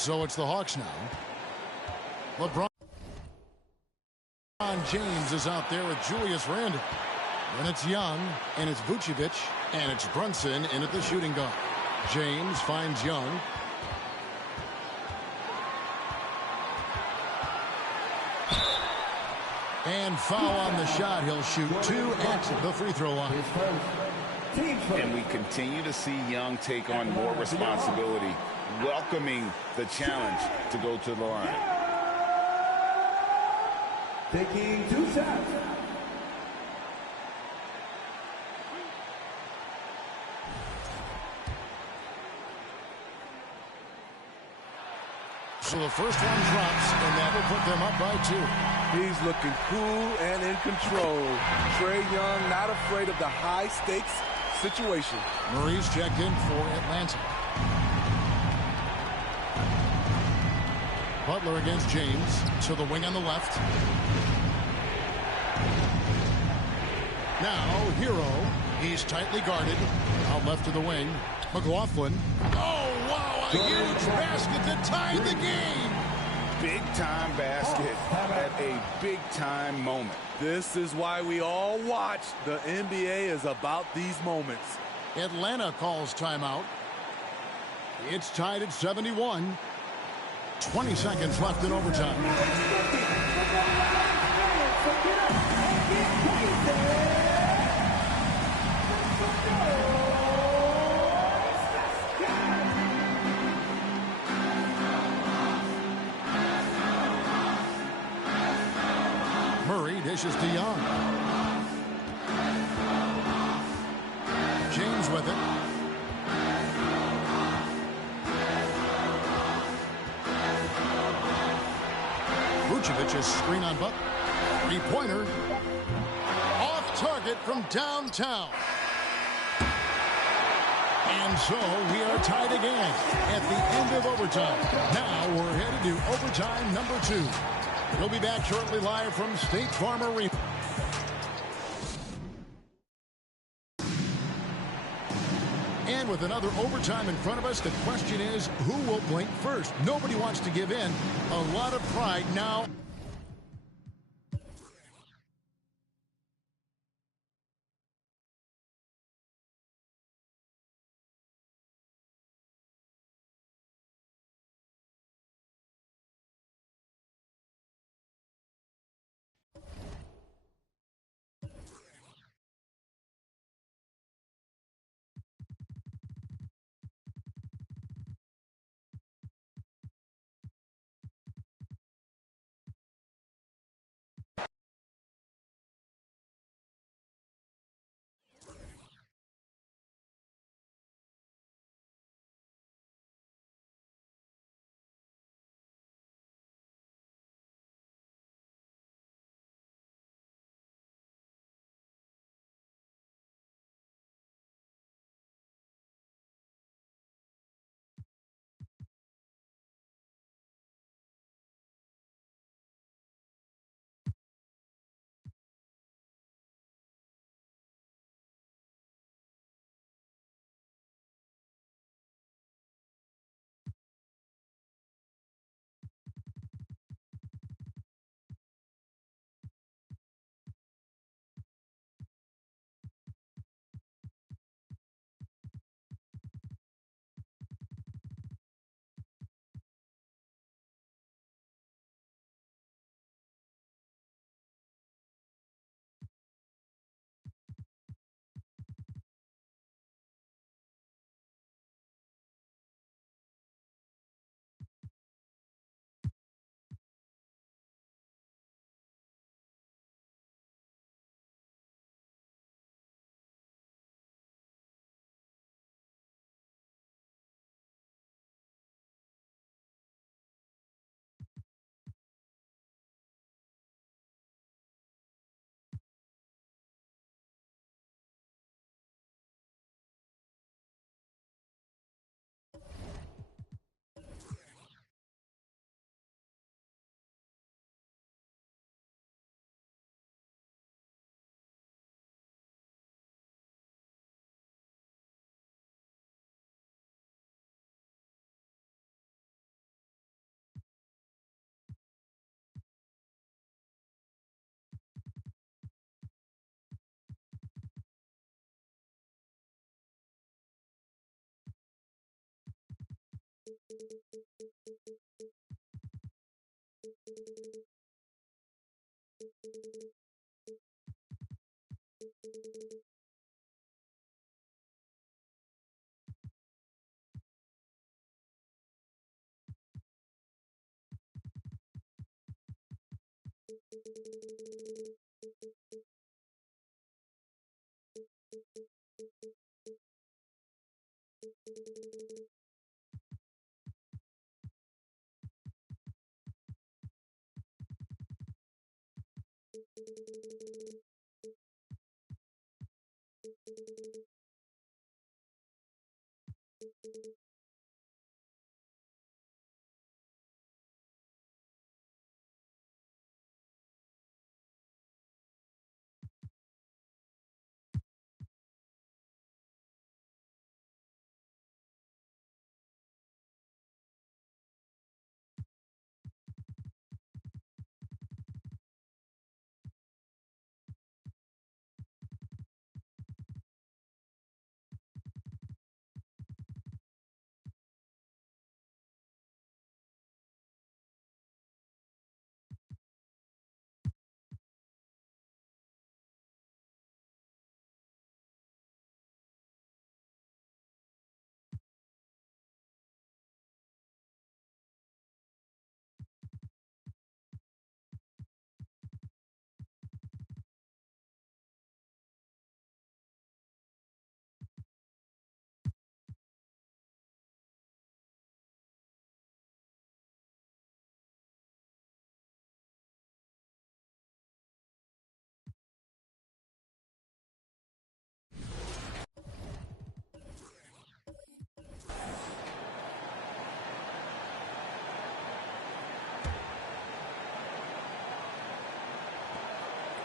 So it's the Hawks now. LeBron James is out there with Julius Randle. And it's Young, and it's Vucevic, and it's Brunson in at the shooting guard. James finds Young. And foul on the shot. He'll shoot two at the free throw line. And we continue to see Young take on more responsibility, welcoming the challenge to go to the line. Taking 2 shots. So the first one drops, and that will put them up by 2. He's looking cool and in control. Trae Young not afraid of the high-stakes situation. Murray's checked in for Atlanta. Butler against James to the wing on the left. Now Hero. He's tightly guarded. Out left to the wing. McLaughlin. Oh, wow, a huge basket to tie the game. Big-time basket at a big-time moment. This is why we all watch. The NBA is about these moments. Atlanta calls timeout. It's tied at 71. 20 seconds left in overtime. Murray dishes to Young. James with it. Vucevic's screen on Butler. Three-pointer. Off target from downtown. And so we are tied again at the end of overtime. Now we're headed to overtime number 2. We'll be back shortly live from State Farm Arena. And with another overtime in front of us, the question is, who will blink first? Nobody wants to give in. A lot of pride now.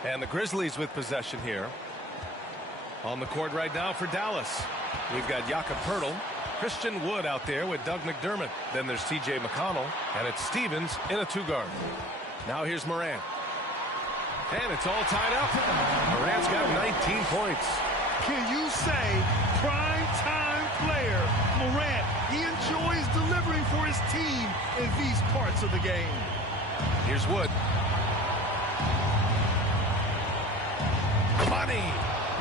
And the Grizzlies with possession here. On the court right now for Dallas. We've got Jakob Poeltl, Christian Wood out there with Doug McDermott. Then there's T.J. McConnell, and it's Stevens in a two-guard. Now here's Morant. And it's all tied up. Morant's got 19 points. Can you say prime-time player Morant? He enjoys delivering for his team in these parts of the game. Here's Wood. Money.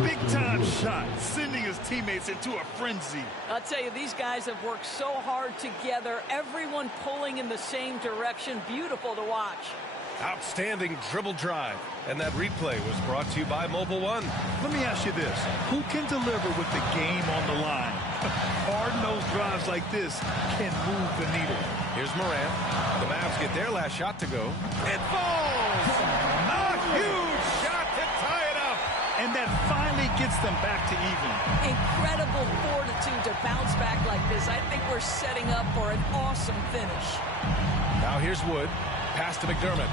Big-time shot, sending his teammates into a frenzy. I'll tell you, these guys have worked so hard together. Everyone pulling in the same direction. Beautiful to watch. Outstanding dribble drive. And that replay was brought to you by Mobil 1. Let me ask you this. Who can deliver with the game on the line? Hard-nosed drives like this can move the needle. Here's Morant. The Mavs get their last shot to go. It falls! A huge shot to tie it up! And that finally gets them back to even. Incredible fortitude to bounce back like this. I think we're setting up for an awesome finish. Now here's Wood. Pass to McDermott.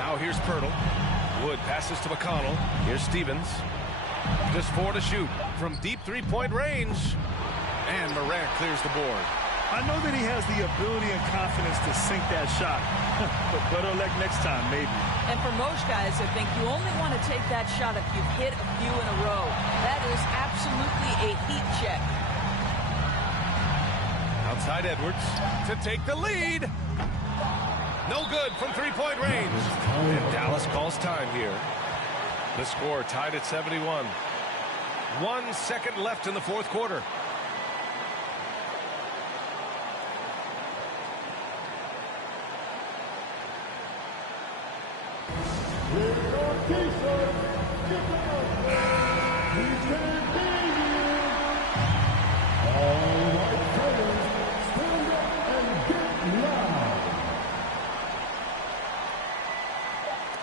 Now here's Poeltl. Wood passes to McConnell. Here's Stevens. Just 4 to shoot from deep three-point range. And Morant clears the board. I know that he has the ability and confidence to sink that shot. But better luck next time, maybe. And for most guys, I think you only want to take that shot if you've hit a few in a row. That is absolutely a heat check. Outside Edwards to take the lead. No good from three-point range. And Dallas calls time here. The score tied at 71. 1 second left in the fourth quarter.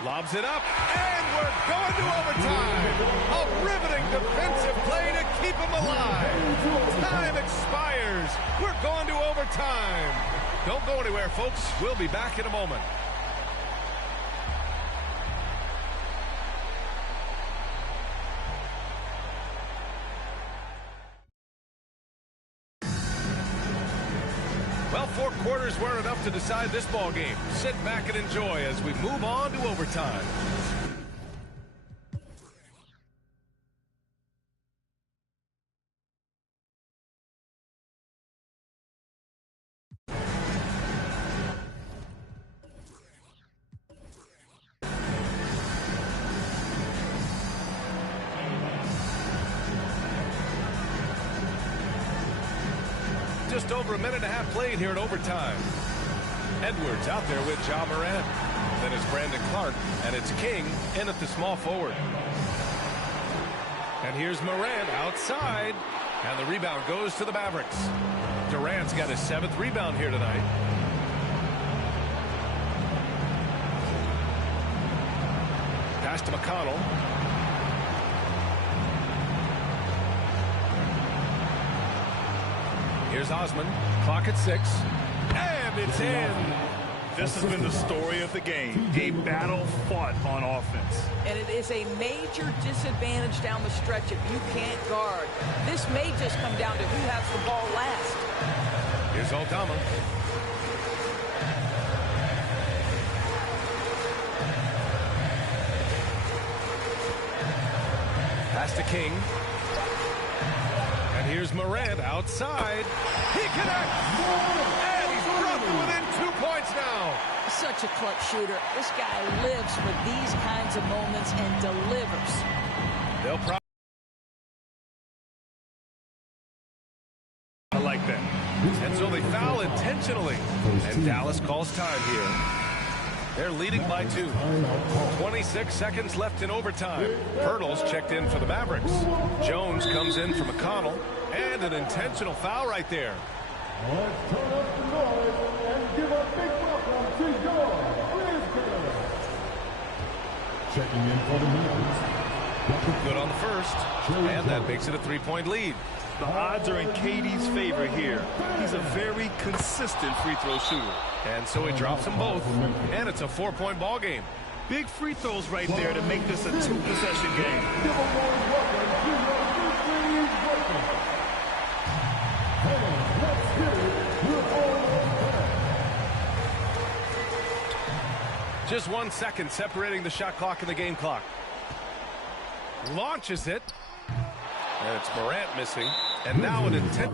Lobs it up, and we're going to overtime. A riveting defensive play to keep him alive. Time expires. We're going to overtime. Don't go anywhere, folks. We'll be back in a moment. Well, 4 quarters weren't enough to decide this ball game. Sit back and enjoy as we move on to overtime. Just over a minute and a half played here in overtime. Edwards out there with Ja Morant. Then it's Brandon Clark, and it's King in at the small forward. And here's Morant outside, and the rebound goes to the Mavericks. Durant's got his 7th rebound here tonight. Pass to McConnell. Here's Osman. Clock at 6. And it's in. This has been the story of the game. A battle fought on offense. And it is a major disadvantage down the stretch if you can't guard. This may just come down to who has the ball last. Here's Aldama. Pass to King. And here's Morant outside. He connects! And he's brought to within 2 points now. Such a clutch shooter. This guy lives for these kinds of moments and delivers. They'll probably... I like that. And so they foul intentionally. And Dallas calls time here. They're leading by 2. 26 seconds left in overtime. Pirtle's checked in for the Mavericks. Jones comes in for McConnell. And an intentional foul right there. Let's turn up the noise and give a big welcome to your Grizzlies. Checking in for the Mavericks. Good on the first. And that makes it a 3-point lead. The odds are in KD's favor here. He's a very consistent free throw shooter. And so he drops them both. And it's a 4-point ball game. Big free throws right there to make this a 2-possession game. Give a warm welcome to your Grizzlies. Let's get it with all of Just 1 second separating the shot clock and the game clock. Launches it. And it's Morant missing. And now an intent.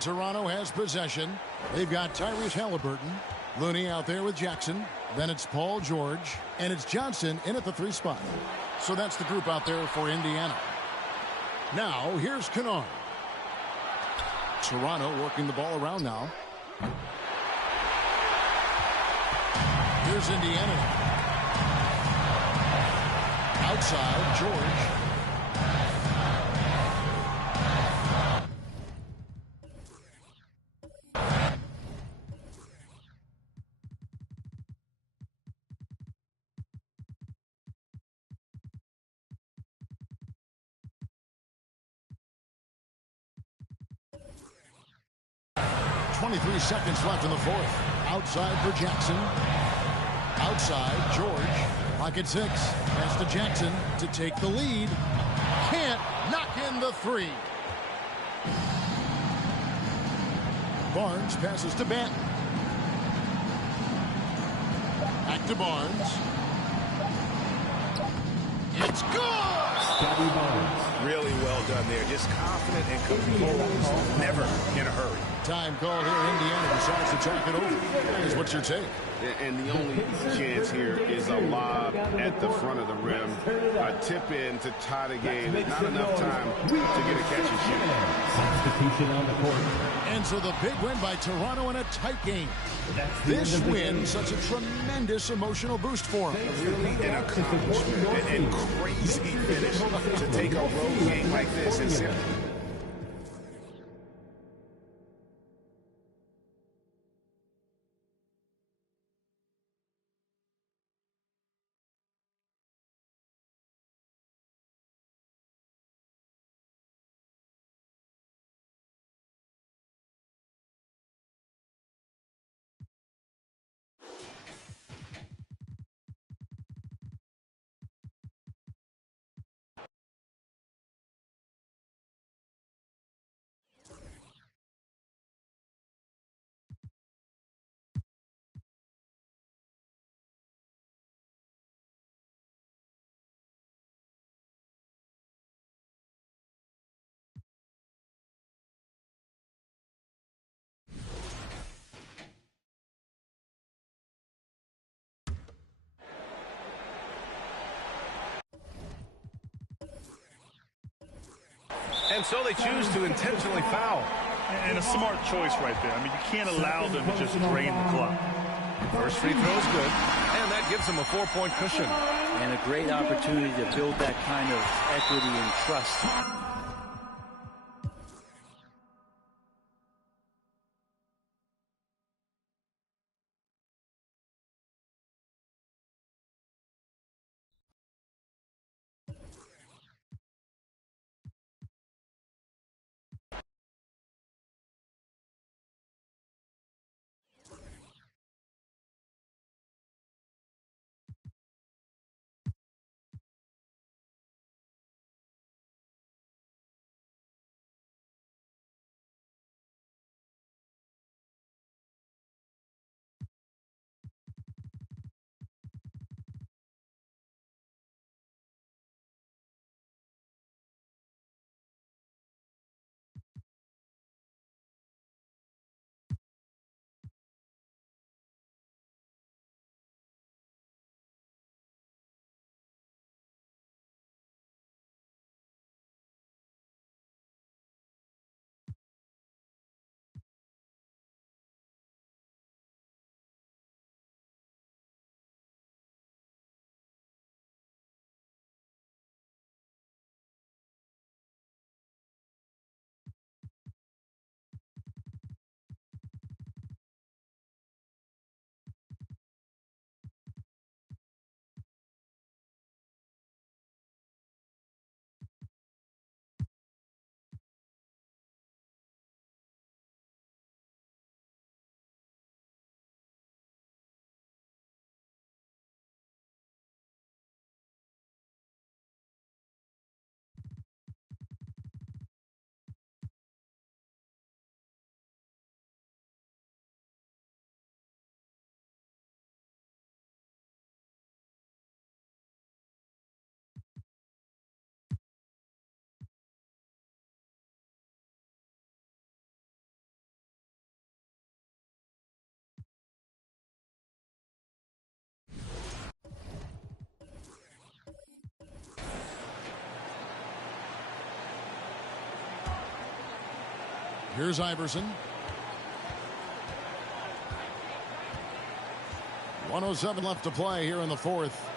And Toronto has possession. They've got Tyrese Halliburton. Looney out there with Jackson. Then it's Paul George. And it's Johnson in at the 3 spot. So that's the group out there for Indiana. Now, here's Kennard. Toronto working the ball around now. Here's Indiana. Outside, George. 23 seconds left in the 4th. Outside for Jackson. Outside, George. Pocket 6. Pass to Jackson to take the lead. Can't knock in the 3. Barnes passes to Banton. Back to Barnes. It's good! Scotty Barnes. Really well done there. Just confident and composed. Never in a hurry. Time called here. Indiana decides to talk it over. That is what's your take? And the only chance here is a lob at the front of the rim. A tip in to tie the game. There's not enough time to get a catch and shoot. Substitution on the court. And so the big win by Toronto in a tight game. This win, such a tremendous emotional boost for them. Really an accomplishment and crazy finish to take a road game like this and simply. And so they choose to intentionally foul. And a smart choice right there. I mean, you can't allow them to just drain the clock. First free throw is good, and that gives them a 4-point cushion. And a great opportunity to build that kind of equity and trust Here's Iverson. 1:07 left to play here in the fourth.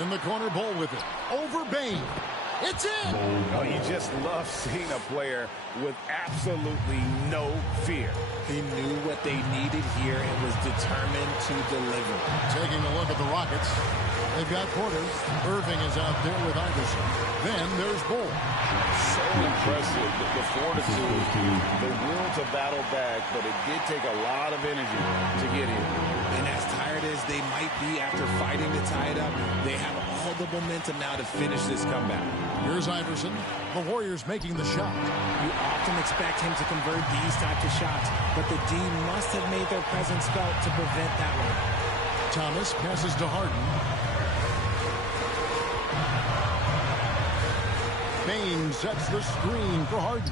In the corner, Bull with it. Over Bane. It's in! Oh, you just love seeing a player with absolutely no fear. He knew what they needed here and was determined to deliver. Taking a look at the Rockets. They've got Porter. Irving is out there with Iverson. Then there's Bull. So impressive. The fortitude, the will to battle back, but it did take a lot of energy to get here. And as tired as they might be after fighting to tie it up, they have all the momentum now to finish this comeback. Here's Iverson. The Warriors making the shot. You often expect him to convert these types of shots, but the D must have made their presence felt to prevent that one. Thomas passes to Harden. Bane sets the screen for Harden.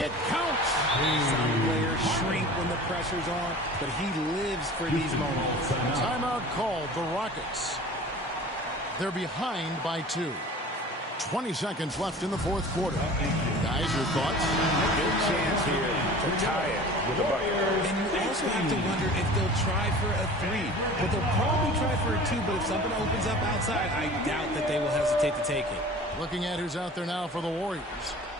It counts. Some players shrink when the pressure's on, but he lives for these moments. Timeout called, the Rockets. They're behind by 2. 20 seconds left in the fourth quarter. Guys, your thoughts? Big chance here to tie it with a bucket. And you also have to wonder if they'll try for a 3. But they'll probably try for a 2, but if something opens up outside, I doubt that they will hesitate to take it. Looking at who's out there now for the Warriors.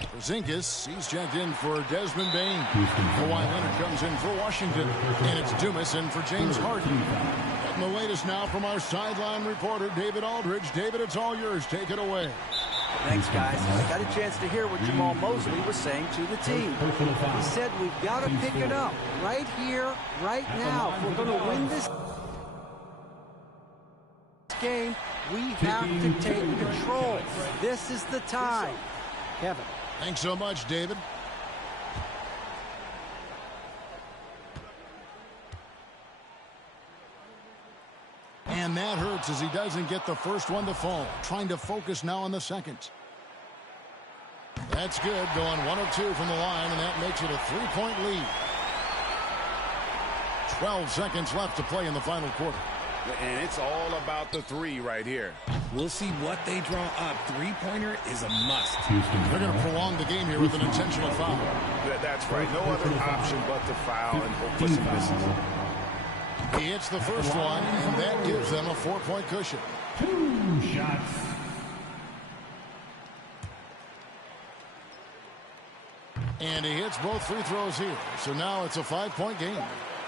Porzingis, he's checked in for Desmond Bane. Kawhi Leonard comes in for Washington. And it's Dumas in for James Harden. And the latest now from our sideline reporter, David Aldridge. David, it's all yours. Take it away. Thanks, guys. I got a chance to hear what Jamal Mosley was saying to the team. He said we've got to pick it up right here, right now. If we're going to win this game, we have to take control. This is the time. Kevin. Thanks so much, David. And that hurts as he doesn't get the first one to fall. Trying to focus now on the second. That's good. Going 1 of 2 from the line, and that makes it a 3-point lead. 12 seconds left to play in the final quarter. And it's all about the 3 right here. We'll see what they draw up. Three-pointer is a must. They're going to prolong the game here with an intentional foul. That's right. No other option but to foul and hope for some misses. He hits the first one, and that gives them a 4-point cushion. 2 shots. And he hits both free throws here. So now it's a 5-point game.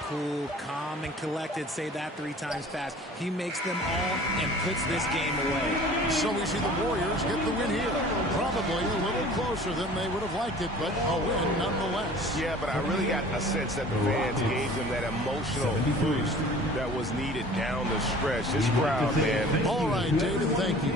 Cool, calm, and collected. Say that 3 times fast. He makes them all and puts this game away. So we see the Warriors get the win here. Probably a little closer than they would have liked it, but a win nonetheless. Yeah, but I really got a sense that the fans gave them that emotional boost that was needed down the stretch. This crowd, man. All right, David, thank you.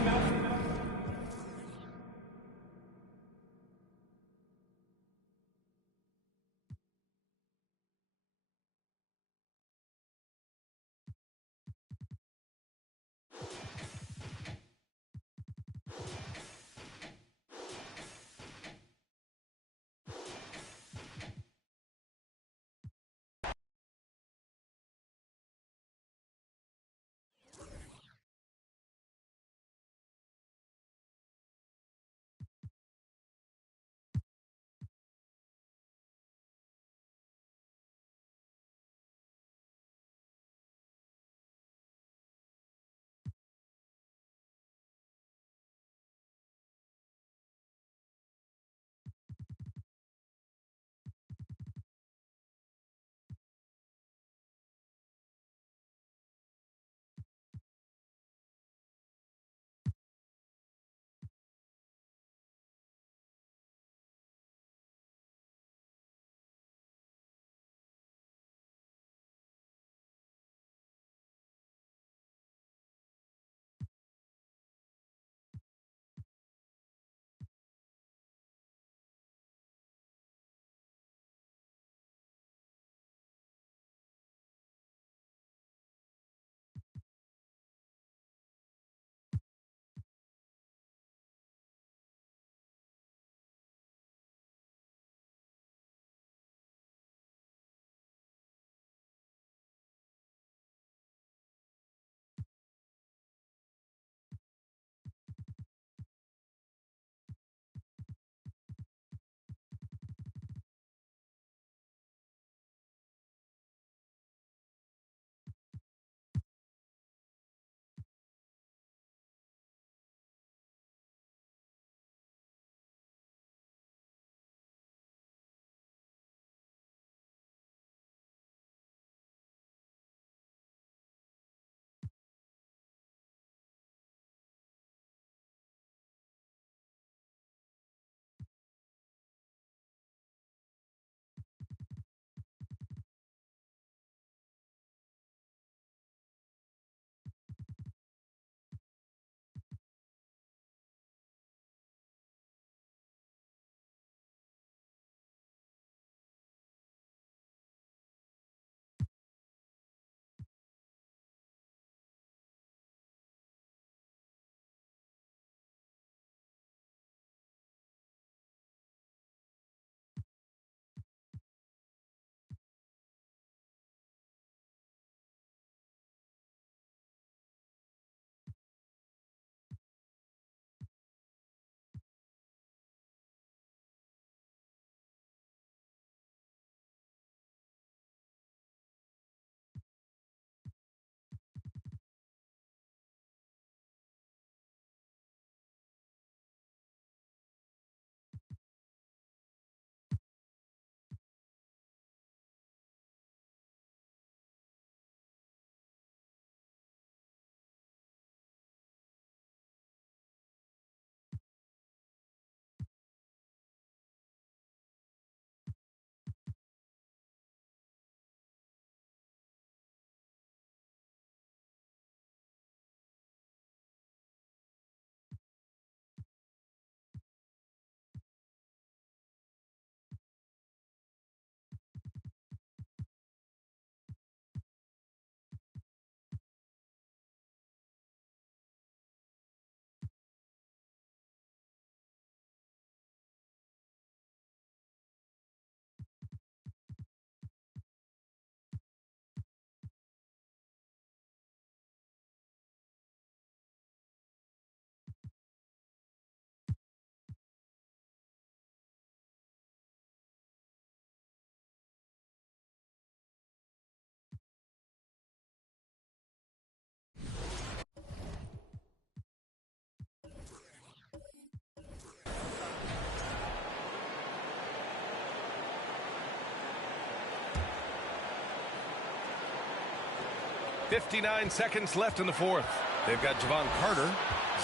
59 seconds left in the fourth. They've got Javon Carter,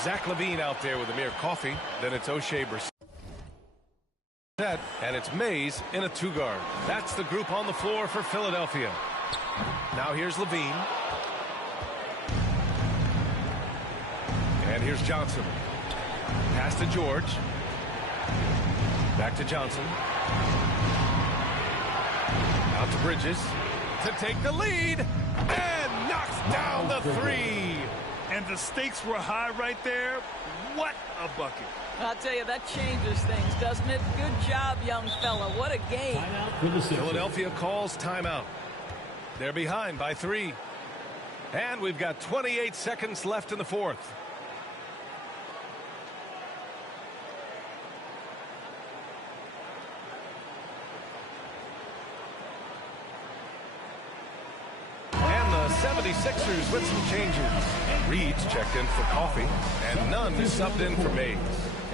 Zach LaVine out there with Amir Coffey. Then it's O'Shea Brissett. And it's Mays in a two-guard. That's the group on the floor for Philadelphia. Now here's LaVine. And here's Johnson. Pass to George. Back to Johnson. Out to Bridges to take the lead. And knocks down the three. And the stakes were high right there. What a bucket. I'll tell you, that changes things, doesn't it? Good job, young fella. What a game. Philadelphia calls timeout. They're behind by 3. And we've got 28 seconds left in the fourth. And the 76ers with some changes. Reed's checked in for Coffey, and Nunn is subbed in for Mays.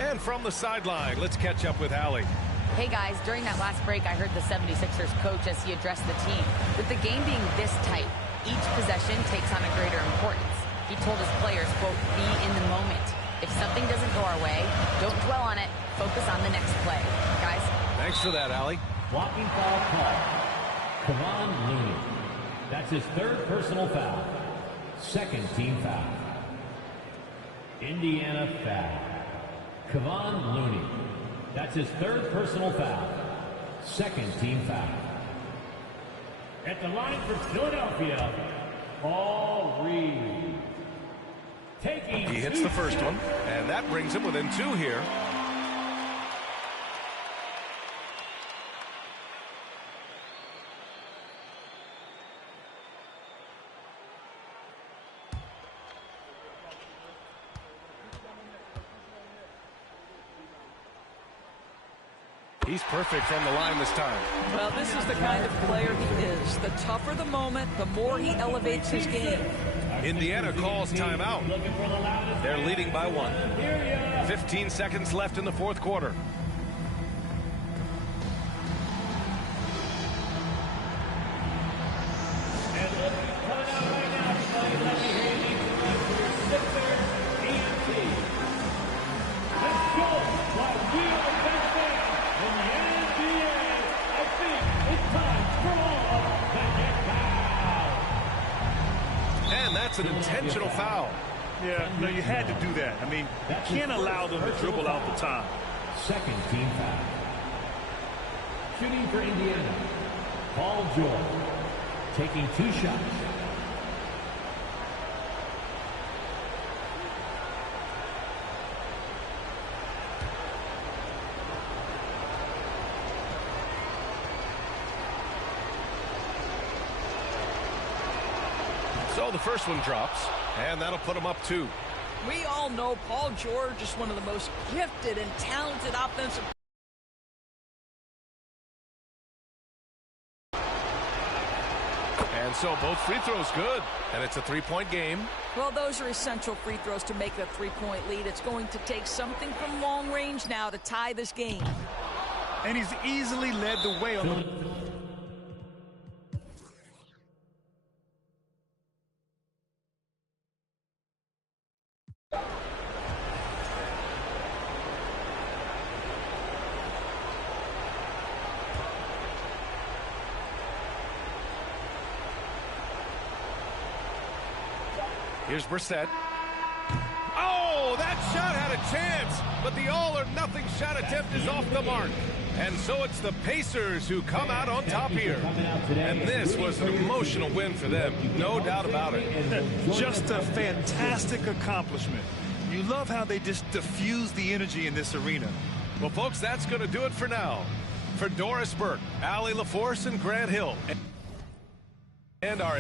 And from the sideline, let's catch up with Allie. Hey guys, during that last break, I heard the 76ers coach as he addressed the team. With the game being this tight, each possession takes on a greater importance. He told his players, quote, be in the moment. If something doesn't go our way, don't dwell on it. Focus on the next play. Guys? Thanks for that, Allie. Blocking foul call. Kevon Looney. That's his 3rd personal foul. 2nd team foul. Indiana foul. Kevon Looney. That's his 3rd personal foul. 2nd team foul. At the line for Philadelphia, Paul Reed. He hits the first one, and that brings him within 2 here. He's perfect from the line this time. Well, this is the kind of player he is. The tougher the moment, the more he elevates his game. Indiana calls timeout. They're leading by 1. 15 seconds left in the fourth quarter. That's an intentional foul. Yeah, no, you had to do that. I mean, you can't allow them to dribble out the time. 2nd team foul. Shooting for Indiana, Paul George. Taking 2 shots. So the first one drops, and that'll put him up 2. We all know Paul George is one of the most gifted and talented offensive. And so both free throws good, and it's a 3-point game. Well, those are essential free throws to make a 3-point lead. It's going to take something from long range now to tie this game. And he's easily led the way on the... Here's Brissett. Oh, that shot had a chance, but the all-or-nothing shot attempt is off the mark. And so it's the Pacers who come out on top here. And this was an emotional win for them, no doubt about it. Just a fantastic accomplishment. You love how they just diffuse the energy in this arena. Well, folks, that's going to do it for now. For Doris Burke, Allie LaForce, and Grant Hill, and our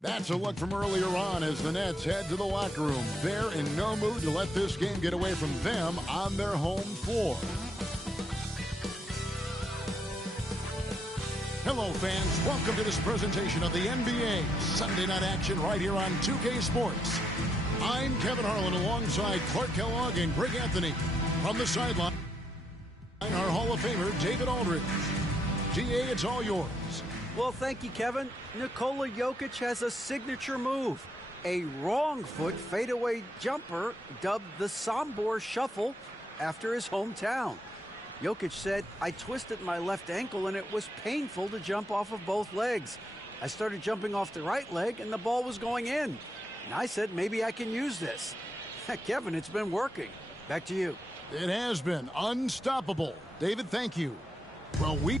That's a look from earlier on as the Nets head to the locker room. They're in no mood to let this game get away from them on their home floor. Hello, fans. Welcome to this presentation of the NBA Sunday Night Action right here on 2K Sports. I'm Kevin Harlan alongside Clark Kellogg and Greg Anthony. From the sideline, our Hall of Famer, David Aldridge. GA, it's all yours. Well, thank you, Kevin. Nikola Jokic has a signature move. A wrong foot fadeaway jumper dubbed the Sombor Shuffle after his hometown. Jokic said, I twisted my left ankle and it was painful to jump off of both legs. I started jumping off the right leg and the ball was going in. And I said, maybe I can use this. Kevin, it's been working. Back to you. It has been unstoppable. David, thank you. Well, we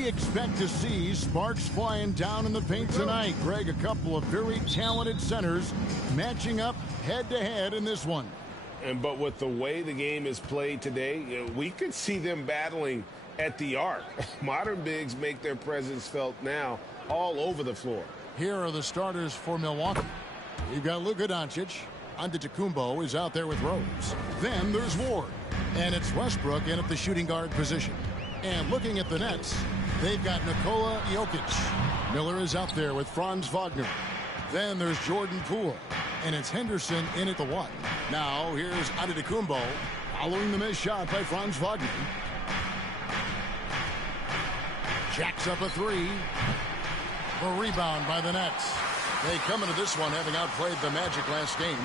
expect to see sparks flying down in the paint tonight. Greg, a couple of very talented centers matching up head-to-head in this one. But with the way the game is played today, we could see them battling at the arc. Modern bigs make their presence felt now all over the floor. Here are the starters for Milwaukee. You've got Luka Doncic. Antetokounmpo is out there with Rose. Then there's Ward. And it's Westbrook in at the shooting guard position. And looking at the Nets, they've got Nikola Jokic. Miller is out there with Franz Wagner. Then there's Jordan Poole. And it's Henderson in at the one. Now here's Antetokounmpo following the missed shot by Franz Wagner. Jacks up a three. A rebound by the Nets. They come into this one having outplayed the Magic last game.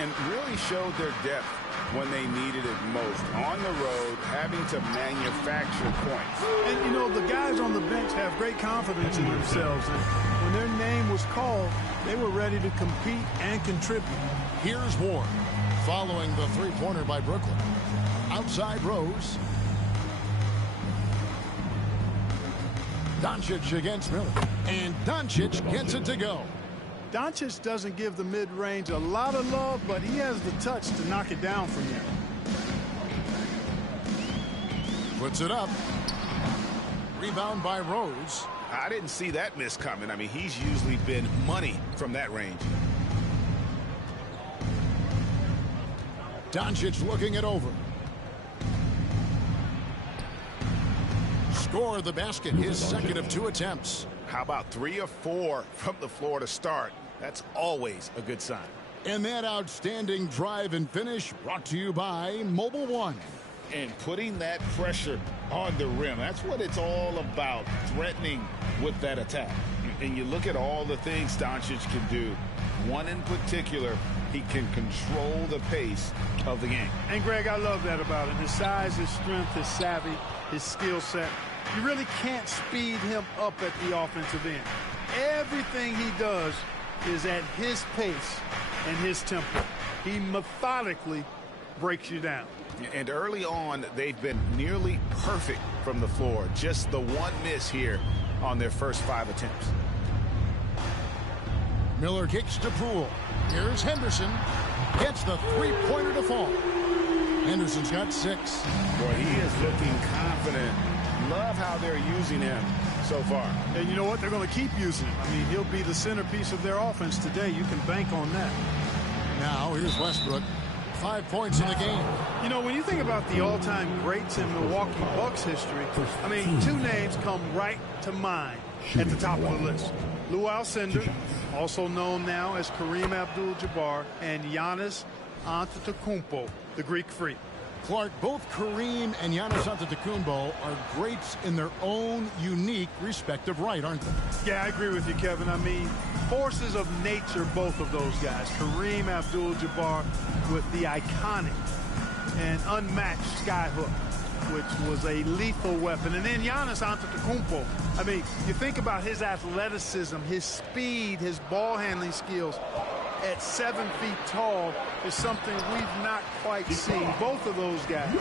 And really showed their depth when they needed it most. On the road, having to manufacture points. And, you know, the guys on the bench have great confidence in themselves. And when their name was called, they were ready to compete and contribute. Here's Ward following the three-pointer by Brooklyn. Outside Rose. Doncic against Miller. And Doncic gets it to go. Doncic doesn't give the mid-range a lot of love, but he has the touch to knock it down from there. Puts it up. Rebound by Rose. I didn't see that miss coming. I mean, he's usually been money from that range. Doncic looking it over. Score the basket, his second of 2 attempts. How about 3 of 4 from the floor to start? That's always a good sign. And that outstanding drive and finish brought to you by Mobile One. And putting that pressure on the rim. That's what it's all about, threatening with that attack. And you look at all the things Doncic can do. One in particular, he can control the pace of the game. And, Greg, I love that about him. His size, his strength, his savvy, his skill set. You really can't speed him up at the offensive end. Everything he does is at his pace and his tempo. He methodically breaks you down. And early on, they've been nearly perfect from the floor. Just the one miss here on their first 5 attempts. Miller kicks to Poole. Here's Henderson. Gets the three-pointer to fall. Henderson's got 6. Boy, he is looking confident. Love how they're using him so far. And you know what? They're going to keep using him. I mean, he'll be the centerpiece of their offense today. You can bank on that. Now, here's Westbrook. 5 points in the game. You know, when you think about the all-time greats in Milwaukee Bucks history, I mean, 2 names come right to mind at the top of the list. Lou Alcindor, also known now as Kareem Abdul-Jabbar, and Giannis Antetokounmpo, the Greek Freak. Clark, both Kareem and Giannis Antetokounmpo are greats in their own unique respective right, aren't they? Yeah, I agree with you, Kevin. I mean, forces of nature, both of those guys. Kareem Abdul-Jabbar with the iconic and unmatched skyhook, which was a lethal weapon. And then Giannis Antetokounmpo. I mean, you think about his athleticism, his speed, his ball handling skills. At 7 feet tall is something we've not quite seen. Both of those guys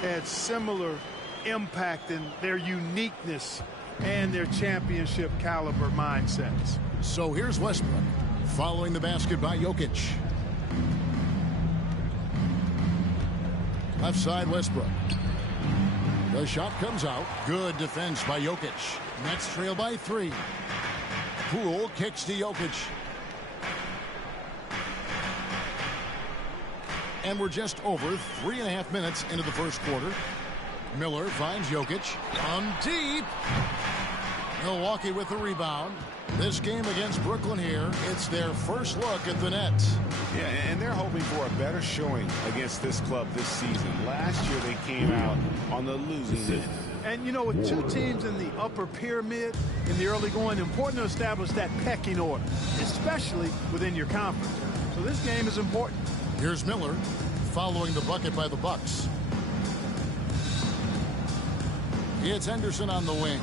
had similar impact in their uniqueness and their championship caliber mindsets. So here's Westbrook following the basket by Jokic. Left side, Westbrook. The shot comes out. Good defense by Jokic. Nets trail by 3. Poole kicks to Jokic. And we're just over 3.5 minutes into the first quarter. Miller finds Jokic. From deep. Milwaukee with the rebound. This game against Brooklyn here, it's their first look at the Nets. Yeah, and they're hoping for a better showing against this club this season. Last year they came out on the losing end. And, you know, with two teams in the upper pyramid in the early going, important to establish that pecking order, especially within your conference. So this game is important. Here's Miller following the bucket by the Bucks. It's Henderson on the wing.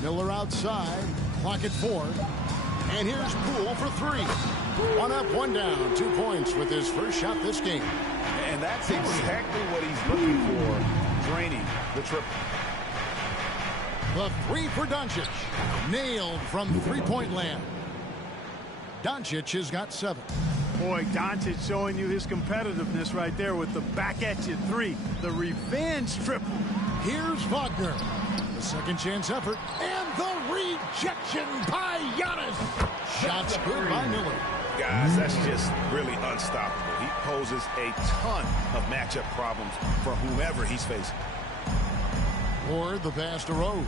Miller outside. Clock at 4. And here's Poole for 3. 1 up, 1 down. 2 points with his first shot this game. And that's exactly what he's looking for, draining the triple. The 3 for Doncic. Nailed from three-point land. Doncic has got 7. Boy, Doncic showing you his competitiveness right there with the back-at-you 3. The revenge triple. Here's Wagner. The second chance effort. And the rejection by Giannis. Shots good by Miller. Guys, that's just really unstoppable. He poses a ton of matchup problems for whomever he's facing. Or the pass to Rose.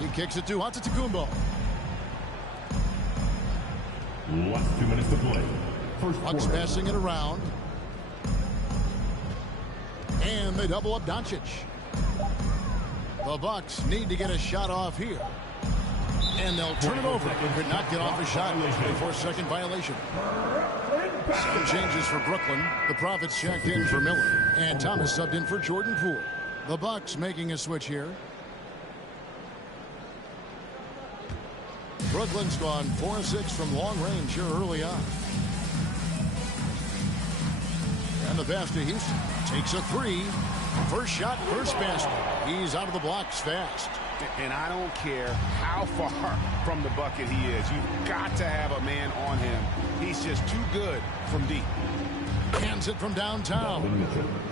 He kicks it to Antetokounmpo. Last 2 minutes to play. Bucks passing it around. And they double up Doncic. The Bucks need to get a shot off here. And they'll turn it over. Could not get off a shot. A 4-second violation. Some changes for Brooklyn. The Profits checked in for Miller. And Thomas subbed in for Jordan Poole. The Bucks making a switch here. Brooklyn's gone 4-6 from long range here early on. And the pass to Houston. Takes a 3. First shot, first basket. He's out of the blocks fast. And I don't care how far from the bucket he is. You've got to have a man on him. He's just too good from deep. Hands it from downtown.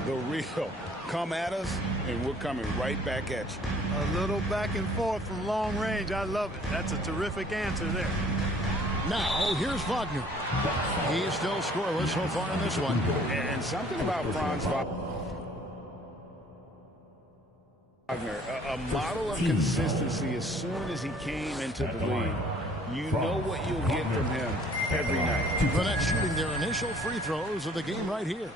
The real. Come at us, and we're coming right back at you. A little back and forth from long range. I love it. That's a terrific answer there. Now, here's Wagner. He's still scoreless so far in this one. And something about Franz Wagner, a model of consistency as soon as he came into the league. You know what you'll get from him every night. The Nets shooting their initial free throws of the game right here.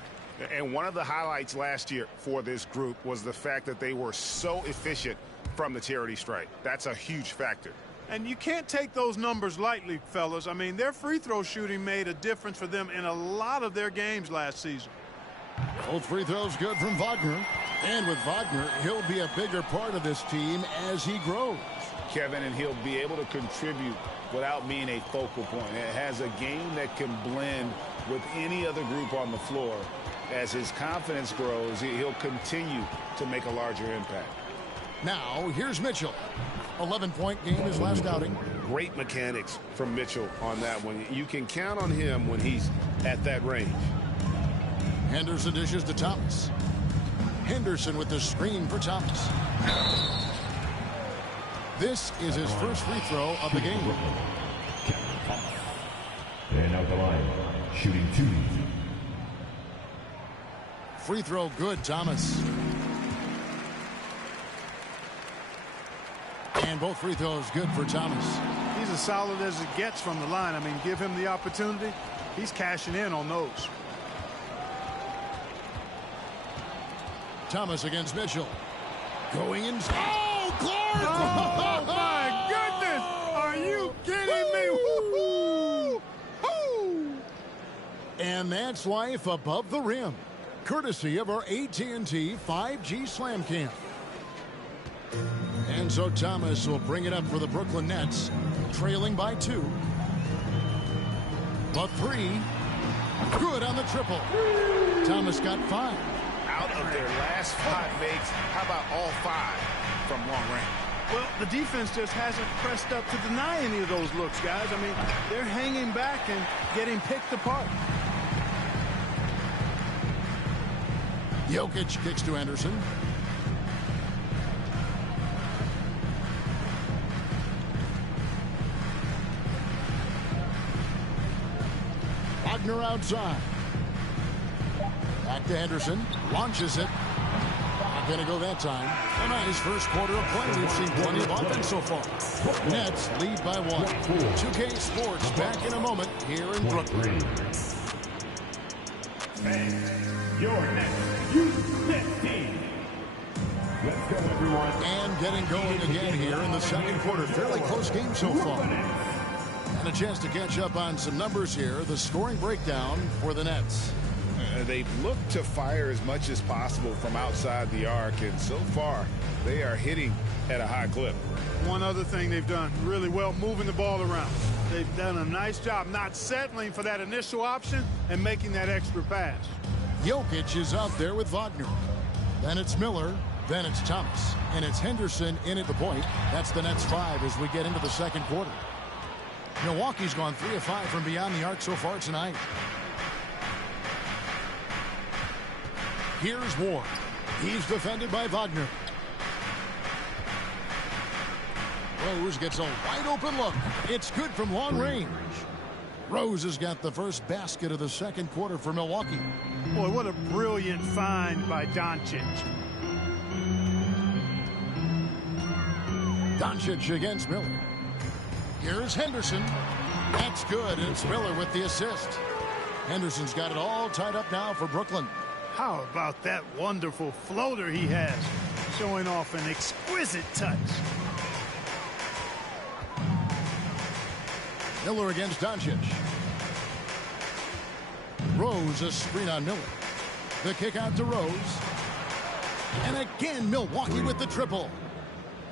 And one of the highlights last year for this group was the fact that they were so efficient from the charity stripe. That's a huge factor. And you can't take those numbers lightly, fellas. I mean, their free throw shooting made a difference for them in a lot of their games last season. Both free throws good from Wagner. And with Wagner, he'll be a bigger part of this team as he grows. Kevin, and he'll be able to contribute without being a focal point. It has a game that can blend with any other group on the floor. As his confidence grows, he'll continue to make a larger impact. Now, here's Mitchell. 11-point game his last outing. Great mechanics from Mitchell on that one. You can count on him when he's at that range. Henderson dishes to Thomas. Henderson with the screen for Thomas. This is his first free throw of the game. And out the line, shooting 2. Free throw good, Thomas. And both free throws good for Thomas. He's as solid as it gets from the line. I mean, give him the opportunity. He's cashing in on those. Thomas against Mitchell. Going in. Oh, Clark! Oh, my goodness! Are you kidding me? Woo-hoo! Woo! And that's life above the rim. Courtesy of our AT&T 5G Slam Cam. And so Thomas will bring it up for the Brooklyn Nets, trailing by 2. The 3. Good on the triple. Thomas got 5. Out of their last 5 makes, how about all 5 from long range? Well, the defense just hasn't pressed up to deny any of those looks, guys. I mean, they're hanging back and getting picked apart. Jokic kicks to Henderson. Wagner outside. Back to Henderson. Launches it. Not going to go that time. A nice first quarter of play. We've seen plenty of offense so far. Nets lead by 1. 2K Sports back in a moment here in Brooklyn. Your next Houston team. Let's go, everyone. And getting going again here in the second quarter. Fairly close game so far. And a chance to catch up on some numbers here. The scoring breakdown for the Nets. They've looked to fire as much as possible from outside the arc, and so far they are hitting at a high clip. One other thing they've done really well, moving the ball around. They've done a nice job not settling for that initial option and making that extra pass. Jokic is out there with Wagner. Then it's Miller. Then it's Thomas. And it's Henderson in at the point. That's the Nets 5 as we get into the second quarter. Milwaukee's gone 3 of 5 from beyond the arc so far tonight. Here's Ward. He's defended by Wagner. Rose gets a wide open look. It's good from long range. Rose has got the first basket of the second quarter for Milwaukee. Boy, what a brilliant find by Doncic. Doncic against Miller. Here's Henderson. That's good, and it's Miller with the assist. Henderson's got it all tied up now for Brooklyn. How about that wonderful floater he has, showing off an exquisite touch. Miller against Doncic. Rose, a screen on Miller. The kick out to Rose. And again, Milwaukee with the triple.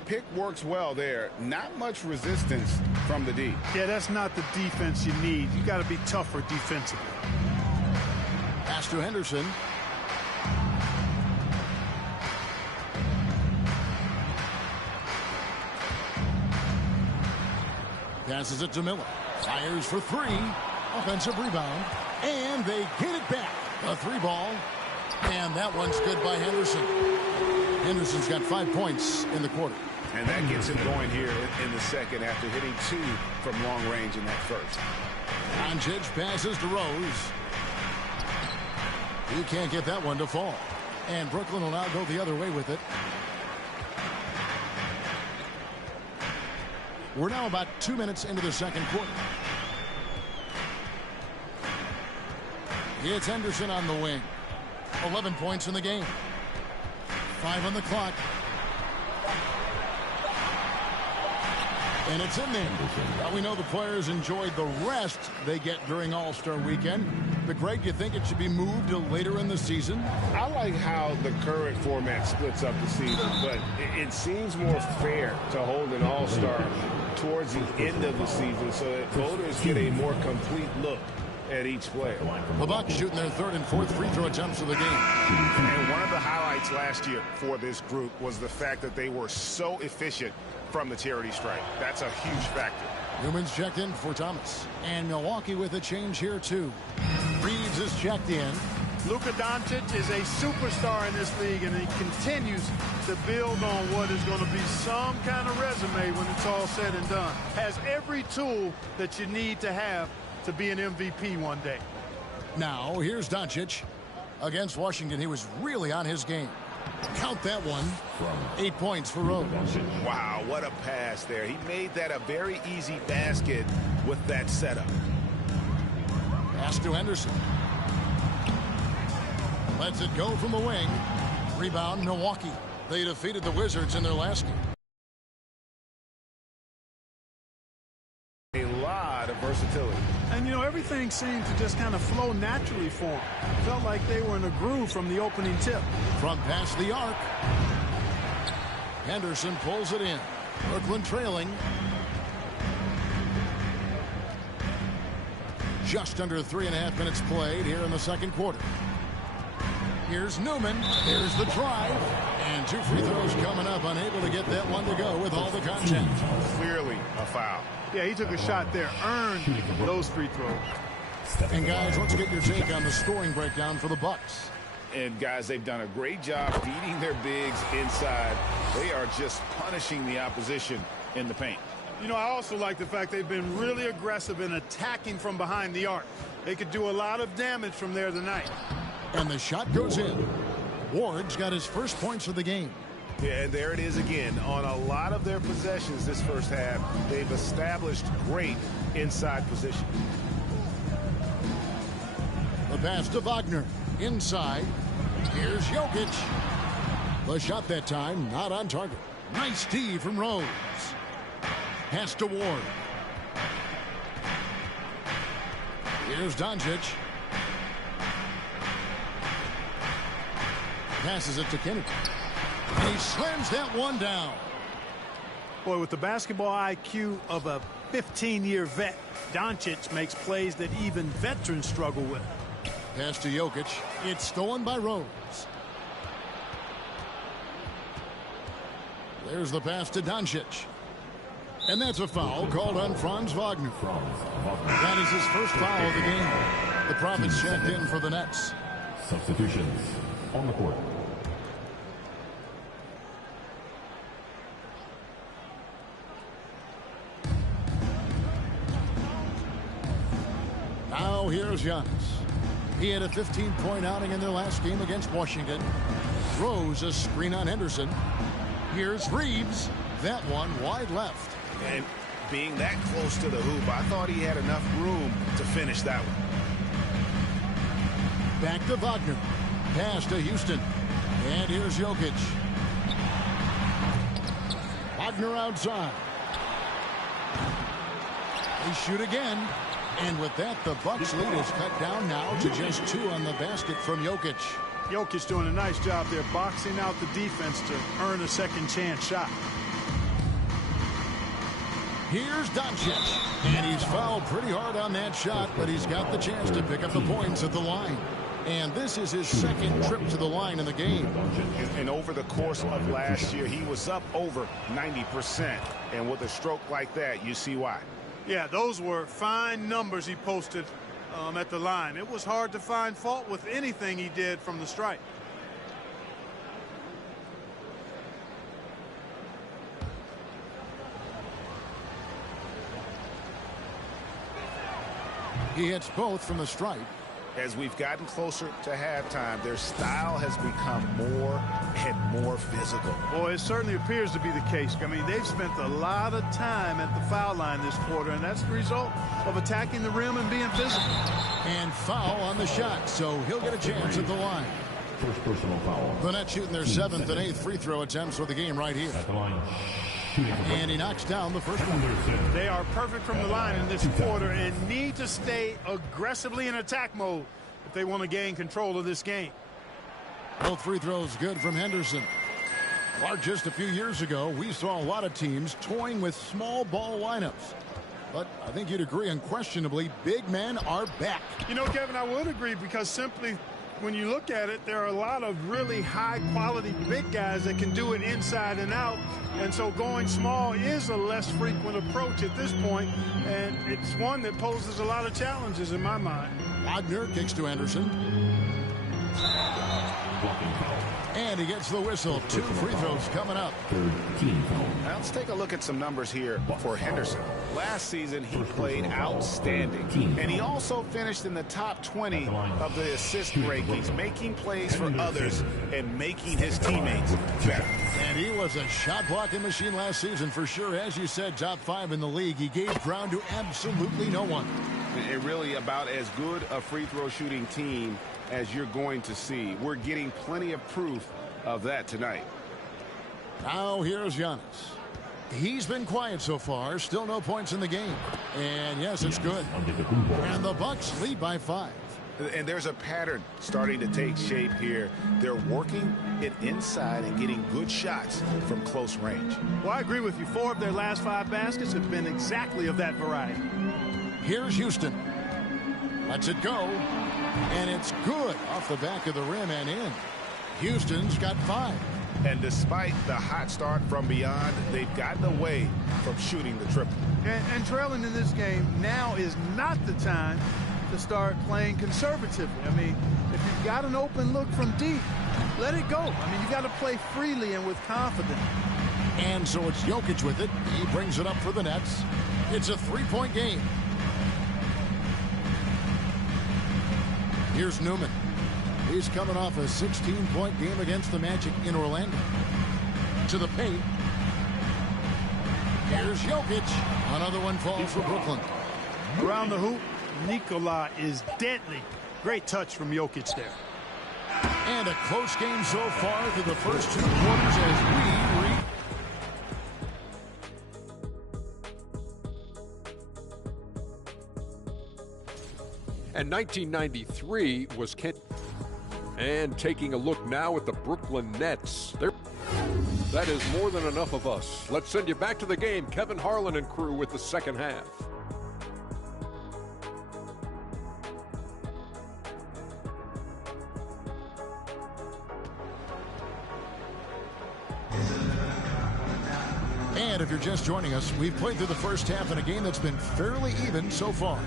Pick works well there. Not much resistance from the D. Yeah, that's not the defense you need. You got to be tougher defensively. Pass to Henderson. Passes it to Miller. Fires for 3. Offensive rebound. And they get it back. A 3-ball. And that one's good by Henderson. Henderson's got 5 points in the quarter. And that gets him going here in the second after hitting 2 from long range in that first. Doncic passes to Rose. He can't get that one to fall. And Brooklyn will now go the other way with it. We're now about 2 minutes into the second quarter. It's Henderson on the wing. 11 points in the game. 5 on the clock. And it's in there. Now we know the players enjoyed the rest they get during All-Star Weekend. But Greg, you think it should be moved to later in the season? I like how the current format splits up the season, but it seems more fair to hold an All-Star towards the end of the season so that voters get a more complete look at each player. The Bucks shooting their 3rd and 4th free throw attempts of the game. And one of the highlights last year for this group was the fact that they were so efficient from the charity stripe. That's a huge factor. Newman's checked in for Thomas. And Milwaukee with a change here, too. Reeves is checked in. Luka Doncic is a superstar in this league, and he continues to build on what is going to be some kind of resume when it's all said and done. Has every tool that you need to have to be an MVP one day. Now, here's Doncic. Against Washington, he was really on his game. Count that one. 8 points for Rose. Wow, what a pass there. He made that a very easy basket with that setup. Pass to Henderson. Lets it go from the wing. Rebound, Milwaukee. They defeated the Wizards in their last game. A lot of versatility. And, you know, everything seemed to just kind of flow naturally for them. Felt like they were in a groove from the opening tip. From past the arc. Henderson pulls it in. Brooklyn trailing. Just under 3.5 minutes played here in the second quarter. Here's Newman. Here's the drive. And 2 free throws coming up. Unable to get that one to go with all the contact. Clearly a foul. Yeah, he took a shot there. Earned those free throws. And guys, let's get your take on the scoring breakdown for the Bucks. And, guys, they've done a great job beating their bigs inside. They are just punishing the opposition in the paint. You know, I also like the fact they've been really aggressive in attacking from behind the arc. They could do a lot of damage from there tonight. And the shot goes in. Ward's got his first points of the game. Yeah, and there it is again. On a lot of their possessions this first half, they've established great inside position. The pass to Wagner. Inside. Here's Jokic. The shot that time, not on target. Nice D from Rose. Pass to Ward. Here's Doncic. Passes it to Kennedy. And he slams that one down. Boy, with the basketball IQ of a 15-year vet, Doncic makes plays that even veterans struggle with. Pass to Jokic. It's stolen by Rose. There's the pass to Doncic. And that's a foul called on Franz Wagner. That is his first foul of the game. The Profits checked in for the Nets. Substitutions on the court. Now here's Giannis. He had a 15-point outing in their last game against Washington. Throws a screen on Henderson. Here's Reeves. That one wide left. And being that close to the hoop, I thought he had enough room to finish that one. Back to Wagner. Pass to Houston. And here's Jokic. Wagner outside. They shoot again. And with that, the Bucks lead is cut down now to just 2 on the basket from Jokic. Jokic doing a nice job there, boxing out the defense to earn a second chance shot. Here's Doncic. And he's fouled pretty hard on that shot, but he's got the chance to pick up the points at the line. And this is his second trip to the line in the game. And over the course of last year, he was up over 90%. And with a stroke like that, you see why. Yeah, those were fine numbers he posted at the line. It was hard to find fault with anything he did from the stripe. He hits both from the stripe. As we've gotten closer to halftime, their style has become more and more physical. Boy, it certainly appears to be the case. I mean, they've spent a lot of time at the foul line this quarter, and that's the result of attacking the rim and being physical. And foul on the shot, so he'll get a chance at the line. First personal foul. The Nets shooting their 7th and 8th free throw attempts for the game right here. At the line. And he knocks down the first one. They are perfect from the line in this quarter and need to stay aggressively in attack mode if they want to gain control of this game. Both free throws good from Henderson. Clark, just a few years ago, we saw a lot of teams toying with small ball lineups. But I think you'd agree unquestionably, big men are back. You know, Kevin, I would agree because simply when you look at it, there are a lot of really high-quality big guys that can do it inside and out. And so going small is a less frequent approach at this point, and it's one that poses a lot of challenges in my mind. Wagner kicks to Anderson. And he gets the whistle. 2 free throws coming up. Now let's take a look at some numbers here for Henderson. Last season, he played outstanding. And he also finished in the top 20 of the assist rankings, making plays for others and making his teammates better. And he was a shot blocking machine last season for sure. As you said, top 5 in the league. He gave ground to absolutely no one. And really about as good a free throw shooting team as you're going to see. We're getting plenty of proof of that tonight. Now here's Giannis. He's been quiet so far. Still no points in the game. And yes, it's good. And the Bucks lead by 5. And there's a pattern starting to take shape here. They're working it inside and getting good shots from close range. Well, I agree with you. 4 of their last 5 baskets have been exactly of that variety. Here's Houston. Lets it go. And it's good off the back of the rim and in. Houston's got 5. And despite the hot start from beyond, they've gotten away from shooting the triple. And trailing in this game, now is not the time to start playing conservatively. I mean, if you've got an open look from deep, let it go. I mean, you got to play freely and with confidence. And so it's Jokic with it. He brings it up for the Nets. It's a three-point game. Here's Newman. He's coming off a 16-point game against the Magic in Orlando. To the paint. Here's Jokic. Another one falls for Brooklyn. Around the hoop, Nikola is deadly. Great touch from Jokic there. And a close game so far through the first two quarters as we read. And 1993 was Kent. And taking a look now at the Brooklyn Nets. That is more than enough of us. Let's send you back to the game. Kevin Harlan and crew with the second half. And if you're just joining us, we've played through the first half in a game that's been fairly even so far.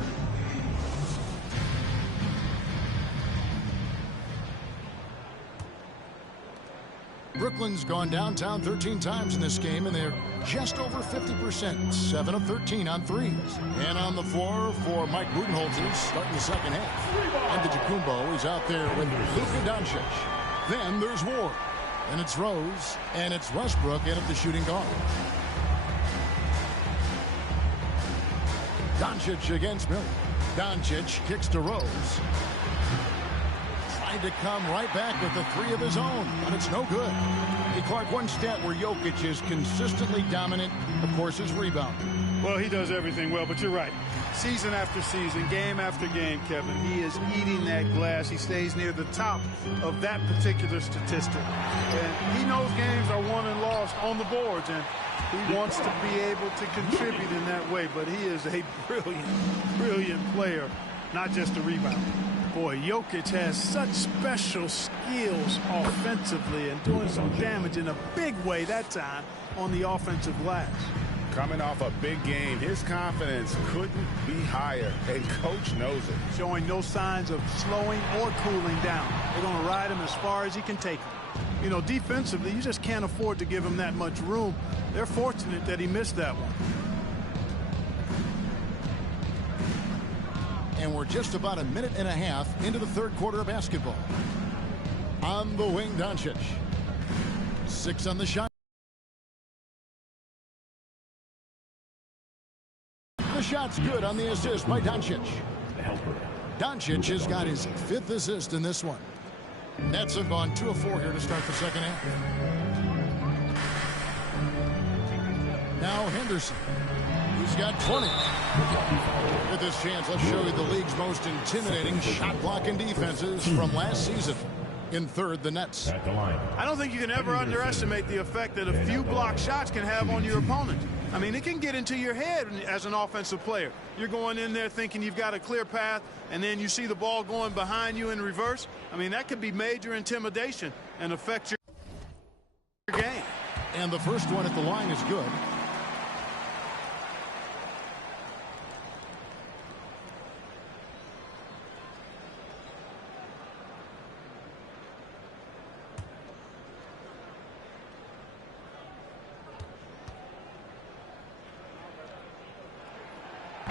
Brooklyn's gone downtown 13 times in this game, and they're just over 50%, 7 of 13 on threes. And on the floor for Mike Budenholzer starting the second half. Antetokounmpo is out there with Luka Doncic. Then there's Ward. And it's Rose, and it's Westbrook in at the shooting guard. Doncic against Miller. Doncic kicks to Rose. Tried to come right back with the three of his own, but it's no good. Hey, Clark, one stat where Jokic is consistently dominant, of course, is rebounding. Well, he does everything well, but you're right. Season after season, game after game, Kevin, he is eating that glass. He stays near the top of that particular statistic. And he knows games are won and lost on the boards, and he wants to be able to contribute in that way. But he is a brilliant, brilliant player, not just a rebounder. Boy, Jokic has such special skills offensively and doing some damage in a big way that time on the offensive glass. Coming off a big game, his confidence couldn't be higher, and coach knows it. Showing no signs of slowing or cooling down. They're going to ride him as far as he can take him. You know, defensively, you just can't afford to give him that much room. They're fortunate that he missed that one. And we're just about a minute and a half into the third quarter of basketball. On the wing, Doncic. 6 on the shot. The shot's good on the assist by Doncic. Doncic has got his 5th assist in this one. Nets have gone 2 of 4 here to start the second half. Now Henderson. He's got 20. With this chance, let's show you the league's most intimidating shot blocking defenses from last season. In third, the Nets. I don't think you can ever underestimate the effect that a few block shots can have on your opponent. I mean, it can get into your head as an offensive player. You're going in there thinking you've got a clear path, and then you see the ball going behind you in reverse. I mean, that could be major intimidation and affect your game. And the first one at the line is good.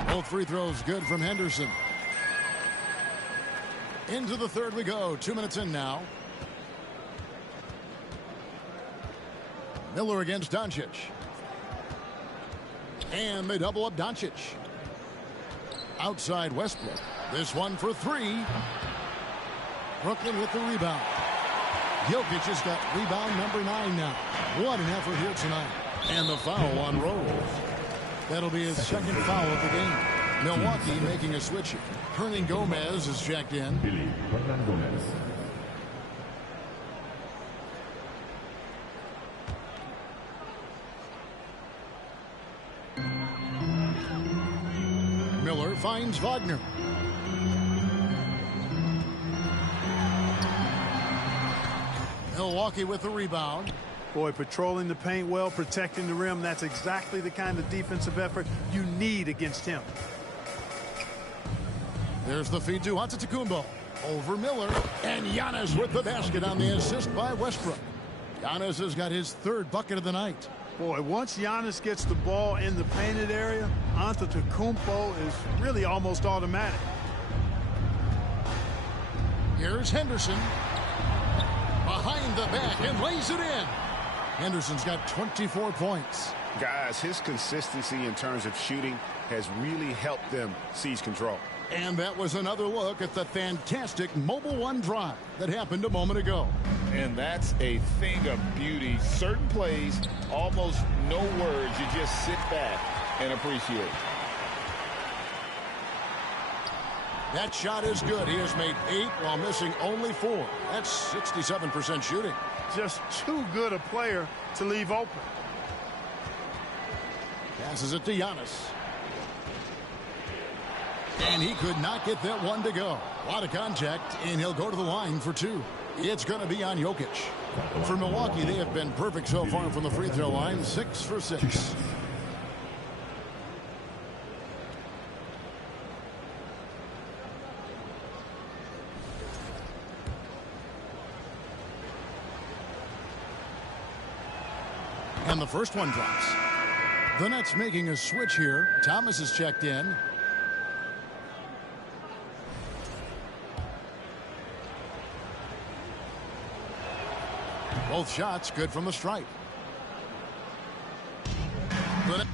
Both free throws good from Henderson. Into the third we go. 2 minutes in now. Miller against Doncic. And they double up Doncic. Outside Westbrook. This one for 3. Brooklyn with the rebound. Jokic has got rebound number 9 now. What an effort here tonight. And the foul on Rose. That'll be his second foul of the game. Milwaukee making a switch. Hernan Gomez is checked in. Miller finds Wagner. Milwaukee with the rebound. Boy, patrolling the paint well, protecting the rim. That's exactly the kind of defensive effort you need against him. There's the feed to Antetokounmpo. Over Miller. And Giannis with the basket on the assist by Westbrook. Giannis has got his third bucket of the night. Boy, once Giannis gets the ball in the painted area, Antetokounmpo is really almost automatic. Here's Henderson. Behind the back and lays it in. Henderson's got 24 points. Guys, his consistency in terms of shooting has really helped them seize control. And that was another look at the fantastic Mobile One drive that happened a moment ago. And that's a thing of beauty. Certain plays, almost no words. You just sit back and appreciate. That shot is good. He has made 8 while missing only 4. That's 67% shooting. Just too good a player to leave open. Passes it to Giannis. And he could not get that one to go. A lot of contact, and he'll go to the line for 2. It's going to be on Jokic. For Milwaukee, they have been perfect so far from the free throw line, 6 for 6. And the first one drops. The Nets making a switch here. Thomas is checked in. Both shots good from the stripe. The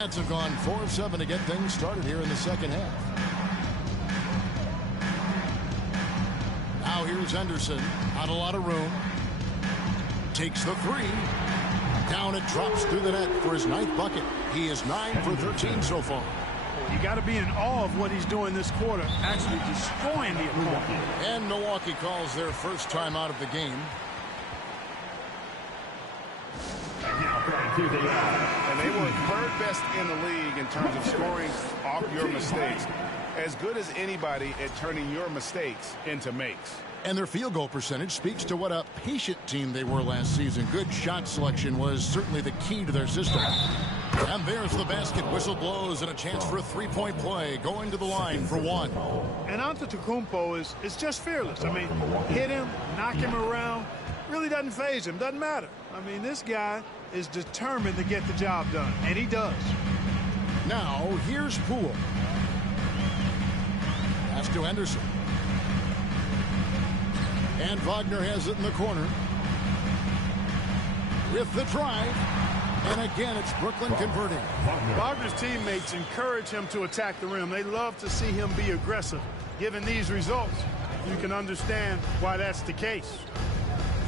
Nets have gone 4 of 7 to get things started here in the second half. Now here's Henderson. Not a lot of room. Takes the 3. Down it drops through the net for his 9th bucket. He is 9 for 13 so far. You got to be in awe of what he's doing this quarter, actually destroying the opponent. And Milwaukee calls their first time out of the game. And they were third best in the league in terms of scoring off your mistakes. As good as anybody at turning your mistakes into makes. And their field goal percentage speaks to what a patient team they were last season. Good shot selection was certainly the key to their system. And there's the basket. Whistle blows and a chance for a three-point play. Going to the line for 1. And Antetokounmpo is just fearless. I mean, hit him, knock him around. Really doesn't faze him. Doesn't matter. I mean, this guy is determined to get the job done. And he does. Now, here's Poole. Pass to Henderson. And Wagner has it in the corner. With the drive. And again, it's Brooklyn converting. Wagner's teammates encourage him to attack the rim. They love to see him be aggressive. Given these results, you can understand why that's the case.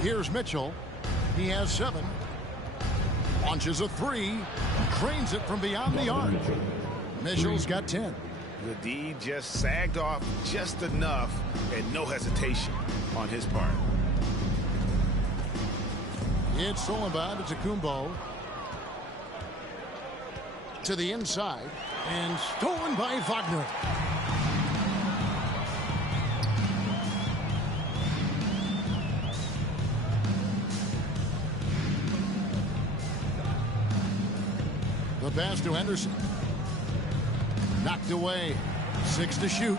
Here's Mitchell. He has 7. Launches a 3. Trains it from beyond the arc. Mitchell's got 10. The D just sagged off just enough and no hesitation on his part. It's stolen by Antetokounmpo. To the inside. And stolen by Wagner. The pass to Henderson. Knocked away. 6 to shoot.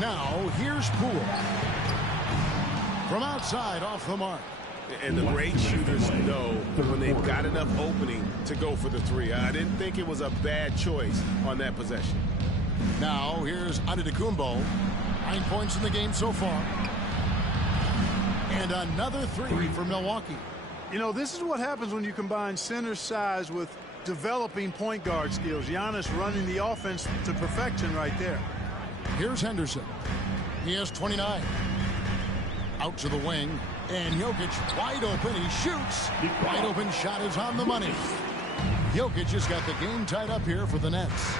Now here's Poole. From outside off the mark. And the great shooters know when they've got enough opening to go for the 3. I didn't think it was a bad choice on that possession. Now here's Antetokounmpo. 9 points in the game so far. And another 3 for Milwaukee. You know, this is what happens when you combine center size with developing point guard skills. Giannis running the offense to perfection right there. Here's Henderson. He has 29. Out to the wing. And Jokic wide open. He shoots. Wide open shot is on the money. Jokic has got the game tied up here for the Nets.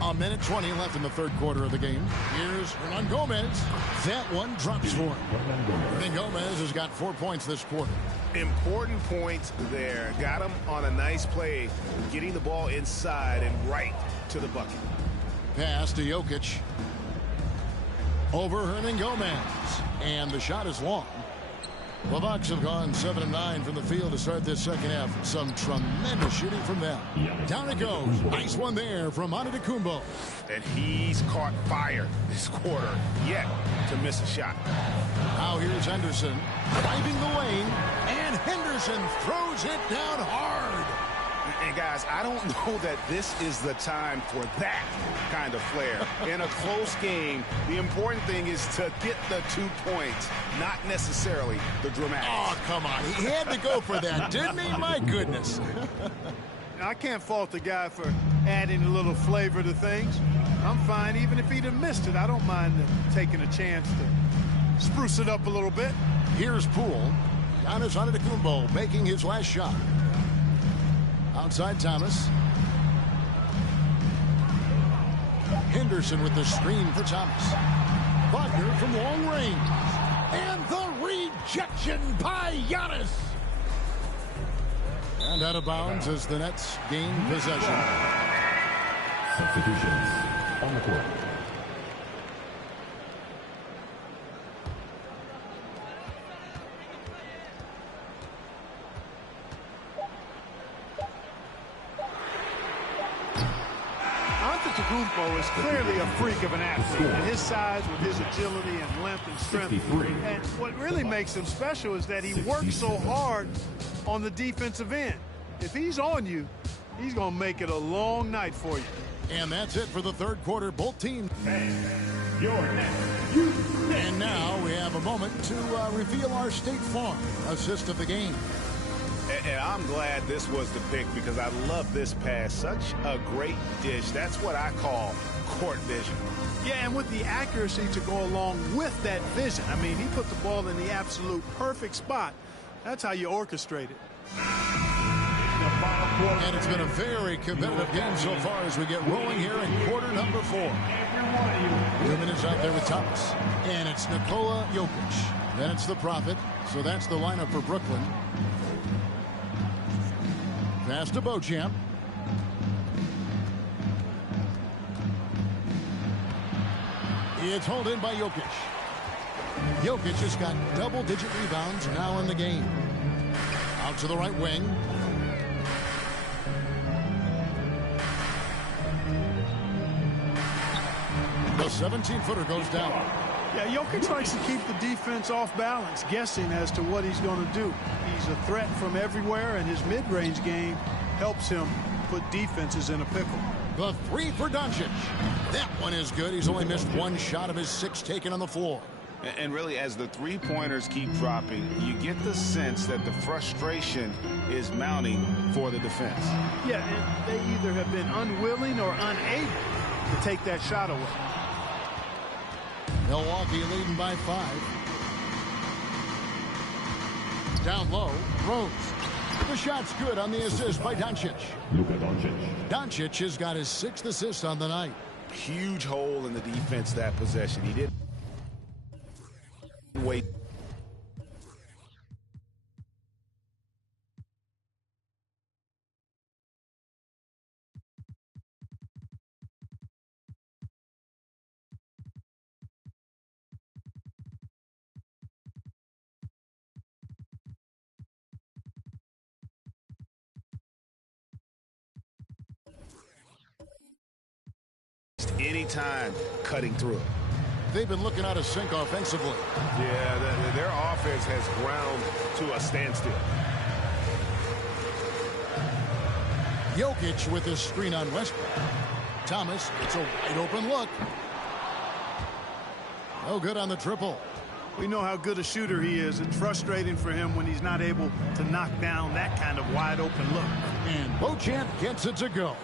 A minute 20 left in the third quarter of the game. Here's Hernan Gomez. That one drops for him. And Gomez has got 4 points this quarter. Important points there. Got him on a nice play, getting the ball inside and right to the bucket. Pass to Jokic. Over Hernan Gomez. And the shot is long. The Bucks have gone 7 of 9 from the field to start this second half. Some tremendous shooting from them. Down it goes. Nice one there from Antetokounmpo. And he's caught fire this quarter, yet to miss a shot. Now here's Henderson driving the lane, and Henderson throws it down hard. And guys, I don't know that this is the time for that kind of flair. In a close game, the important thing is to get the 2 points, not necessarily the dramatic. Oh, come on. He had to go for that, didn't he? My goodness. I can't fault the guy for adding a little flavor to things. I'm fine. Even if he'd have missed it, I don't mind taking a chance to spruce it up a little bit. Here's Poole. Giannis Antetokounmpo making his last shot. Outside Thomas. Henderson with the screen for Thomas. Wagner from long range. And the rejection by Giannis. And out of bounds as the Nets gain possession. Substitutions on the court. Antetokounmpo is clearly a freak of an athlete. And his size with his agility and length and strength. 63. And what really makes him special is that he works so hard on the defensive end. If he's on you, he's going to make it a long night for you. And that's it for the third quarter. Both teams. And now we have a moment to reveal our State Farm assist of the game. And I'm glad this was the pick because I love this pass. Such a great dish. That's what I call court vision. Yeah, and with the accuracy to go along with that vision. I mean, he put the ball in the absolute perfect spot. That's how you orchestrate it. And it's been a very competitive game so far as we get rolling here in quarter number 4. 2 minutes out there with Thomas. And it's Nikola Jokic. Then it's the Prophet. So that's the lineup for Brooklyn. Pass to Beauchamp. It's hauled in by Jokic. Jokic has got double-digit rebounds now in the game. Out to the right wing. The 17-footer goes down. Yeah, Jokic likes to keep the defense off balance, guessing as to what he's going to do. He's a threat from everywhere, and his mid-range game helps him put defenses in a pickle. The 3 for Doncic. That one is good. He's only missed 1 shot of his 6 taken on the floor. And really, as the 3-pointers keep dropping, you get the sense that the frustration is mounting for the defense. Yeah, and they either have been unwilling or unable to take that shot away. Milwaukee leading by 5. Down low, Rose. The shot's good on the assist by Doncic. Luka Doncic. Doncic has got his 6th assist on the night. Huge hole in the defense that possession. He didn't wait. Anytime cutting through. They've been looking out of sync offensively. Yeah, their offense has ground to a standstill. Jokic with his screen on Westbrook. Thomas, it's a wide open look. No good on the triple. We know how good a shooter he is. It's frustrating for him when he's not able to knock down that kind of wide open look. And Beauchamp gets it to go.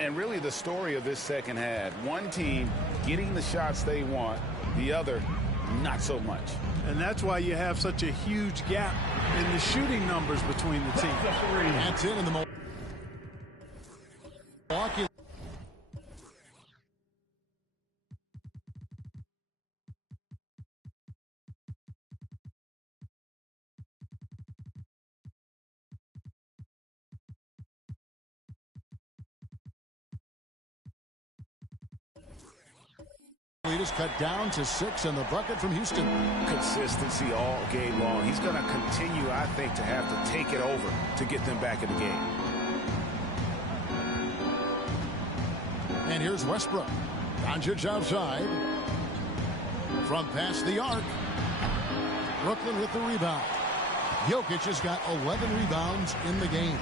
And really the story of this second half, one team getting the shots they want, the other not so much. And that's why you have such a huge gap in the shooting numbers between the teams. That's it in the Milwaukee. lead is cut down to 6 in the bucket from Houston. Consistency all game long. He's going to continue, I think, to have to take it over to get them back in the game. And here's Westbrook. Doncic outside. From past the arc. Brooklyn with the rebound. Jokic has got 11 rebounds in the game.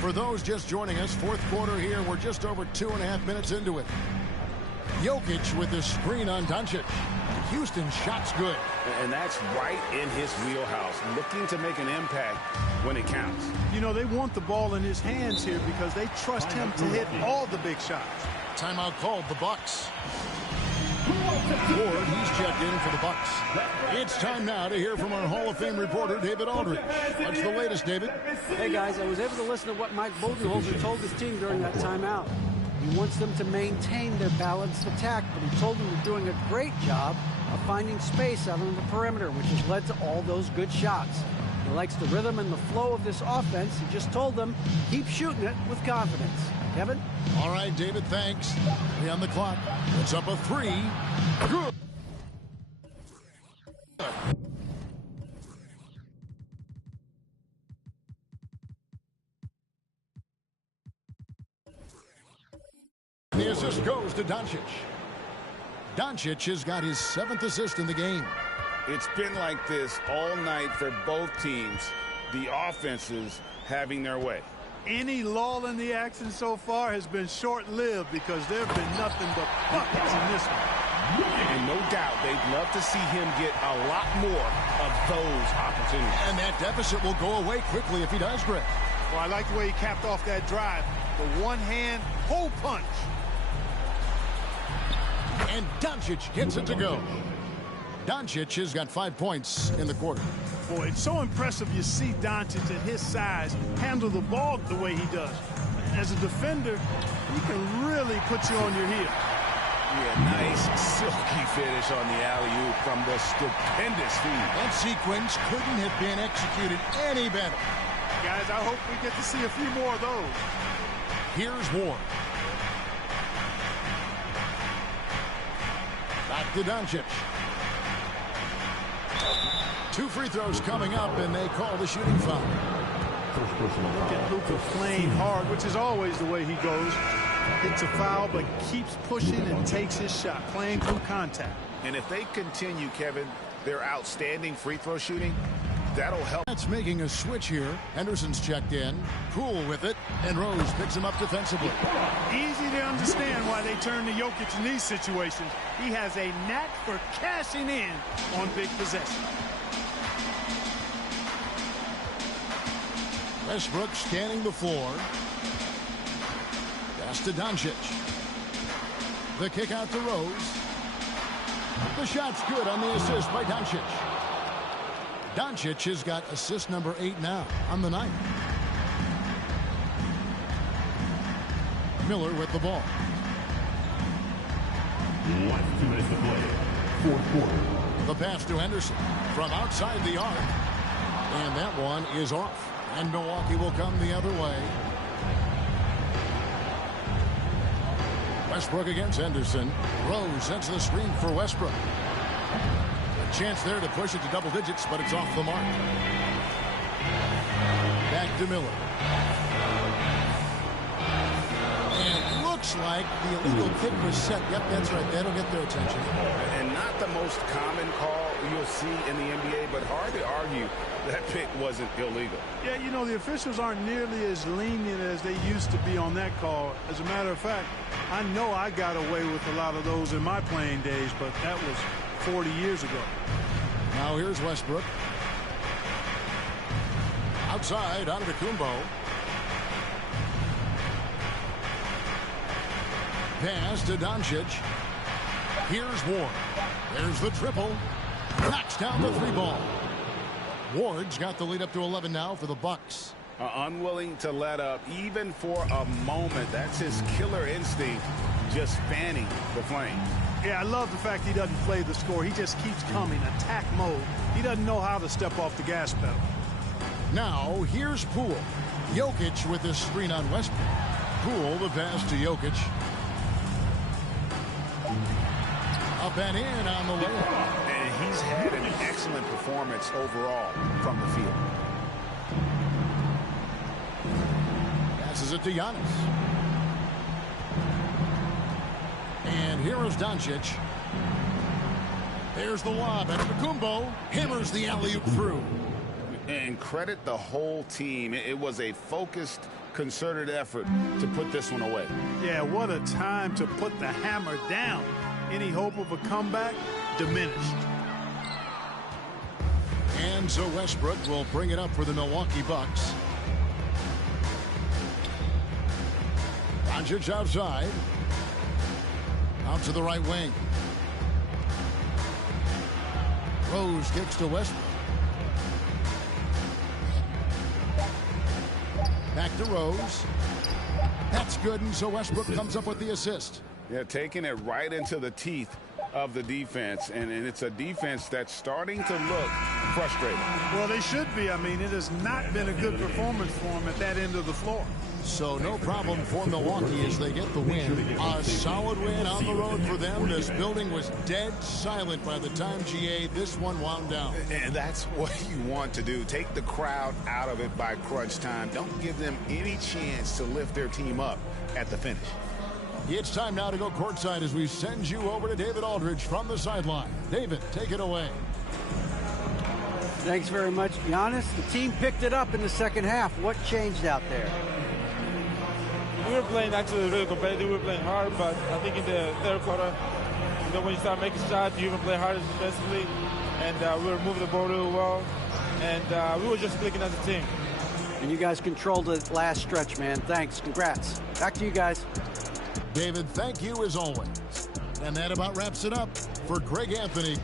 For those just joining us, fourth quarter here. We're just over 2.5 minutes into it. Jokic with the screen on Doncic. Houston's shot's good. And that's right in his wheelhouse, looking to make an impact when it counts. You know, they want the ball in his hands here because they trust him to hit all the big shots. Timeout called, the Bucks. Ward, he's checked in for the Bucks. It's time now to hear from our Hall of Fame reporter, David Aldridge. What's the latest, David? Hey, guys, I was able to listen to what Mike Budenholzer told his team during that timeout. He wants them to maintain their balanced attack, but he told them they're doing a great job of finding space out on the perimeter, which has led to all those good shots. He likes the rhythm and the flow of this offense. He just told them, keep shooting it with confidence. Kevin? All right, David, thanks. 3 on the clock. It's up a 3. Good. The assist goes to Doncic. Doncic has got his 7th assist in the game. It's been like this all night for both teams. The offenses having their way. Any lull in the action so far has been short-lived because there have been nothing but buckets in this one. And no doubt they'd love to see him get a lot more of those opportunities. And that deficit will go away quickly if he does, Greg. Well, I like the way he capped off that drive. The one-hand hole punch. And Doncic gets it to go. Doncic has got 5 points in the quarter. Boy, it's so impressive you see Doncic at his size handle the ball the way he does. As a defender, he can really put you on your heel. Yeah, nice silky finish on the alley-oop from the stupendous feed. That sequence couldn't have been executed any better. Guys, I hope we get to see a few more of those. Here's Ward. Back to Doncic. 2 free throws coming up, and they call the shooting foul. Look at Luka playing hard, which is always the way he goes. Hits a foul, but keeps pushing and takes his shot, playing through contact. And if they continue, Kevin, their outstanding free throw shooting, that'll help. That's making a switch here. Henderson's checked in. Poole with it, and Rose picks him up defensively. Easy to understand why they turn to Jokic in these situations. He has a knack for cashing in on big possessions. Westbrook scanning the floor. Pass to Doncic. The kick out to Rose. The shot's good on the assist by Doncic. Doncic has got assist number 8 now on the night. Miller with the ball. 2 minutes to play. Fourth quarter. The pass to Henderson from outside the arc. And that one is off. And Milwaukee will come the other way. Westbrook against Henderson. Rose sends the screen for Westbrook. A chance there to push it to double digits, but it's off the mark. Back to Miller. And it looks like the illegal kick was set. Yep, that's right. That'll get their attention. And not the most common call you'll see in the NBA, but hard to argue that pick wasn't illegal. Yeah, you know, the officials aren't nearly as lenient as they used to be on that call. As a matter of fact, I know I got away with a lot of those in my playing days, but that was 40 years ago. Now here's Westbrook. Outside, Antetokounmpo. Pass to Doncic. Here's Ward. There's the triple. Knocks down the 3 ball. Ward's got the lead up to 11 now for the Bucks. Unwilling to let up even for a moment. That's his killer instinct, just fanning the flames. Yeah, I love the fact he doesn't play the score. He just keeps coming, attack mode. He doesn't know how to step off the gas pedal. Now, here's Poole. Jokic with his screen on Westbrook. Poole the pass to Jokic. Up and in on the layup. And he's had an excellent performance overall from the field. Passes it to Giannis. And here is Doncic. There's the lob, and Kumbo hammers the alley-oop through. And credit the whole team. It was a focused, concerted effort to put this one away. Yeah, what a time to put the hammer down. Any hope of a comeback diminished. And so Westbrook will bring it up for the Milwaukee Bucks. Doncic outside. Out to the right wing. Rose kicks to Westbrook. Back to Rose. That's good, and so Westbrook comes up with the assist. Yeah, taking it right into the teeth of the defense, and it's a defense that's starting to look frustrated. Well, they should be. I mean, it has not been a good performance for them at that end of the floor. So no problem for Milwaukee as they get the win. A solid win on the road for them. This building was dead silent by the time, GA, this one wound down. And that's what you want to do. Take the crowd out of it by crunch time. Don't give them any chance to lift their team up at the finish. It's time now to go courtside as we send you over to David Aldridge from the sideline. David, take it away. Thanks very much, Giannis. The team picked it up in the second half. What changed out there? We were playing actually really competitive. We were playing hard, but I think in the third quarter, when you start making shots, you even play harder defensively, and we were moving the ball really well, and we were just clicking as a team. And you guys controlled the last stretch, man. Thanks. Congrats. Back to you guys. David, thank you as always. And that about wraps it up for Greg Anthony.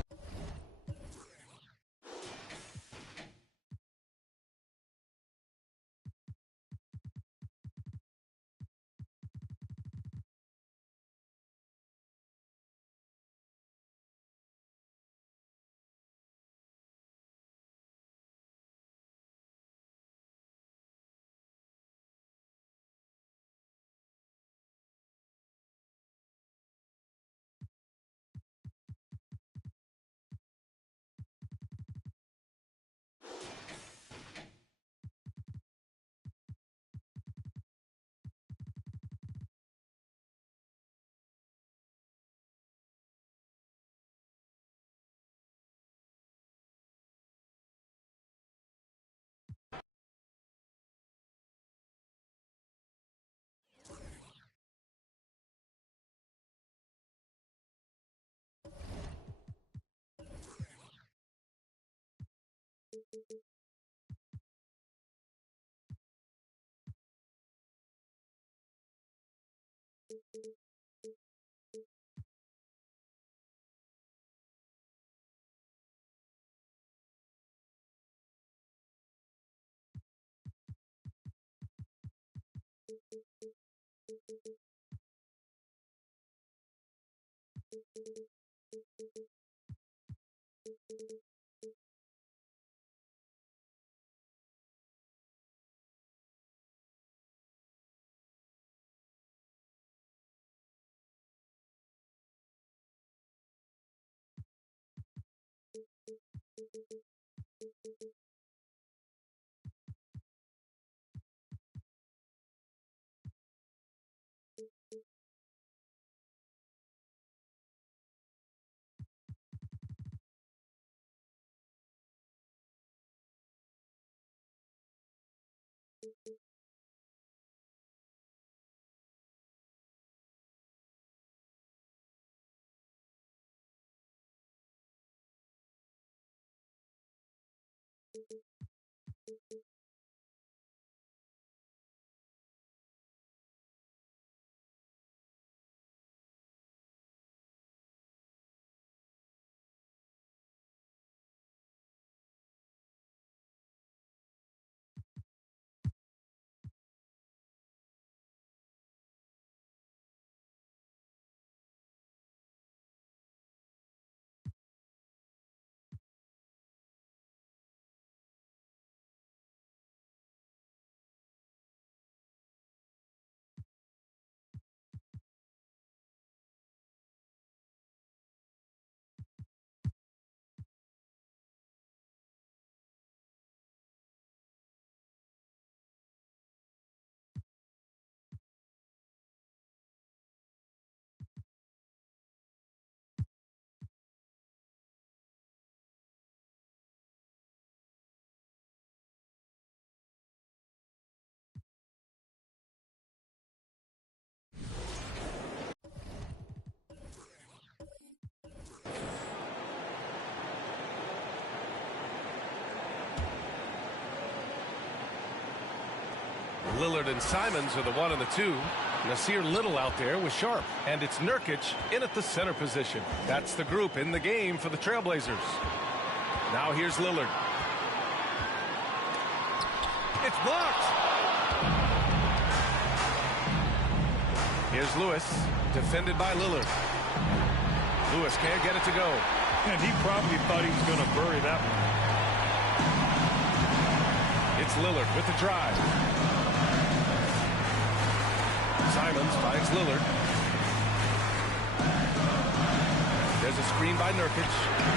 Lillard and Simons are the 1 and the 2. Nasir Little out there with Sharp. And it's Nurkic in at the center position. That's the group in the game for the Trailblazers. Now here's Lillard. It's blocked. Here's Lewis, defended by Lillard. Lewis can't get it to go. And he probably thought he was going to bury that one. It's Lillard with the drive. Simons finds Lillard. There's a screen by Nurkic.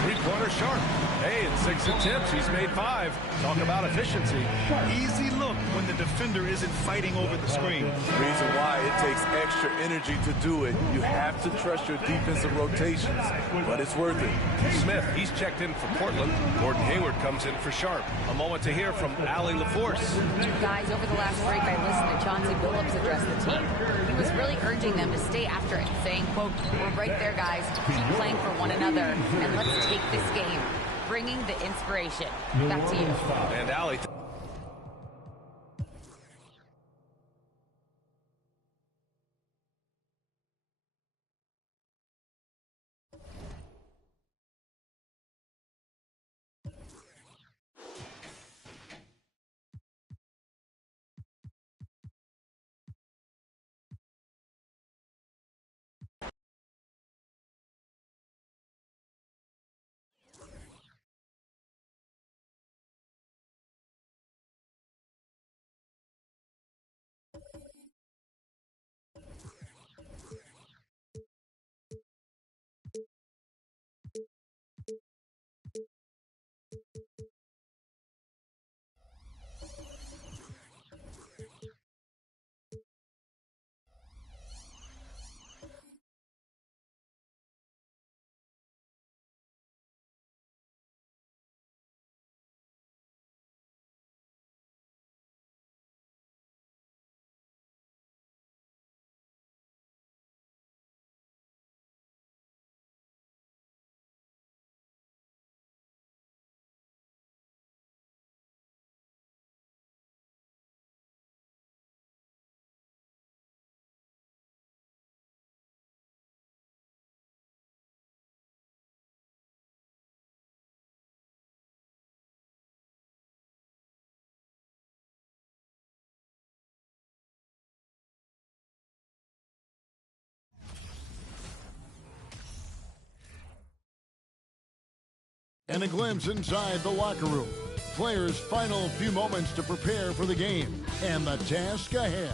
Three-pointer Sharp. Hey, in 6 attempts, he's made 5. Talk about efficiency. Easy look when the defender isn't fighting over the screen. Reason why it takes extra energy to do it. You have to trust your defensive rotations, but it's worth it. Smith, he's checked in for Portland. Gordon Hayward comes in for Sharp. A moment to hear from Allie LaForce. Guys, over the last break, I listened to Chauncey Billups address the team. He was really urging them to stay after it, saying, quote, "We're right there, guys. Keep playing for one another, and let's take this game." Bringing the inspiration. Back to you. And Allie. And a glimpse inside the locker room. Players' final few moments to prepare for the game and the task ahead.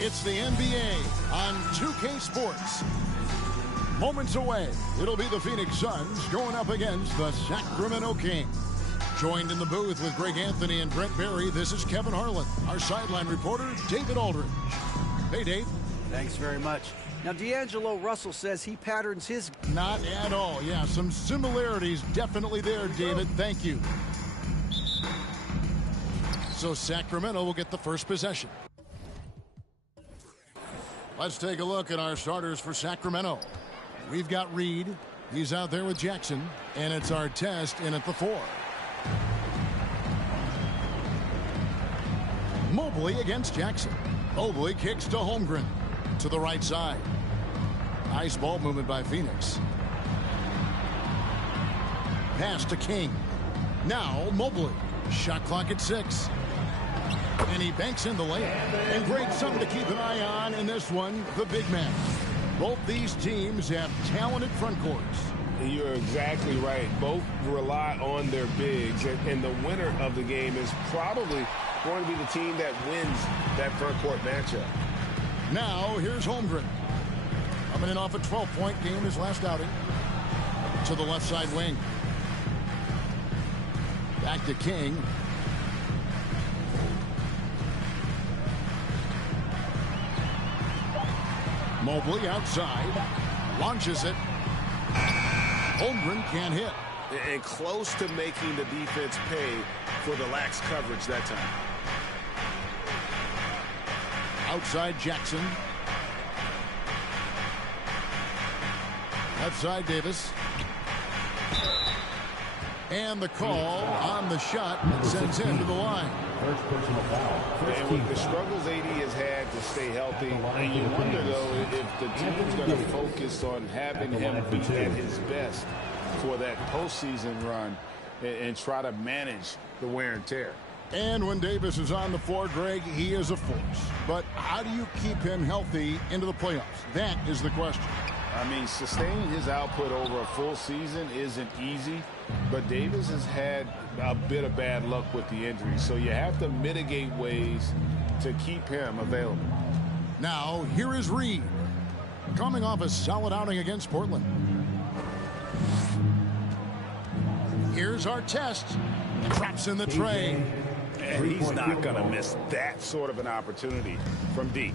It's the NBA on 2K Sports. Moments away, it'll be the Phoenix Suns going up against the Sacramento Kings. Joined in the booth with Greg Anthony and Brent Barry, this is Kevin Harlan. Our sideline reporter, David Aldridge. Hey, Dave. Thanks very much. Now, D'Angelo Russell says he patterns his... Not at all. Yeah, some similarities definitely there, David. Thank you. So Sacramento will get the first possession. Let's take a look at our starters for Sacramento. We've got Reed. He's out there with Jackson. And it's Artest in at the 4. Mobley against Jackson. Mobley kicks to Holmgren. To the right side. Nice ball movement by Phoenix. Pass to King. Now Mobley. Shot clock at 6. And he banks in the layup. And great something to keep an eye on in this one, the big man. Both these teams have talented front courts. You're exactly right. Both rely on their bigs. And the winner of the game is probably going to be the team that wins that front court matchup. Now, here's Holmgren. Coming in off a 12-point game his last outing. To the left side wing. Back to King. Mobley outside. Launches it. Holmgren can't hit. And close to making the defense pay for the lax coverage that time. Outside Jackson. Outside Davis. And the call on the shot that sends him to the line. First personal foul. And with the struggles AD has had to stay healthy, and you wonder, though, if the team's going to focus on having him be at his best for that postseason run and try to manage the wear and tear. And when Davis is on the floor, Greg, he is a force. But how do you keep him healthy into the playoffs? That is the question. I mean, sustaining his output over a full season isn't easy, but Davis has had a bit of bad luck with the injury, so you have to mitigate ways to keep him available. Now, here is Reed, coming off a solid outing against Portland. Here's Artest, drops in the tray. And he's not going to miss that sort of an opportunity from deep.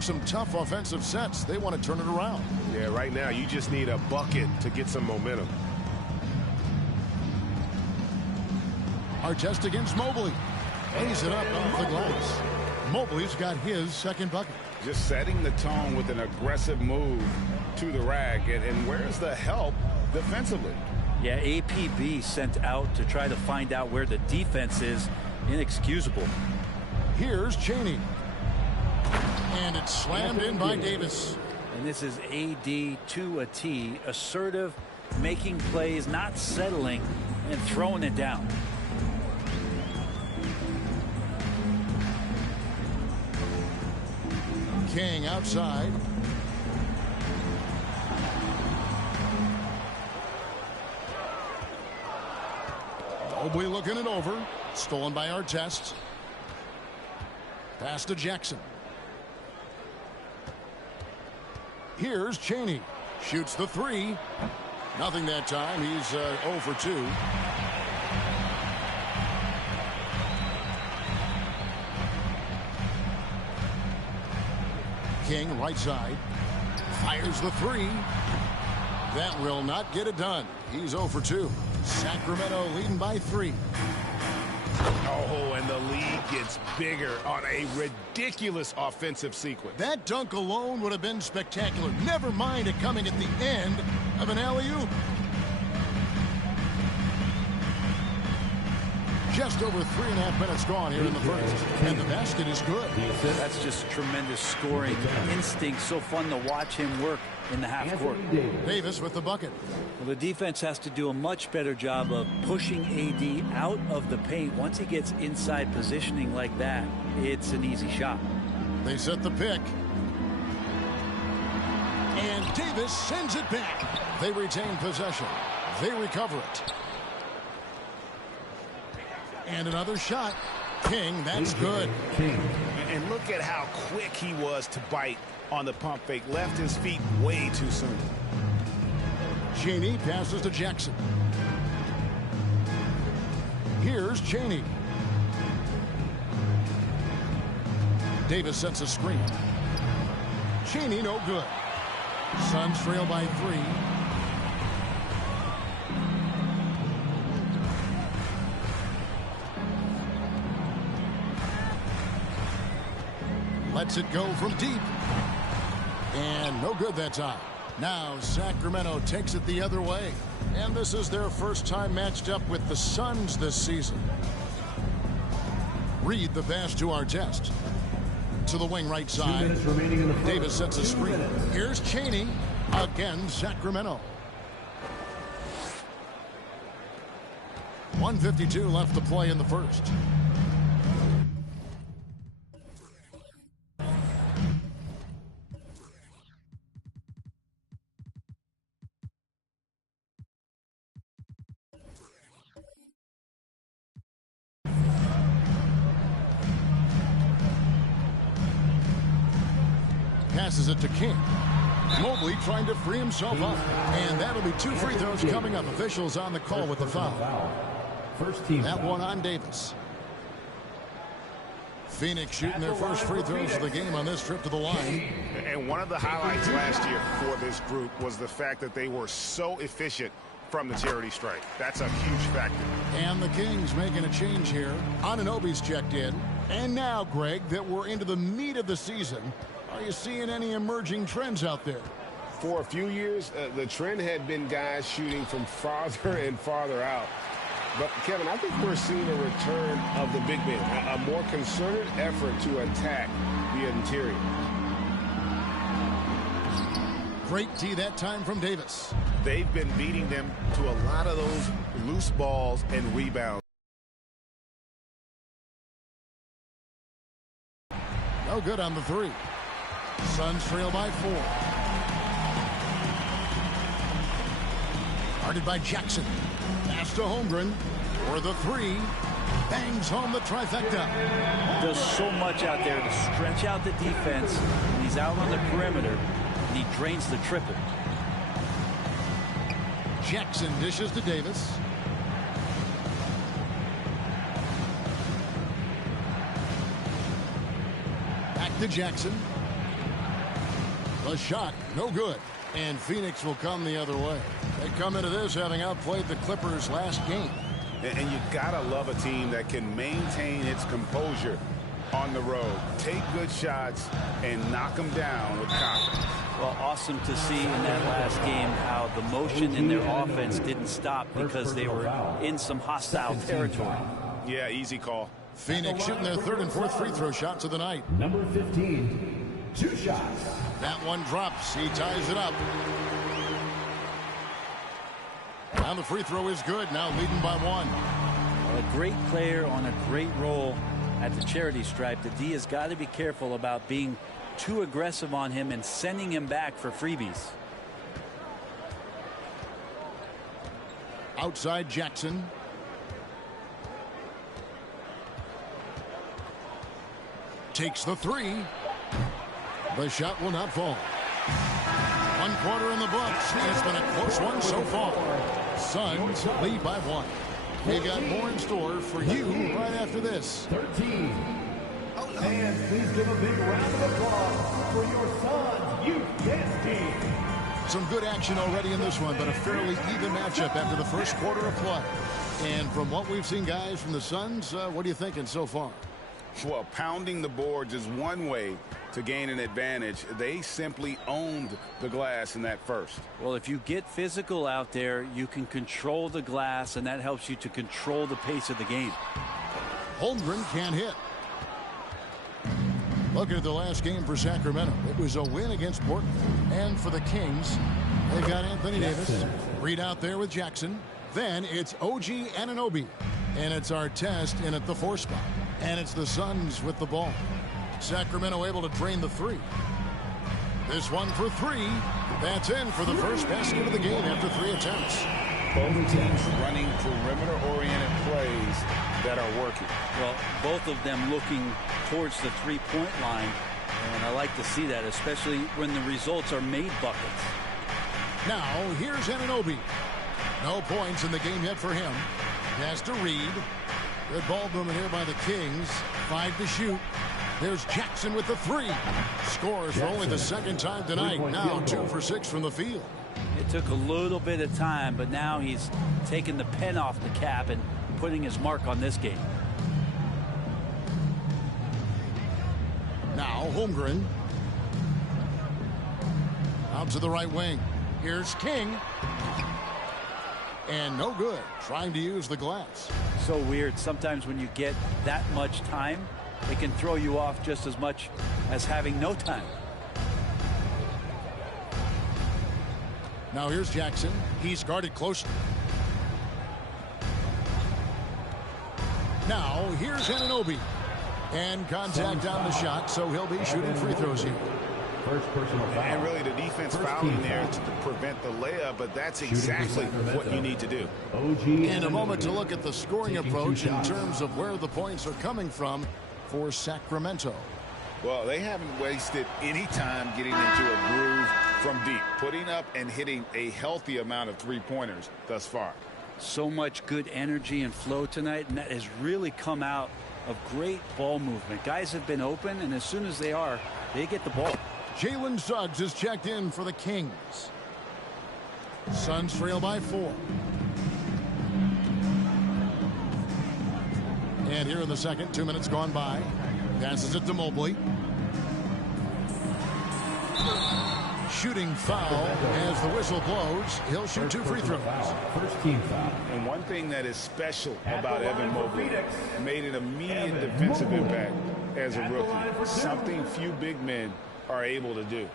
Some tough offensive sets. They want to turn it around. Yeah, right now you just need a bucket to get some momentum. Artest against Mobley. Lays it up off the glass. Mobley's got his second bucket. Just setting the tone with an aggressive move to the rack. And where's the help defensively? Yeah, APB sent out to try to find out where the defense is. Inexcusable. Here's Chaney. And it's slammed in by Davis. And this is AD to a T. Assertive, making plays, not settling, and throwing it down. King outside. Mobley looking it over. Stolen by Artest. Pass to Jackson. Here's Chaney. Shoots the three. Nothing that time. He's 0 for 2. King right side. Fires the three. That will not get it done. He's 0 for 2. Sacramento leading by 3. Oh, and the lead gets bigger on a ridiculous offensive sequence. That dunk alone would have been spectacular. Never mind it coming at the end of an alley-oop. Just over 3.5 minutes gone here in the first. And the basket is good. That's just tremendous scoring instinct. So fun to watch him work in the half court. Davis with the bucket. Well, the defense has to do a much better job of pushing AD out of the paint. Once he gets inside positioning like that, it's an easy shot. They set the pick. And Davis sends it back. They retain possession. They recover it. And another shot. King, that's good. And look at how quick he was to bite on the pump fake. Left his feet way too soon. Chaney passes to Jackson. Here's Chaney. Davis sets a screen. Chaney no good. Suns trail by 3. Lets it go from deep. And no good that time. Now Sacramento takes it the other way. And this is their first time matched up with the Suns this season. Reed the pass to Artest. To the wing right side. Davis sets a screen. Here's Chaney. Again, Sacramento. 1:52 left to play in the first. Passes it to King. Mobley trying to free himself up. And that'll be 2 free throws coming up. Officials on the call with the foul. First team. That one on Davis. Phoenix shooting their first free throws of the game on this trip to the line. And one of the highlights last year for this group was the fact that they were so efficient from the charity strike. That's a huge factor. And the Kings making a change here. Anunoby's checked in. And now, Greg, that we're into the meat of the season, are you seeing any emerging trends out there? For a few years, the trend had been guys shooting from farther and farther out. But, Kevin, I think we're seeing a return of the big man, a more concerted effort to attack the interior. Great D that time from Davis. They've been beating them to a lot of those loose balls and rebounds. No good on the three. Suns trail by 4. Guarded by Jackson. Pass to Holmgren for the 3. Bangs home the trifecta. Does so much out there to stretch out the defense. And he's out on the perimeter, and he drains the triple. Jackson dishes to Davis. Back to Jackson. The shot, no good. And Phoenix will come the other way. They come into this having outplayed the Clippers last game. And you gotta love a team that can maintain its composure on the road. Take good shots and knock them down with confidence. Well, awesome to see in that last game how the motion in their offense didn't stop because they were in some hostile territory. Yeah, easy call. Phoenix shooting their 3rd and 4th free throw shots of the night. Number 15, 2 shots. That one drops. He ties it up. Now the free throw is good. Now leading by 1. Well, a great player on a great role at the charity stripe. The D has got to be careful about being too aggressive on him and sending him back for freebies. Outside Jackson. Takes the 3. The shot will not fall. 1 quarter in the books, and it's been a close one so far. Suns lead by 1. We got more in store for you right after this. 13. And please give a big round of applause for your Suns Youth Dance Team. Some good action already in this one, but a fairly even matchup after the first quarter of play. And from what we've seen, guys, from the Suns, what are you thinking so far? Well, pounding the boards is one way to gain an advantage. They simply owned the glass in that first. Well, if you get physical out there, you can control the glass, and that helps you to control the pace of the game. Holmgren can't hit. Looking at the last game for Sacramento, it was a win against Portland. And for the Kings, they've got Anthony Davis. Reed out there with Jackson. Then it's OG Anunoby. And it's Artest in at the 4 spot. And it's the Suns with the ball. Sacramento able to drain the 3. This one for 3. That's in for the first basket of the game after 3 attempts. Both teams running perimeter-oriented plays that are working. Well, both of them looking towards the 3-point line. And I like to see that, especially when the results are made buckets. Now, here's Anunoby. No points in the game yet for him. Pass to Reed. Good ball movement here by the Kings. 5 to shoot. There's Jackson with the 3. Scores for only the 2nd time tonight. Now 2 for 6 from the field. It took a little bit of time, but now he's taking the pen off the cap and putting his mark on this game. Now Holmgren. Out to the right wing. Here's King. And no good. Trying to use the glass. So weird. Sometimes when you get that much time, it can throw you off just as much as having no time. Now here's Jackson. He's guarded closely. Now here's Anunoby. And contact down the shot, so he'll be shooting free throws here. First personal foul. And really the defense fouling there to prevent the layup, but that's exactly what you need to do. And a moment to look at the scoring approach in terms of where the points are coming from for Sacramento. Well, they haven't wasted any time getting into a groove from deep, putting up and hitting a healthy amount of 3-pointers thus far. So much good energy and flow tonight, and that has really come out of great ball movement. Guys have been open, and as soon as they are, they get the ball. Jalen Suggs is checked in for the Kings. Suns trail by 4. And here in the second, 2 minutes gone by. Passes it to Mobley. shooting foul. As the whistle blows, he'll shoot 2 free throws. First team foul. And one thing that is special about Evan Mobley, made an immediate defensive impact as a rookie. Something few big men are able to do.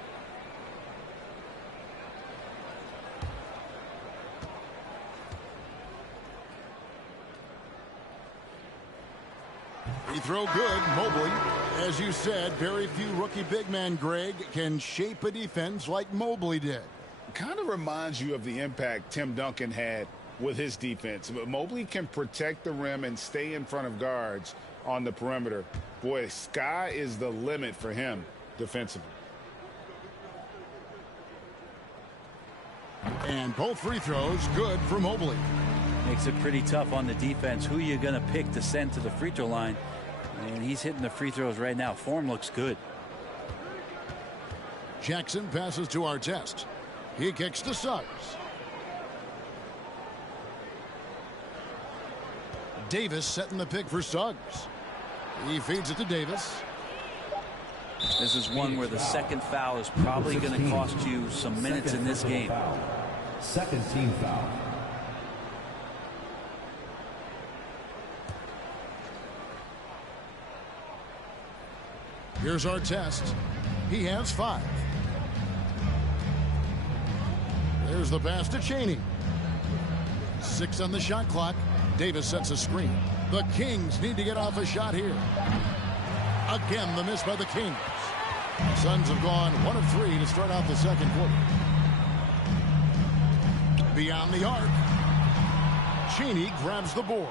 Free throw good. Mobley, as you said, very few rookie big men, Greg, can shape a defense like Mobley did. Kind of reminds you of the impact Tim Duncan had with his defense. But Mobley can protect the rim and stay in front of guards on the perimeter. Boy, sky is the limit for him defensively. And both free throws good for Mobley. Makes it pretty tough on the defense. Who are you going to pick to send to the free throw line? And he's hitting the free throws right now. Form looks good. Jackson passes to Artest. He kicks to Suggs. Davis setting the pick for Suggs. He feeds it to Davis. This is one where the second foul is probably going to cost you some minutes in this game. Second team foul. Here's Artest. He has 5. There's the pass to Chaney. 6 on the shot clock. Davis sets a screen. The Kings need to get off a shot here. Again, the miss by the Kings. Suns have gone 1 of 3 to start out the second quarter. Beyond the arc. Chaney grabs the board.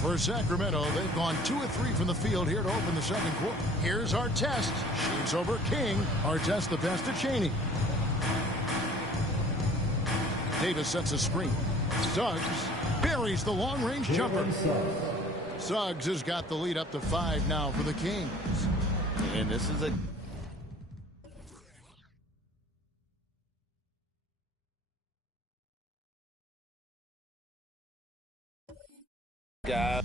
For Sacramento, they've gone 2 of 3 from the field here to open the second quarter. Here's Artest. Shoots over King. Artest the pass to Chaney. Davis sets a screen. Suggs buries the long-range jumper. Suggs has got the lead up to 5 now for the Kings. And this is a guy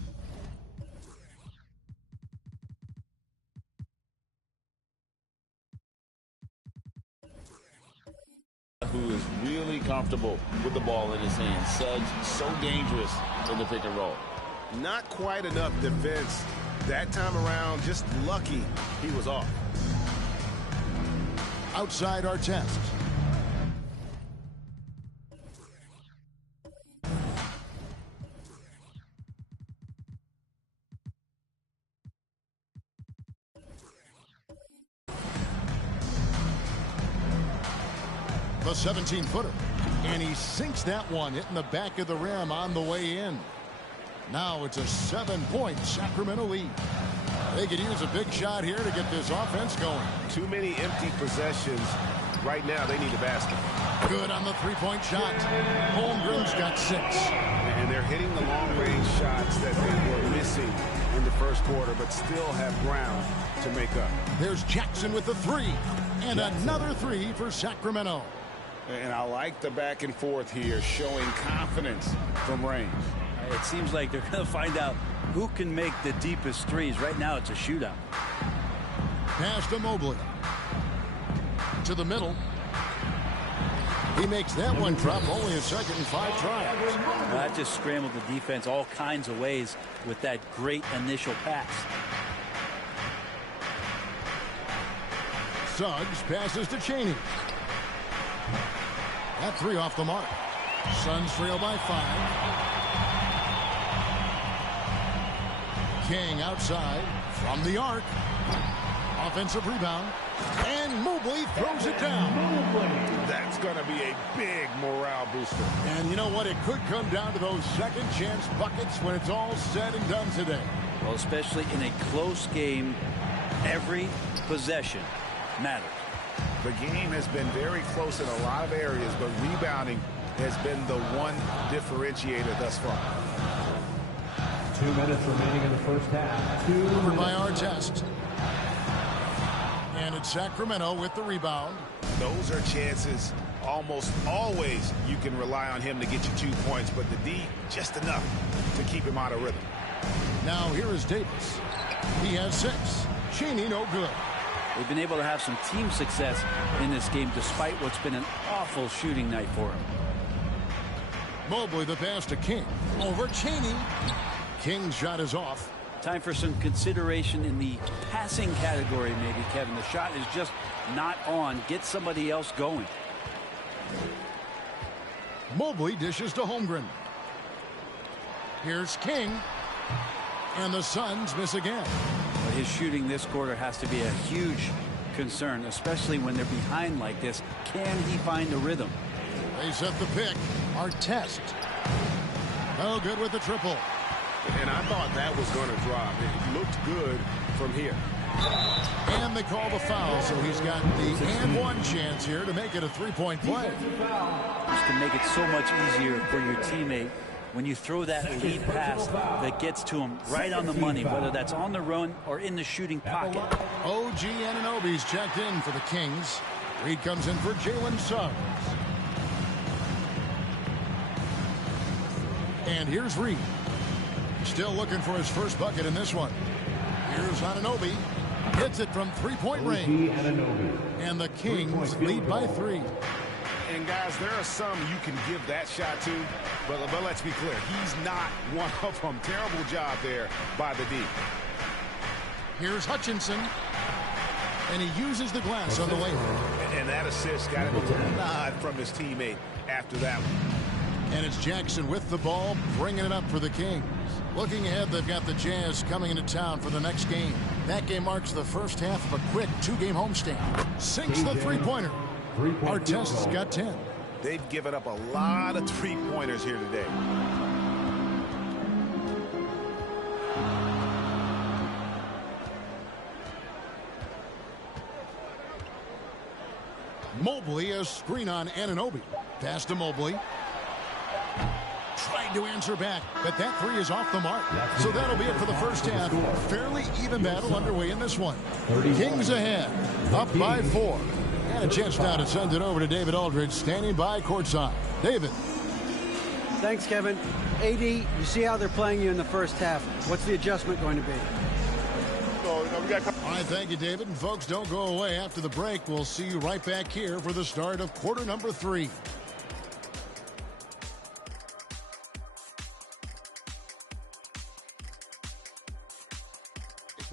who is really comfortable with the ball in his hands. Suggs so dangerous in the pick and roll. Not quite enough defense that time around. Just lucky he was off. Outside Artest. The 17-footer. And he sinks that one, hitting the back of the rim on the way in. Now it's a 7-point Sacramento lead. They could use a big shot here to get this offense going. Too many empty possessions. Right now, they need a basket. Good on the three-point shot. Holmgren's got 6. And they're hitting the long-range shots that they were missing in the first quarter, but still have ground to make up. There's Jackson with the 3. And another 3 for Sacramento. And I like the back and forth here, showing confidence from range. It seems like they're going to find out who can make the deepest threes. Right now, it's a shootout. Pass to Mobley. To the middle. He makes that one drop, only a second and 5 tries. That just scrambled the defense all kinds of ways with that great initial pass. Suggs passes to Chaney. That 3 off the mark. Suns trail by 5. King outside from the arc. Offensive rebound. And Mobley throws it down. That's going to be a big morale booster. And you know what? It could come down to those second chance buckets when it's all said and done today. Well, especially in a close game, every possession matters. The game has been very close in a lot of areas, but rebounding has been the one differentiator thus far. 2 minutes remaining in the first half. Over by Artest. And it's Sacramento with the rebound. Those are chances almost always you can rely on him to get you 2 points, but the D just enough to keep him out of rhythm. Now here is Davis. He has 6. Chaney no good. They've been able to have some team success in this game despite what's been an awful shooting night for them. Mobley the pass to King. Over Cheney. King's shot is off. Time for some consideration in the passing category maybe, Kevin. The shot is just not on. Get somebody else going. Mobley dishes to Holmgren. Here's King. And the Suns miss again. But his shooting this quarter has to be a huge concern, especially when they're behind like this. Can he find a rhythm? They set the pick. Artest. Oh, good with the triple. And I thought that was going to drop. It looked good from here. And they call the foul, so he's got the and one chance here to make it a three-point play. This can make it so much easier for your teammate when you throw that lead pass that gets to him right on the money, whether that's on the run or in the shooting pocket. OG Anunoby's checked in for the Kings. Reed comes in for Jalen Suggs. And here's Reed. Still looking for his first bucket in this one. Here's Anunoby. Hits it from three-point range. And the Kings lead by 3. And guys, there are some you can give that shot to, but let's be clear, he's not one of them. Terrible job there by the D. Here's Hutchinson. And he uses the glass on the layup. And that assist got him a little nod from his teammate after that one. And it's Jackson with the ball, bringing it up for the Kings. Looking ahead, they've got the Jazz coming into town for the next game. That game marks the first half of a quick 2-game homestand. Sinks the three-pointer. Artest's got 10. They've given up a lot of three-pointers here today. Mobley, a screen on Anunoby. Pass to Mobley. Tried to answer back, but that three is off the mark. So that'll be it for the first half. Fairly even battle underway in this one. Kings ahead, up by 4. And a chance now to send it over to David Aldridge, standing by courtside. David. Thanks, Kevin. AD, you see how they're playing you in the first half. What's the adjustment going to be? All right, thank you, David. And folks, don't go away. After the break, we'll see you right back here for the start of quarter number 3.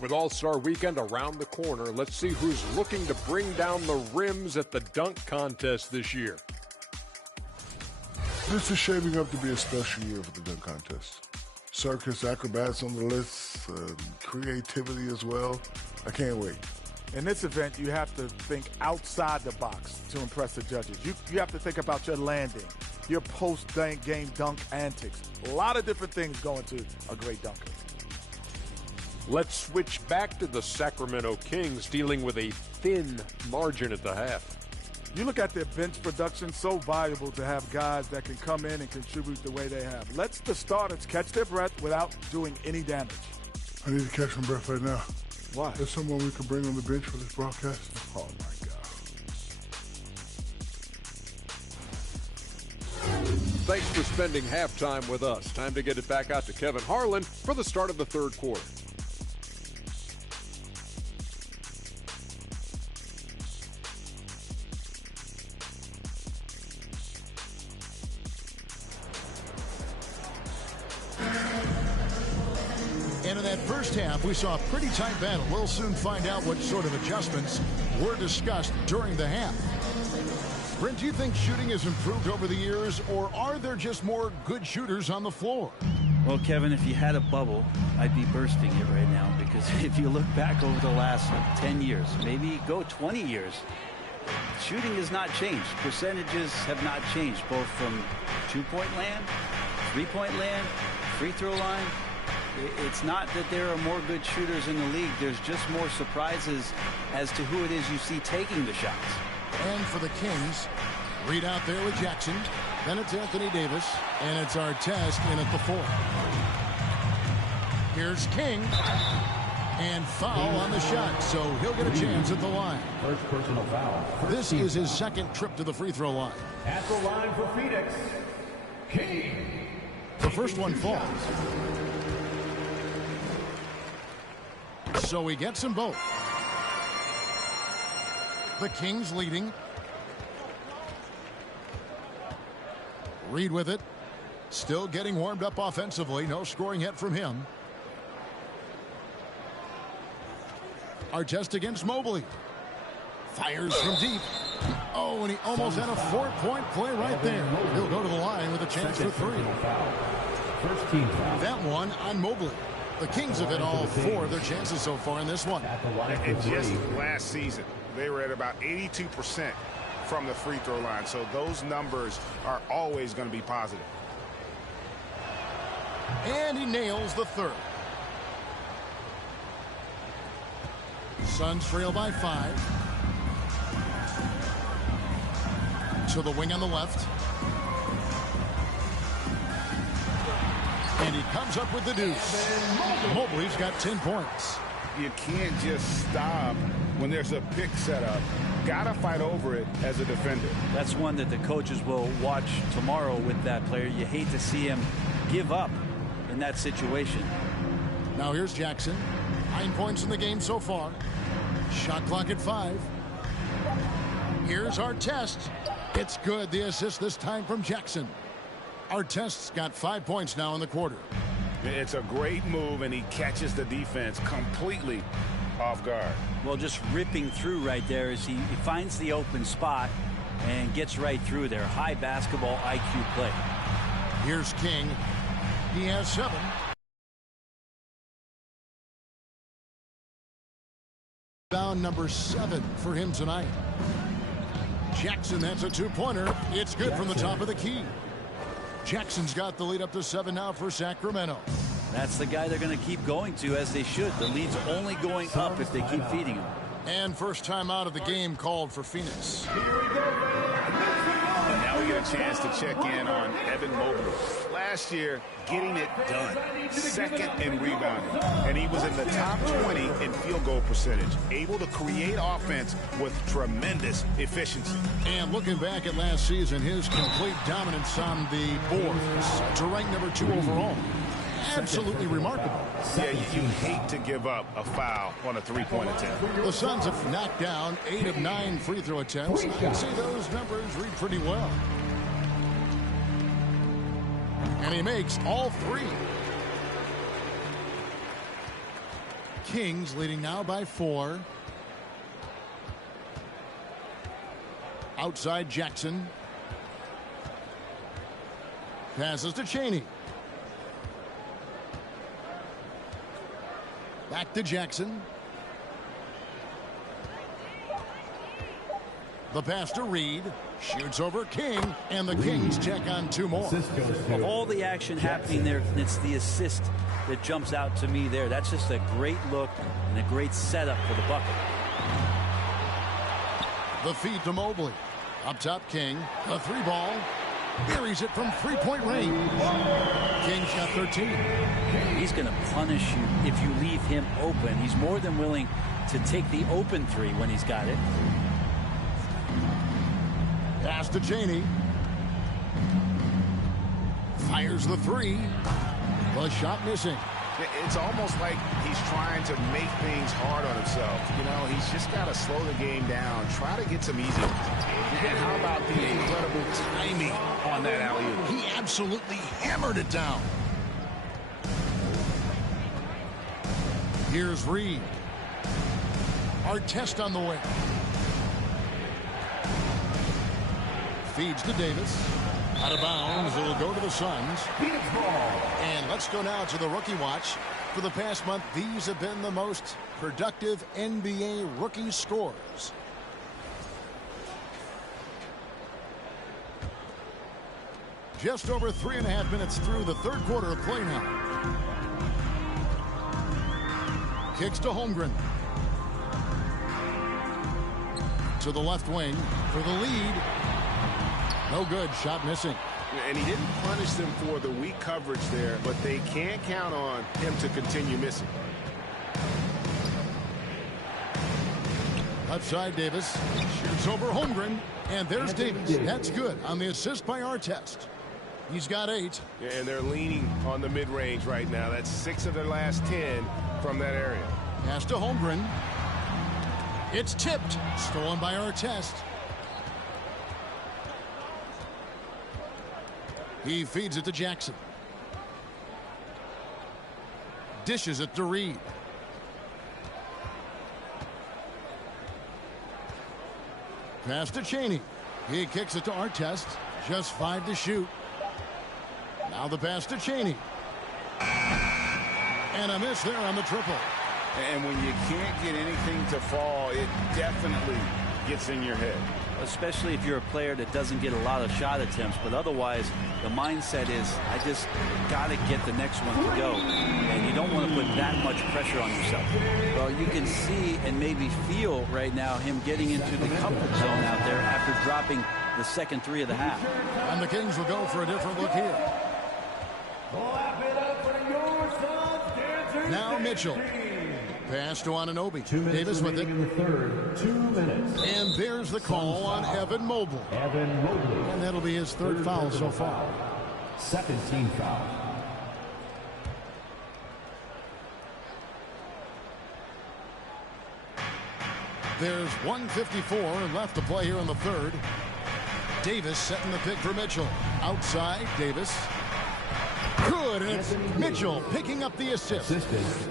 With All-Star Weekend around the corner, let's see who's looking to bring down the rims at the dunk contest this year. This is shaping up to be a special year for the dunk contest. Circus, acrobats on the list, creativity as well. I can't wait. In this event, you have to think outside the box to impress the judges. You have to think about your landing, your post-game dunk antics. A lot of different things go into a great dunker. Let's switch back to the Sacramento Kings, dealing with a thin margin at the half. You look at their bench production, so valuable to have guys that can come in and contribute the way they have. Let's the starters catch their breath without doing any damage. I need to catch my breath right now. Why? There's someone we could bring on the bench for this broadcast. Oh, my God. Thanks for spending halftime with us. Time to get it back out to Kevin Harlan for the start of the third quarter. And in that first half, we saw a pretty tight battle. We'll soon find out what sort of adjustments were discussed during the half. Brent, do you think shooting has improved over the years, or are there just more good shooters on the floor? Well, Kevin, if you had a bubble, I'd be bursting it right now, because if you look back over the last 10 years, maybe go 20 years, shooting has not changed. Percentages have not changed, both from two-point land, three-point land, free throw line. It's not that there are more good shooters in the league. There's just more surprises as to who it is you see taking the shots. And for the Kings, Reed out there with Jackson. Then it's Anthony Davis. And it's Artest in at the 4. Here's King. And foul on the shot, so he'll get a chance at the line. First personal foul. This is his second trip to the free throw line. At the line for Phoenix, King. The first one falls. So he gets them both. The Kings leading. Reed with it. Still getting warmed up offensively. No scoring yet from him. Artest against Mobley. Fires from deep. Oh, and he almost had a 4-point play right there. He'll go to the line with a chance for 3. First team foul. That one on Mobley. The Kings have hit all 4 of their chances so far in this one. And just last season, they were at about 82% from the free throw line. So those numbers are always going to be positive. And he nails the 3rd. Suns trail by 5. To the wing on the left. And he comes up with the deuce. Mobley's got 10 points. You can't just stop when there's a pick set up. Gotta fight over it as a defender. That's one that the coaches will watch tomorrow with that player. You hate to see him give up in that situation. Now here's Jackson. 9 points in the game so far. Shot clock at 5. Here's Artest. It's good. The assist this time from Jackson. Artest's got 5 points now in the quarter. It's a great move, and he catches the defense completely off guard. Well, just ripping through right there as he finds the open spot and gets right through there. High basketball IQ play. Here's King. He has 7. Down number 7 for him tonight. Jackson, that's a 2-pointer. It's good from the top of the key. Jackson's got the lead up to 7 now for Sacramento. That's the guy they're going to keep going to, as they should. The lead's only going up if they keep feeding him. And first time out of the game called for Phoenix. And now we get a chance to check in on Evan Mobley. Last year, getting it done. 2nd in rebounding. And he was in the top 20 in field goal percentage. Able to create offense with tremendous efficiency. And looking back at last season, his complete dominance on the boards to rank number 2 overall. Absolutely remarkable. Yeah, you hate to give up a foul on a 3-point attempt. The Suns have knocked down 8 of 9 free throw attempts. I'd say those numbers read pretty well. And he makes all 3. Kings leading now by 4. Outside Jackson. Passes to Chaney. Back to Jackson. The pass to Reed. Shoots over King. And the Kings check on 2 more. Of all the action happening there, it's the assist that jumps out to me there. That's just a great look and a great setup for the bucket. The feed to Mobley. Up top, King. The 3-ball. Buries it from 3-point range. King's got 13. He's going to punish you if you leave him open. He's more than willing to take the open 3 when he's got it. Pass to Chaney. Fires the 3. The shot missing. It's almost like he's trying to make things hard on himself. You know, he's just got to slow the game down, try to get some easy ones. And how about the incredible timing on that alley-oop? He absolutely hammered it down. Here's Reed. Artest on the way. Feeds to Davis. Out of bounds. It'll go to the Suns. And let's go now to the rookie watch. For the past month, these have been the most productive NBA rookie scores. Just over 3.5 minutes through the 3rd quarter of play now. Kicks to Holmgren. To the left wing for the lead. No good. Shot missing. And he didn't punish them for the weak coverage there, but they can't count on him to continue missing. Outside Davis. Shoots over Holmgren. And there's Davis. That's good on the assist by Artest. He's got 8. Yeah, and they're leaning on the mid-range right now. That's 6 of their last 10 from that area. Pass to Holmgren. It's tipped. Stolen by Artest. He feeds it to Jackson. Dishes it to Reed. Pass to Chaney. He kicks it to Artest. Just 5 to shoot. Now the pass to Chaney. And a miss there on the triple. And when you can't get anything to fall, it definitely gets in your head. Especially if you're a player that doesn't get a lot of shot attempts, but otherwise the mindset is, I just got to get the next one to go. And you don't want to put that much pressure on yourself. Well, you can see and maybe feel right now him getting into the comfort zone out there after dropping the second 3 of the half. And the Kings will go for a different look here. Now Mitchell. Pass to Anunoby. Davis with it. In the third, 2 minutes. And there's the call on Evan Mobley. Evan Mobley. And that'll be his third foul so far. Second team foul. There's 1:54 left to play here in the third. Davis setting the pick for Mitchell. Outside, Davis. Good, and it's Mitchell picking up the assist.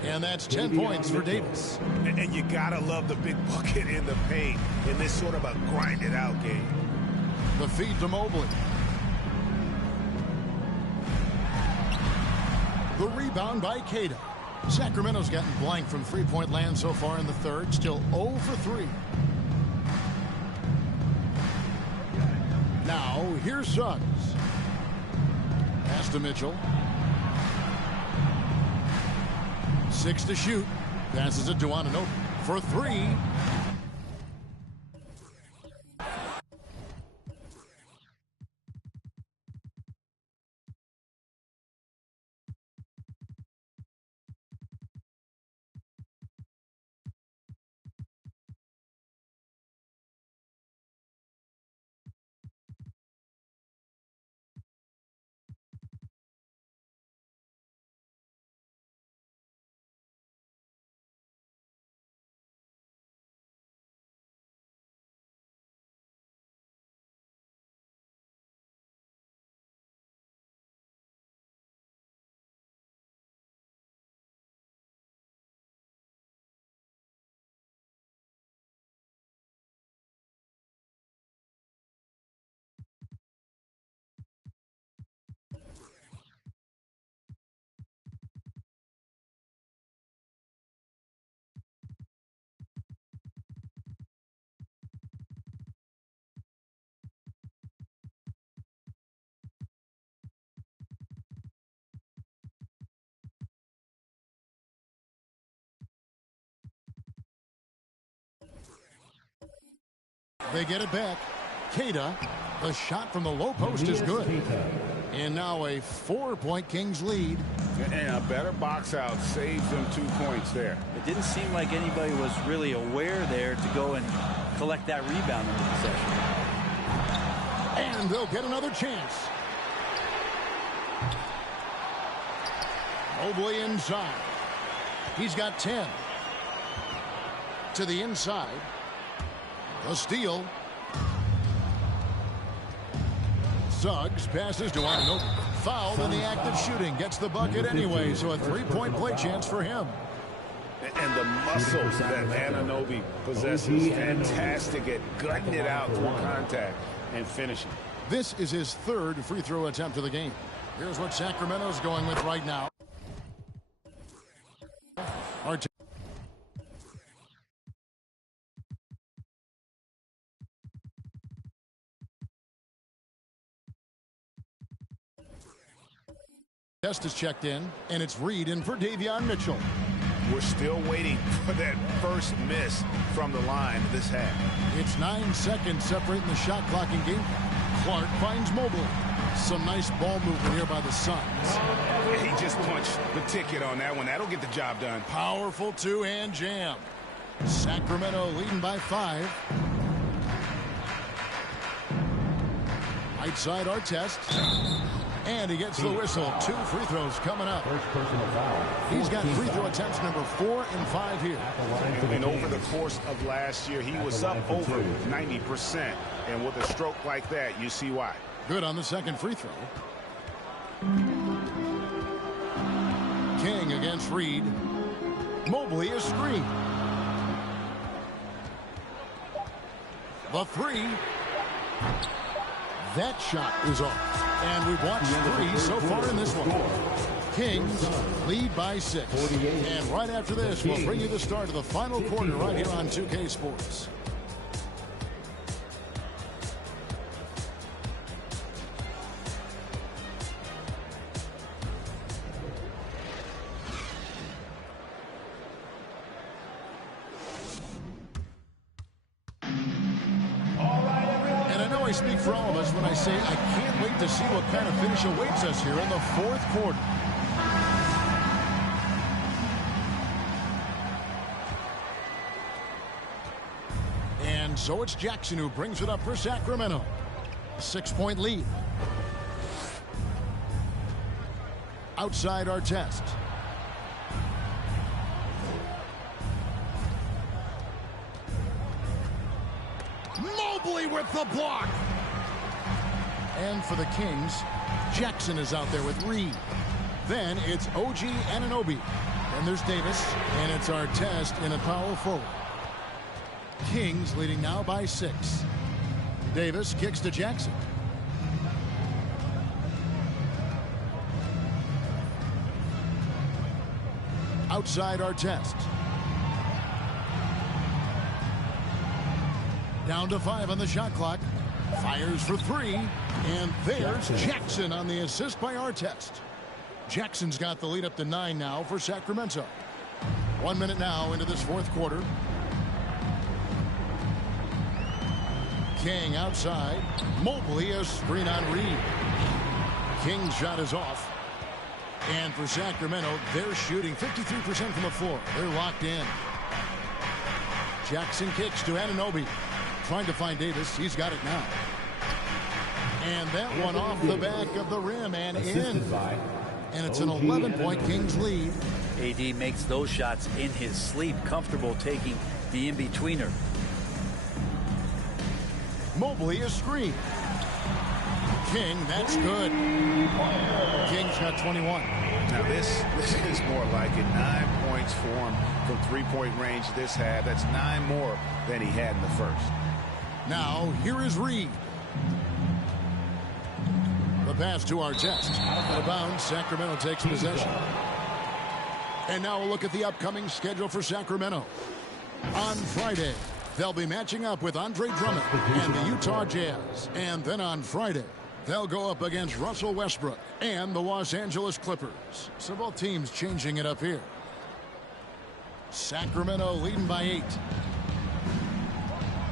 And that's 10 points for Davis. And you gotta love the big bucket in the paint in this sort of a grind-it-out game. The feed to Mobley. The rebound by Queta. Sacramento's gotten blank from three-point land so far in the third. Still 0 for 3. Now, here's Suggs. Pass to Mitchell. 6 to shoot. Passes it to Anunoby for 3. They get it back. Queta, the shot from the low post is good. And now a 4-point Kings lead. And a better box out saves them 2 points there. It didn't seem like anybody was really aware there to go and collect that rebound in the possession. And they'll get another chance. Mobley inside. He's got 10. To the inside. A steal. Suggs passes to Anunoby. Fouled in the act of shooting. Gets the bucket anyway, so a 3-point play chance for him. And the muscle that Anunoby possesses, fantastic at gutting it out through contact and finishing. This is his third free throw attempt of the game. Here's what Sacramento's going with right now. Test is checked in, and it's Reed in for Davion Mitchell. We're still waiting for that first miss from the line this half. It's 9 seconds separating the shot clock in game. Clark finds Mobley. Some nice ball movement here by the Suns. He just punched the ticket on that one. That'll get the job done. Powerful two-hand jam. Sacramento leading by 5. Right side Artest. And he gets the whistle. 2 free throws coming up. He's got free throw attempts number 4 and 5 here. And over the course of last year, he was up over 90%. And with a stroke like that, you see why. Good on the second free throw. King against Reed. Mobley is screened. The 3. That shot is off. And we've watched 3 so far in this one. Kings lead by 6. And right after this, we'll bring you the start of the final quarter right here on 2K Sports. I speak for all of us when I say I can't wait to see what kind of finish awaits us here in the fourth quarter. And so it's Jackson who brings it up for Sacramento. 6-point lead. Outside Artest. Mobley with the block. And for the Kings, Jackson is out there with Reed. Then it's OG Anunoby. Then there's Davis, and it's Artest in a power forward. Kings leading now by 6. Davis kicks to Jackson. Outside Artest. Down to 5 on the shot clock. Fires for 3. And there's Jackson on the assist by Artest. Jackson's got the lead up to 9 now for Sacramento. 1 minute now into this fourth quarter. King outside. Mobley a screen on Reed. King's shot is off. And for Sacramento, they're shooting 53% from the floor. They're locked in. Jackson kicks to Anunoby. Trying to find Davis. He's got it now. And that one off the back of the rim and in. And it's an 11-point Kings lead. AD makes those shots in his sleep, comfortable taking the in-betweener. Mobley is screened. King, that's good. King's got 21. Now this is more like it. 9 points for him from three-point range this half. That's 9 more than he had in the first. Now here is Reed. The pass to Artest. Out of bounds, Sacramento takes possession. And now we'll look at the upcoming schedule for Sacramento. On Friday, they'll be matching up with Andre Drummond and the Utah Jazz. And then on Friday, they'll go up against Russell Westbrook and the Los Angeles Clippers. So both teams changing it up here. Sacramento leading by 8.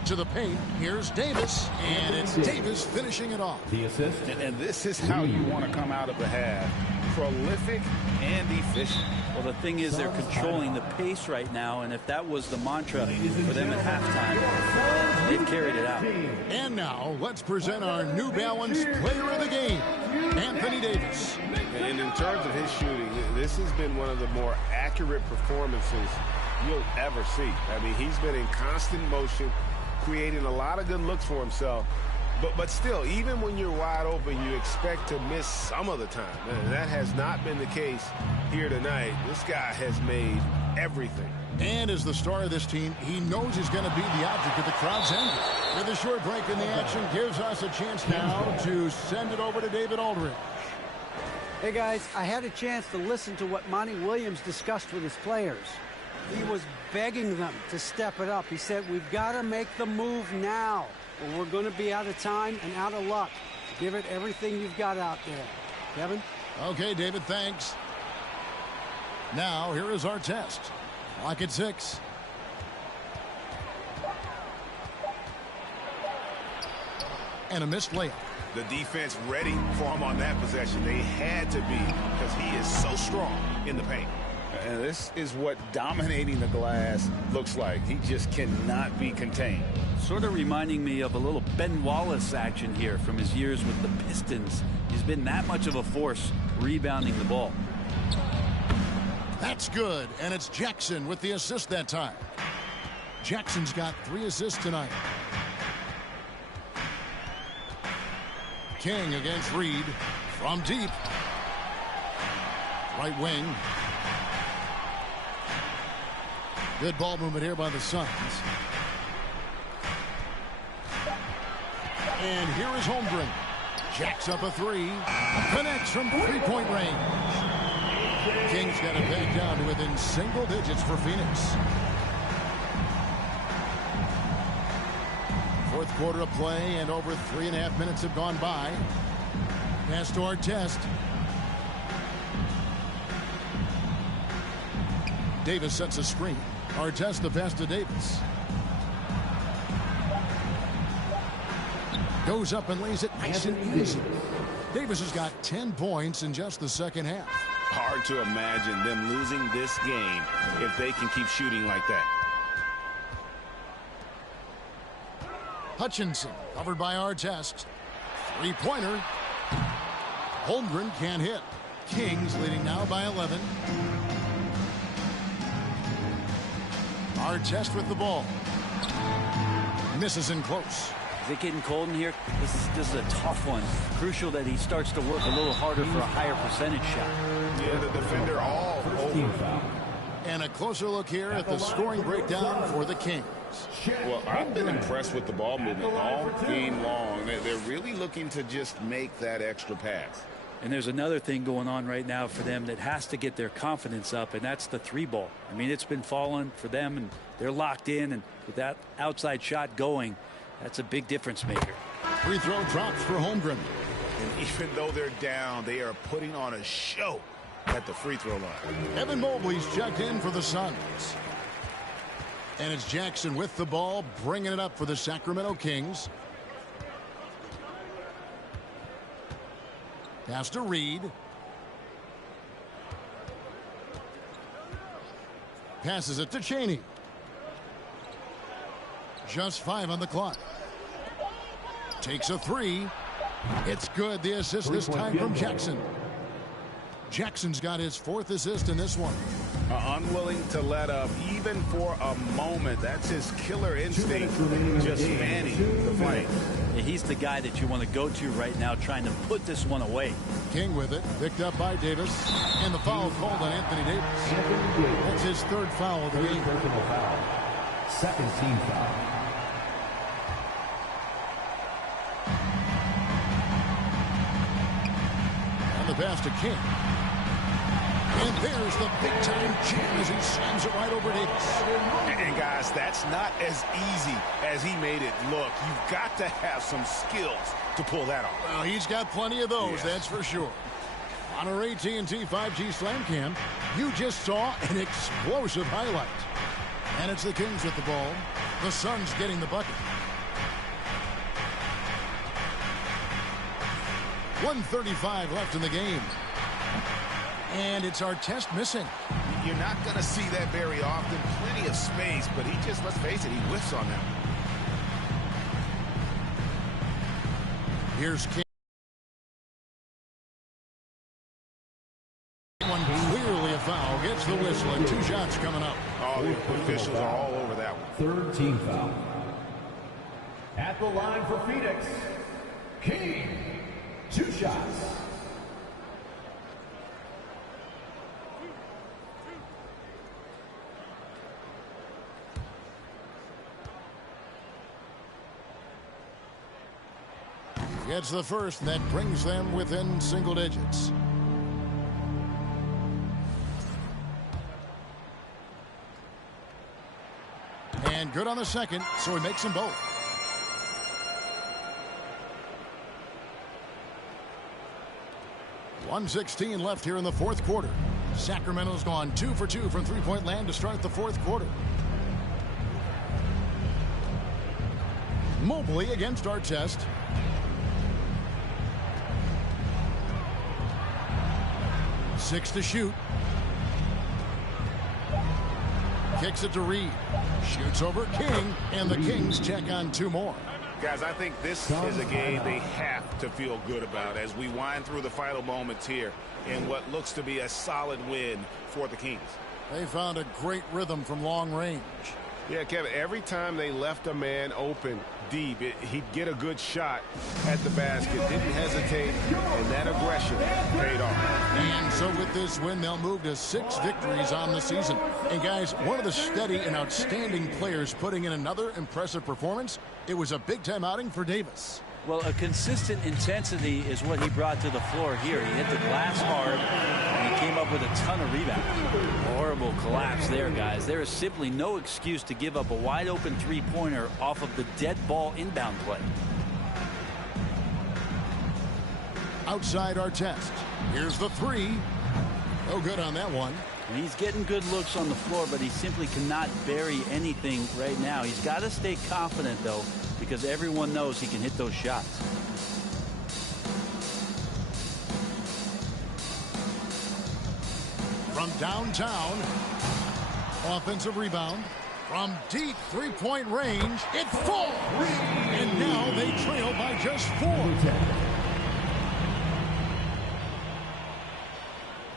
To the paint, here's Davis, and it's Davis finishing it off. The assist. And this is how you want to come out of the half. Prolific and efficient. Well, the thing is they're controlling the pace right now, and if that was the mantra for them at halftime, they've carried it out. And now, let's present our New Balance player of the game, Anthony Davis. And in terms of his shooting, this has been one of the more accurate performances you'll ever see. I mean, he's been in constant motion, creating a lot of good looks for himself. But still, even when you're wide open, you expect to miss some of the time. And that has not been the case here tonight. This guy has made everything. And as the star of this team, he knows he's going to be the object of the crowd's anger. With a short break in the action, gives us a chance now to send it over to David Aldridge. Hey, guys, I had a chance to listen to what Monty Williams discussed with his players. He was begging them to step it up. He said, we've got to make the move now, or we're going to be out of time and out of luck. Give it everything you've got out there. Kevin? Okay, David, thanks. Now, here is Artest. Lock at 6. And a missed layup. The defense ready for him on that possession. They had to be, because he is so strong in the paint. And this is what dominating the glass looks like. He just cannot be contained. Sort of reminding me of a little Ben Wallace action here from his years with the Pistons. He's been that much of a force rebounding the ball. That's good, and it's Jackson with the assist that time. Jackson's got 3 assists tonight. King against Reed from deep. Right wing. Good ball movement here by the Suns. And here is Holmgren. Jacks up a 3. Connects from 3-point range. Kings got it back down to within single digits for Phoenix. Fourth quarter of play, and over 3.5 minutes have gone by. Pass to Artest. Davis sets a screen. Artest the pass to Davis. Goes up and lays it nice and easy. Davis has got 10 points in just the second half. Hard to imagine them losing this game if they can keep shooting like that. Hutchinson covered by Artest. 3-pointer. Holmgren can't hit. Kings leading now by 11. Artest with the ball. Misses in close. Is it getting cold in here? This is a tough one. Crucial that he starts to work a little harder for a higher percentage shot. Yeah, the defender all over. And a closer look here at the scoring breakdown for the Kings. Well, I've been impressed with the ball movement all game long. They're really looking to just make that extra pass. And there's another thing going on right now for them that has to get their confidence up, and that's the 3-ball. I mean, it's been falling for them, and they're locked in, and with that outside shot going, that's a big difference maker. Free throw drops for Holmgren. And even though they're down, they are putting on a show at the free throw line. Evan Mobley's checked in for the Suns. And it's Jackson with the ball, bringing it up for the Sacramento Kings. Pass to Reed. Passes it to Chaney. Just 5 on the clock. Takes a 3. It's good. The assist this time from Jackson. Jackson's got his 4th assist in this one. Unwilling to let up even for a moment. That's his killer instinct, just fanning the flame. Yeah, he's the guy that you want to go to right now, trying to put this one away. King with it, picked up by Davis, and the foul called on Anthony Davis. That's his 3rd foul of the game. Second team foul. And the pass to King. And there's the big-time jam as he slams it right over Davis. And guys, that's not as easy as he made it look. You've got to have some skills to pull that off. Well, he's got plenty of those, yes. That's for sure. On our AT&T 5G Slam Cam, you just saw an explosive highlight. And it's the Kings with the ball. The Suns getting the bucket. 1:35 left in the game. And it's Artest missing. You're not going to see that very often. Plenty of space, but he just, let's face it, he whiffs on that. Here's King. One clearly a foul. Gets the whistle, and 2 shots coming up. Oh, the officials are all over that one. 3rd team foul. At the line for Phoenix, King. 2 shots. Gets the first, and that brings them within single digits. And good on the second, so he makes them both. .116 left here in the 4th quarter. Sacramento's gone 2 for 2 from 3-point land to start the 4th quarter. Mobley against Artest. Six to shoot. Kicks it to Reed. Shoots over King, and the Kings check on 2 more. Guys, I think this is a game they have to feel good about as we wind through the final moments here in what looks to be a solid win for the Kings. They found a great rhythm from long range. Yeah, Kevin, every time they left a man open deep, he'd get a good shot at the basket. Didn't hesitate, and that aggression paid off. And so with this win, they'll move to 6 victories on the season. And guys, one of the steady and outstanding players putting in another impressive performance. It was a big-time outing for Davis. Well, a consistent intensity is what he brought to the floor here. He hit the glass hard, and he came up with a ton of rebounds. Horrible collapse there, guys. There is simply no excuse to give up a wide-open three-pointer off of the dead ball inbound play. Outside our test. Here's the 3. No good on that one. He's getting good looks on the floor, but he simply cannot bury anything right now. He's got to stay confident, though, because everyone knows he can hit those shots. From downtown, offensive rebound. From deep three-point range, it falls. And now they trail by just 4.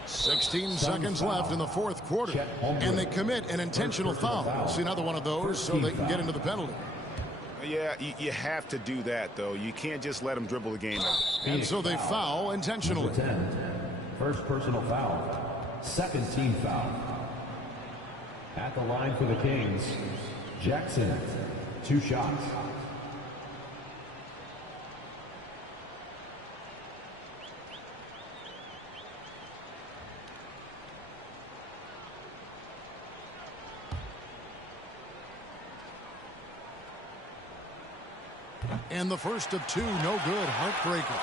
16 seconds left in the 4th quarter, and they commit an intentional foul. See another one of those so they can get into the penalty. Yeah, you have to do that, though. You can't just let them dribble the game out. And so they foul intentionally. Number 10, first personal foul, second team foul. At the line for the Kings, Jackson, 2 shots. And the first of 2, no good. Heartbreaker.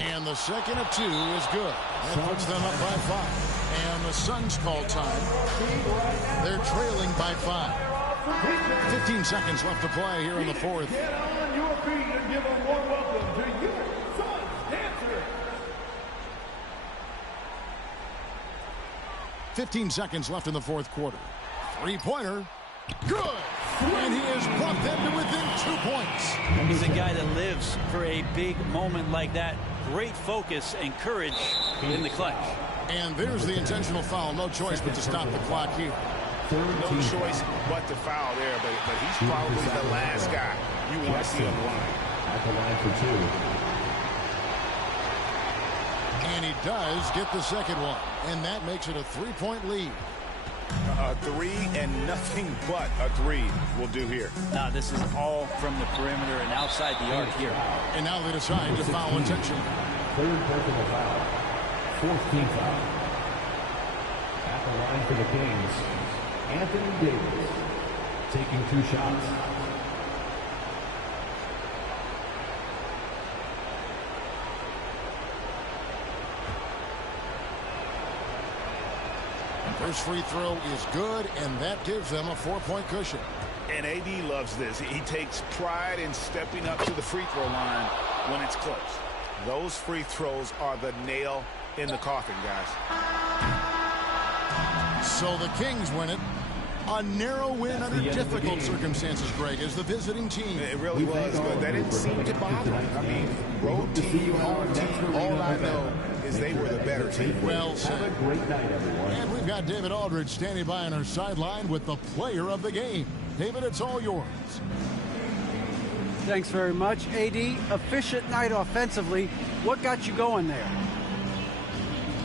And the second of 2 is good. That puts them up by 5. And the Suns call time. They're trailing by 5. 15 seconds left to play here in the 4th. Get on your feet and give a warm welcome to your Suns dancers. 15 seconds left in the 4th quarter. 3-pointer. Good. And he has brought them to within 2 points. He's a guy that lives for a big moment like that. Great focus and courage in the clutch. And there's the intentional foul. No choice but to stop the clock here. No choice but to foul there, but he's probably the last guy you want to see on the line. At the line for 2. And he does get the second one. And that makes it a 3-point lead. A 3 and nothing but a 3 will do here. Now this is all from the perimeter and outside the arc here. And now they decide to foul intentionally. Third personal foul, 4th team foul. At the line for the Kings, Anthony Davis, taking 2 shots. First free throw is good, and that gives them a 4-point cushion. And AD loves this. He takes pride in stepping up to the free throw line when it's close. Those free throws are the nail in the coffin, guys. So the Kings win it. A narrow win under difficult circumstances, Greg, as the visiting team. It really was, but that didn't seem to bother him. I mean, road team, home team, all I know is they were the better team. Well said. Have a great night, everyone. And we've got David Aldridge standing by on our sideline with the player of the game. David, it's all yours. Thanks very much, AD. Efficient night offensively. What got you going there?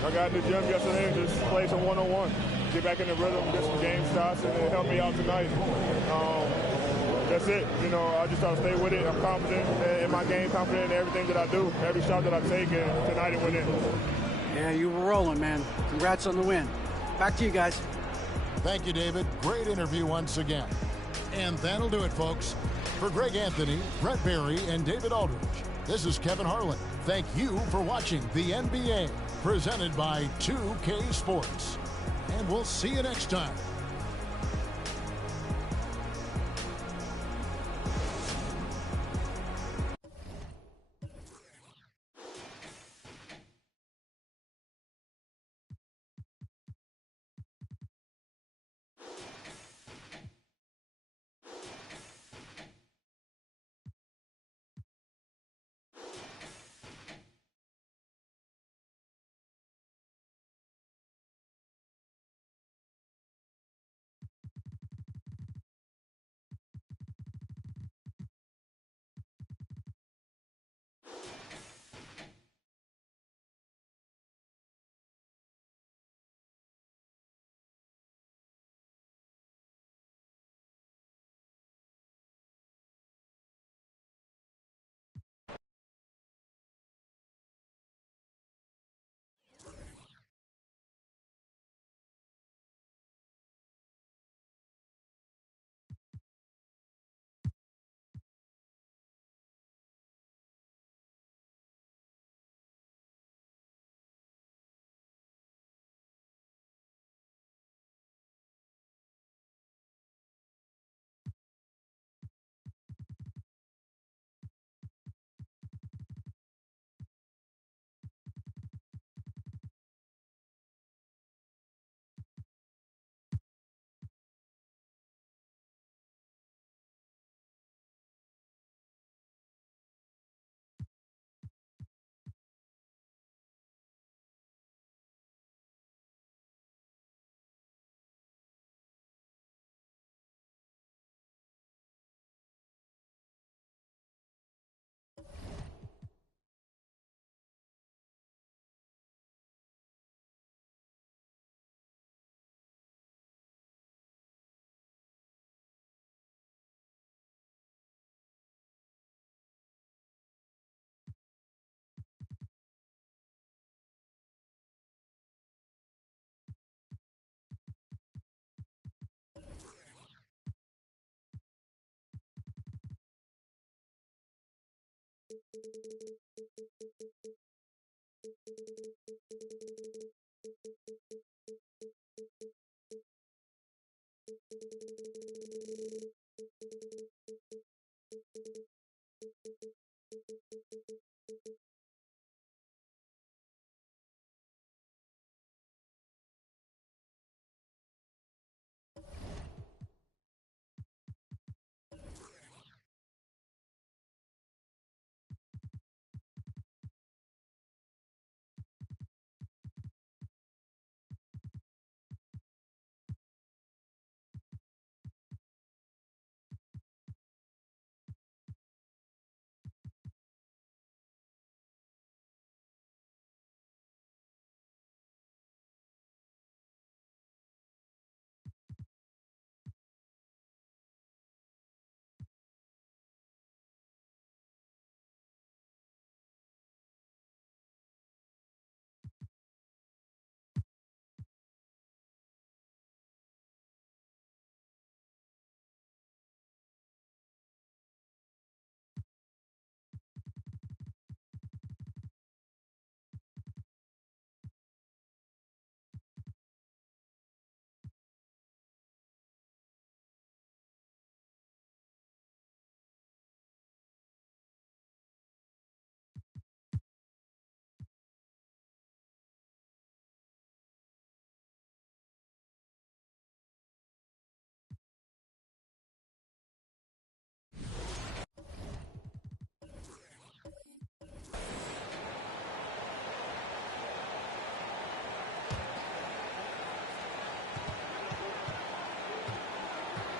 I got in the gym yesterday and just played some one-on-one. Get back in the rhythm, get some game shots, and it helped me out tonight. That's it. You know, I just try to stay with it. I'm confident in my game, confident in everything that I do, every shot that I take, and tonight it went in. Yeah, you were rolling, man. Congrats on the win. Back to you guys. Thank you, David. Great interview once again. And that'll do it, folks. For Greg Anthony, Brett Barry, and David Aldridge, this is Kevin Harlan. Thank you for watching the NBA, presented by 2K Sports. And we'll see you next time.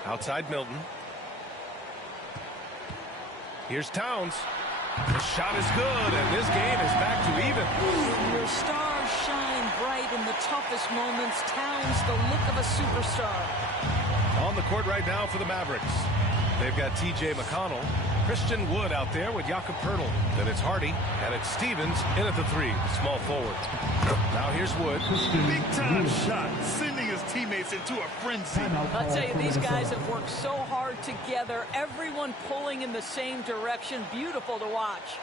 Outside Milton. Here's Towns. The shot is good, and this game is back to even. When your stars shine bright in the toughest moments, Towns the look of a superstar. On the court right now for the Mavericks. They've got T.J. McConnell, Christian Wood out there with Jakob Poeltl. Then it's Hardy, and it's Stevens in at the three, small forward. Now here's Wood. Big time shot, sending his teammates into a frenzy. I'll tell you, these guys have worked so hard together, everyone pulling in the same direction. Beautiful to watch.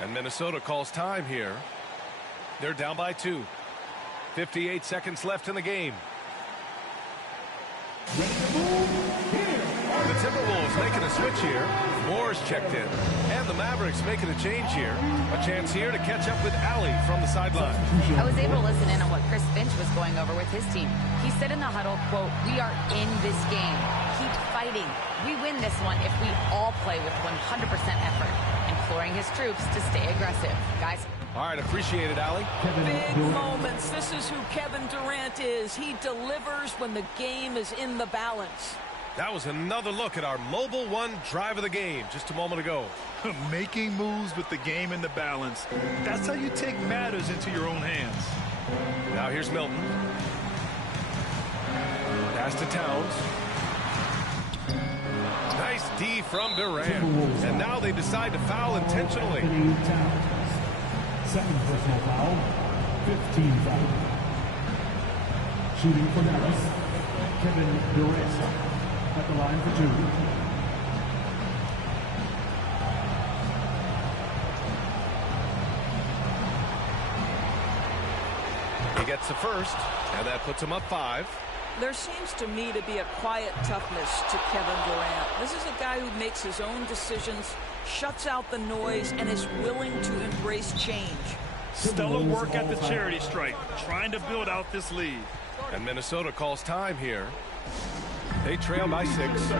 And Minnesota calls time here. They're down by 2. 58 seconds left in the game. The Timberwolves making a switch here. Moore's checked in. And the Mavericks making a change here. A chance here to catch up with Allie from the sideline. I was able to listen in on what Chris Finch was going over with his team. He said in the huddle, quote, "We are in this game. Keep fighting. We win this one if we all play with 100% effort." Imploring his troops to stay aggressive. Guys. All right, appreciate it, Allie. Big moments. This is who Kevin Durant is. He delivers when the game is in the balance. That was another look at our Mobile One drive of the game just a moment ago. Making moves with the game in the balance. That's how you take matters into your own hands. Now here's Milton. Pass to Towns. Nice D from Durant. And now they decide to foul intentionally. Second personal foul, 15 foul. Shooting for Dallas, Kevin Durant. At the line for 2. He gets the first, and that puts him up 5. There seems to me to be a quiet toughness to Kevin Durant. This is a guy who makes his own decisions, shuts out the noise, and is willing to embrace change. Stellar work at the charity stripe, trying to build out this lead. And Minnesota calls time here. They trail by 6.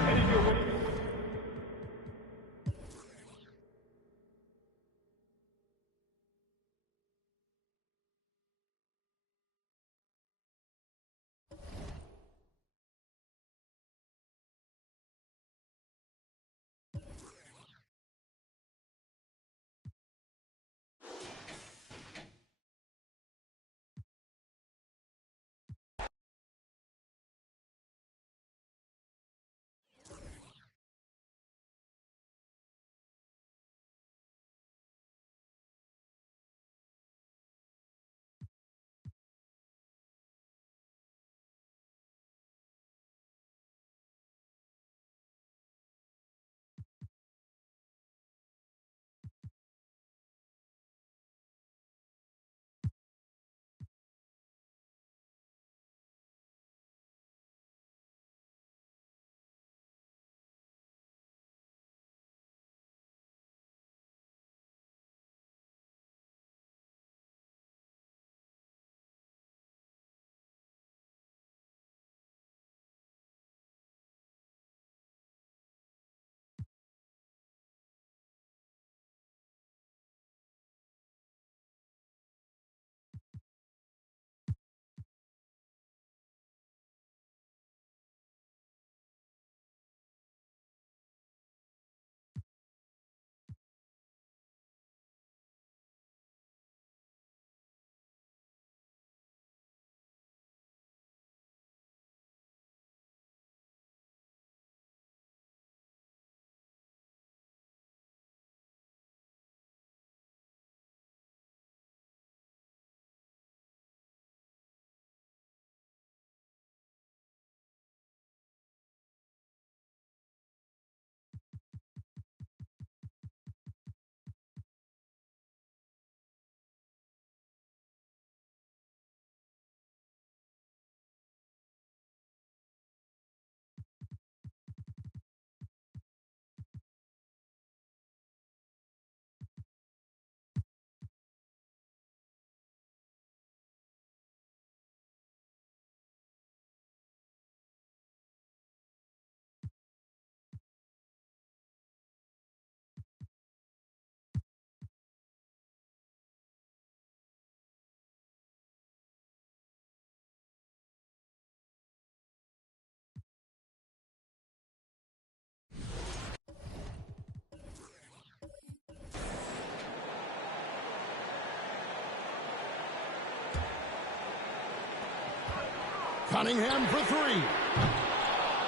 Cunningham for three.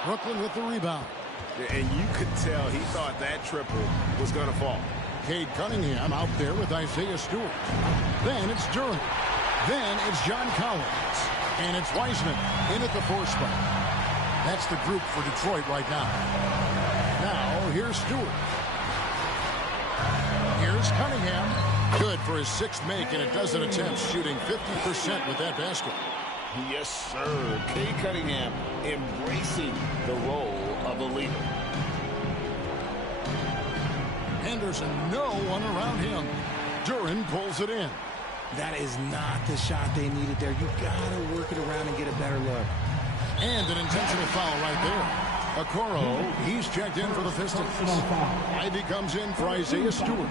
Brooklyn with the rebound. And you could tell he thought that triple was going to fall. Cade Cunningham out there with Isaiah Stewart. Then it's Durant. Then it's John Collins. And it's Wiseman in at the 4 spot. That's the group for Detroit right now. Now, here's Stewart. Here's Cunningham. Good for his 6th make and a dozen attempts, shooting 50% with that basket. Yes, sir. Cade Cunningham embracing the role of a leader. Henderson, no one around him. Duran pulls it in. That is not the shot they needed there. You got to work it around and get a better look. And an intentional foul right there. Okoro, he's checked in for the Pistons. Ivy comes in for Isaiah Stewart.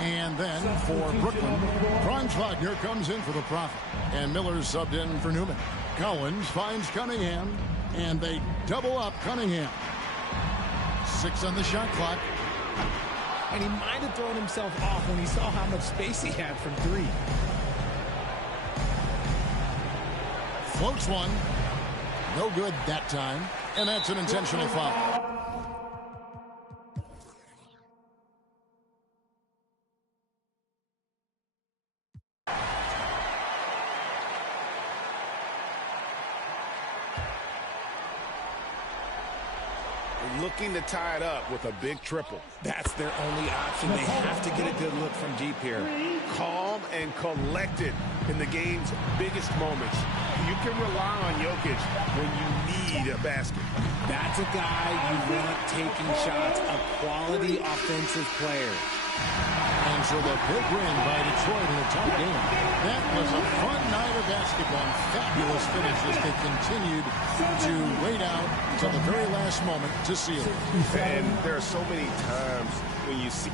And then for Brooklyn, Franz Wagner comes in for the Prophet. And Miller's subbed in for Newman. Collins finds Cunningham, and they double up Cunningham. 6 on the shot clock. And he might have thrown himself off when he saw how much space he had from 3. Floats one. No good that time. And that's an intentional foul. Looking to tie it up with a big triple. That's their only option. They have to get a good look from deep here. Calm and collected in the game's biggest moments. You can rely on Jokic when you need a basket. That's a guy you want taking shots, a quality offensive player. And so the big win by Detroit in a tight game. That was a fun night of basketball. Fabulous finish as they continued to wait out until the very last moment to seal it. And there are so many times when you see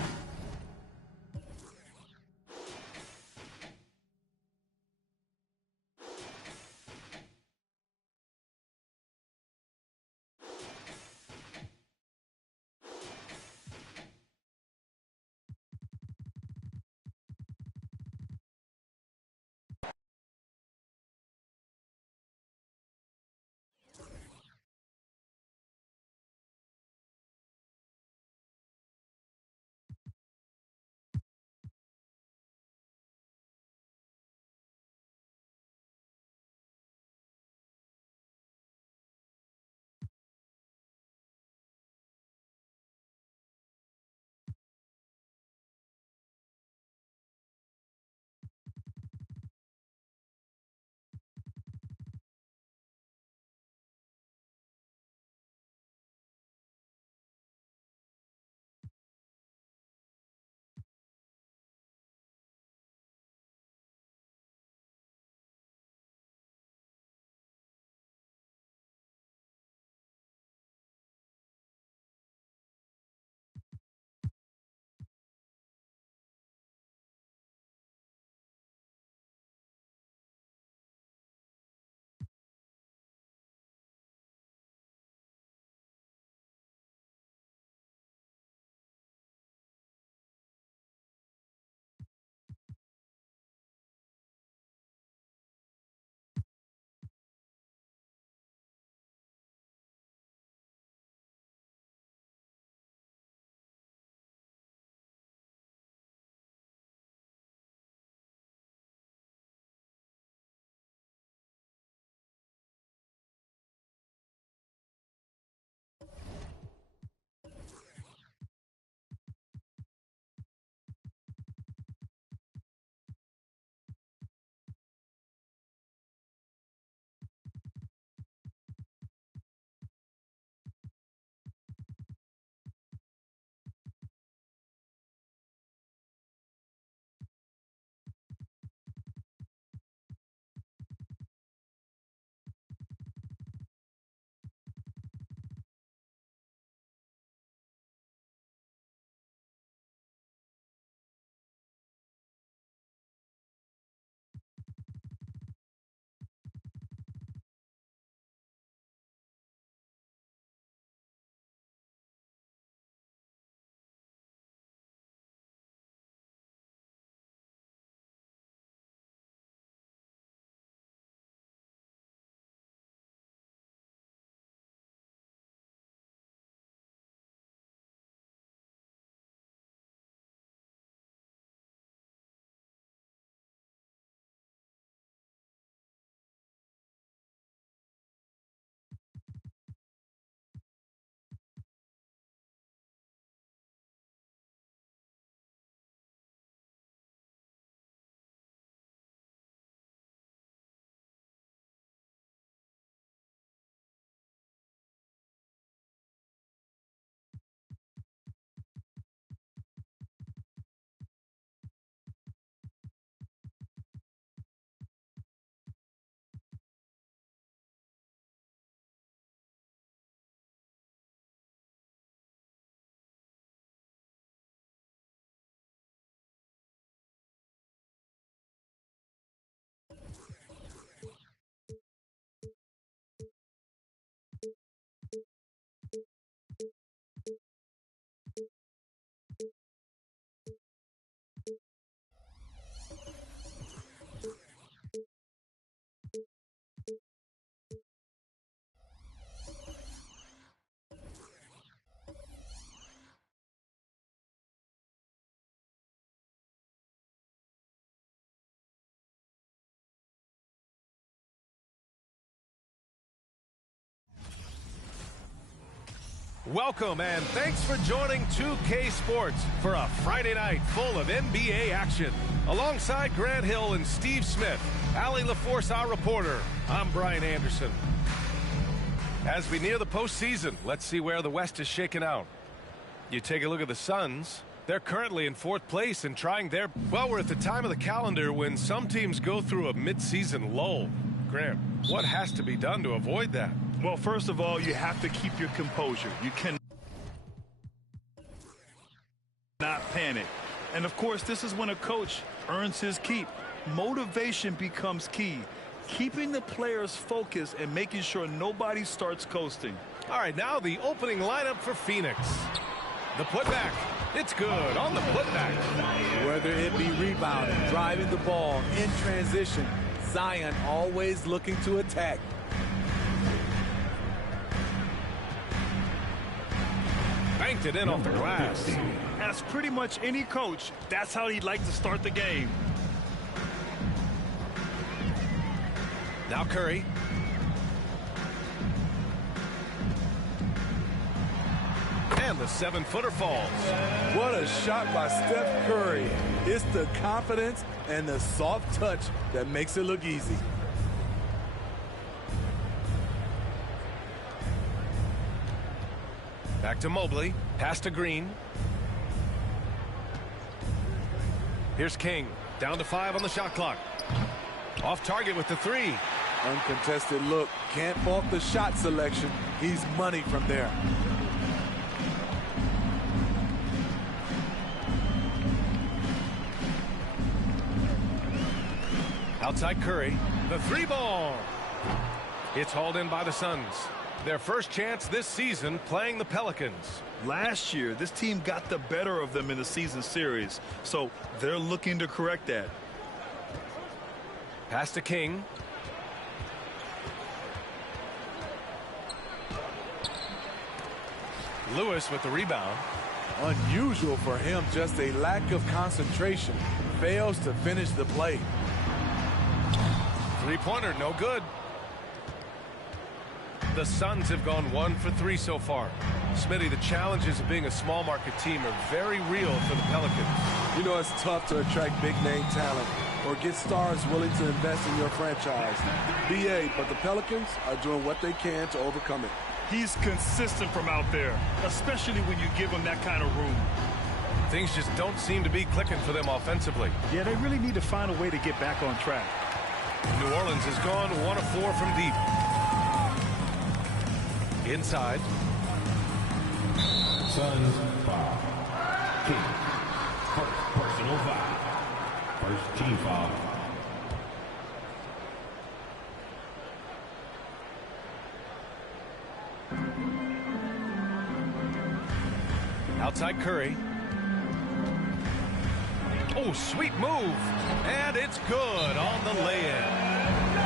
Welcome and thanks for joining 2K Sports for a Friday night full of NBA action. Alongside Grant Hill and Steve Smith, Allie LaForce, our reporter, I'm Brian Anderson. As we near the postseason, let's see where the West is shaking out. You take a look at the Suns. They're currently in 4th place and trying their... Well, we're at the time of the calendar when some teams go through a mid-season lull. Grant, what has to be done to avoid that? Well, first of all, you have to keep your composure. You cannot panic. And, of course, this is when a coach earns his keep. Motivation becomes key. Keeping the players focused and making sure nobody starts coasting. All right, now the opening lineup for Phoenix. The putback. It's good on the putback. Whether it be rebounding, driving the ball, in transition, Zion always looking to attack. Banked it in off the glass. As pretty much any coach, that's how he'd like to start the game. Now Curry. And the 7-footer falls. What a shot by Steph Curry. It's the confidence and the soft touch that makes it look easy. Back to Mobley. Pass to Green. Here's King. Down to 5 on the shot clock. Off target with the 3. Uncontested look. Can't fault the shot selection. He's money from there. Outside Curry. The 3-ball. It's hauled in by the Suns. Their first chance this season playing the Pelicans. Last year, this team got the better of them in the season series, so they're looking to correct that. Pass to King. Lewis with the rebound. Unusual for him, just a lack of concentration. Fails to finish the play. 3-pointer, no good. The Suns have gone 1 for 3 so far. Smitty, the challenges of being a small market team are very real for the Pelicans. You know, it's tough to attract big name talent or get stars willing to invest in your franchise. BA, but the Pelicans are doing what they can to overcome it. He's consistent from out there, especially when you give him that kind of room. Things just don't seem to be clicking for them offensively. Yeah, they really need to find a way to get back on track. New Orleans has gone 1 of 4 from deep. Inside. Suns foul. King. First personal foul. First team foul. Outside Curry. Oh, sweet move. And it's good on the lay-in.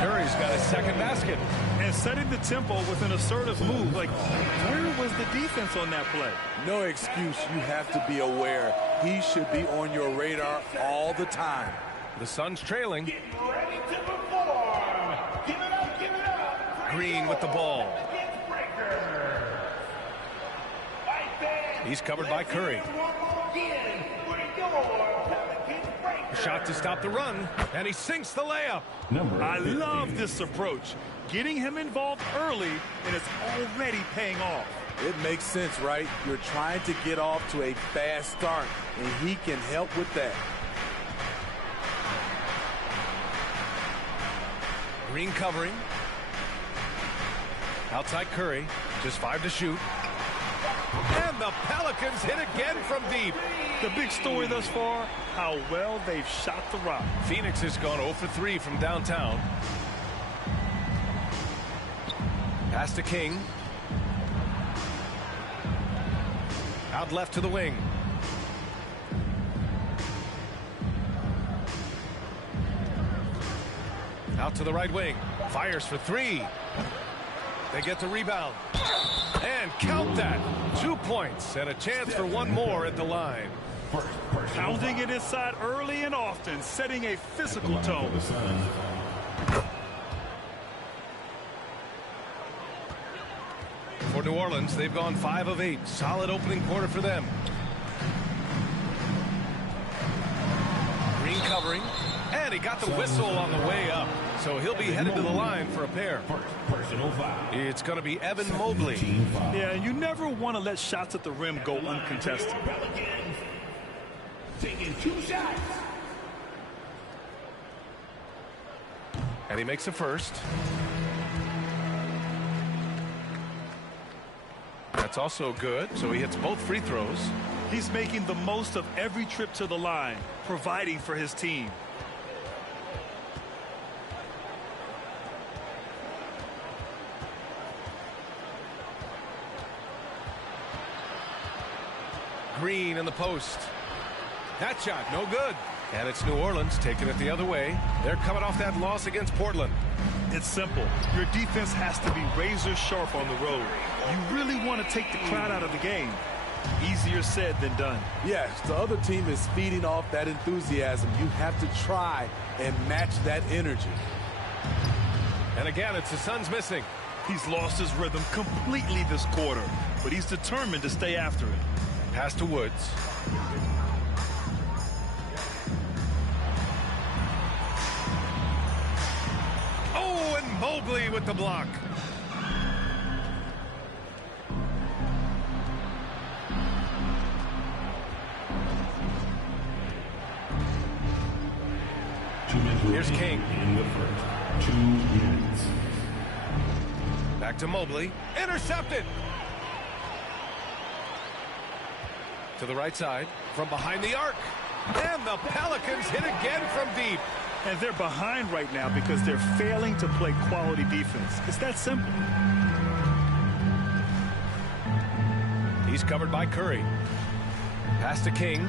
Curry's got his second basket. And setting the tempo with an assertive move. Like, where was the defense on that play? No excuse. You have to be aware. He should be on your radar all the time. The Suns trailing. Get ready to perform. Give it up, give it up. Green with the ball. He's covered by Curry. Shot to stop the run, and he sinks the layup. I love this approach. Getting him involved early, and it's already paying off. It makes sense, right? You're trying to get off to a fast start, and he can help with that. Green covering. Outside Curry, just 5 to shoot. And the Pelicans hit again from deep. The big story thus far, how well they've shot the rock. Phoenix has gone 0 for 3 from downtown. Pass to King. Out left to the wing. Out to the right wing. Fires for 3. They get the rebound. And count that. 2 points and a chance for one more at the line. Pounding it inside early and often, setting a physical tone. For New Orleans, they've gone 5 of 8. Solid opening quarter for them. Green covering, and he got the whistle on the way up. So he'll be headed to the line for a pair. Personal foul. It's going to be Evan Mobley. Yeah, you never want to let shots at the rim go uncontested. Taking 2 shots. And he makes a first. That's also good. So he hits both free throws. He's making the most of every trip to the line, providing for his team. Green in the post. That shot, no good. And it's New Orleans taking it the other way. They're coming off that loss against Portland. It's simple. Your defense has to be razor sharp on the road. You really want to take the crowd out of the game. Easier said than done. Yes, the other team is feeding off that enthusiasm. You have to try and match that energy. And again, it's the Suns missing. He's lost his rhythm completely this quarter, but he's determined to stay after it. Pass to Woods. Oh, and Mobley with the block. Here's King. In the first 2 minutes. Back to Mobley. Intercepted. To the right side. From behind the arc. And the Pelicans hit again from deep. And they're behind right now because they're failing to play quality defense. It's that simple. He's covered by Curry. Pass to King.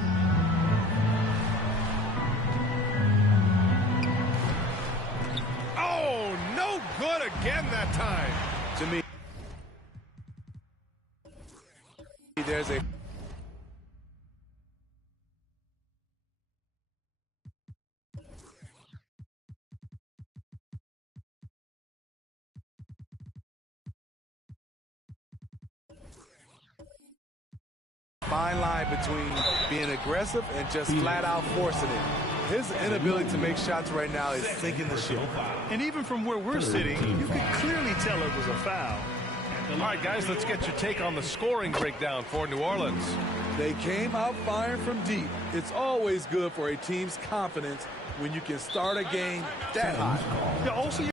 Oh, no good again that time. To me, there's a fine line between being aggressive and just flat out forcing it. His inability to make shots right now is sinking the ship. And even from where we're sitting, you can clearly tell it was a foul. All right, guys, let's get your take on the scoring breakdown for New Orleans. They came out firing from deep. It's always good for a team's confidence when you can start a game that hot. Yeah, also,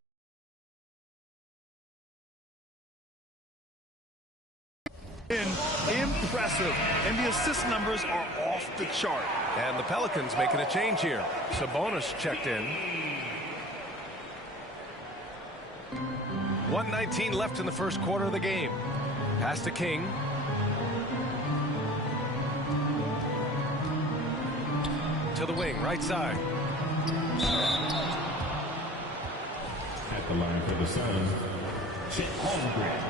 impressive, and the assist numbers are off the chart. And the Pelicans making a change here. Sabonis checked in. 1:19 left in the first quarter of the game. Pass to King. To the wing, right side. At the line for the Suns, Chet Holmgren.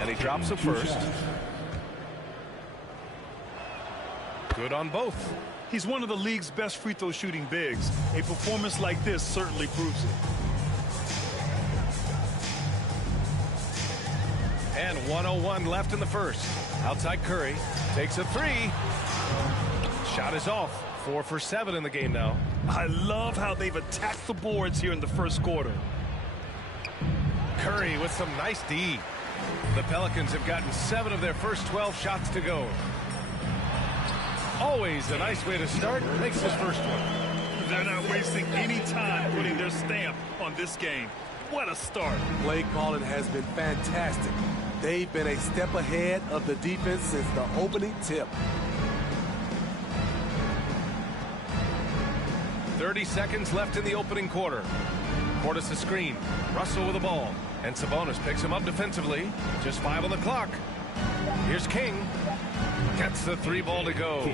And he drops it first. Good on both. He's one of the league's best free throw shooting bigs. A performance like this certainly proves it. And 1:01 left in the first. Outside Curry. Takes a three. Shot is off. 4 for 7 in the game now. I love how they've attacked the boards here in the first quarter. Curry with some nice D. The Pelicans have gotten 7 of their first 12 shots to go. Always a nice way to start. Makes his first one. They're not wasting any time putting their stamp on this game. What a start. Play calling has been fantastic. They've been a step ahead of the defense since the opening tip. 30 seconds left in the opening quarter. Portis a screen. Russell with the ball. And Sabonis picks him up defensively. Just 5 on the clock. Here's King. Gets the 3 ball to go.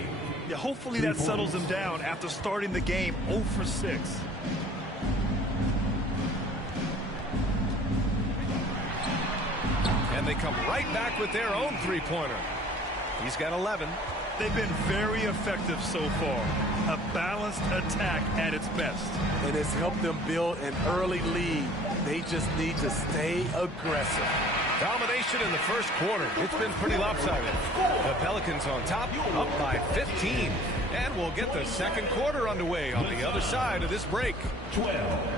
Yeah, hopefully that settles him down after starting the game 0 for 6. And they come right back with their own 3-pointer. He's got 11. They've been very effective so far. A balanced attack at its best. And it's helped them build an early lead. They just need to stay aggressive. Domination in the first quarter. It's been pretty lopsided. The Pelicans on top, up by 15. And we'll get the second quarter underway on the other side of this break. 12.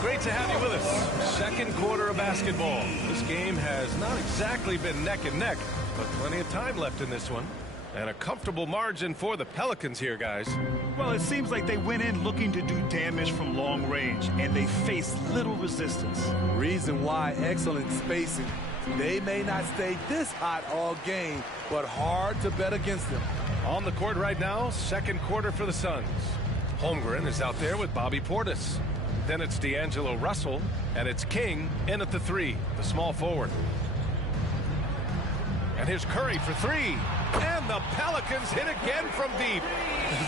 Great to have you with us. Second quarter of basketball. This game has not exactly been neck and neck, but plenty of time left in this one. And a comfortable margin for the Pelicans here, guys. Well, it seems like they went in looking to do damage from long range, and they faced little resistance. Reason why: excellent spacing. They may not stay this hot all game, but hard to bet against them. On the court right now, second quarter for the Suns. Holmgren is out there with Bobby Portis. Then it's D'Angelo Russell, and it's King in at the 3, the small forward. And here's Curry for 3. And the Pelicans hit again from deep.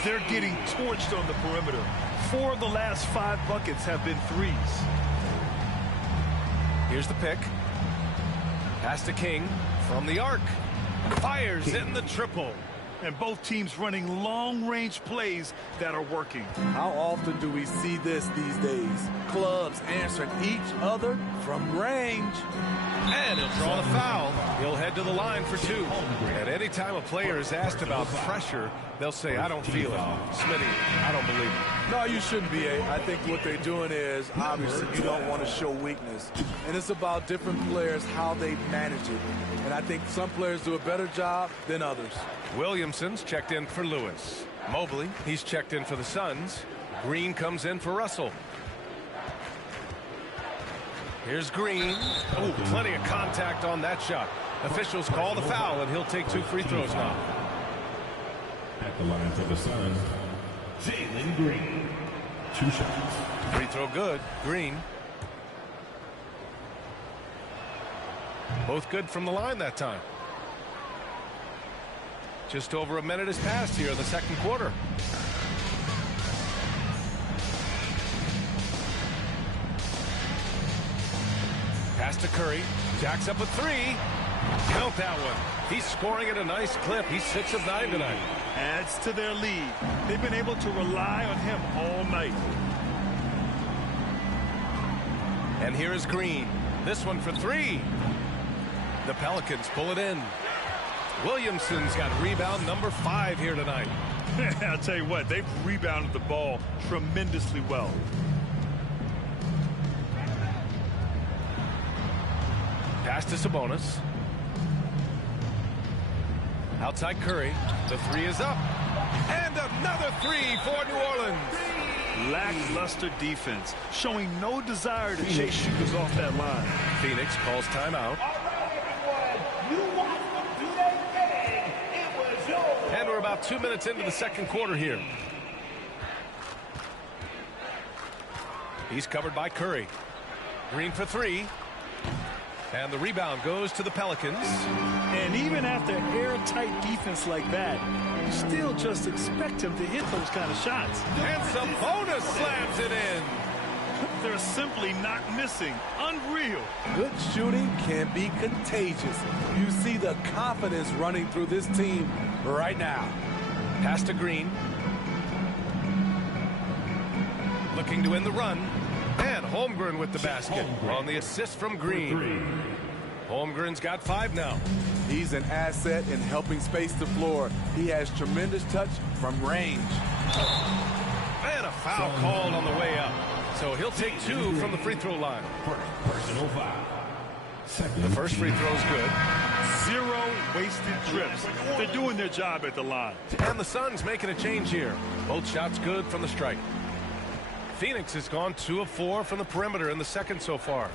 They're getting torched on the perimeter. 4 of the last 5 buckets have been threes. Here's the pick. Pass to King from the arc. Fires in the triple. And both teams running long-range plays that are working. How often do we see this these days? Clubs answering each other from range. And he'll draw the foul. He'll head to the line for 2. And any time a player is asked about pressure, they'll say, I don't feel it. Smitty, I don't believe it. No, you shouldn't be. I think what they're doing is, obviously, you don't want to show weakness. And it's about different players, how they manage it. And I think some players do a better job than others. Williamson's checked in for Lewis. Mobley, he's checked in for the Suns. Green comes in for Russell. Here's Green. Oh, plenty of contact on that shot. Officials call the foul, and he'll take 2 free throws now. At the line for the Suns, Jalen Green. 2 shots. Free throw good. Green. Both good from the line that time. Just over a minute has passed here in the second quarter. Pass to Curry. Jacks up a 3. Count that one. He's scoring at a nice clip. He's 6 of 9 tonight. Adds to their lead. They've been able to rely on him all night. And here is Green. This one for 3. The Pelicans pull it in. Williamson's got rebound number 5 here tonight. I'll tell you what, they've rebounded the ball tremendously well. Pass to Sabonis. Outside Curry. The 3 is up. And another 3 for New Orleans. Lackluster defense, showing no desire to chase shooters off that line. Phoenix calls timeout. And we're about 2 minutes into the second quarter here. He's covered by Curry. Green for 3. And the rebound goes to the Pelicans. And even after airtight defense like that, you still just expect him to hit those kind of shots. And Sabonis slams it in. They're simply not missing. Unreal. Good shooting can be contagious. You see the confidence running through this team right now. Pass to Green. Looking to end the run. And Holmgren with the basket on the assist from Green. Holmgren's got 5 now. He's an asset in helping space the floor. He has tremendous touch from range. And a foul called on the way up. So he'll take 2 from the free throw line. Personal foul. The first free throw's good. 0 wasted trips. They're doing their job at the line. And the Suns making a change here. Both shots good from the stripe. Phoenix has gone 2 of 4 from the perimeter in the second so far.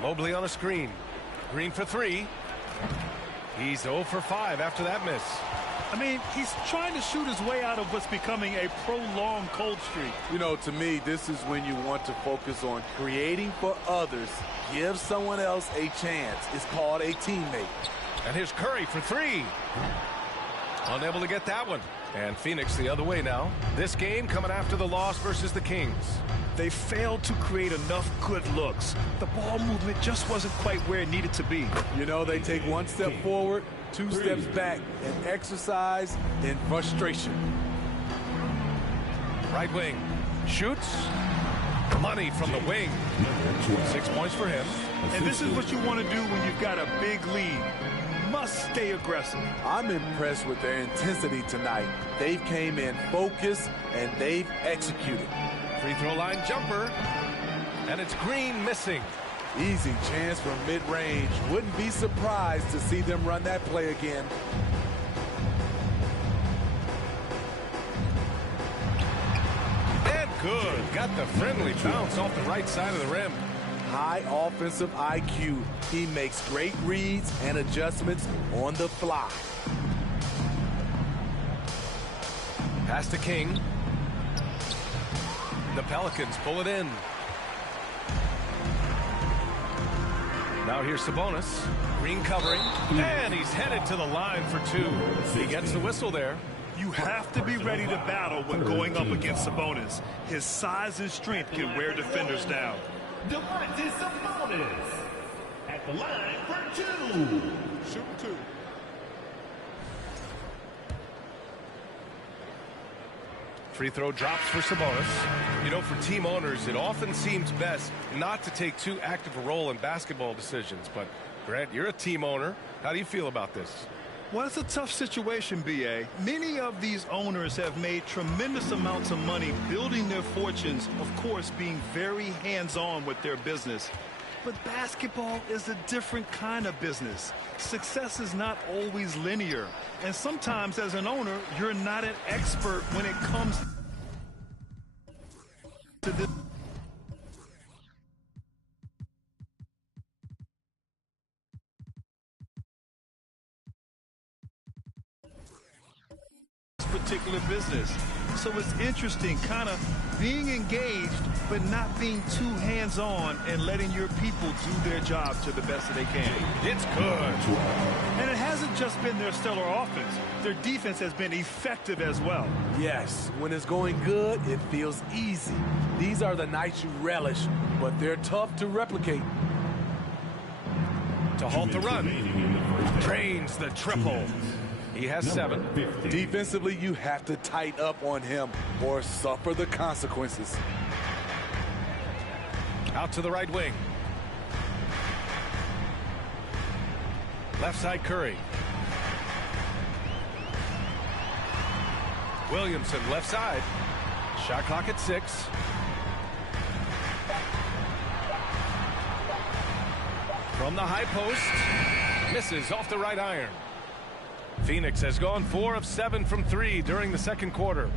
Mobley on a screen. Green for 3. He's 0 for 5 after that miss. I mean, he's trying to shoot his way out of what's becoming a prolonged cold streak. You know, to me, this is when you want to focus on creating for others. Give someone else a chance. It's called a teammate. And here's Curry for three. Unable to get that one. And Phoenix the other way now. This game coming after the loss versus the Kings. They failed to create enough good looks. The ball movement just wasn't quite where it needed to be. You know, they take one step forward, two steps back, and exercise in frustration. Right wing. Shoots. Money from the wing. 6 points for him. And this is what you want to do when you've got a big lead. Must stay aggressive. I'm impressed with their intensity tonight. They came in focused and they've executed. Free throw line jumper. And it's Green missing. Easy chance from mid-range. Wouldn't be surprised to see them run that play again. And good. Got the friendly bounce off the right side of the rim. High offensive IQ. He makes great reads and adjustments on the fly. Pass to King. The Pelicans pull it in. Now here's Sabonis. Green covering. And he's headed to the line for two. He gets the whistle there. You have to be ready to battle when going up against Sabonis. His size and strength can wear defenders down. Domantas Sabonis at the line for two. Shooting two. Free throw drops for Sabonis. You know, for team owners, it often seems best not to take too active a role in basketball decisions. But, Grant, you're a team owner. How do you feel about this? Well, it's a tough situation, B.A. Many of these owners have made tremendous amounts of money building their fortunes, of course, being very hands-on with their business. But basketball is a different kind of business. Success is not always linear. And sometimes, as an owner, you're not an expert when it comes to this particular business. So it's interesting kind of being engaged but not being too hands-on and letting your people do their job to the best that they can. It's good. And it hasn't just been their stellar offense. Their defense has been effective as well. Yes, when it's going good, it feels easy. These are the nights you relish, but they're tough to replicate. To halt the run. Drains the triple. He has 7. Defensively, you have to tighten up on him or suffer the consequences. Out to the right wing. Left side Curry. Williamson left side. Shot clock at 6. From the high post. Misses off the right iron. Phoenix has gone 4 of 7 from 3 during the second quarter.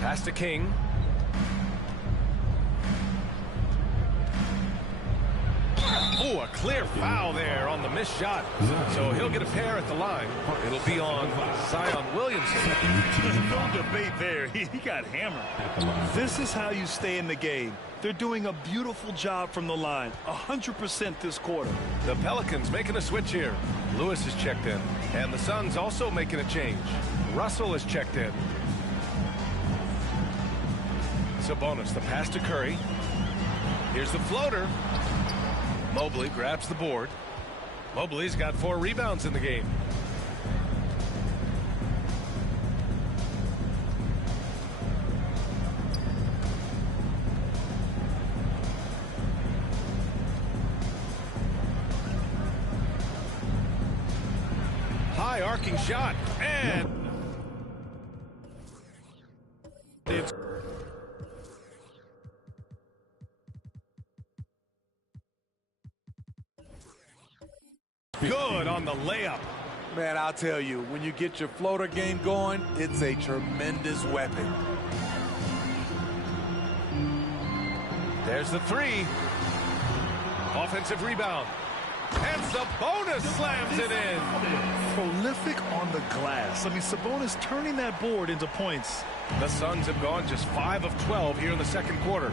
Pass to King. Oh, a clear foul there on the missed shot. So he'll get a pair at the line. It'll be on Zion Williamson. There's no debate there. He got hammered. This is how you stay in the game. They're doing a beautiful job from the line. 100% this quarter. The Pelicans making a switch here. Lewis is checked in. And the Suns also making a change. Russell is checked in. Sabonis, the pass to Curry. Here's the floater. Mobley grabs the board. Mobley's got 4 rebounds in the game. High arcing shot, and it's good on the layup. Man, I'll tell you, when you get your floater game going, it's a tremendous weapon. There's the 3. Offensive rebound. And Sabonis slams it in. Prolific on the glass. I mean, Sabonis turning that board into points. The Suns have gone just 5 of 12 here in the second quarter.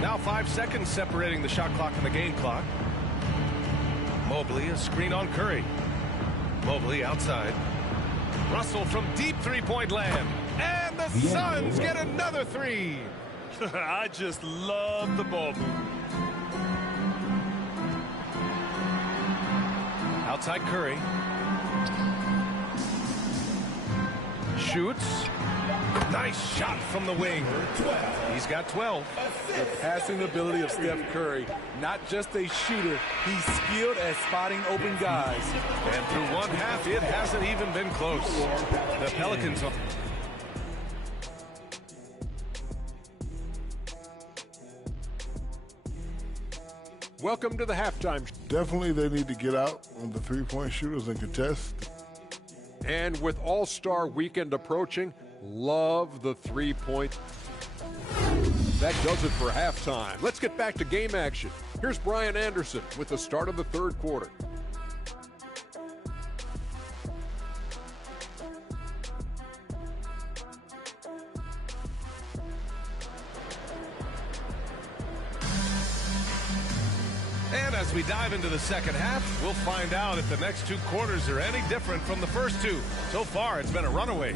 Now 5 seconds separating the shot clock and the game clock. Mobley, a screen on Curry. Mobley outside. Russell from deep three-point land. And the Suns get another 3. I just love the ball movement. Outside Curry. Shoots. Nice shot from the wing. He's got 12. The passing ability of Steph Curry, not just a shooter, he's skilled at spotting open guys. And through one half, it hasn't even been close. The Pelicans. Welcome to the halftime. Definitely they need to get out on the three-point shooters and contest. And with All-Star Weekend approaching, love the three-point. That does it for halftime. Let's get back to game action. Here's Brian Anderson with the start of the third quarter. And as we dive into the second half, we'll find out if the next 2 quarters are any different from the first 2. So far, it's been a runaway.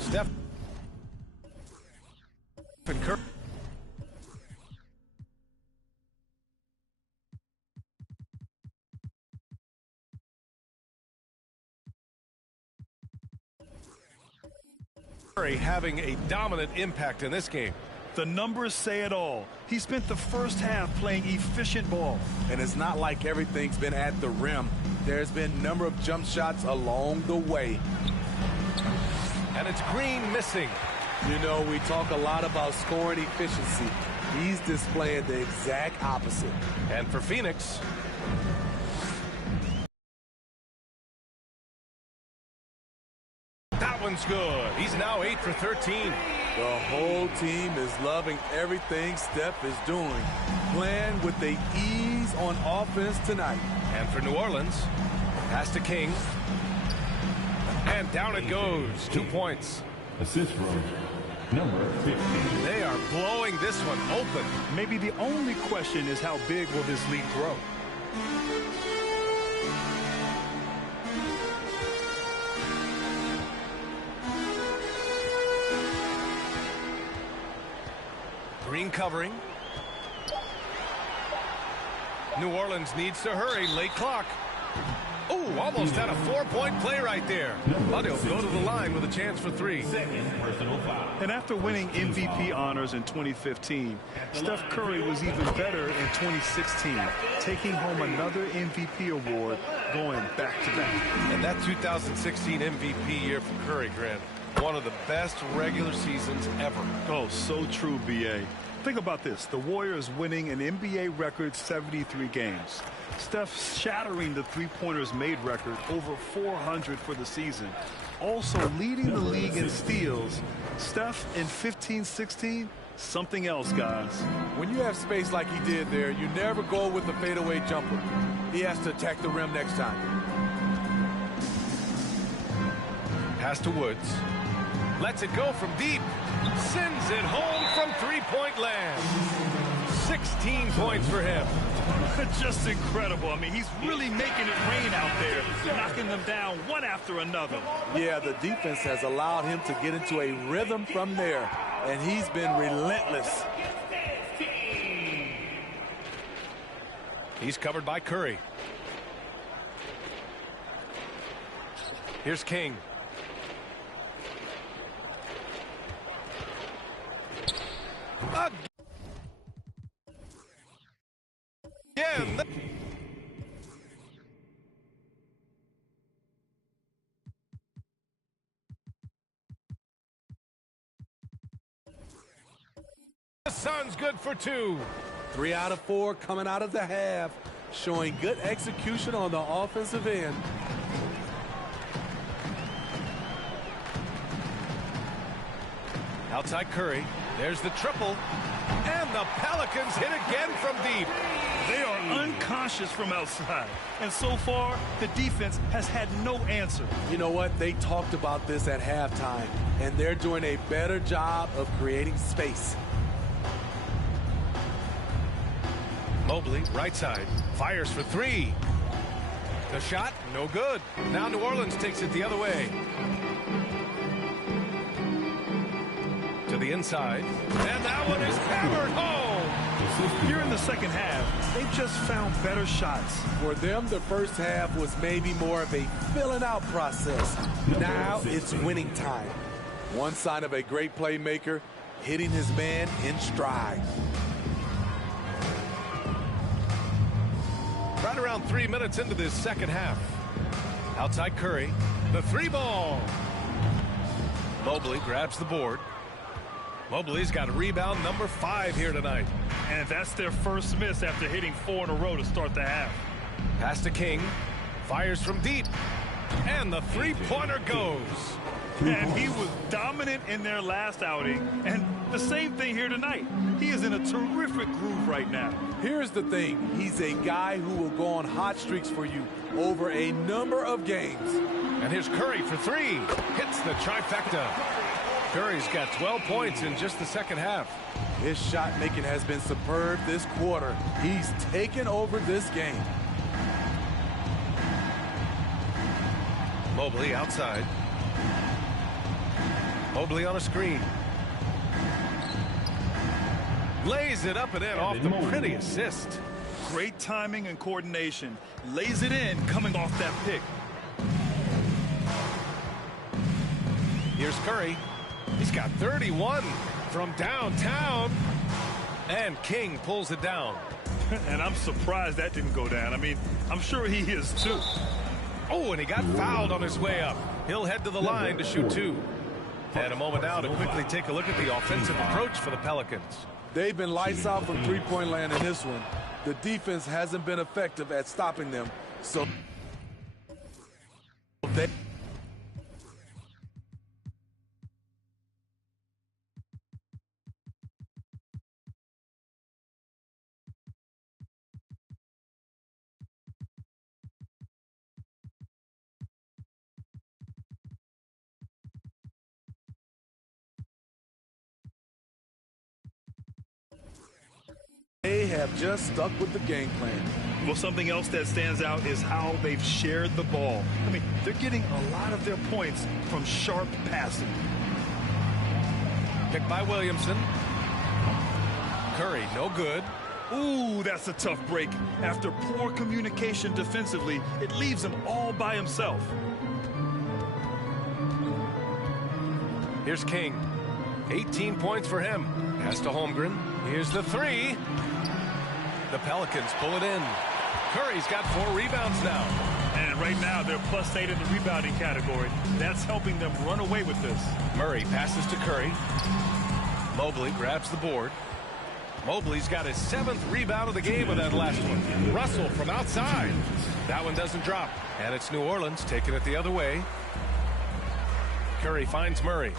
Steph and Curry. Curry having a dominant impact in this game. The numbers say it all. He spent the first half playing efficient ball. And it's not like everything's been at the rim. There's been a number of jump shots along the way. And it's Green missing. You know, we talk a lot about scoring efficiency. He's displaying the exact opposite. And for Phoenix, that one's good. He's now 8 for 13. The whole team is loving everything Steph is doing, playing with the ease on offense tonight. And for New Orleans, pass to King. And down it goes. 2 points. Assist row number 15. They are blowing this one open. Maybe the only question is how big will this lead grow? Green covering. New Orleans needs to hurry. Late clock. Oh, almost had a 4-point play right there. But he'll go to the line with a chance for 3. And after winning MVP honors in 2015, Steph Curry was even better in 2016, taking home another MVP award going back-to-back. And that 2016 MVP year for Curry, Grant, one of the best regular seasons ever. Oh, so true, B.A. Think about this. The Warriors winning an NBA record 73 games. Steph shattering the three-pointers made record, over 400 for the season. Also leading the league in steals. Steph in 15-16, something else, guys. When you have space like he did there, you never go with the fadeaway jumper. He has to attack the rim next time. Pass to Woods. Lets it go from deep. Sends it home from three-point land. 16 points for him. Just incredible. I mean, he's really making it rain out there, knocking them down one after another. Yeah, the defense has allowed him to get into a rhythm from there, and he's been relentless. He's covered by Curry. Here's King. Again. The Suns good for 2. 3 out of 4 coming out of the half, showing good execution on the offensive end. Outside Curry. There's the triple. And the Pelicans hit again from deep. They are unconscious from outside. And so far, the defense has had no answer. You know what? They talked about this at halftime, and they're doing a better job of creating space. Mobley, right side, fires for three. The shot, no good. Now New Orleans takes it the other way. To the inside, and that one is hammered home. Here in the second half, they've just found better shots. For them, the first half was maybe more of a filling out process. Now it's winning time. One sign of a great playmaker, hitting his man in stride. Right around 3 minutes into this second half. Outside Curry, the three ball. Mobley grabs the board. Mobley's got rebound number 5 here tonight. And that's their first miss after hitting 4 in a row to start the half. Pass to King. Fires from deep. And the three-pointer goes. And he was dominant in their last outing. And the same thing here tonight. He is in a terrific groove right now. Here's the thing. He's a guy who will go on hot streaks for you over a number of games. And here's Curry for 3. Hits the trifecta. Curry's got 12 points in just the second half. His shot making has been superb this quarter. He's taken over this game. Mobley outside. Mobley on a screen. Lays it up and in off the pretty assist. Great timing and coordination. Lays it in coming off that pick. Here's Curry. He's got 31 from downtown. And King pulls it down. And I'm surprised that didn't go down. I mean, I'm sure he is too. Oh, and he got fouled on his way up. He'll head to the line to shoot 2. And a moment now to quickly take a look at the offensive approach for the Pelicans. They've been lights out from three-point land in this one. The defense hasn't been effective at stopping them. So they have just stuck with the game plan. Well, something else that stands out is how they've shared the ball. I mean, they're getting a lot of their points from sharp passing. Picked by Williamson. Curry, no good. Ooh, that's a tough break. After poor communication defensively, it leaves him all by himself. Here's King. 18 points for him. Pass to Holmgren. Here's the 3. The Pelicans pull it in. Curry's got 4 rebounds now. And right now, they're +8 in the rebounding category. That's helping them run away with this. Murray passes to Curry. Mobley grabs the board. Mobley's got his 7th rebound of the game with that last one. Russell from outside. That one doesn't drop. And it's New Orleans taking it the other way. Curry finds Murray.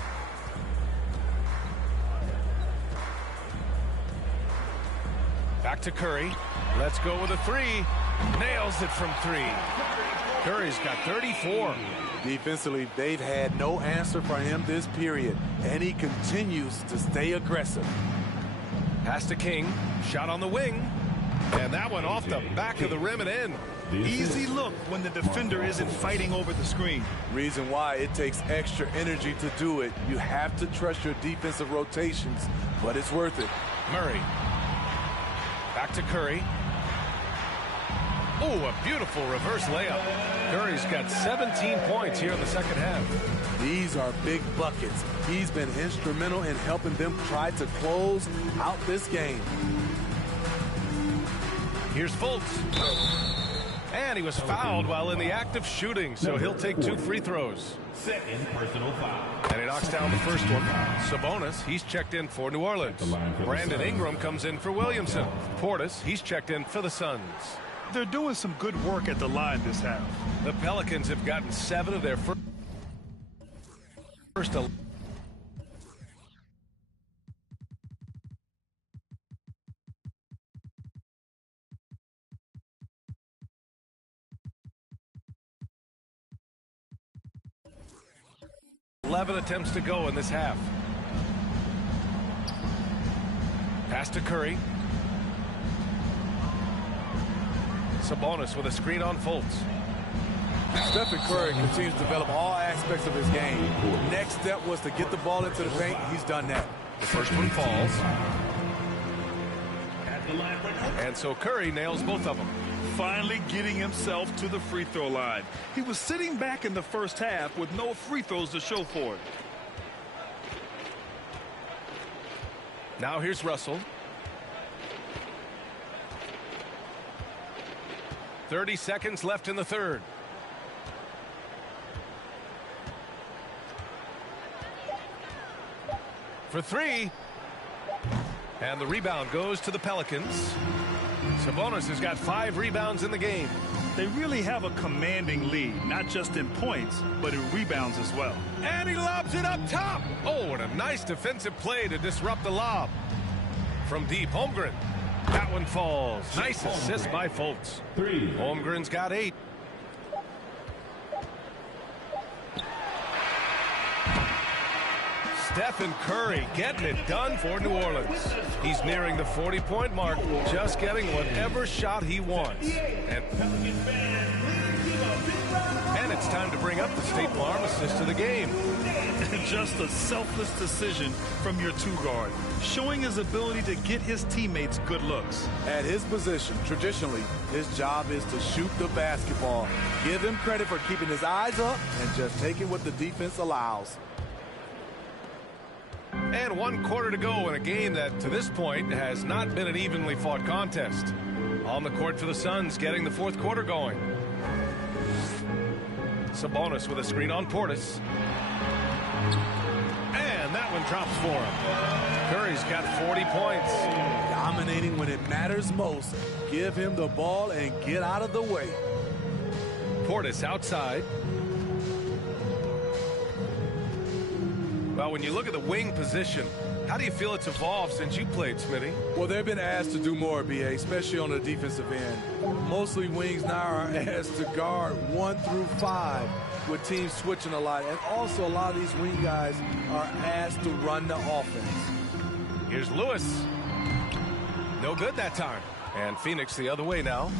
Back to Curry. Let's go with a 3. Nails it from 3. Curry's got 34. Defensively, they've had no answer for him this period, and he continues to stay aggressive. Pass to King. Shot on the wing. And that one off the back of the rim and in. Easy look when the defender isn't fighting over the screen. Reason why it takes extra energy to do it. You have to trust your defensive rotations, but it's worth it. Murray. Back to Curry. Oh, a beautiful reverse layup. Curry's got 17 points here in the second half. These are big buckets. He's been instrumental in helping them try to close out this game. Here's Fultz. And he was fouled while in the act of shooting, so he'll take 2 free throws. Second personal foul. And he knocks down the first one. Sabonis, he's checked in for New Orleans. Brandon Ingram comes in for Williamson. Portis, he's checked in for the Suns. They're doing some good work at the line this half. The Pelicans have gotten 7 of their first 11 attempts to go in this half. Pass to Curry. Sabonis with a screen on Fultz. Stephen Curry continues to develop all aspects of his game. Next step was to get the ball into the paint. He's done that. The first one falls. And so Curry nails both of them. Finally getting himself to the free throw line. He was sitting back in the first half with no free throws to show for it. Now here's Russell. 30 seconds left in the third. For three. And the rebound goes to the Pelicans. Sabonis has got 5 rebounds in the game. They really have a commanding lead, not just in points, but in rebounds as well. And he lobs it up top. Oh, and a nice defensive play to disrupt the lob. From deep, Holmgren. That one falls. Nice assist by Fultz. 3. Holmgren's got 8. Stephen Curry getting it done for New Orleans. He's nearing the 40-point mark, just getting whatever shot he wants. And it's time to bring up the State Farm assist of the game. Just a selfless decision from your 2-guard, showing his ability to get his teammates good looks. At his position, traditionally, his job is to shoot the basketball. Give him credit for keeping his eyes up and just taking what the defense allows. And 1 quarter to go in a game that, to this point, has not been an evenly fought contest. On the court for the Suns, getting the 4th quarter going. Sabonis with a screen on Portis. And that one drops for him. Curry's got 40 points. Dominating when it matters most. Give him the ball and get out of the way. Portis outside. Well, when you look at the wing position, how do you feel it's evolved since you played, Smitty? Well, they've been asked to do more, B.A., especially on the defensive end. Mostly wings now are asked to guard 1 through 5, with teams switching a lot. And also a lot of these wing guys are asked to run the offense. Here's Lewis. No good that time. And Phoenix the other way now.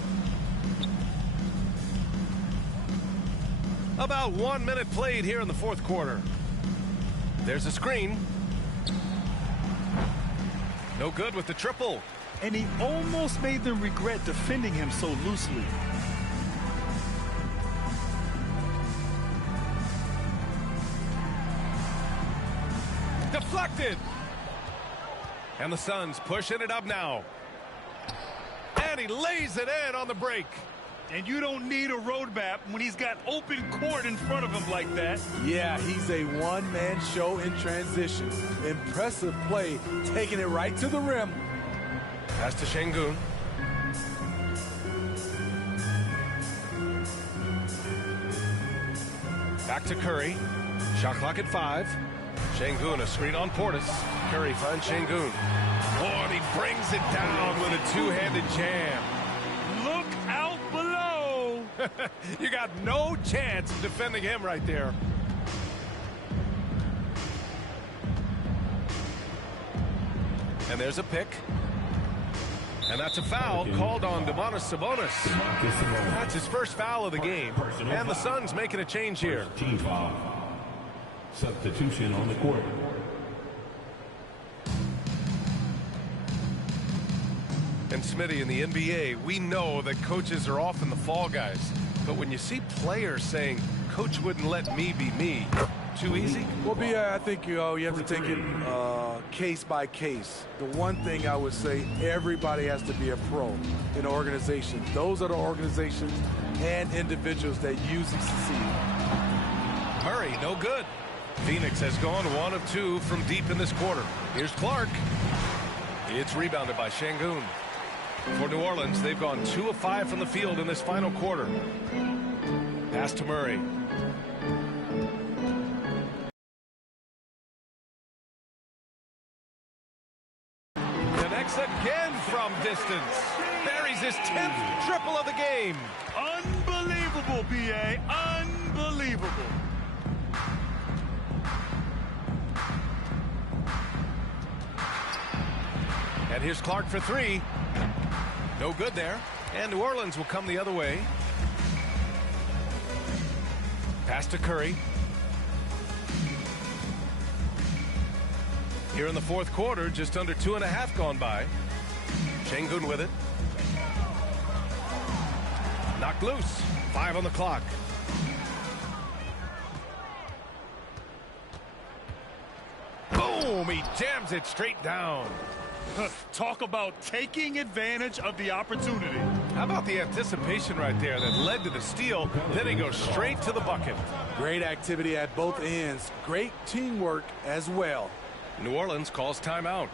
About 1 minute played here in the 4th quarter. There's a screen. No good with the triple. And he almost made them regret defending him so loosely. Deflected. And the Suns pushing it up now. And he lays it in on the break. And you don't need a roadmap when he's got open court in front of him like that. Yeah, he's a one-man show in transition. Impressive play, taking it right to the rim. Pass to Şengün. Back to Curry. Shot clock at 5. Şengün, a screen on Portis. Curry finds Şengün. Oh, and he brings it down with a 2-handed jam. Look out below. You got no chance of defending him right there. And there's a pick. And that's a foul called on Domantas Sabonis. That's his first foul of the game. And the Suns making a change here. Team foul. Substitution on the court. And Smitty, in the NBA, we know that coaches are often the fall guys. But when you see players saying, "Coach wouldn't let me be me," too easy? Well, I think you have to take it case by case. The one thing I would say, everybody has to be a pro in an organization. Those are the organizations and individuals that usually succeed. Murray, no good. Phoenix has gone 1 of 2 from deep in this quarter. Here's Clark. It's rebounded by Şengün. For New Orleans, they've gone 2 of 5 from the field in this final quarter. Pass to Murray. Connects again from distance. Buries his 10th triple of the game. Unbelievable, B.A. Unbelievable. And here's Clark for three. No good there. And New Orleans will come the other way. Pass to Curry. Here in the fourth quarter, just under 2.5 gone by. Sengun with it. Knocked loose. 5 on the clock. Boom! He jams it straight down. Talk about taking advantage of the opportunity. How about the anticipation right there that led to the steal? Then he goes straight to the bucket. Great activity at both ends. Great teamwork as well. New Orleans calls timeout.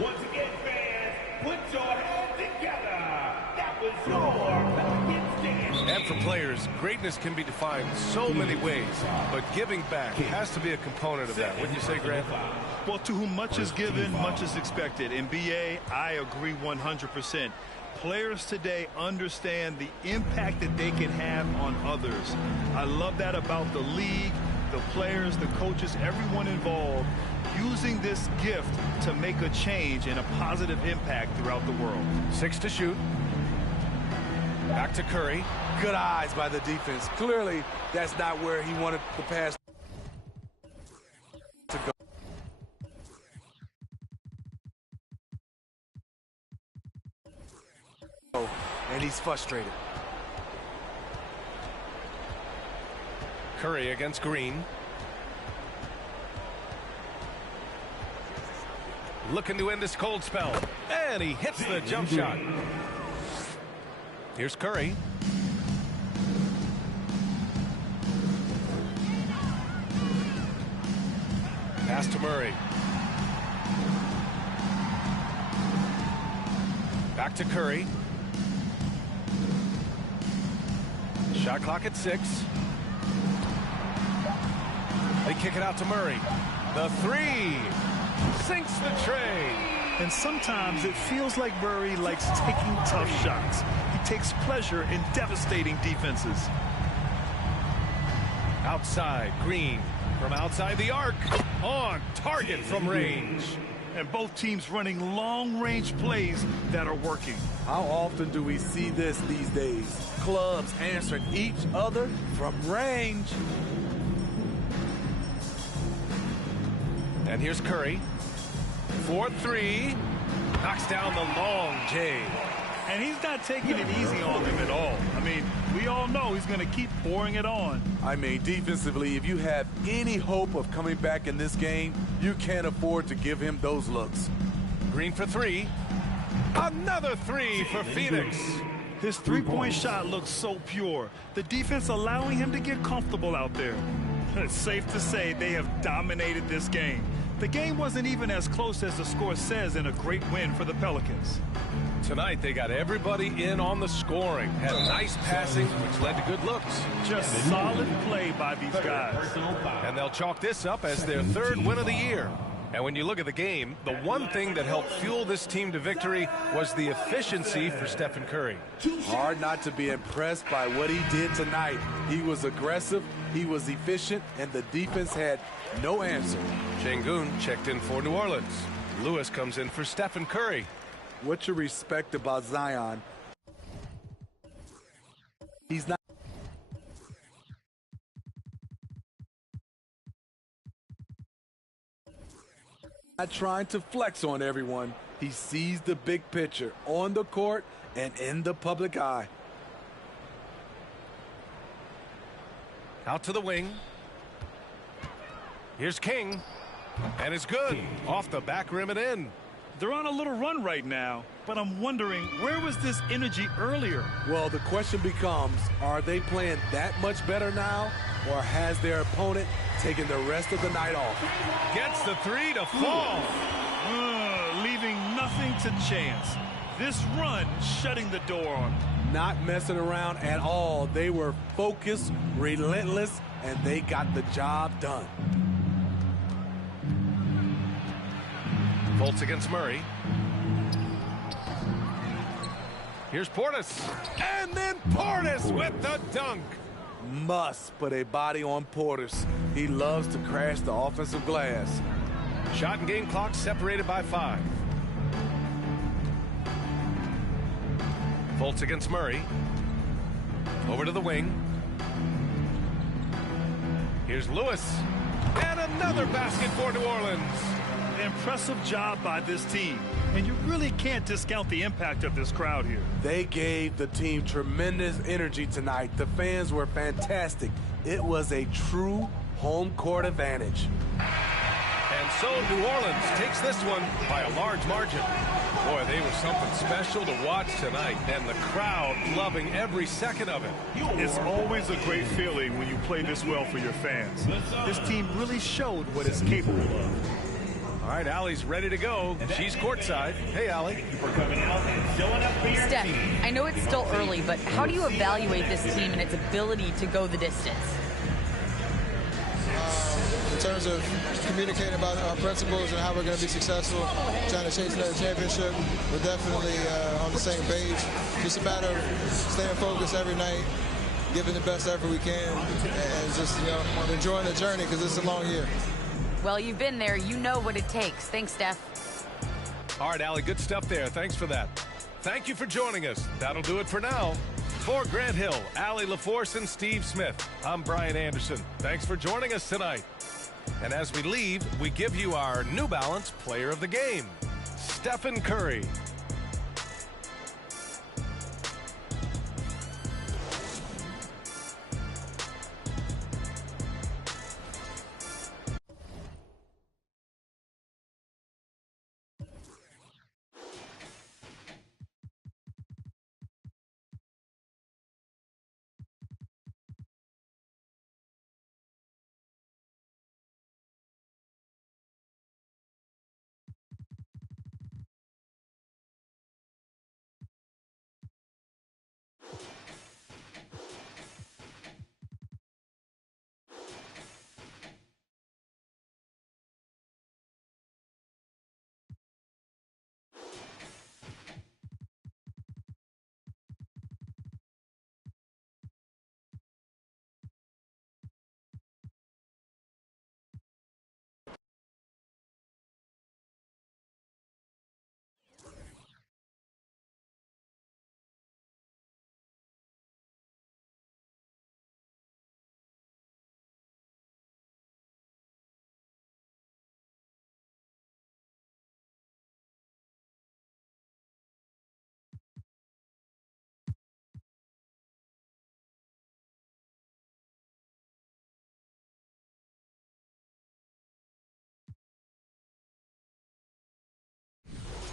Once again, fans, put your hands together. That was your Pelicans dance. And for players, greatness can be defined so many ways, but giving back has to be a component of that. Wouldn't you say, Grant? Well, to whom much is given, much is expected. In BA, I agree 100%. Players today understand the impact that they can have on others. I love that about the league, the players, the coaches, everyone involved, using this gift to make a change and a positive impact throughout the world. 6 to shoot. Back to Curry. Good eyes by the defense. Clearly, that's not where he wanted the pass to go. And he's frustrated. Curry against Green. Looking to end this cold spell. And he hits the jump shot. Here's Curry. Pass to Murray. Back to Curry. Shot clock at 6. They kick it out to Murray. The three. Sinks the tray. And sometimes it feels like Murray likes taking tough shots. He takes pleasure in devastating defenses. Outside, Green from outside the arc. On target from range. And both teams running long-range plays that are working. How often do we see this these days? Clubs answering each other from range. And here's Curry. 4-3. Knocks down the long J. And he's not taking it easy on them at all. I mean, we all know he's going to keep pouring it on. I mean, defensively, if you have any hope of coming back in this game, you can't afford to give him those looks. Green for 3. Another 3 for Phoenix. His three-point shot looks so pure. The defense allowing him to get comfortable out there. It's safe to say they have dominated this game. The game wasn't even as close as the score says in a great win for the Pelicans. Tonight, they got everybody in on the scoring. Had nice passing, which led to good looks. Just solid play by these guys. And they'll chalk this up as their 3rd win of the year. And when you look at the game, the one thing that helped fuel this team to victory was the efficiency for Stephen Curry. Hard not to be impressed by what he did tonight. He was aggressive, he was efficient, and the defense had no answer. Sengun checked in for New Orleans. Lewis comes in for Stephen Curry. What you respect about Zion, he's not trying to flex on everyone. He sees the big picture on the court and in the public eye. Out to the wing. Here's King. And it's good. Off the back rim and in. They're on a little run right now, but I'm wondering, where was this energy earlier? Well, the question becomes, are they playing that much better now, or has their opponent taken the rest of the night off? Gets the 3 to fall. Leaving nothing to chance. This run shutting the door on them. Not messing around at all. They were focused, relentless, and they got the job done. Fultz against Murray. Here's Portis. And then Portis with the dunk. Must put a body on Portis. He loves to crash the offensive glass. Shot and game clock separated by 5. Fultz against Murray. Over to the wing. Here's Lewis. And another basket for New Orleans. Impressive job by this team. And you really can't discount the impact of this crowd here. They gave the team tremendous energy tonight. The fans were fantastic. It was a true home court advantage. And so New Orleans takes this one by a large margin. Boy, they were something special to watch tonight, and the crowd loving every second of it. It's always a great feeling when you play this well for your fans. This team really showed what it's capable of. All right, Allie's ready to go. She's courtside. Hey, Allie. Steph, I know it's still early, but how do you evaluate this team and its ability to go the distance? In terms of communicating about our principles and how we're going to be successful, trying to chase another championship, we're definitely on the same page. Just a matter of staying focused every night, giving the best effort we can, and just enjoying the journey because it's a long year. Well, you've been there. You know what it takes. Thanks, Steph. All right, Allie, good stuff there. Thanks for that. Thank you for joining us. That'll do it for now. For Grant Hill, Allie LaForce, and Steve Smith, I'm Brian Anderson. Thanks for joining us tonight. And as we leave, we give you our New Balance Player of the Game, Stephen Curry.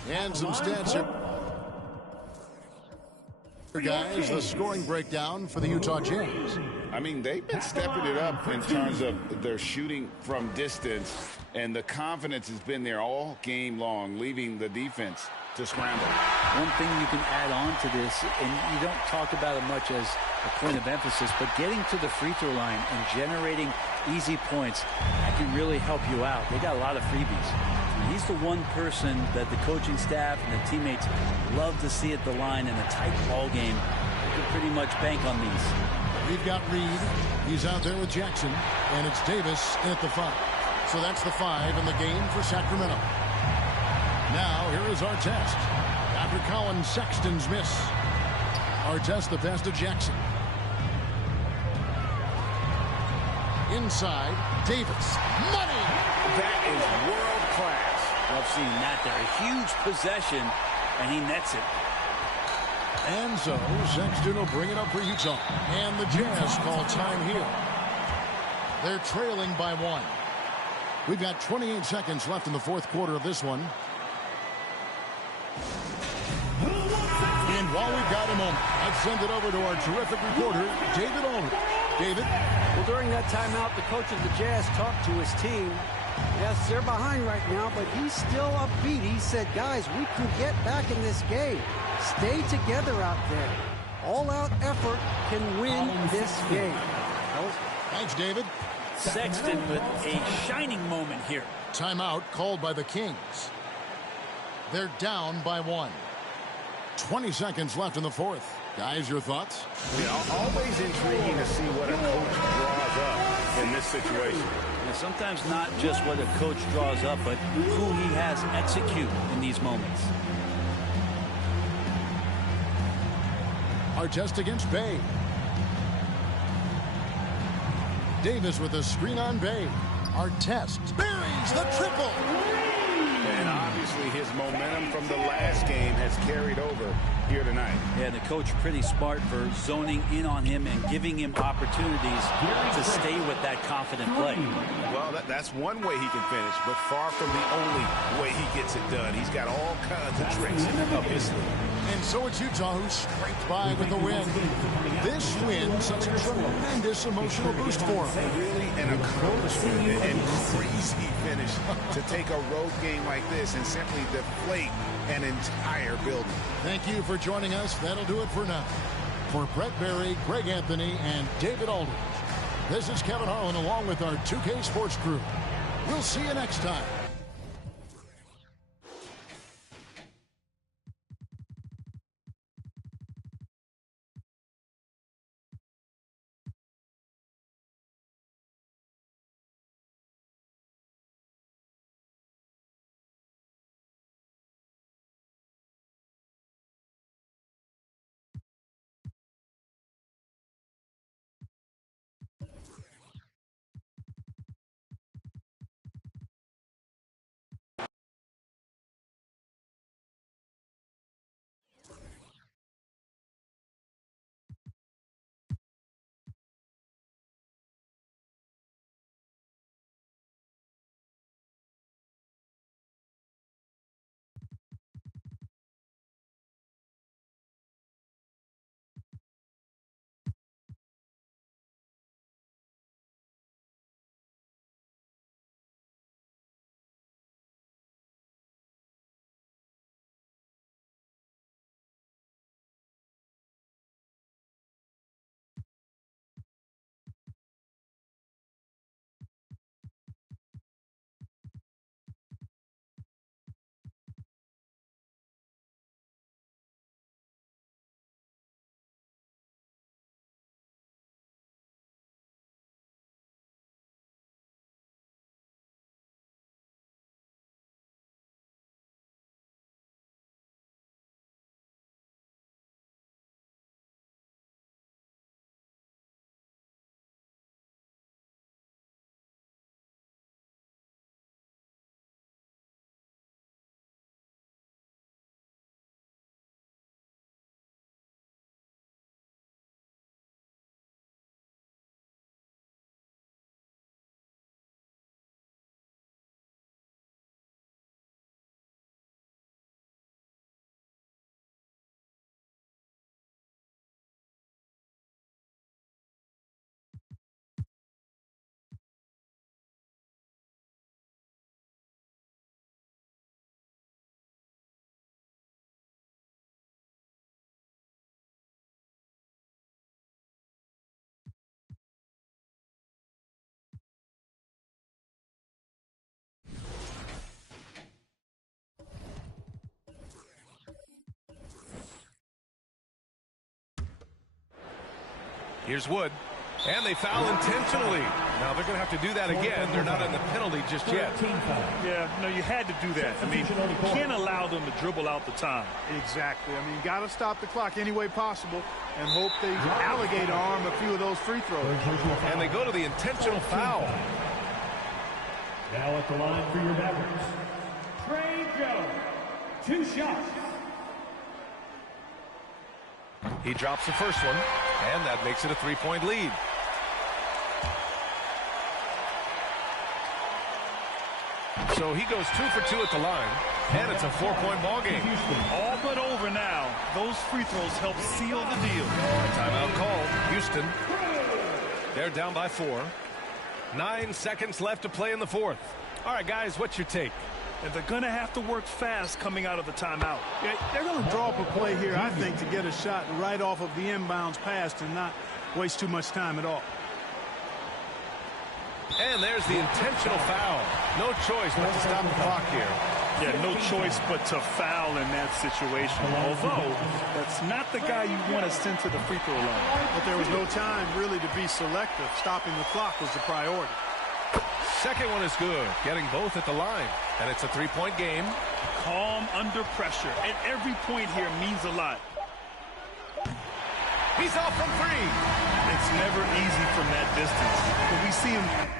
And some stats here. Guys, the scoring breakdown for the Utah Jazz. I mean, they've been stepping it up in terms of their shooting from distance, and the confidence has been there all game long, leaving the defense to scramble. One thing you can add on to this, and you don't talk about it much as a point of emphasis, but getting to the free throw line and generating easy points, that can really help you out. They got a lot of freebies. And he's the one person that the coaching staff and the teammates love to see at the line in a tight ball game. You can pretty much bank on these. We've got Reed. He's out there with Jackson, and it's Davis in at the 5. So that's the 5 in the game for Sacramento. Now, here is Artest. After Colin Sexton's miss, Artest the pass to Jackson. Inside, Davis. Money! That is world class. Love seeing that there. A huge possession, and he nets it. And so, Sexton will bring it up for Utah. And the Jazz call time here. They're trailing by 1. We've got 28 seconds left in the fourth quarter of this one. And while we've got a moment, let's send it over to our terrific reporter, David Aldridge. David? Well, during that timeout, the coach of the Jazz talked to his team. Yes, they're behind right now, but he's still upbeat. He said, guys, we can get back in this game. Stay together out there. All-out effort can win this game. Thanks, David. Sexton with a shining moment here. Timeout called by the Kings. They're down by 1. 20 seconds left in the fourth. Guys, your thoughts? Yeah, always intriguing to see what a coach draws up in this situation. And sometimes not just what a coach draws up, but who he has execute in these moments. Artest against Bay. Davis with a screen on Bay. Artest buries the triple. And obviously his momentum from the last game has carried over here tonight. Yeah, the coach pretty smart for zoning in on him and giving him opportunities to stay with that confident play. Well, that's one way he can finish, but far from the only way he gets it done. He's got all kinds of tricks up his sleeve. And so it's Utah who scraped by with the win. This win sets a tremendous emotional boost for him. Really an accomplishment and crazy finish to take a road game like this and simply deflate an entire building. Thank you for joining us. That'll do it for now. For Brett Berry, Greg Anthony, and David Aldridge, this is Kevin Harlan along with our 2K Sports crew. We'll see you next time. Here's Wood. And they foul intentionally. Now they're going to have to do that again. They're not in the penalty just yet. Yeah, no, you had to do that. I mean, you can't allow them to dribble out the time. Exactly. I mean, got to stop the clock any way possible and hope they alligator arm a few of those free throws. And they go to the intentional foul. Now at the line for your Mavericks, Tre Jones. 2 shots. He drops the first one, and that makes it a 3-point lead. So he goes 2 for 2 at the line, and it's a 4-point ball game. All but over now. Those free throws help seal the deal. Timeout called. Houston. They're down by 4. 9 seconds left to play in the fourth. All right, guys, what's your take? And they're going to have to work fast coming out of the timeout. Yeah, they're going to draw up a play here, I think, to get a shot right off of the inbounds pass and not waste too much time at all. And there's the intentional foul. No choice but to stop the clock here. Yeah, no choice but to foul in that situation. Although, that's not the guy you want to send to the free throw line. But there was no time really to be selective. Stopping the clock was the priority. Second one is good, getting both at the line. And it's a three-point game. Calm under pressure. And every point here means a lot. He's off from three. It's never easy from that distance. But we see him.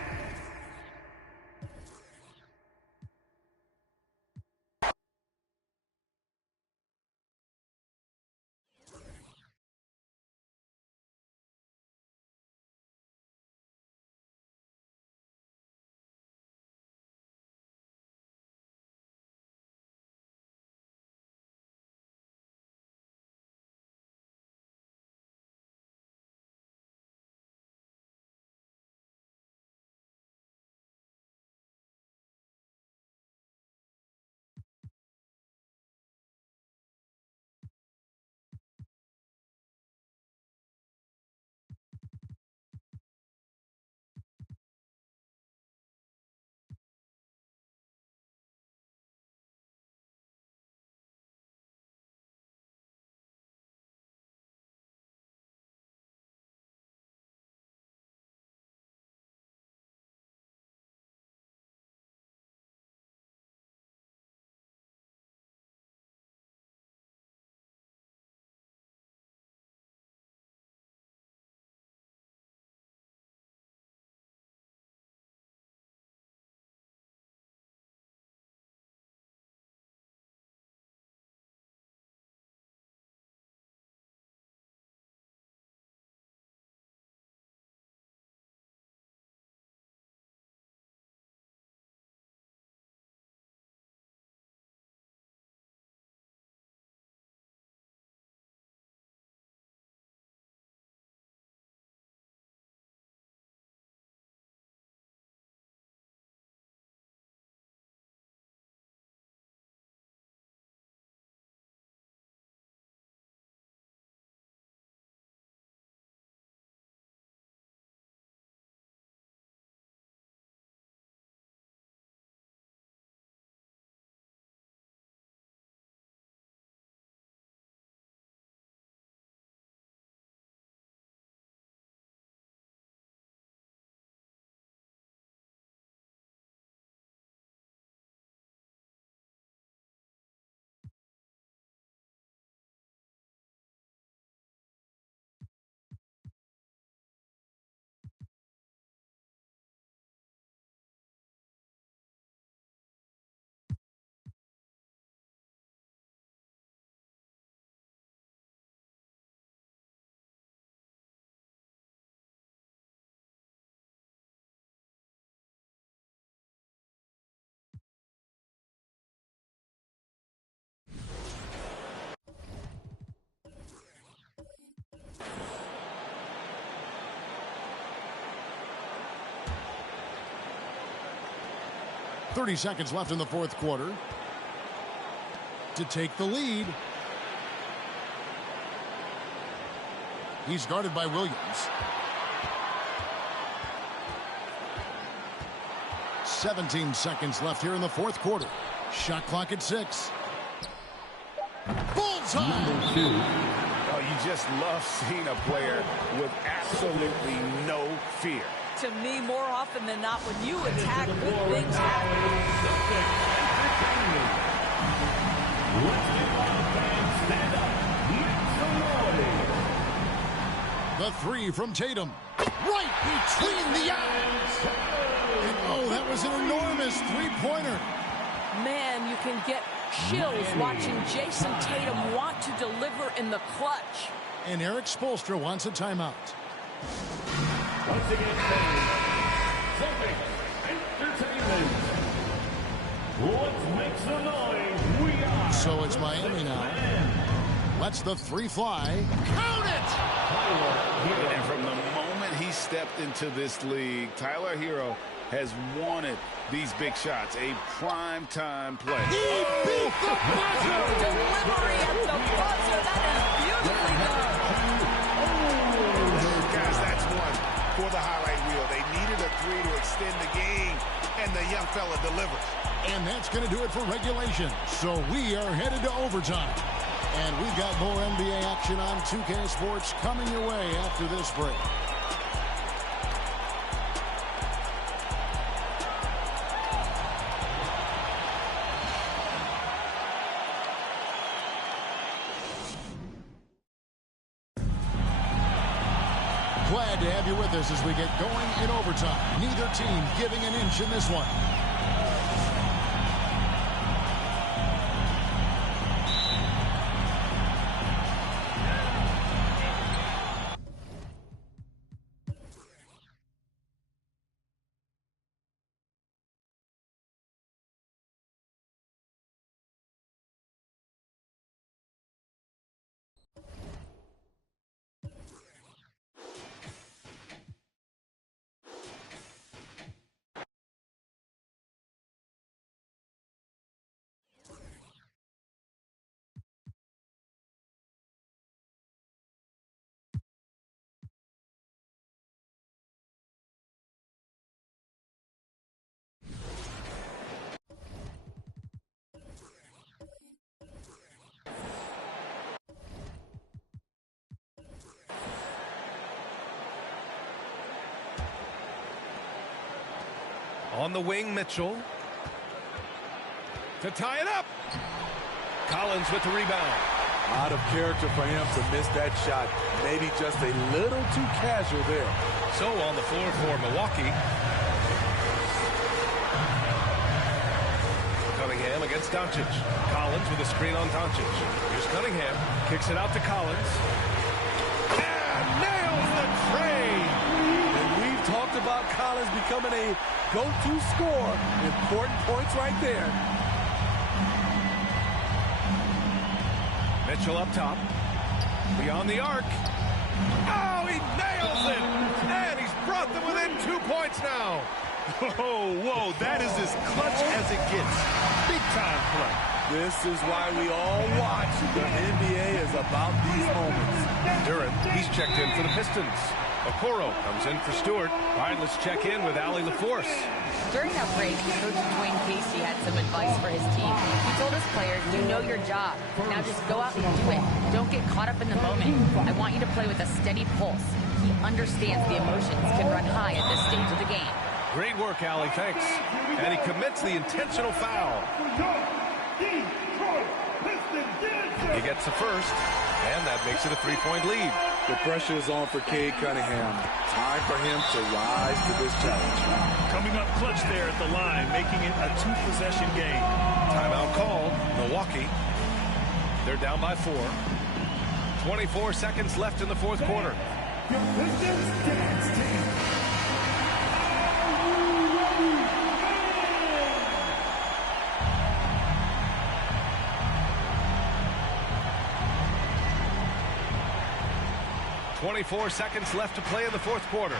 .30 seconds left in the fourth quarter to take the lead. He's guarded by Williams. 17 seconds left here in the fourth quarter. Shot clock at 6. Bullseye! Oh, you just love seeing a player with absolutely no fear. To me, more often than not, when you attack, good things happen. The three from Tatum. Right between the eyes. And oh, that was an enormous three-pointer. Man, you can get chills watching Jason Tatum want to deliver in the clutch. And Eric Spoelstra wants a timeout. Once again, Celtics Entertainment. Let's make some noise. We are. So it's Miami now. Lets the three fly. Count it! And from the moment he stepped into this league, Tyler Hero has wanted these big shots. A prime-time play. He beat the buzzer! Delivery at the buzzer. That is beautifully done. Guys, that's one for the highlight reel. They needed a three to extend the game, and the young fella delivers. And that's going to do it for regulation. So we are headed to overtime. And we've got more NBA action on 2K Sports coming your way after this break. Glad to have you with us as we get going in overtime. Neither team giving an inch in this one. On the wing, Mitchell. To tie it up. Collins with the rebound. Out of character for him to miss that shot. Maybe just a little too casual there. So on the floor for Milwaukee. Cunningham against Doncic. Collins with a screen on Doncic. Here's Cunningham. Kicks it out to Collins. And nails the trade. And we've talked about Collins becoming a go-to scorer. Important points right there. Mitchell up top. Beyond the arc. Oh, he nails it! And he's brought them within 2 points now. Whoa, that is as clutch as it gets. Big time play. This is why we all watch. The NBA is about these moments. Duren, he's checked in for the Pistons. Okoro comes in for Stewart. All right, let's check in with Allie LaForce. During that break, Coach Dwayne Casey had some advice for his team. He told his players, you know your job. Now just go out and do it. Don't get caught up in the moment. I want you to play with a steady pulse. He understands the emotions can run high at this stage of the game. Great work, Allie. Thanks. And he commits the intentional foul. He gets the first, and that makes it a 3-point lead. The pressure is on for Cade Cunningham. Time for him to rise to this challenge. Coming up clutch there at the line, making it a 2-possession game. Timeout called. Milwaukee. They're down by 4. 24 seconds left in the fourth quarter. 24 seconds left to play in the fourth quarter.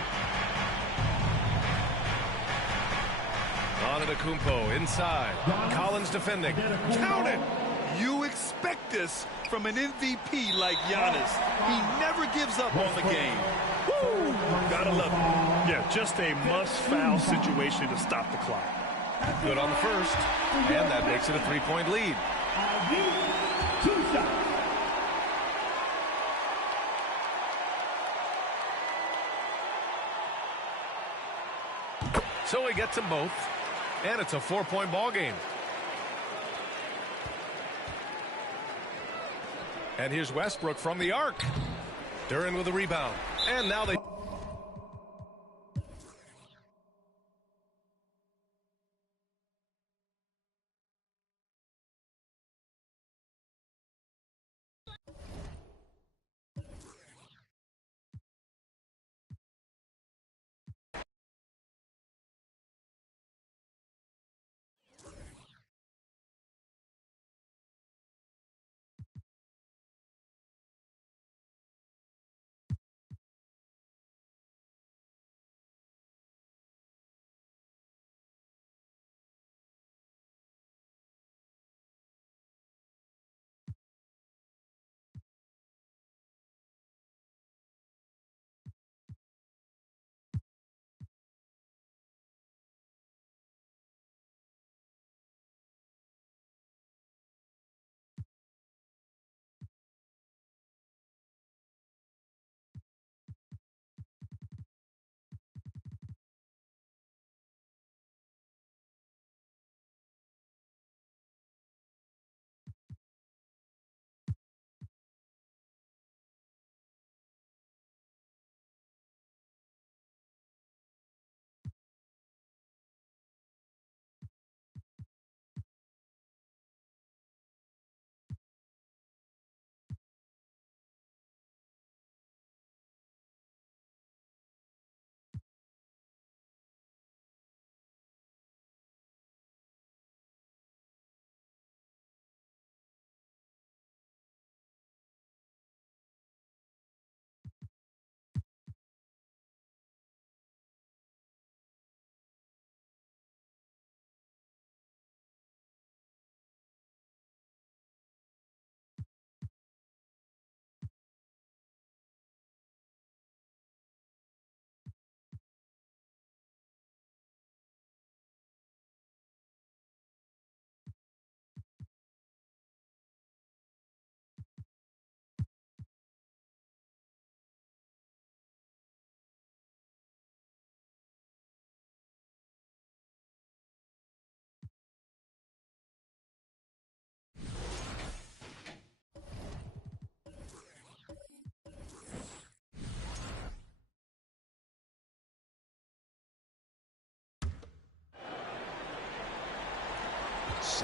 Antetokounmpo inside. Collins defending. Count it! You expect this from an MVP like Giannis. He never gives up on the game. Woo! Gotta love it. Yeah, just a must-foul situation to stop the clock. Good on the first, and that makes it a 3-point lead. So he gets them both, and it's a 4-point ball game. And here's Westbrook from the arc. Duren with a rebound, and now they...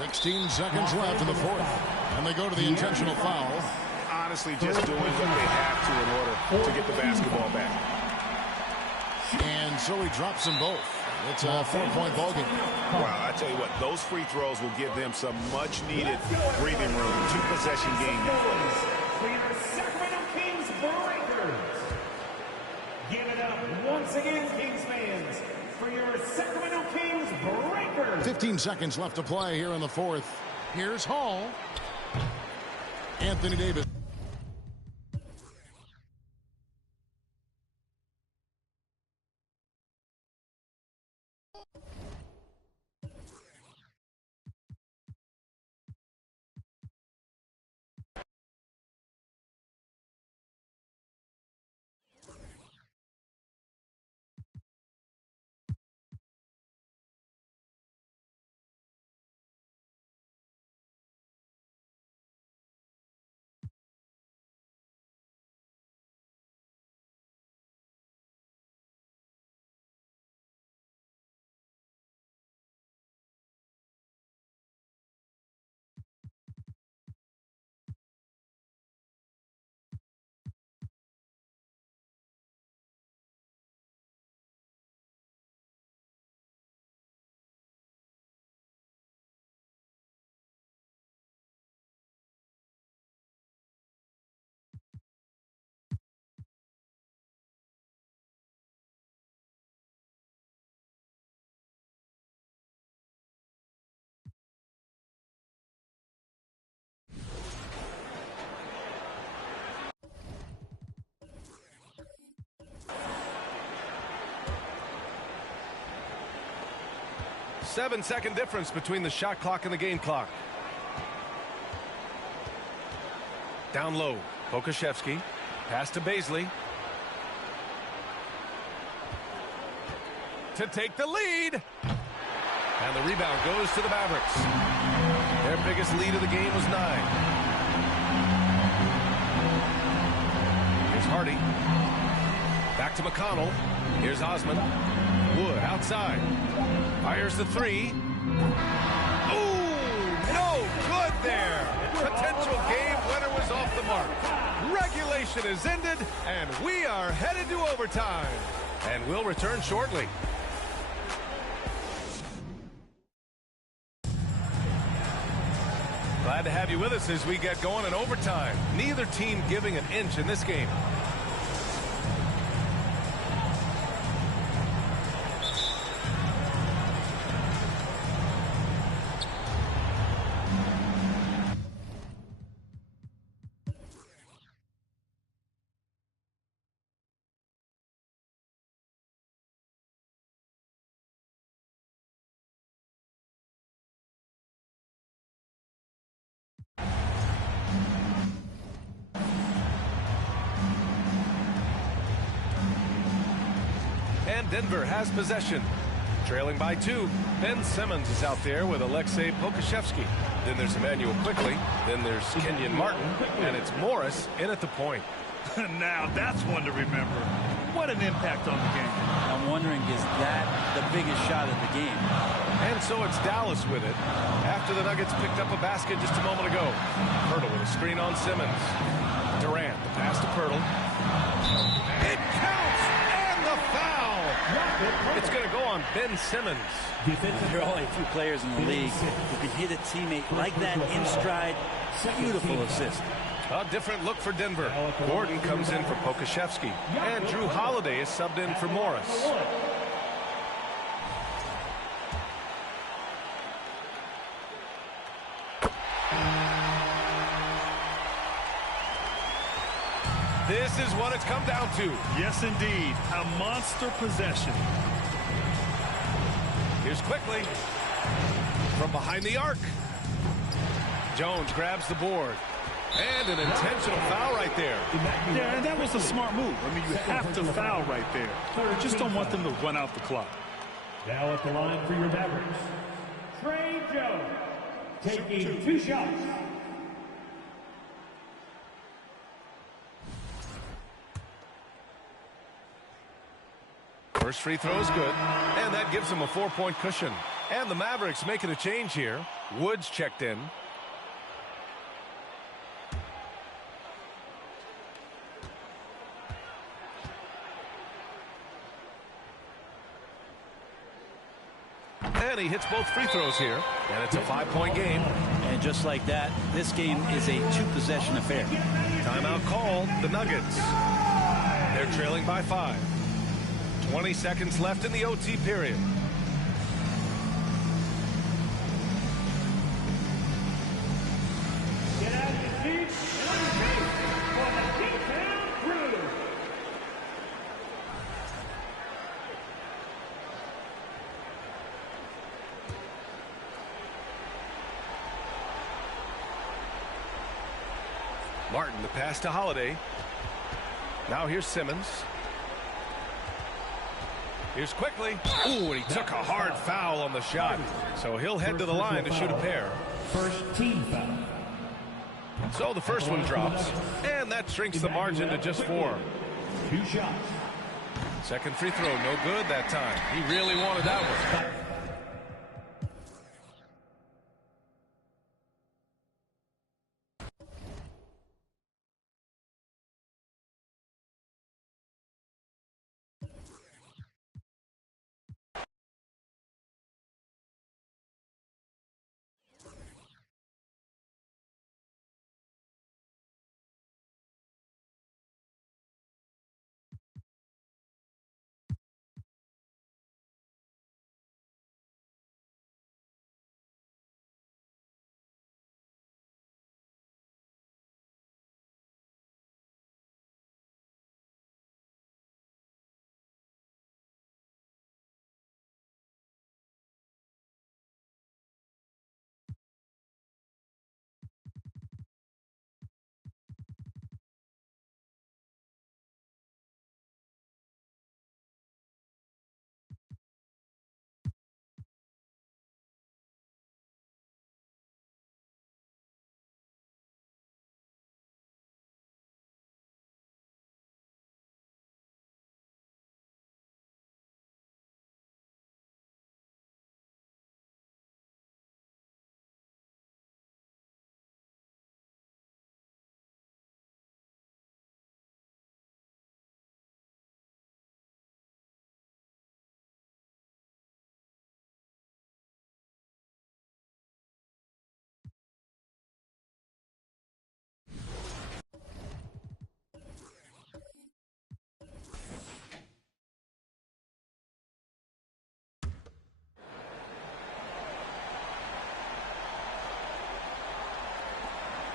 16 seconds left in the fourth. And they go to the intentional foul. Honestly, just doing what they have to in order to get the basketball back. And so he drops them both. It's a 4-point ball game. Wow, I tell you what, those free throws will give them some much-needed breathing room. 2-possession game. For your Sacramento Kings Breakers. Give it up once again, Kings fans, for your Sacramento Kings Breakers. 15 seconds left to play here in the fourth. Here's Hall. Anthony Davis. Seven-second difference between the shot clock and the game clock. Down low, Pokusevski. Pass to Bazley. To take the lead. And the rebound goes to the Mavericks. Their biggest lead of the game was 9. Here's Hardy. Back to McConnell. Here's Osman. Wood outside. Fires the 3. Ooh, no good there. Potential game winner was off the mark. Regulation is ended, and we are headed to overtime. And we'll return shortly. Glad to have you with us as we get going in overtime. Neither team giving an inch in this game. Denver has possession. Trailing by 2. Ben Simmons is out there with Aleksej Pokusevski. Then there's Emmanuel Quickley. Then there's Kenyon Martin. And it's Morris in at the point. Now that's one to remember. What an impact on the game. I'm wondering, is that the biggest shot of the game? And so it's Dallas with it. After the Nuggets picked up a basket just a moment ago. Pirtle with a screen on Simmons. Durant, the pass to Pirtle. It counts! And the foul! It's going to go on Ben Simmons. There are only a few players in the league who can hit a teammate like that in stride. Beautiful assist. A different look for Denver. Gordon comes in for Pokusevski. And Drew Holiday is subbed in for Morris. This is what it's come down to. Yes, indeed. A monster possession. Here's Quickley. From behind the arc. Jones grabs the board. And an intentional foul right there. Yeah, and that was a smart move. I mean, you have to foul right there. You just don't want them to run out the clock. Now at the line for your Mavericks, Tre Jones, taking 2 shots. First free throw is good, and that gives him a 4-point cushion. And the Mavericks making a change here. Woods checked in. And he hits both free throws here. And it's a 5-point game. And just like that, this game is a 2-possession affair. Timeout called. The Nuggets. They're trailing by 5. 20 seconds left in the OT period. Get out of your seats and compete for the Kingstown Crew. Martin, the pass to Holiday. Now here's Simmons. Here's Quickly. Ooh, and he took a hard foul on the shot. So he'll head to the line to shoot a pair. First team foul. So the first one drops. And that shrinks the margin to just 4. 2 shots. Second free throw, no good that time. He really wanted that one.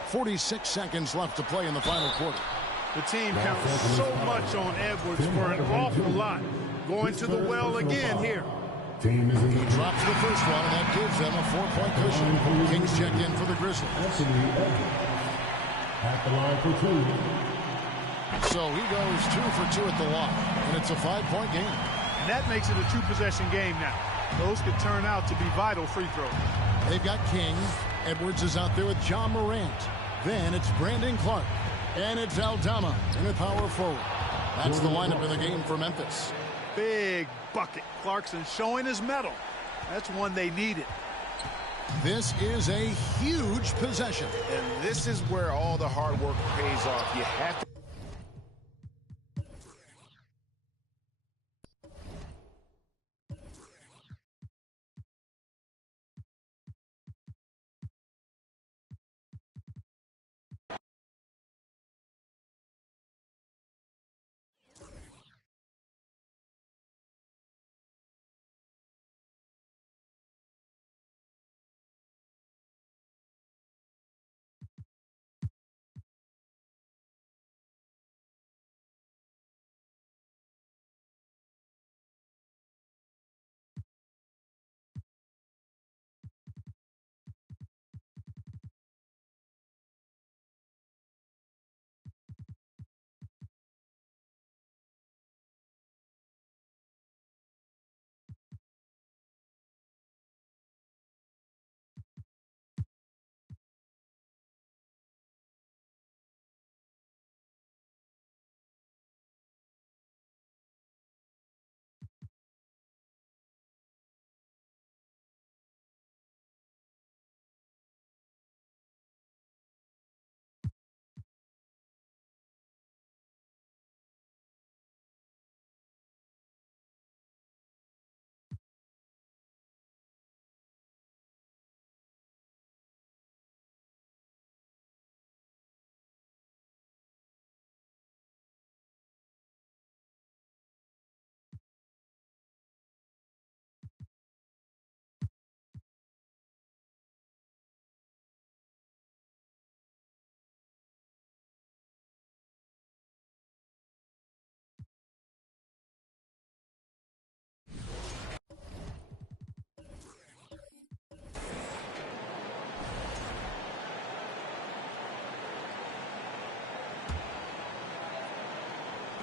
.46 seconds left to play in the final quarter. The team counts so much on Edwards for an awful lot. Going to the well again here. He drops the first one, and that gives them a 4-point cushion. Kings check in for the Grizzlies. At the line for 2. So he goes 2 for 2 at the line, and it's a 5-point game. And that makes it a 2-possession game now. Those could turn out to be vital free throws. They've got King. Edwards is out there with John Morant. Then it's Brandon Clark. And it's Aldama in the power forward. That's the lineup in the game for Memphis. Big bucket. Clarkson showing his mettle. That's one they needed. This is a huge possession. And this is where all the hard work pays off. You have to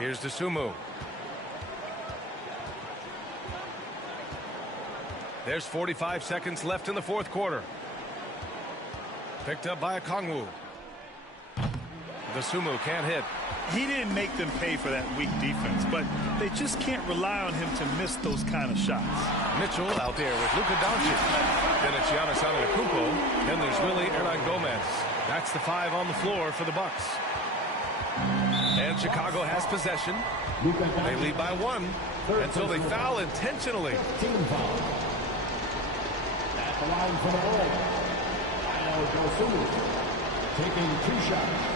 Here's Dosunmu. There's 45 seconds left in the fourth quarter. Picked up by Okongwu. Dosunmu can't hit. He didn't make them pay for that weak defense, but they just can't rely on him to miss those kind of shots. Mitchell out there with Luka Doncic. Then it's Giannis Antetokounmpo. Then there's Willie Hernangomez. That's the 5 on the floor for the Bucks. And Chicago has possession. They lead by 1 until they foul intentionally. Team foul. At the line for the ball, Ayo Dosunmu taking 2 shots.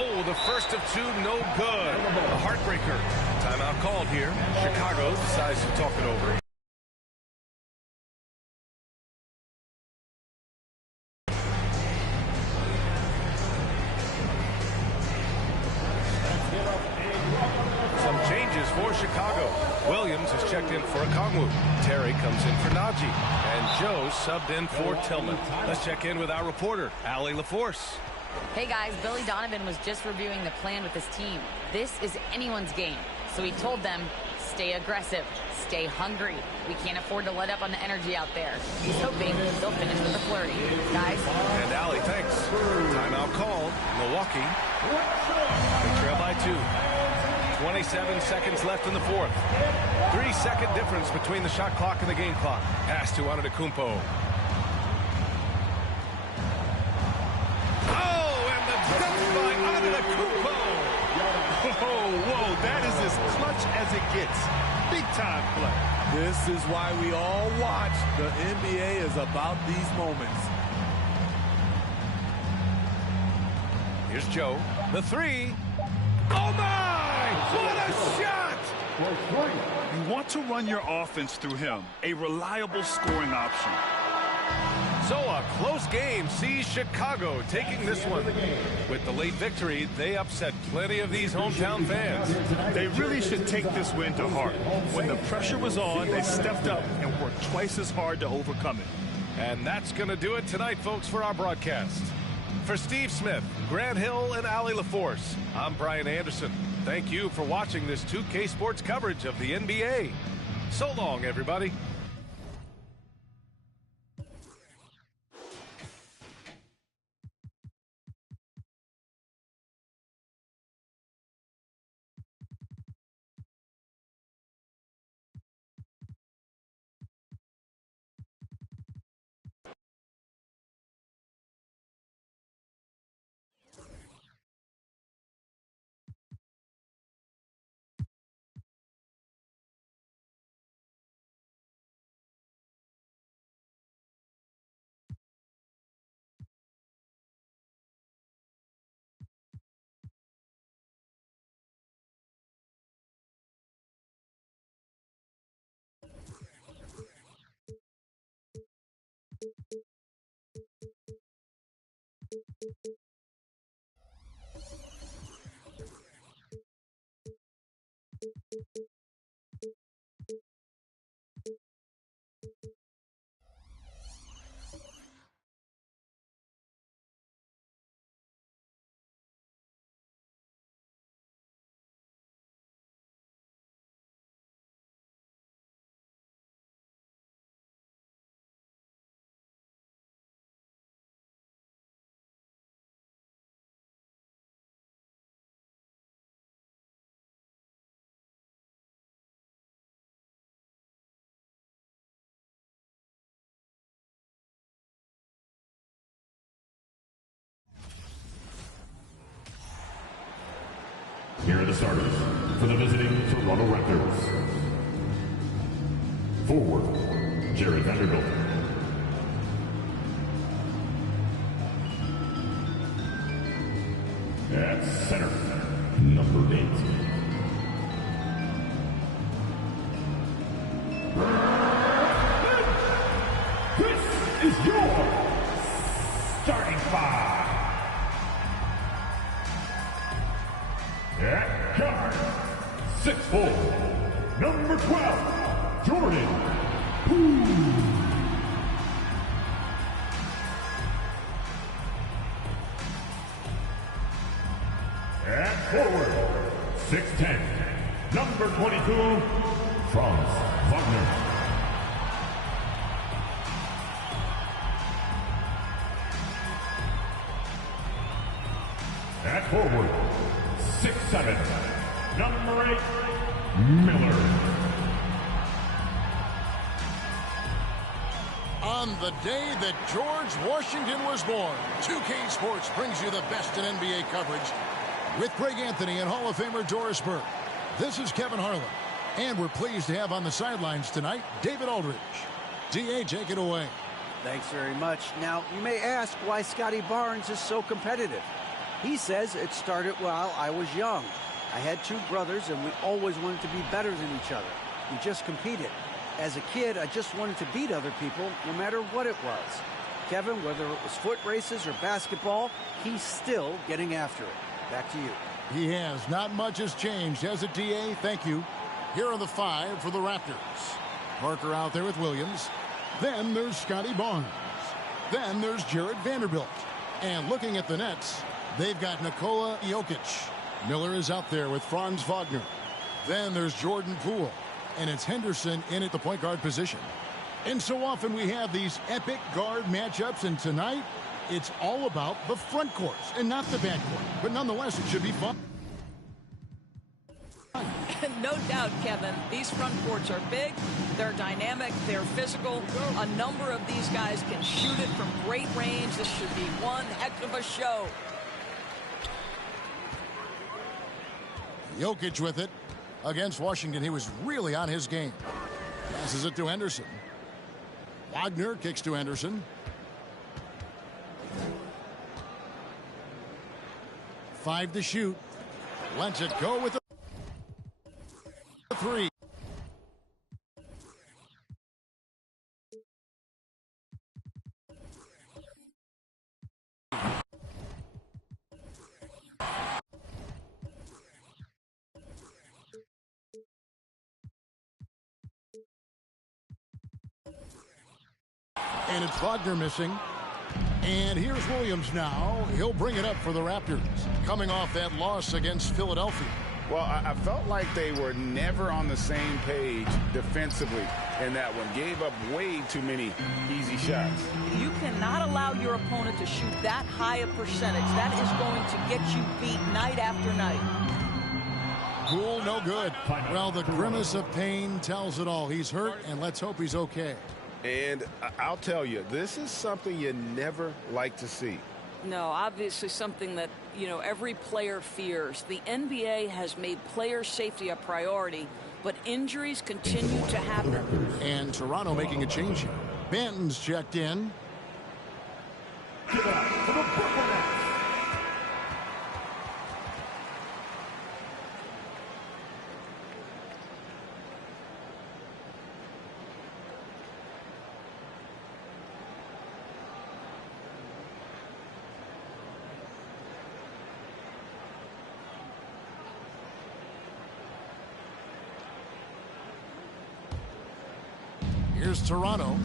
Oh, the first of 2, no good. A heartbreaker. Timeout called here. Chicago decides to talk it over. Some changes for Chicago. Williams has checked in for Okongwu. Terry comes in for Najee. And Joe subbed in for Tillman. Let's check in with our reporter, Allie LaForce. Hey guys, Billy Donovan was just reviewing the plan with his team. This is anyone's game. So he told them, stay aggressive, stay hungry. We can't afford to let up on the energy out there. He's hoping they'll finish with a flurry. Guys? And Allie, thanks. Timeout called. Milwaukee. They trail by 2. 27 seconds left in the fourth. 3-second difference between the shot clock and the game clock. Pass to Antetokounmpo. Whoa, that is as clutch as it gets. Big time play. This is why we all watch. The NBA is about these moments. Here's Joe. The 3. Oh my! What a shot! You want to run your offense through him. A reliable scoring option. So a close game sees Chicago taking this one. With the late victory, they upset plenty of these hometown fans. They really should take this win to heart. When the pressure was on, they stepped up and worked twice as hard to overcome it. And that's going to do it tonight, folks, for our broadcast. For Steve Smith, Grant Hill, and Allie LaForce, I'm Brian Anderson. Thank you for watching this 2K Sports coverage of the NBA. So long, everybody. Here are the starters for the visiting Toronto Raptors. Forward, Jerry Vanderbilt. At center, number 8. This is your starting 5. guard, 6'4", number 12, Jordan Poole. At forward, 6'10", number 22, Franz Wagner. At forward, 6'7", number 8, Miller. On the day that George Washington was born, 2K Sports brings you the best in NBA coverage with Greg Anthony and Hall of Famer Doris Burke. This is Kevin Harlan, and we're pleased to have on the sidelines tonight David Aldridge. DA, take it away. Thanks very much. Now, you may ask why Scotty Barnes is so competitive. He says it started while I was young. I had two brothers, and we always wanted to be better than each other. We just competed. As a kid, I just wanted to beat other people, no matter what it was. Kevin, whether it was foot races or basketball, he's still getting after it. Back to you. He has. Not much has changed, has it, DA? Thank you. Here are the 5 for the Raptors. Parker out there with Williams. Then there's Scotty Barnes. Then there's Jared Vanderbilt. And looking at the Nets, they've got Nikola Jokic. Miller is out there with Franz Wagner. Then there's Jordan Poole. And it's Henderson in at the point guard position. And so often we have these epic guard matchups, and tonight it's all about the front courts and not the back court. But nonetheless, it should be fun. No doubt, Kevin. These front courts are big, they're dynamic, they're physical. A number of these guys can shoot it from great range. This should be one heck of a show. Jokic with it against Washington. He was really on his game. Passes it to Henderson. Wagner kicks to Henderson. 5 to shoot. Lets it go with the 3. And it's Wagner missing. And here's Williams now. He'll bring it up for the Raptors, coming off that loss against Philadelphia. Well, I felt like they were never on the same page defensively in that one. Gave up way too many easy shots. You cannot allow your opponent to shoot that high a percentage. That is going to get you beat night after night. Poole, no good. Well, the grimace of pain tells it all. He's hurt, and let's hope he's okay. And I'll tell you, this is something you never like to see. No, obviously something that, every player fears. The NBA has made player safety a priority, but injuries continue to happen. And Toronto making a change here. Banton's checked in. Give it up for the Brooklyn Nets. Here's Toronto.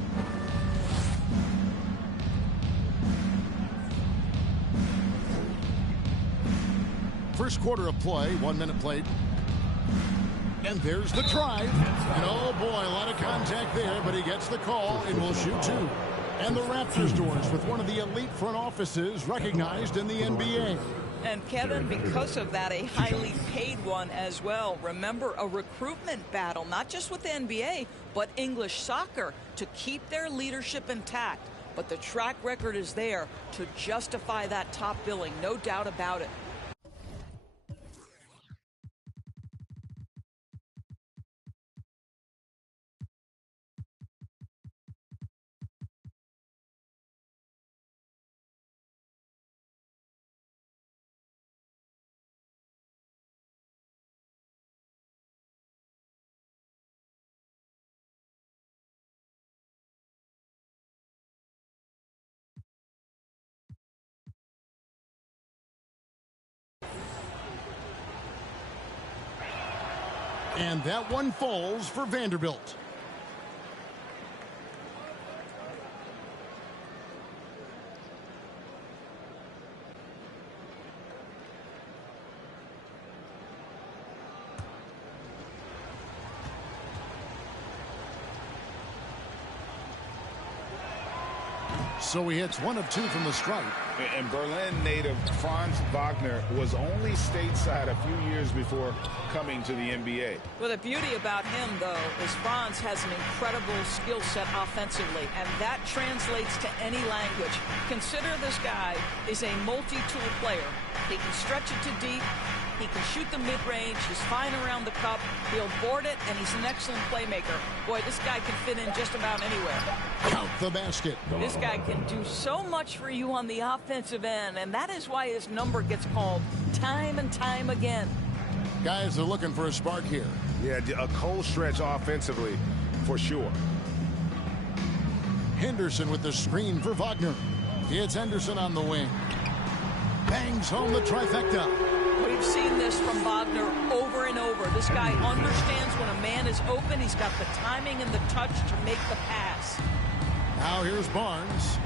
First quarter of play, 1 minute played. And there's the drive. And oh boy, a lot of contact there, but he gets the call and will shoot 2. And the Raptors doors with one of the elite front offices recognized in the NBA. And Kevin, because of that, a highly paid one as well. Remember, a recruitment battle, not just with the NBA, but English soccer, to keep their leadership intact. But the track record is there to justify that top billing, no doubt about it. And that one falls for Vanderbilt. So he hits 1 of 2 from the strike. And Berlin native Franz Wagner was only stateside a few years before coming to the NBA. Well, the beauty about him, though, is Franz has an incredible skill set offensively, and that translates to any language. Consider this guy is a multi-tool player. He can stretch it to deep. He can shoot the mid-range. He's fine around the cup. He'll board it, and he's an excellent playmaker. Boy, this guy can fit in just about anywhere. Count the basket. This guy can do so much for you on the offensive end, and that is why his number gets called time and time again. Guys are looking for a spark here. Yeah, a cold stretch offensively, for sure. Henderson with the screen for Wagner. It's Henderson on the wing. Bangs home the trifecta. We've seen this from Wagner over and over. This guy understands when a man is open. He's got the timing and the touch to make the pass. Now here's Barnes.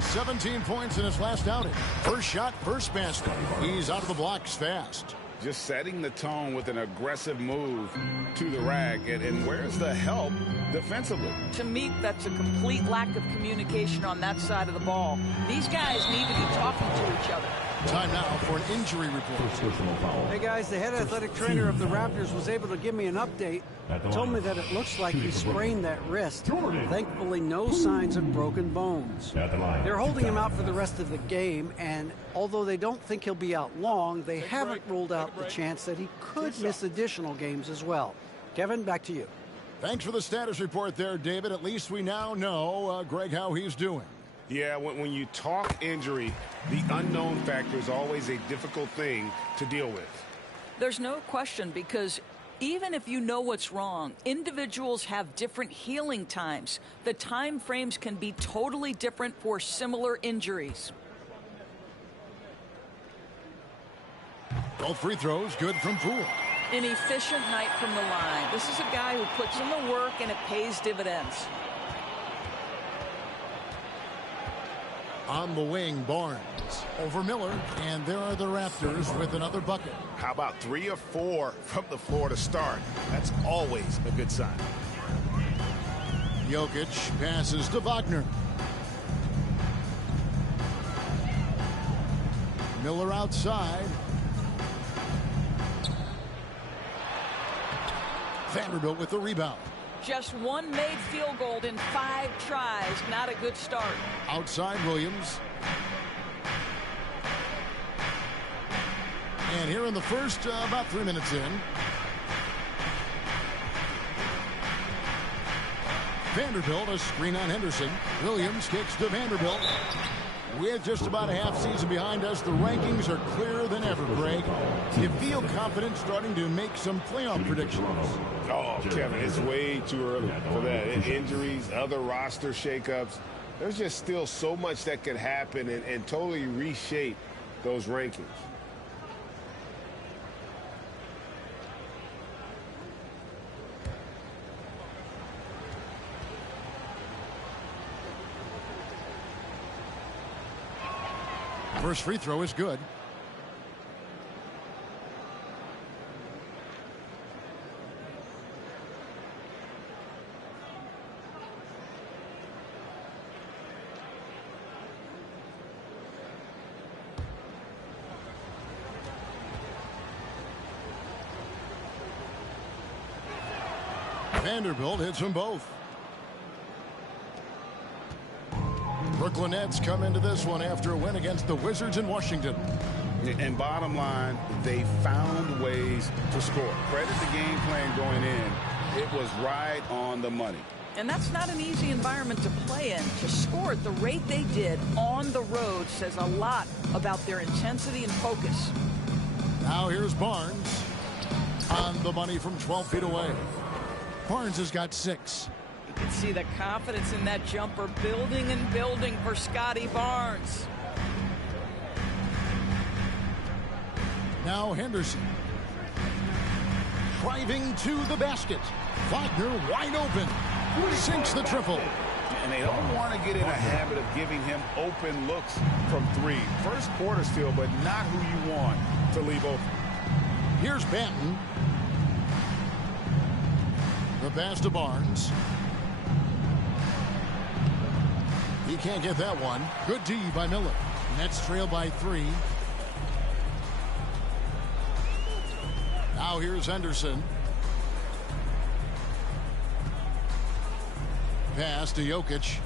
17 points in his last outing. First shot, first basket. He's out of the blocks fast. Just setting the tone with an aggressive move to the rack. And where's the help defensively? To me, that's a complete lack of communication on that side of the ball. These guys need to be talking to each other. Time now for an injury report. Hey guys, the head athletic trainer of the Raptors was able to give me an update. Told me that it looks like he sprained that wrist. Thankfully, no signs of broken bones. They're holding him out for the rest of the game, and although they don't think he'll be out long, they haven't ruled out the chance that he could miss additional games as well. Kevin, back to you. Thanks for the status report there, David. At least we now know, Greg, how he's doing. Yeah, when you talk injury, the unknown factor is always a difficult thing to deal with. There's no question, because even if you know what's wrong, individuals have different healing times. The time frames can be totally different for similar injuries. Both free throws good from Poole. An efficient night from the line. This is a guy who puts in the work and it pays dividends. On the wing, Barnes over Miller, and there are the Raptors with another bucket. How about 3 or 4 from the floor to start? That's always a good sign. Jokic passes to Wagner. Miller outside. Vanderbilt with the rebound. Just one made field goal in 5 tries. Not a good start. Outside Williams. And here in the first, about 3 minutes in. Vanderbilt, a screen on Henderson. Williams kicks to Vanderbilt. With just about a half season behind us, the rankings are clearer than ever, Greg. You feel confident starting to make some playoff predictions? Oh, Kevin, it's way too early for that. Injuries, other roster shakeups. There's just still so much that could happen and totally reshape those rankings. First free throw is good. Vanderbilt hits them both. Brooklyn Nets come into this one after a win against the Wizards in Washington. And bottom line, they found ways to score. Credit the game plan going in. It was right on the money. And that's not an easy environment to play in. To score at the rate they did on the road says a lot about their intensity and focus. Now here's Barnes on the money from 12 feet away. Barnes has got 6. You can see the confidence in that jumper building and building for Scotty Barnes. Now Henderson. driving to the basket. Wagner wide open. Sinks the triple. And they don't want to get in a habit of giving him open looks from three. First quarter still, but not who you want to leave open. Here's Banton. The pass to Barnes. He can't get that one. Good D by Miller. Nets trail by 3. Now here's Henderson. Pass to Jokic.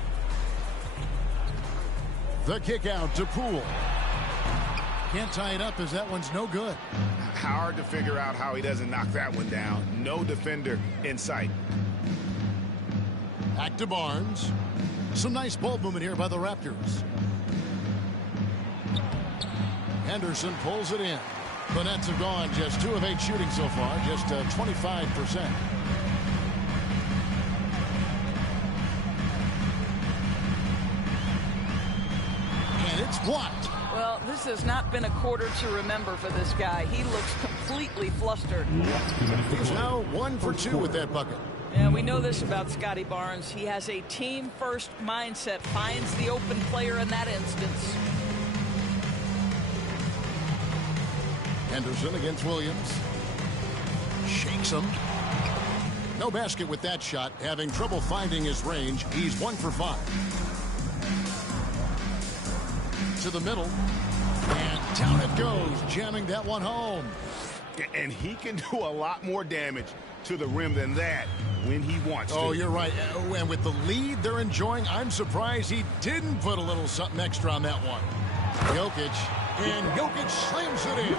The kick out to Poole. Can't tie it up as that one's no good. Hard to figure out how he doesn't knock that one down. No defender in sight. Back to Barnes. Some nice ball movement here by the Raptors. Henderson pulls it in. The Nets have gone just 2 of 8 shooting so far, just 25%. And it's blocked. Well, this has not been a quarter to remember for this guy. He looks completely flustered. He's now 1 for 2 with that bucket. Yeah, we know this about Scotty Barnes. He has a team-first mindset, finds the open player in that instance. Henderson against Williams. Shakes him. No basket with that shot. Having trouble finding his range. He's 1 for 5. To the middle. And down it goes, jamming that one home. And he can do a lot more damage to the rim than that when he wants to. Oh, you're right. And with the lead they're enjoying, I'm surprised he didn't put a little something extra on that one. Jokic. And Jokic slams it in.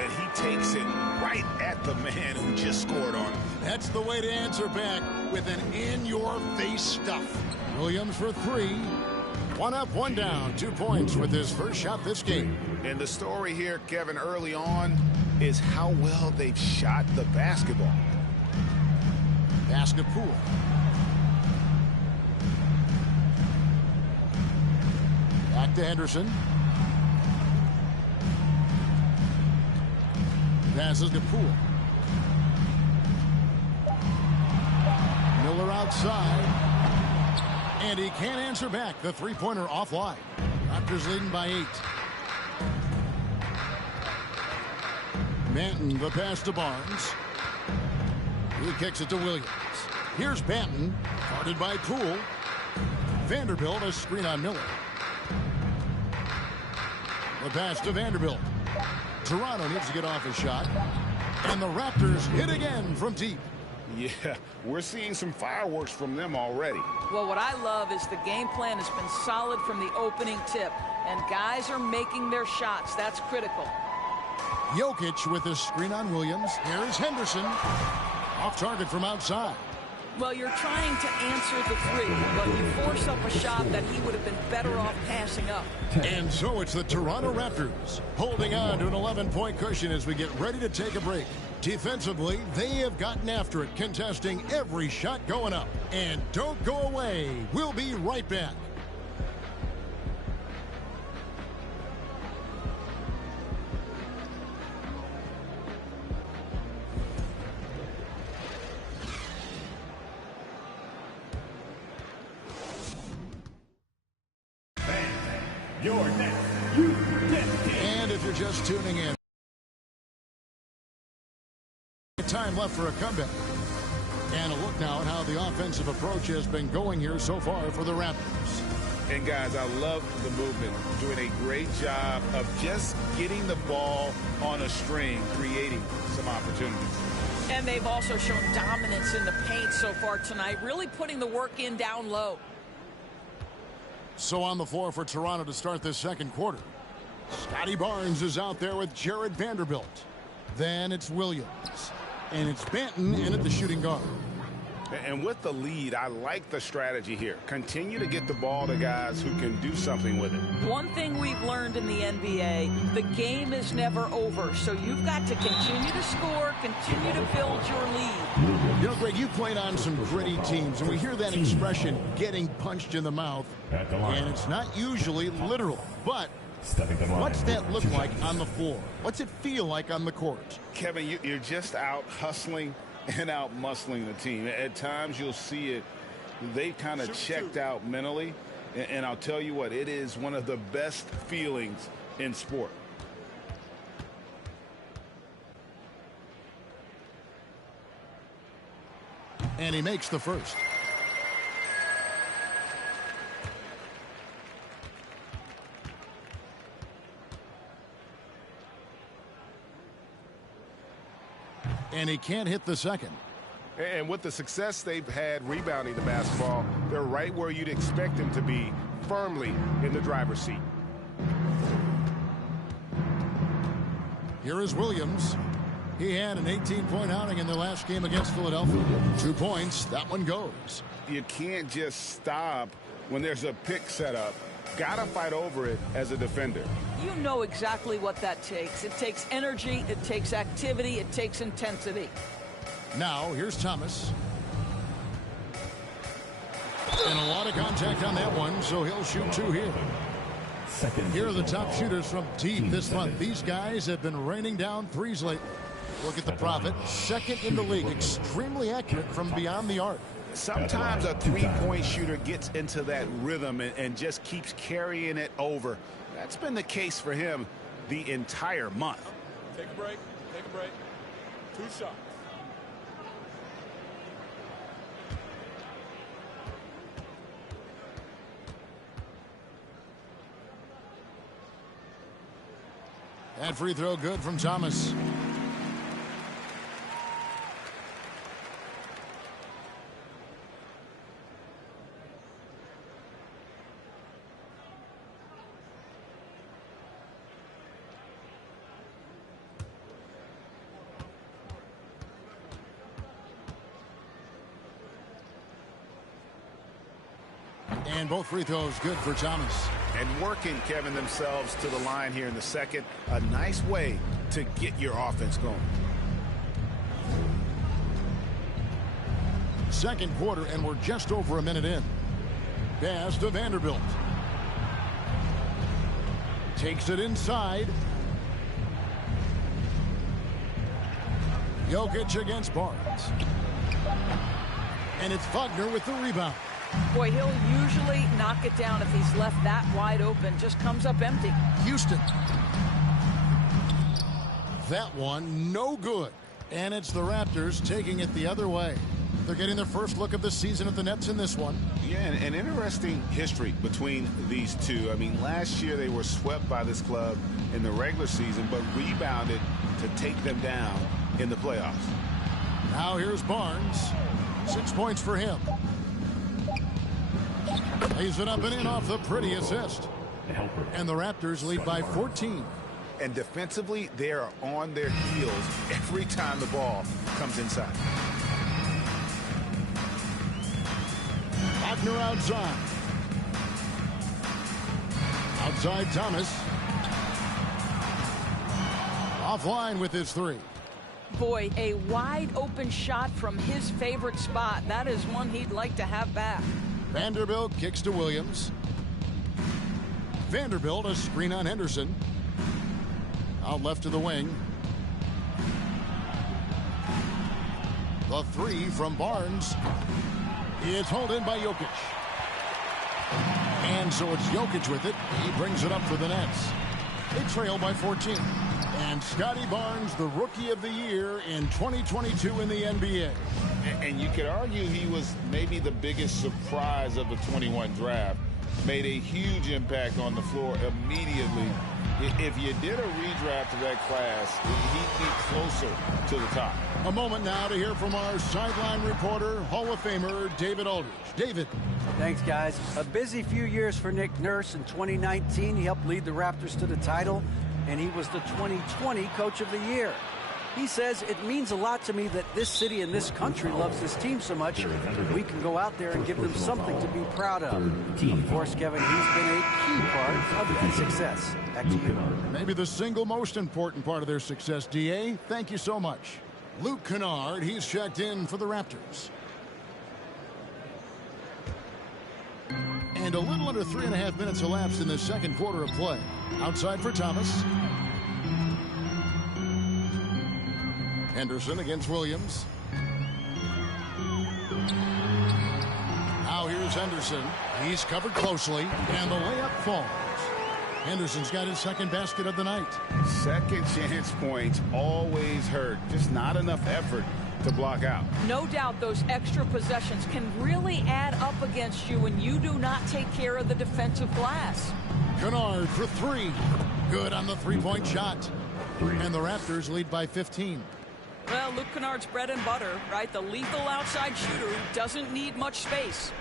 And he takes it right at the man who just scored on him. That's the way to answer back with an in-your-face stuff. Williams for 3. 1 up, 1 down. 2 points with his first shot this game. And the story here, Kevin, early on is how well they've shot the basketball. Basket Poole. Back to Henderson. Passes to Poole. Miller outside. And he can't answer back. The three-pointer offline. Raptors leading by 8. Banton, the pass to Barnes. He kicks it to Williams. Here's Banton, guarded by Poole. Vanderbilt, a screen on Miller. The pass to Vanderbilt. Toronto needs to get off a shot. And the Raptors hit again from deep. Yeah, we're seeing some fireworks from them already. Well, what I love is the game plan has been solid from the opening tip. And guys are making their shots. That's critical. Jokic with a screen on Williams. Here's Henderson. Off target from outside. Well, you're trying to answer the 3, but you force up a shot that he would have been better off passing up. And so it's the Toronto Raptors holding on to an 11-point cushion as we get ready to take a break. Defensively, they have gotten after it, contesting every shot going up. And don't go away. We'll be right back. Your next, you get it. And if you're just tuning in, time left for a comeback. And a look now at how the offensive approach has been going here so far for the Raptors. And guys, I love the movement. Doing a great job of just getting the ball on a string, creating some opportunities. And they've also shown dominance in the paint so far tonight, really putting the work in down low. So on the floor for Toronto to start this second quarter. Scotty Barnes is out there with Jared Vanderbilt. Then it's Williams. And it's Banton in at the shooting guard. And with the lead, I like the strategy here. Continue to get the ball to guys who can do something with it. One thing we've learned in the NBA, the game is never over. So you've got to continue to score, continue to build your lead. You know, Greg, you played on some gritty teams, and we hear that expression, getting punched in the mouth. And it's not usually literal, but What's that look like on the floor? What's it feel like on the court? Kevin, you're just out hustling and out muscling the team. At times you'll see it. They've kind of checked out mentally. And I'll tell you what, it is one of the best feelings in sport. And he makes the first. And he can't hit the second. And with the success they've had rebounding the basketball, they're right where you'd expect them to be, firmly in the driver's seat. Here is Williams. He had an 18-point outing in their last game against Philadelphia. 2 points. That one goes. You can't just stop when there's a pick set up. Gotta fight over it as a defender. You know exactly what that takes. It takes energy, it takes activity, it takes intensity. Now, here's Thomas. And a lot of contact on that one, so he'll shoot 2 here. Here are the top shooters from deep this month. These guys have been raining down threes lately. Look at the Prophet, second in the league, extremely accurate from beyond the arc. Sometimes a three-point shooter gets into that rhythm and just keeps carrying it over. That's been the case for him the entire month. Take a break. Take a break. 2 shots. That free throw good from Thomas. And both free throws good for Thomas. And working, Kevin, themselves to the line here in the second. A nice way to get your offense going. Second quarter, and we're just over a minute in. Pass to Vanderbilt. Takes it inside. Jokic against Barnes. And it's Wagner with the rebound. Boy, he'll usually knock it down if he's left that wide open. Just comes up empty. Houston. That one, no good. And it's the Raptors taking it the other way. They're getting their first look of the season at the Nets in this one. Yeah, an interesting history between these two. I mean, last year they were swept by this club in the regular season, but rebounded to take them down in the playoffs. Now here's Barnes. 6 points for him. Lays it up and in off the pretty assist. And the Raptors lead by 14. And defensively, they are on their heels every time the ball comes inside. Wagner outside. Outside Thomas. Offline with his 3. Boy, a wide open shot from his favorite spot. That is one he'd like to have back. Vanderbilt kicks to Williams. Vanderbilt, a screen on Henderson. Out left to the wing. The 3 from Barnes. It's hauled in by Jokic. And so it's Jokic with it. He brings it up for the Nets. They trail by 14. And Scotty Barnes, the Rookie of the Year in 2022 in the NBA. And you could argue he was maybe the biggest surprise of the 21 draft. Made a huge impact on the floor immediately. If you did a redraft of that class, he'd be closer to the top. A moment now to hear from our sideline reporter, Hall of Famer David Aldridge. David. Thanks, guys. A busy few years for Nick Nurse. In 2019, he helped lead the Raptors to the title, and he was the 2020 Coach of the Year. He says, it means a lot to me that this city and this country loves this team so much. We can go out there and give them something to be proud of. Of course, Kevin, he's been a key part of that success. Back to you. Maybe the single most important part of their success, D.A. Thank you so much. Luke Kennard, he's checked in for the Raptors. And a little under 3.5 minutes elapsed in the second quarter of play. Outside for Thomas. Henderson against Williams. Now here's Henderson. He's covered closely, and the layup falls. Henderson's got his second basket of the night. Second chance points always hurt. Just not enough effort to block out. No doubt those extra possessions can really add up against you when you do not take care of the defensive glass. Kennard for three. Good on the three-point shot. And the Raptors lead by 15. Well, Luke Kennard's bread and butter, right? The lethal outside shooter who doesn't need much space.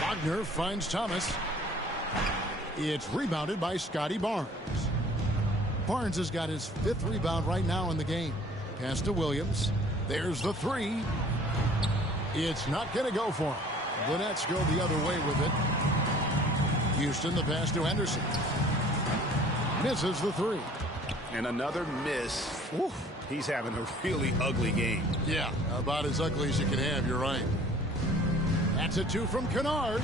Wagner finds Thomas. It's rebounded by Scotty Barnes. Barnes has got his 5th rebound right now in the game. Pass to Williams. There's the three. It's not going to go for him. The Nets go the other way with it. Houston, the pass to Henderson. Misses the three. And another miss. Oof, he's having a really ugly game. Yeah, about as ugly as you can have, you're right. That's a 2 from Kennard.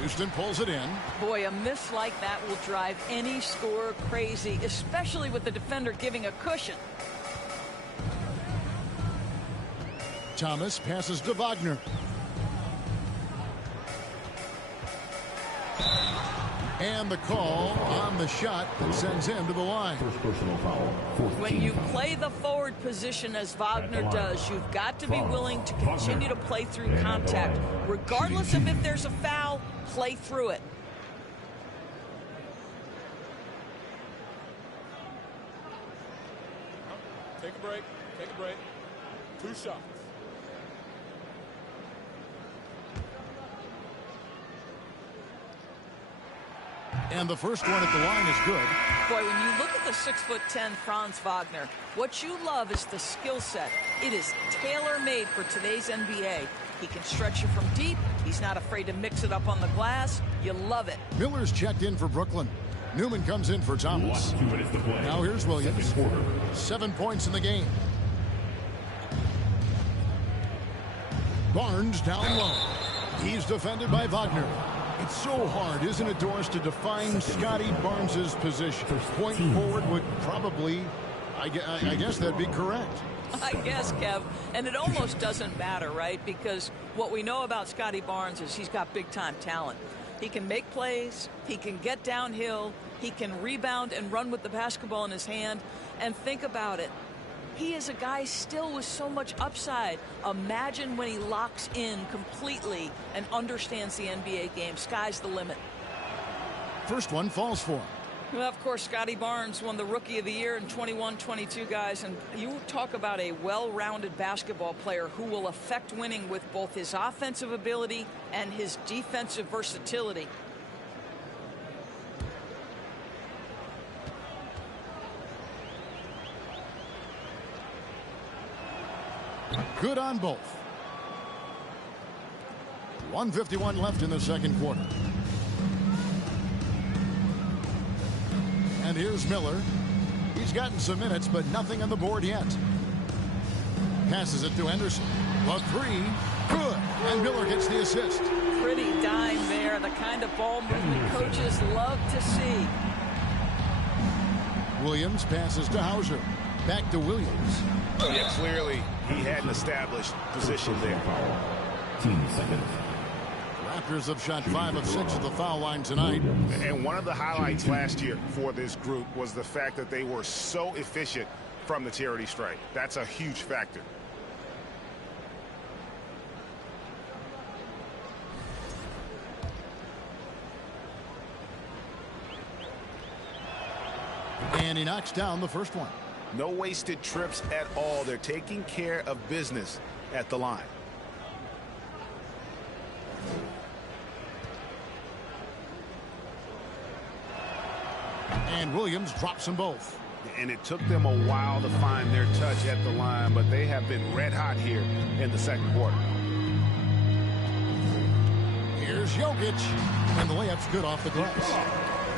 Houston pulls it in. Boy, a miss like that will drive any scorer crazy, especially with the defender giving a cushion. Thomas passes to Wagner. And the call on the shot that sends him to the line. First personal foul. When you play the forward position as Wagner does, you've got to be willing to continue to play through contact. Regardless of if there's a foul, play through it. Take a break. Take a break. 2 shots. And the first one at the line is good. Boy, when you look at the 6'10" Franz Wagner, what you love is the skill set. It is tailor-made for today's NBA. He can stretch you from deep. He's not afraid to mix it up on the glass. You love it. Miller's checked in for Brooklyn. Newman comes in for Thomas. 2 minutes to play. Now here's Williams. 7 points in the game. Barnes down low. He's defended by Wagner. It's so hard, isn't it, Doris, to define Scotty Barnes' position? Point forward would probably, I guess that'd be correct. I guess, Kev. And it almost doesn't matter, right? Because what we know about Scotty Barnes is he's got big-time talent. He can make plays. He can get downhill. He can rebound and run with the basketball in his hand. And think about it. He is a guy still with so much upside. Imagine when he locks in completely and understands the NBA game. Sky's the limit. First one falls for him. Well, of course, Scotty Barnes won the Rookie of the Year in 21-22, guys. And you talk about a well-rounded basketball player who will affect winning with both his offensive ability and his defensive versatility. Good on both. 1:51 left in the second quarter. And here's Miller. He's gotten some minutes, but nothing on the board yet. Passes it to Henderson. A three. Good. And Miller gets the assist. Pretty dime there. The kind of ball movement coaches love to see. Williams passes to Hauser. Back to Williams. Yeah, clearly he had an established position there. 10 seconds. Raptors have shot 5 of 6 at the foul line tonight. And one of the highlights last year for this group was the fact that they were so efficient from the charity stripe. That's a huge factor. And he knocks down the first one. No wasted trips at all. They're taking care of business at the line. And Williams drops them both. And it took them a while to find their touch at the line, but they have been red hot here in the second quarter. Here's Jokic. And the layup's good off the glass.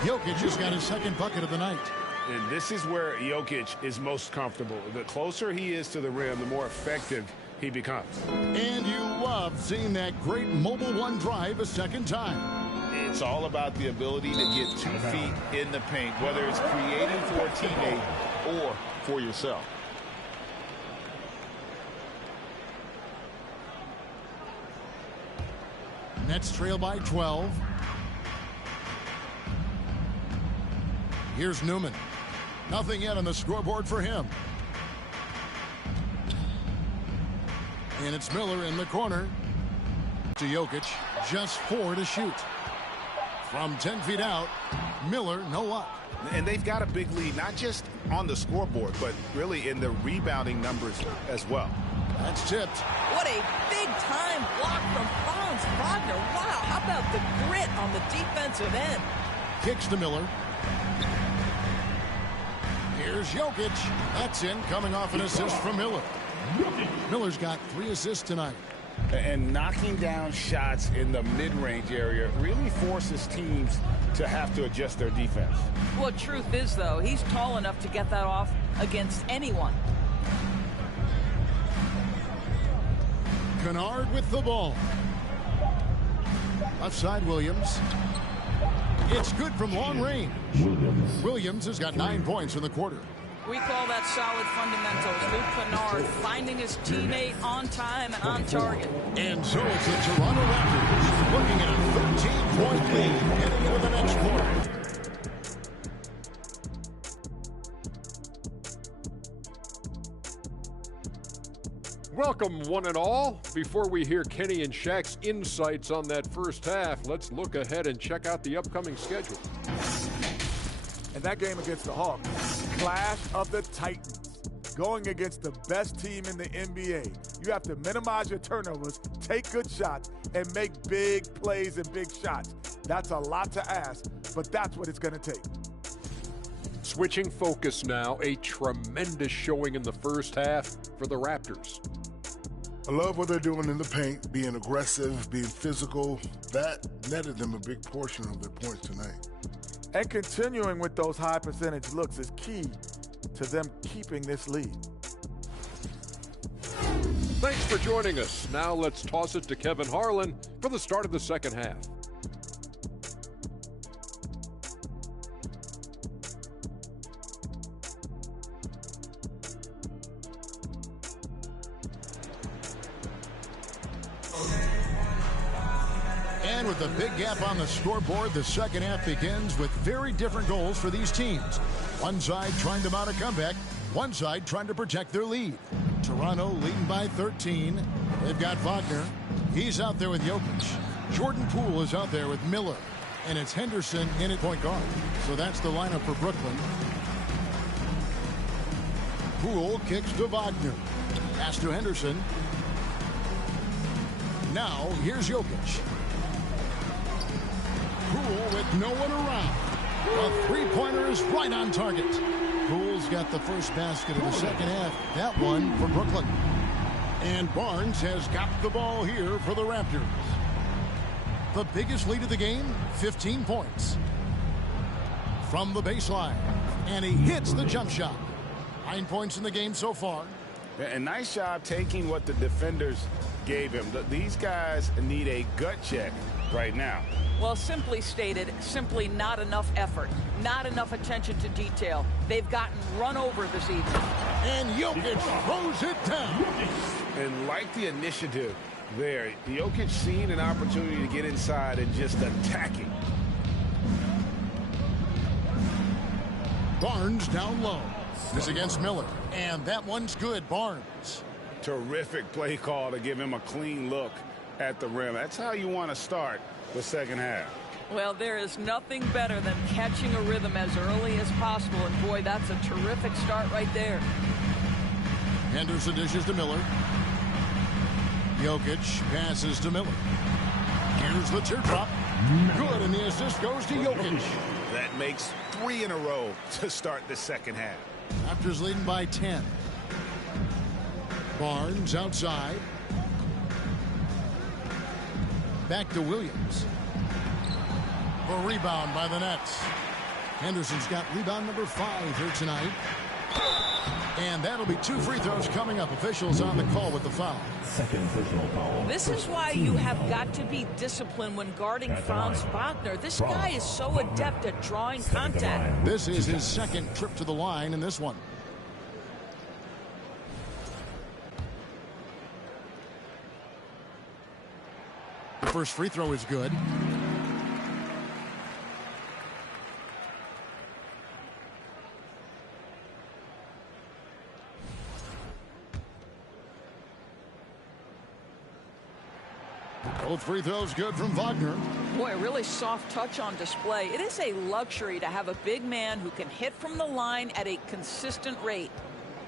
Jokic has got his second bucket of the night. And this is where Jokic is most comfortable. The closer he is to the rim, the more effective he becomes. And you love seeing that great mobile one drive a second time. It's all about the ability to get 2 feet in the paint, whether it's creating for a teammate or for yourself. Nets trail by 12. Here's Newman. Nothing yet on the scoreboard for him. And it's Miller in the corner to Jokic. Just 4 to shoot. From 10 feet out, Miller, no luck. And they've got a big lead, not just on the scoreboard, but really in the rebounding numbers as well. That's tipped. What a big-time block from Franz Wagner. Wow, how about the grit on the defensive end? Kicks to Miller. Here's Jokic. That's in, coming off an assist from Miller. Miller's got 3 assists tonight. And knocking down shots in the mid-range area really forces teams to have to adjust their defense. Well, truth is, though, he's tall enough to get that off against anyone. Kennard with the ball. Left side, Williams. It's good from long range. Williams has got 9 points in the quarter. We call that solid fundamentals. Luke Kennard finding his teammate on time and on target. And so it's the Toronto Raptors looking at a 13-point lead heading into the next quarter. Welcome, one and all. Before we hear Kenny and Shaq's insights on that first half, let's look ahead and check out the upcoming schedule. And that game against the Hawks, clash of the Titans, going against the best team in the NBA. You have to minimize your turnovers, take good shots, and make big plays and big shots. That's a lot to ask, but that's what it's going to take. Switching focus now, a tremendous showing in the first half for the Raptors. I love what they're doing in the paint, being aggressive, being physical. That netted them a big portion of their points tonight. And continuing with those high percentage looks is key to them keeping this lead. Thanks for joining us. Now let's toss it to Kevin Harlan for the start of the second half. And with a big gap on the scoreboard, the second half begins with very different goals for these teams. One side trying to mount a comeback, one side trying to protect their lead. Toronto leading by 13. They've got Wagner. He's out there with Jokic. Jordan Poole is out there with Miller. And it's Henderson in at point guard. So that's the lineup for Brooklyn. Poole kicks to Wagner. Pass to Henderson. Now here's Jokic. Poole with no one around. A three-pointer is right on target. Poole's got the first basket of the second half. That one for Brooklyn. And Barnes has got the ball here for the Raptors. The biggest lead of the game, 15 points. From the baseline. And he hits the jump shot. 9 points in the game so far. And nice job taking what the defenders gave him. These guys need a gut check right now. Well, simply stated, simply not enough effort, not enough attention to detail. They've gotten run over this evening. And Jokic throws it down. And like the initiative there, Jokic seeing an opportunity to get inside and just attacking. Barnes down low. This against Miller. And that one's good, Barnes. Terrific play call to give him a clean look at the rim. That's how you want to start the second half. Well, there is nothing better than catching a rhythm as early as possible. And boy, that's a terrific start right there. Henderson dishes to Miller. Jokic passes to Miller. Here's the teardrop. Good, and the assist goes to Jokic. That makes 3 in a row to start the second half. Raptors leading by 10. Barnes outside. Back to Williams. A rebound by the Nets. Henderson's got rebound number 5 here tonight. And that'll be 2 free throws coming up. Officials on the call with the foul. Second official foul. This is why you have got to be disciplined when guarding Franz Wagner. This guy is so adept at drawing contact. This is his second trip to the line in this one. The first free throw is good. Both free throws good from Wagner. Boy, a really soft touch on display. It is a luxury to have a big man who can hit from the line at a consistent rate.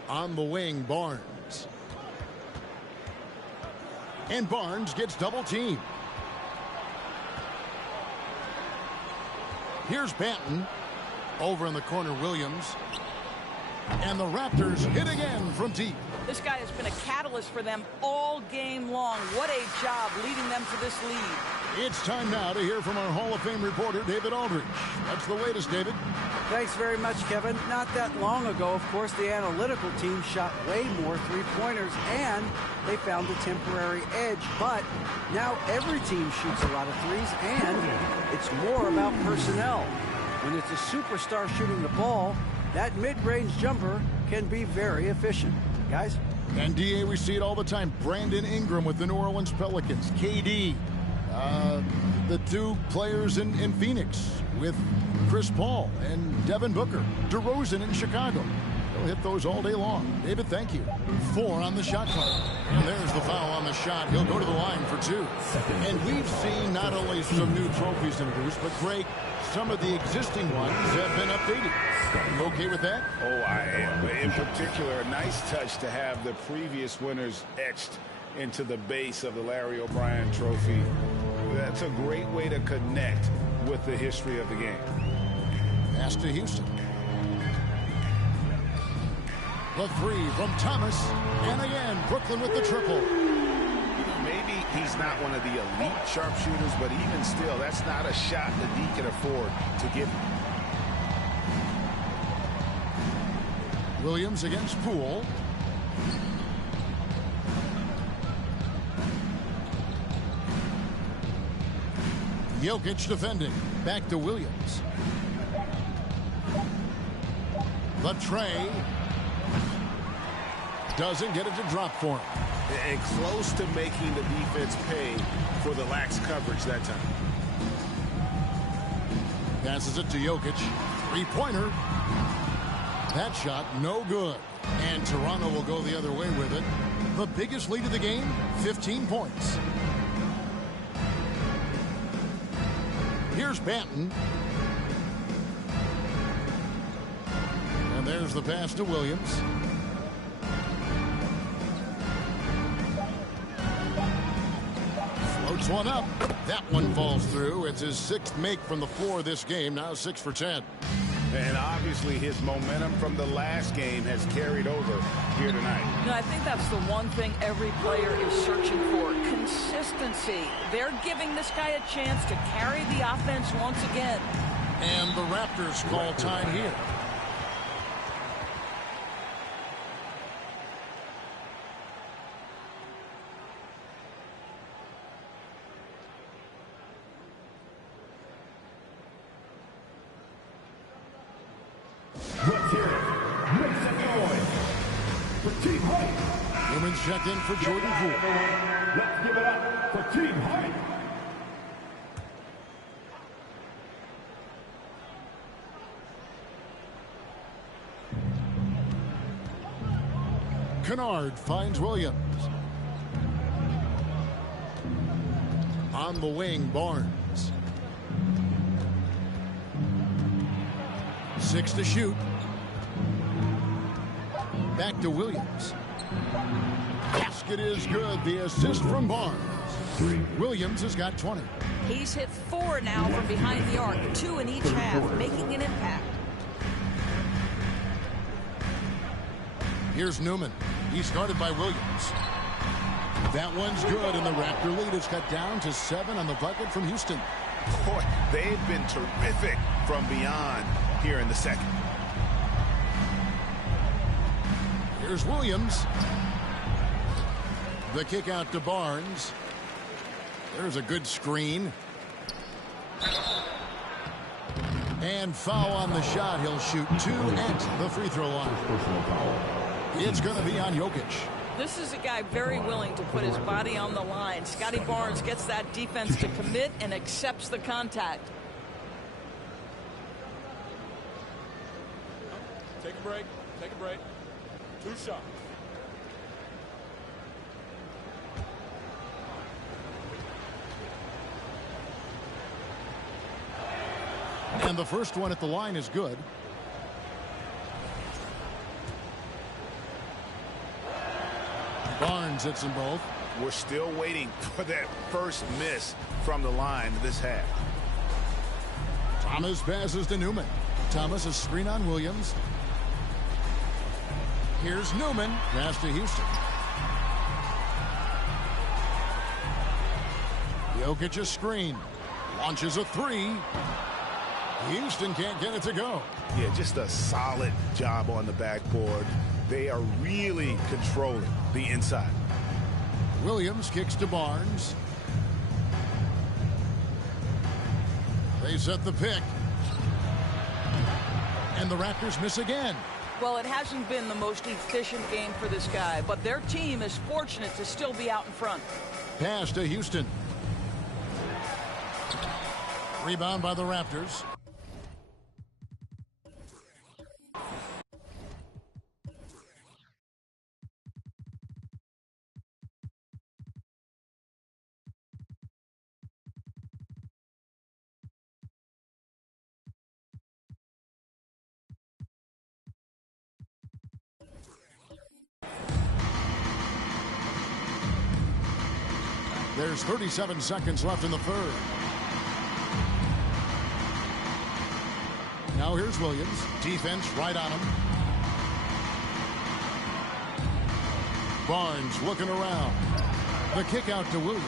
On the wing, Barnes. And Barnes gets double teamed. Here's Banton. Over in the corner, Williams. And the Raptors hit again from deep. This guy has been a catalyst for them all game long. What a job leading them to this lead. It's time now to hear from our Hall of Fame reporter, David Aldridge. What's the latest, David? Thanks very much, Kevin. Not that long ago, of course, the analytical team shot way more three-pointers, and they found a temporary edge. But now every team shoots a lot of threes, and it's more about personnel. When it's a superstar shooting the ball, that mid-range jumper can be very efficient. Guys? And DA, we see it all the time. Brandon Ingram with the New Orleans Pelicans. KD. The 2 players in Phoenix with Chris Paul and Devin Booker. DeRozan in Chicago. They'll hit those all day long. David, thank you. 4 on the shot clock. And there's the foul on the shot. He'll go to the line for 2. And we've seen not only some new trophies introduced, but Greg, some of the existing ones have been updated. You okay with that? Oh, I am. In particular, a nice touch to have the previous winners etched into the base of the Larry O'Brien trophy. That's a great way to connect with the history of the game. Pass to Houston. The 3 from Thomas. And again, Brooklyn with the triple. Maybe he's not one of the elite sharpshooters, but even still, that's not a shot that he can afford to give. Williams against Poole. Jokic defending. Back to Williams. The tray. Doesn't get it to drop for him. And close to making the defense pay for the lax coverage that time. Passes it to Jokic. 3-pointer. That shot, no good. And Toronto will go the other way with it. The biggest lead of the game, 15 points. Here's Banton. And there's the pass to Williams. Floats one up. That one falls through. It's his 6th make from the floor this game. Now 6 for 10. And obviously his momentum from the last game has carried over here tonight. You know, I think that's the one thing every player is searching for. Consistency. They're giving this guy a chance to carry the offense once again. And the Raptors call time here. Let's hear it. Make some noise for Team Hype. Newman's checked in for Jordan Poole. Let's give it up for Team Hype. Kennard finds Williams. On the wing, Barnes. 6 to shoot. Back to Williams. Basket is good. The assist from Barnes. Williams has got 20. He's hit 4 now from behind the arc, 2 in each half, making an impact. Here's Newman. He's started by Williams. That one's good, and the Raptor lead is cut down to 7 on the bucket from Houston. Boy, they've been terrific from beyond here in the second. Here's Williams. The kick out to Barnes. There's a good screen. And foul on the shot. He'll shoot 2 at the free throw line. It's going to be on Jokic. This is a guy very willing to put his body on the line. Scotty Barnes gets that defense to commit and accepts the contact. Take a break. Take a break. 2 shots. And the first one at the line is good. Barnes hits them both. We're still waiting for that first miss from the line this half. Thomas passes to Newman. Thomas a screen on Williams. Here's Newman. Pass to Houston. Jokic a screen. Launches a 3. Houston can't get it to go. Yeah, just a solid job on the backboard. They are really controlling the inside. Williams kicks to Barnes. They set the pick. And the Raptors miss again. Well, it hasn't been the most efficient game for this guy, but their team is fortunate to still be out in front. Pass to Houston. Rebound by the Raptors. There's 37 seconds left in the third. Now here's Williams. Defense right on him. Barnes looking around. The kick out to Williams.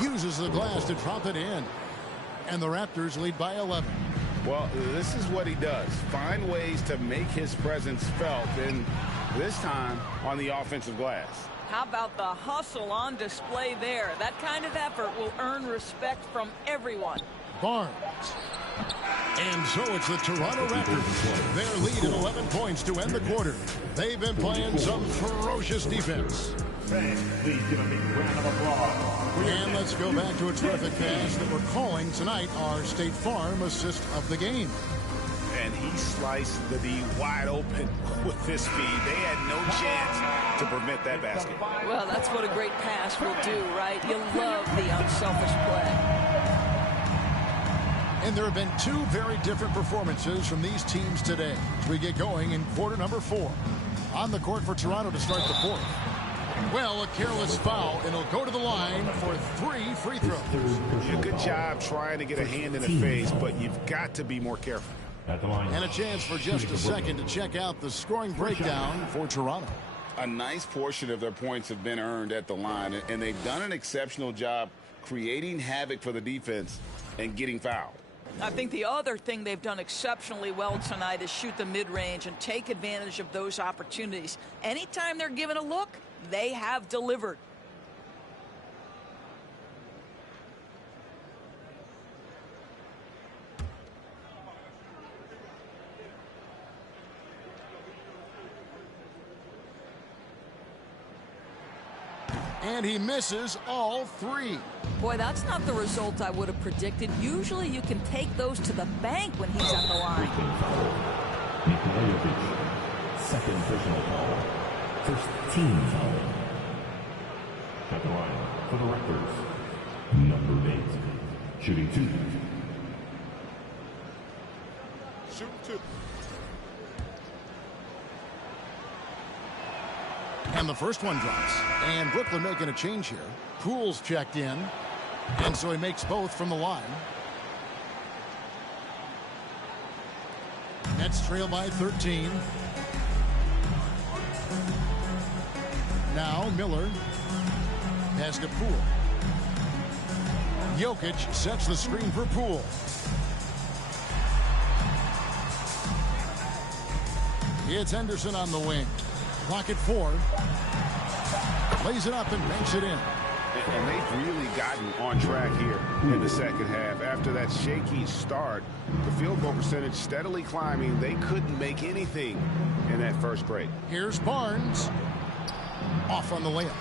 Uses the glass to drop it in. And the Raptors lead by 11. Well, this is what he does. Find ways to make his presence felt, and this time on the offensive glass. How about the hustle on display there? That kind of effort will earn respect from everyone. Barnes. And so it's the Toronto Raptors. Their lead at 11 points to end the quarter. They've been playing some ferocious defense. Fans, please give a big round of applause. And let's go back to a terrific pass that we're calling tonight our State Farm assist of the game. And he sliced the D wide open with this speed. They had no chance to prevent that basket. Well, that's what a great pass will do, right? You love the unselfish play. And there have been 2 very different performances from these teams today as we get going in quarter number 4. On the court for Toronto to start the fourth. Well, a careless foul, and he'll go to the line for 3 free throws. Good job trying to get a hand in the face, but you've got to be more careful. And a chance for just a second to check out the scoring breakdown for Toronto. A nice portion of their points have been earned at the line, and they've done an exceptional job creating havoc for the defense and getting fouled. I think the other thing they've done exceptionally well tonight is shoot the mid-range and take advantage of those opportunities. Anytime they're given a look, they have delivered. And he misses all 3. Boy, that's not the result I would have predicted. Usually you can take those to the bank when he's at the line. Nikola Jokic, second personal foul. First team foul. At the line for the Raptors, number 8, shooting 2. Shooting 2. And the first one drops. And Brooklyn making a change here. Poole's checked in. And so he makes both from the line. Nets trail by 13. Now Miller has to Poole. Jokic sets the screen for Poole. It's Henderson on the wing. Clock at 4. Lays it up and banks it in. And they've really gotten on track here in the second half. After that shaky start, the field goal percentage steadily climbing. They couldn't make anything in that first break. Here's Barnes. Off on the layup.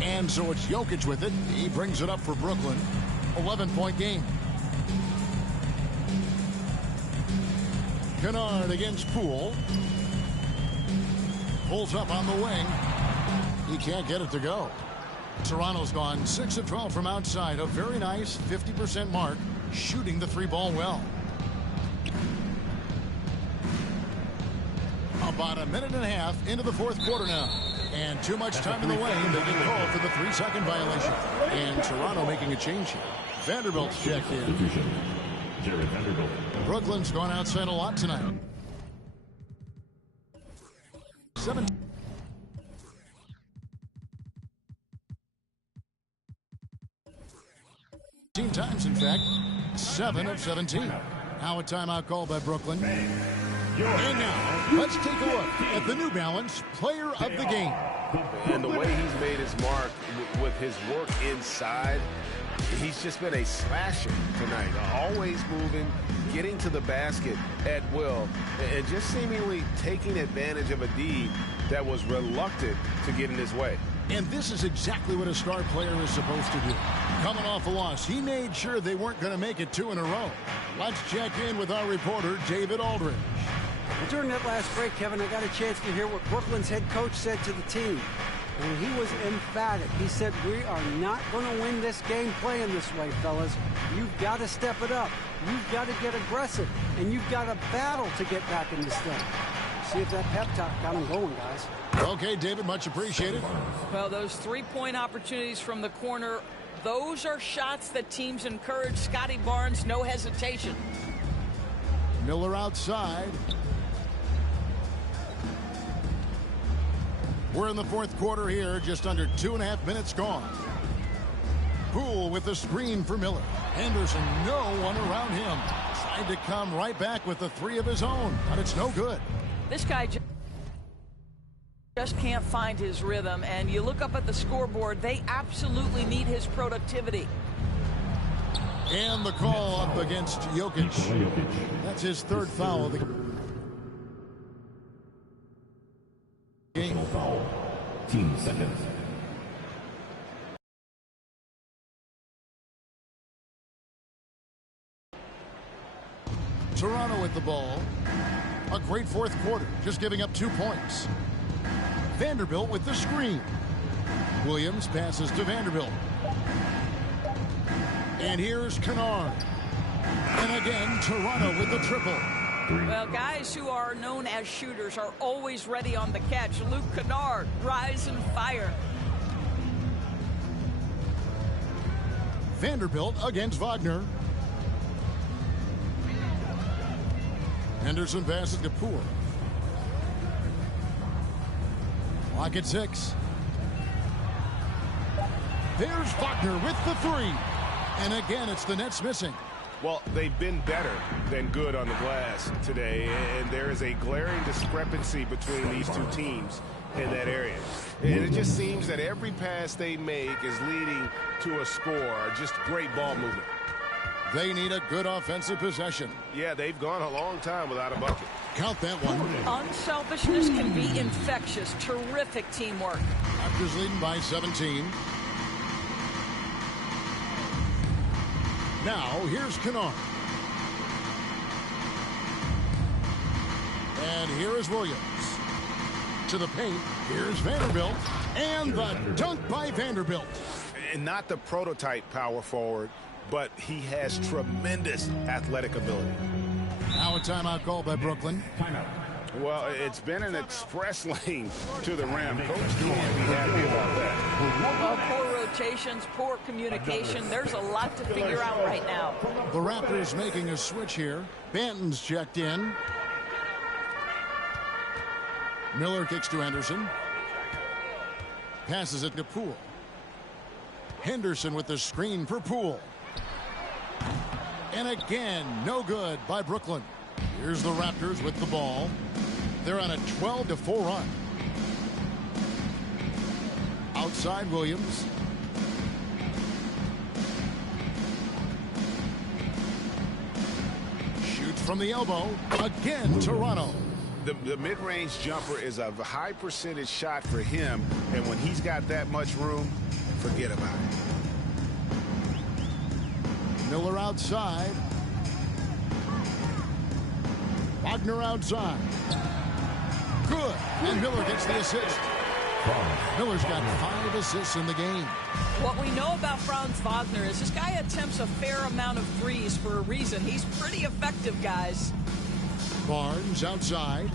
And so it's Jokic with it. He brings it up for Brooklyn. 11-point game. Kennard against Poole. Pulls up on the wing. He can't get it to go. Toronto's gone 6 of 12 from outside. A very nice 50% mark. Shooting the 3-ball well. About a minute and a half into the fourth quarter now. And too much time in the lane. They get called for the 3-second violation. And Toronto making a change here. Vanderbilt's checked in. Jared Vanderbilt. Brooklyn's gone outside a lot tonight. 17 times, in fact. 7 of 17. Now a timeout called by Brooklyn. And now, let's take a look at the New Balance Player of the Game. And the way he's made his mark with his work inside, he's just been a slasher tonight. Always moving, getting to the basket at will, and just seemingly taking advantage of a D that was reluctant to get in his way. And this is exactly what a star player is supposed to do. Coming off a loss, he made sure they weren't going to make it 2 in a row. Let's check in with our reporter, David Aldridge. Well, during that last break, Kevin, I got a chance to hear what Brooklyn's head coach said to the team. And he was emphatic. He said, we are not going to win this game playing this way, fellas. You've got to step it up. You've got to get aggressive. And you've got to battle to get back in this thing. See if that pep talk got them going, guys. Okay, David, much appreciated. Well, those 3-point opportunities from the corner, those are shots that teams encourage. Scotty Barnes, no hesitation. Miller outside. We're in the fourth quarter here, just under 2.5 minutes gone. Poole with the screen for Miller. Henderson, no one around him. Tried to come right back with the 3 of his own, but it's no good. This guy just can't find his rhythm, and you look up at the scoreboard, they absolutely need his productivity. And the call up against Jokic. That's his 3rd foul of the game. Foul. Team seconds. Toronto with the ball. A great fourth quarter, just giving up 2 points. Vanderbilt with the screen. Williams passes to Vanderbilt. And here's Kennard. And again, Toronto with the triple. Well, guys who are known as shooters are always ready on the catch. Luke Kennard, rise and fire. Vanderbilt against Wagner. Henderson passes to Poole. Clock at 6. There's Wagner with the 3. And again, it's the Nets missing. Well, they've been better than good on the glass today, and there is a glaring discrepancy between these two teams in that area. And it just seems that every pass they make is leading to a score. Just great ball movement. They need a good offensive possession. Yeah, they've gone a long time without a bucket. Count that one. Unselfishness can be infectious. Terrific teamwork. Raptors leading by 17. Now, here's Kennard. And here is Williams. To the paint, here's Vanderbilt. And the dunk by Vanderbilt. And not the prototype power forward, but he has tremendous athletic ability. Now a timeout called by Brooklyn. Timeout. Well, it's been an express lane to the rim. Coach can't be happy about that. A poor rotations, poor communication. There's a lot to figure out right now. The Raptors making a switch here. Banton's checked in. Miller kicks to Henderson. Passes it to Poole. Henderson with the screen for Poole. And again, no good by Brooklyn. Here's the Raptors with the ball. They're on a 12-4 run. Outside Williams. Shoots from the elbow. Again, Toronto. The mid-range jumper is a high percentage shot for him, and when he's got that much room, forget about it. Miller outside. Wagner outside. Good. And Miller gets the assist. Miller's got 5 assists in the game. What we know about Franz Wagner is this guy attempts a fair amount of threes for a reason. He's pretty effective, guys. Barnes outside.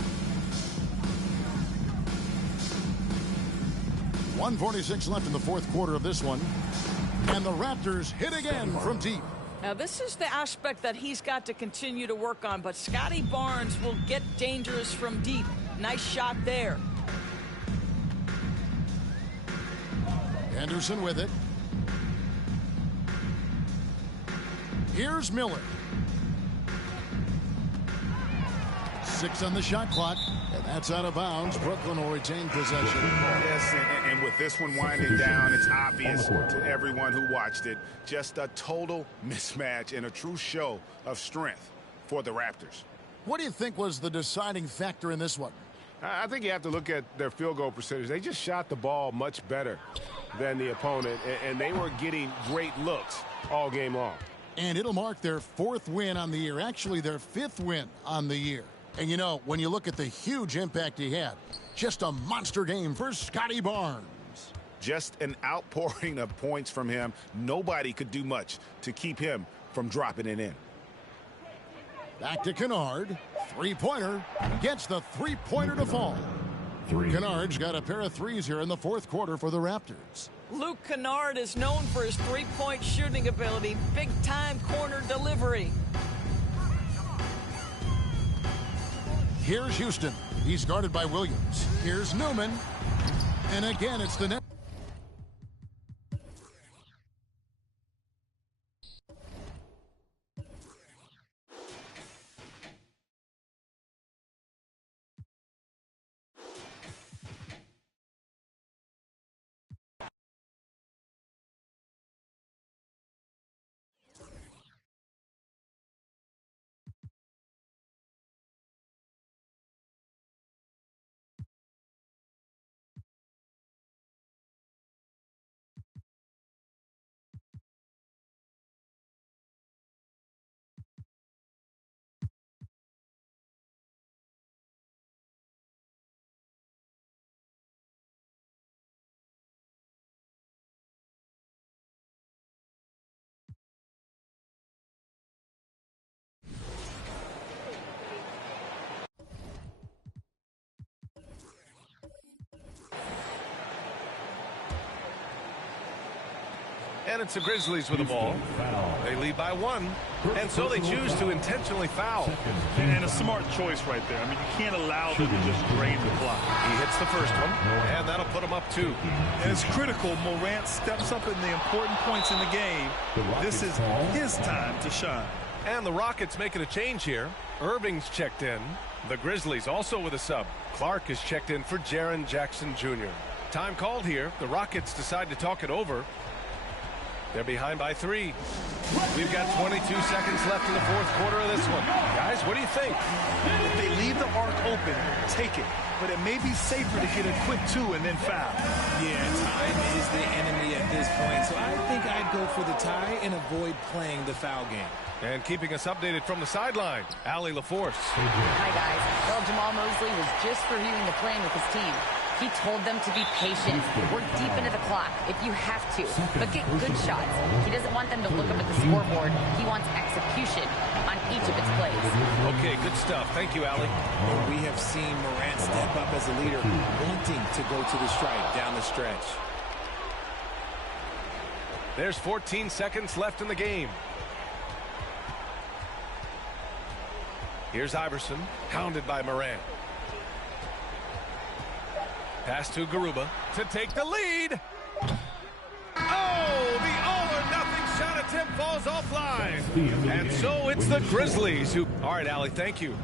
1:46 left in the fourth quarter of this one. And the Raptors hit again from deep. Now, this is the aspect that he's got to continue to work on, but Scotty Barnes will get dangerous from deep. Nice shot there. Henderson with it. Here's Miller. 6 on the shot clock, and that's out of bounds. Brooklyn will retain possession. Yes, and with this one winding down, it's obvious to everyone who watched it. Just a total mismatch and a true show of strength for the Raptors. What do you think was the deciding factor in this one? I think you have to look at their field goal percentage. They just shot the ball much better than the opponent, and they were getting great looks all game long. And it'll mark their 4th win on the year, actually their 5th win on the year. And you know, when you look at the huge impact he had, just a monster game for Scotty Barnes. Just an outpouring of points from him. Nobody could do much to keep him from dropping it in. Back to Kennard. 3-pointer. Gets the 3-pointer to fall. Kennard's got a pair of threes here in the fourth quarter for the Raptors. Luke Kennard is known for his three-point shooting ability. Big-time corner delivery. Here's Houston. He's guarded by Williams. Here's Newman. And again, it's the net. And it's the Grizzlies with the ball. They lead by 1, and so they choose to intentionally foul. And a smart choice right there. I mean, you can't allow them to just drain the clock. He hits the first one, and that'll put him up 2. And it's critical. Morant steps up in the important points in the game. This is his time to shine. And the Rockets making a change here. Irving's checked in. The Grizzlies also with a sub. Clark is checked in for Jaren Jackson Jr. Time called here. The Rockets decide to talk it over. They're behind by 3. We've got 22 seconds left in the fourth quarter of this one. Guys, what do you think? If they leave the arc open, take it. But it may be safer to get a quick 2 and then foul. Yeah, time is the enemy at this point. So I think I'd go for the tie and avoid playing the foul game. And keeping us updated from the sideline, Allie LaForce. Hi, guys. Well, Jamal Mosley was just reviewing the plan with his team. He told them to be patient, work deep into the clock if you have to, but get good shots. He doesn't want them to look up at the scoreboard. He wants execution on each of its plays. Okay, good stuff. Thank you, Allie. We have seen Morant step up as a leader, wanting to go to the stripe down the stretch. There's 14 seconds left in the game. Here's Iverson, hounded by Morant. Pass to Garuba to take the lead. Oh, the all-or-nothing shot attempt falls offline. And so it's the Grizzlies who... All right, Allie, thank you.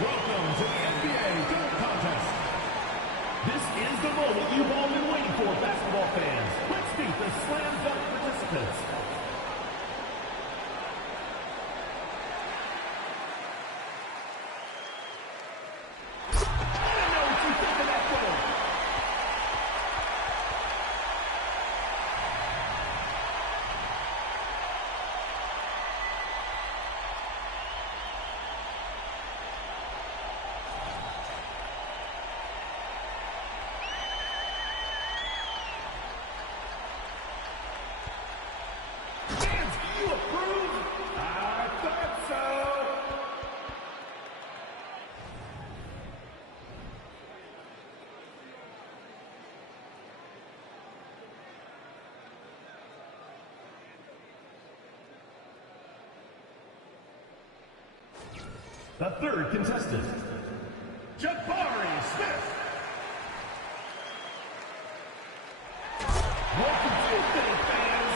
Welcome to the NBA Dunk Contest. This is the moment you've all been waiting for, basketball fans. Let's meet the slam dunk participants. I don't know what you think of that goal. The third contestant, Jabari Smith. What do you think, fans?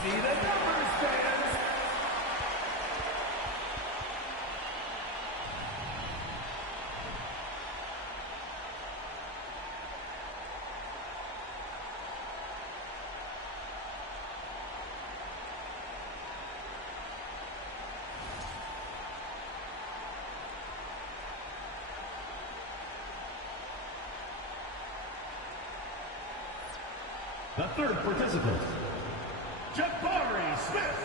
See the numbers, fans. The third participant, Jabari Smith.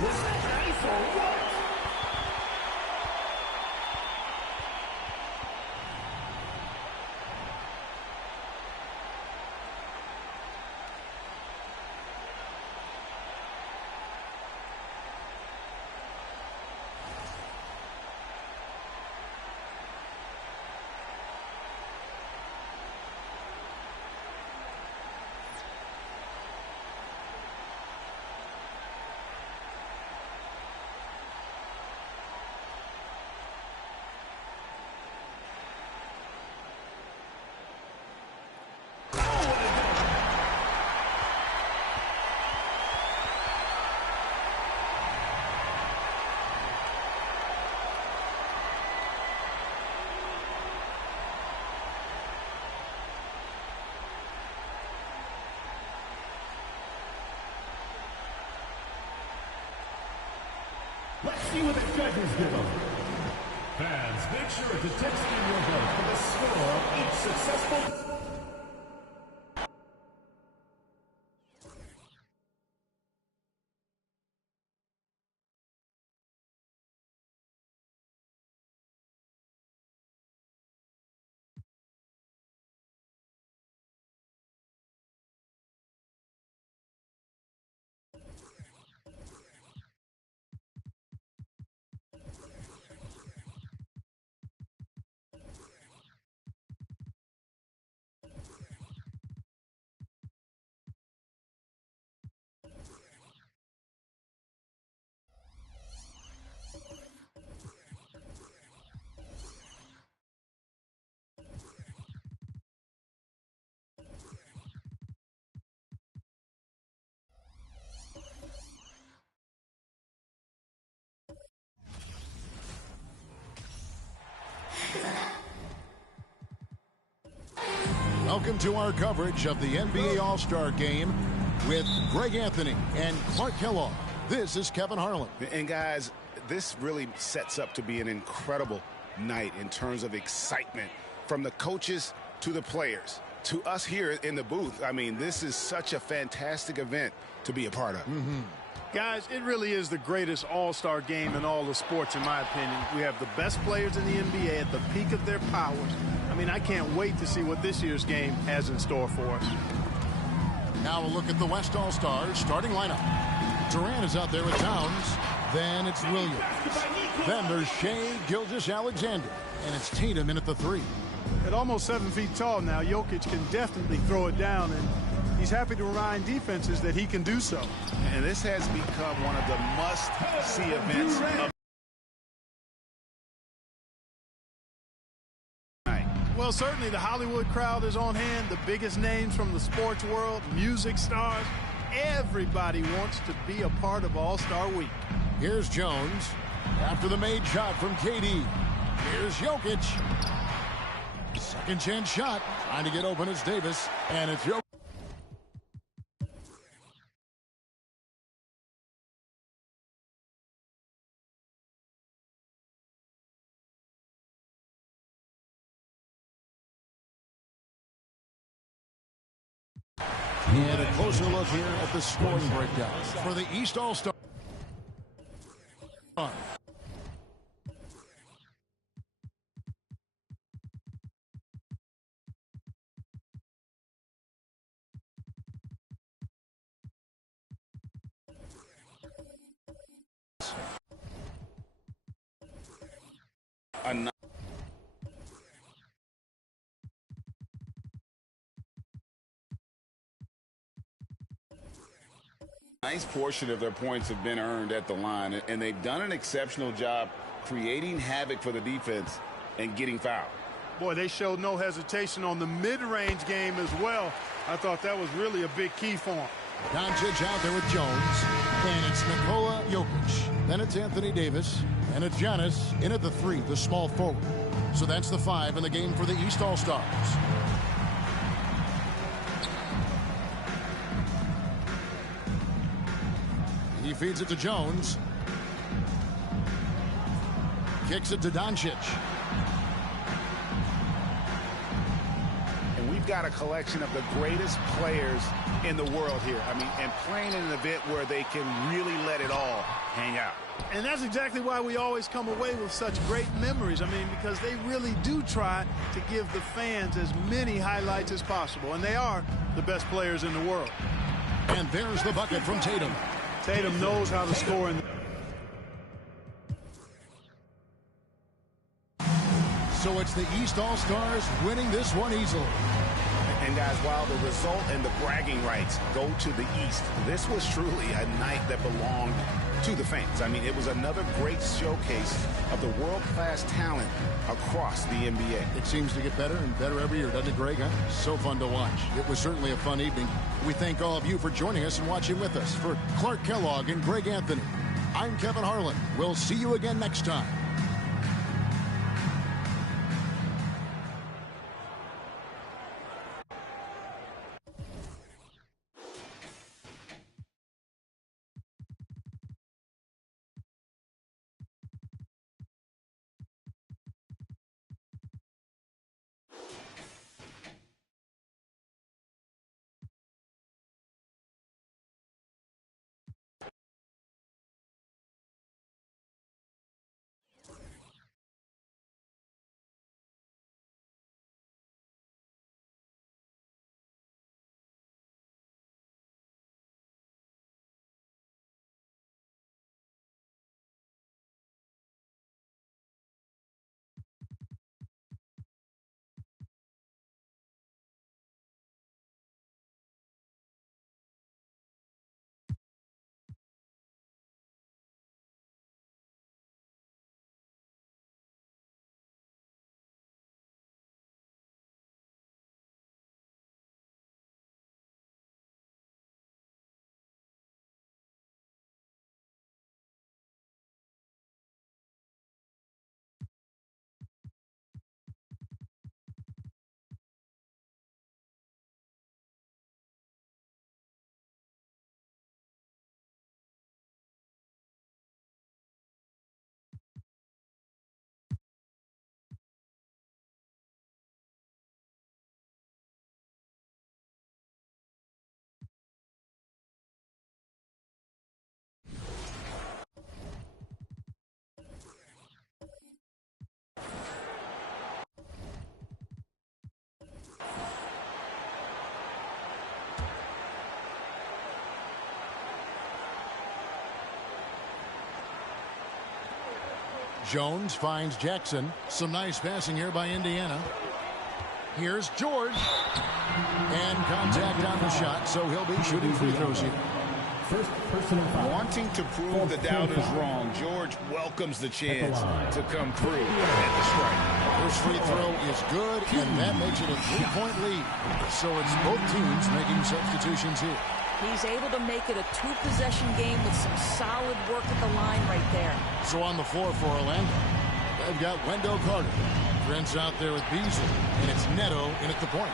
Was that nice or what? let's see what the judges give them. Fans, make sure to text in your vote for the score of each successful... Welcome to our coverage of the NBA All-Star Game with Greg Anthony and Clark Kellogg. This is Kevin Harlan. And guys, this really sets up to be an incredible night in terms of excitement from the coaches to the players to us here in the booth. I mean, this is such a fantastic event to be a part of. Guys, it really is the greatest all-star game in all the sports, in my opinion. We have the best players in the NBA at the peak of their powers. I mean, I can't wait to see what this year's game has in store for us. Now a look at the West All-Stars starting lineup. Durant is out there with Towns. Then it's Williams. Then there's Shai Gilgeous-Alexander. And it's Tatum in at the 3. At almost 7 feet tall now, Jokic can definitely throw it down, and he's happy to remind defenses that he can do so. And this has become one of the must-see events of Well, certainly the Hollywood crowd is on hand, the biggest names from the sports world, music stars. Everybody wants to be a part of All-Star Week. Here's Jones after the made shot from KD. Here's Jokic. Second chance shot. Trying to get open is Davis. And it's Jokic. And a closer look here at the scoring breakdown for the East All-Star. Nice portion of their points have been earned at the line, and they've done an exceptional job creating havoc for the defense and getting fouled. Boy, they showed no hesitation on the mid-range game as well. I thought that was really a big key for him. Doncic out there with Jones, and it's Nikola Jokic. Then it's Anthony Davis, and it's Giannis in at the 3, the small forward. So that's the 5 in the game for the East All-Stars. He feeds it to Jones. Kicks it to Doncic. And we've got a collection of the greatest players in the world here. I mean, and playing in an event where they can really let it all hang out. And that's exactly why we always come away with such great memories. I mean, because they really do try to give the fans as many highlights as possible. And they are the best players in the world. And there's the bucket from Tatum. Tatum knows how to score. So it's the East All-Stars winning this one easily. And guys, while the result and the bragging rights go to the East, this was truly a night that belonged to the fans. I mean, it was another great showcase of the world-class talent across the NBA. It seems to get better and better every year, doesn't it, Greg? Huh? So fun to watch. It was certainly a fun evening. We thank all of you for joining us and watching with us. For Clark Kellogg and Greg Anthony, I'm Kevin Harlan. We'll see you again next time. Jones finds Jackson. Some nice passing here by Indiana. Here's George. And contact on the shot, so he'll be shooting free throws here. First personal foul. Wanting to prove the doubters wrong, George welcomes the chance to come through at the strike. First free throw is good, and that makes it a 3-point lead. So it's both teams making substitutions here. He's able to make it a 2-possession game with some solid work at the line right there. So on the floor for Orlando, they've got Wendell Carter. Prince out there with Beasley, and it's Neto in at the point.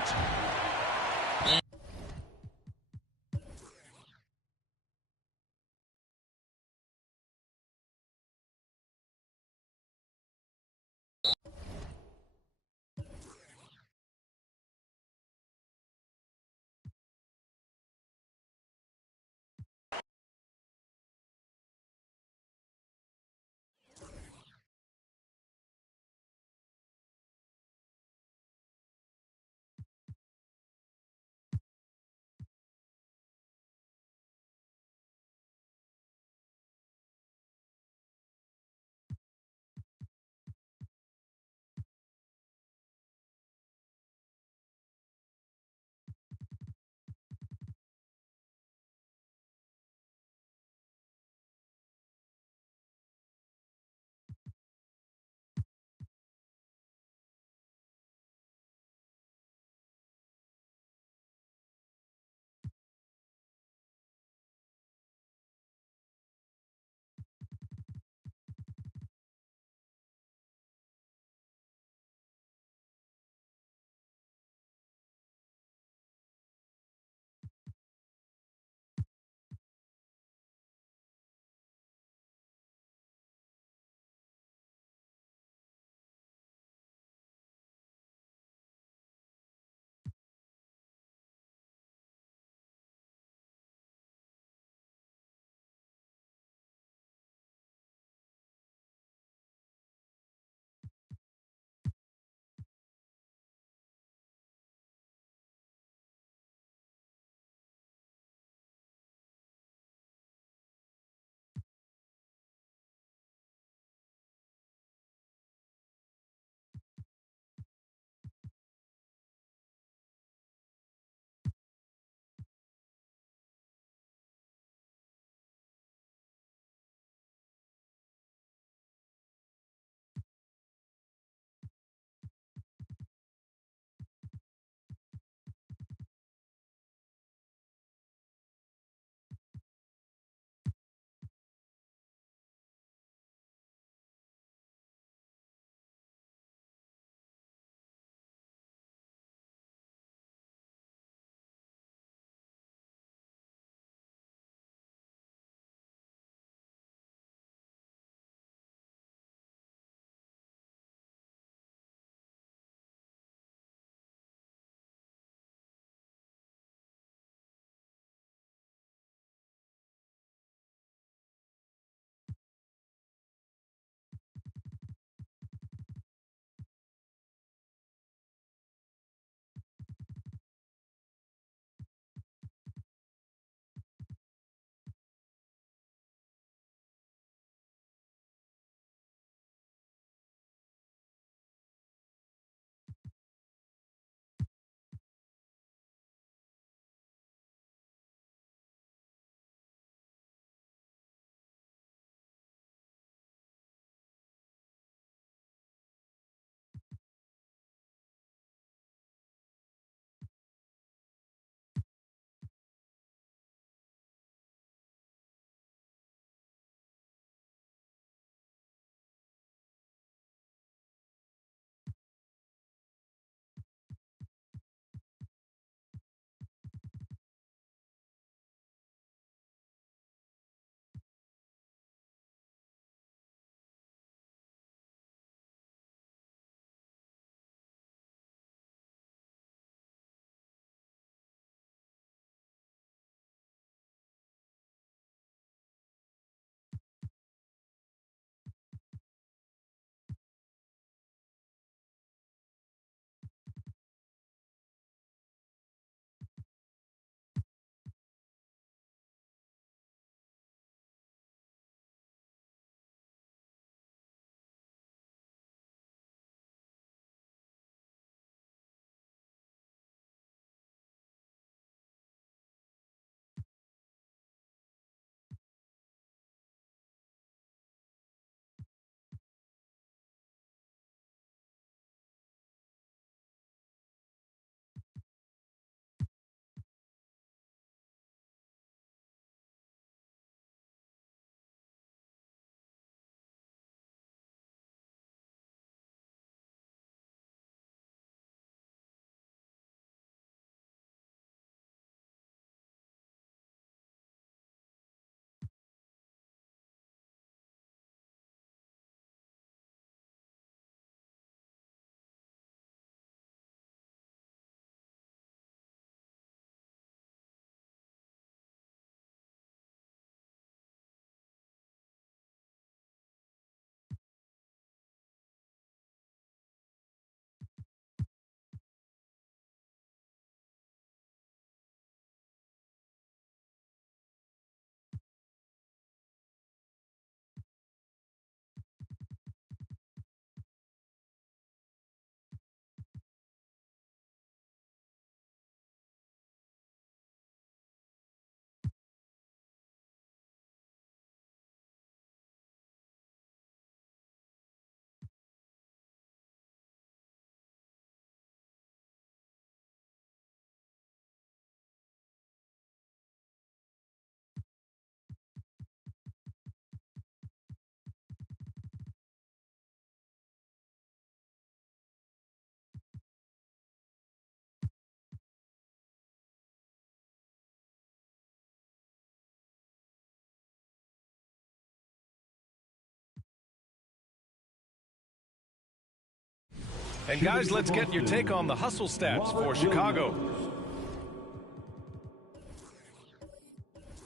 And guys, let's get your take on the hustle stats for Chicago.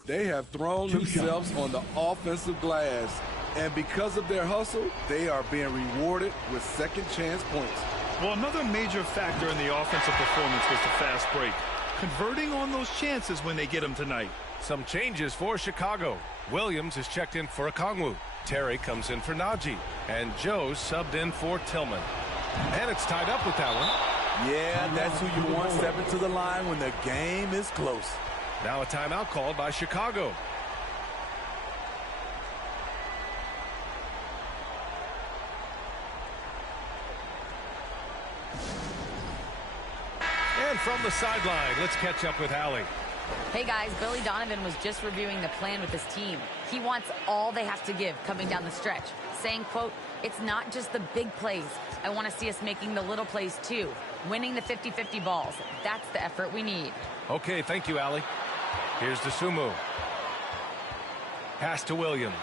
They have thrown themselves on the offensive glass. And because of their hustle, they are being rewarded with second chance points. Well, another major factor in the offensive performance was the fast break. Converting on those chances when they get them tonight. Some changes for Chicago. Williams is checked in for Okongwu. Terry comes in for Najee. And Joe subbed in for Tillman. And it's tied up with that one. Yeah, that's who you want stepping to the line when the game is close. Now a timeout called by Chicago. And from the sideline, let's catch up with Allie. Hey guys, Billy Donovan was just reviewing the plan with his team. He wants all they have to give coming down the stretch, saying, quote, "It's not just the big plays. I want to see us making the little plays too, winning the 50-50 balls. That's the effort we need." Okay, thank you, Allie. Here's Dosunmu. Pass to Williams.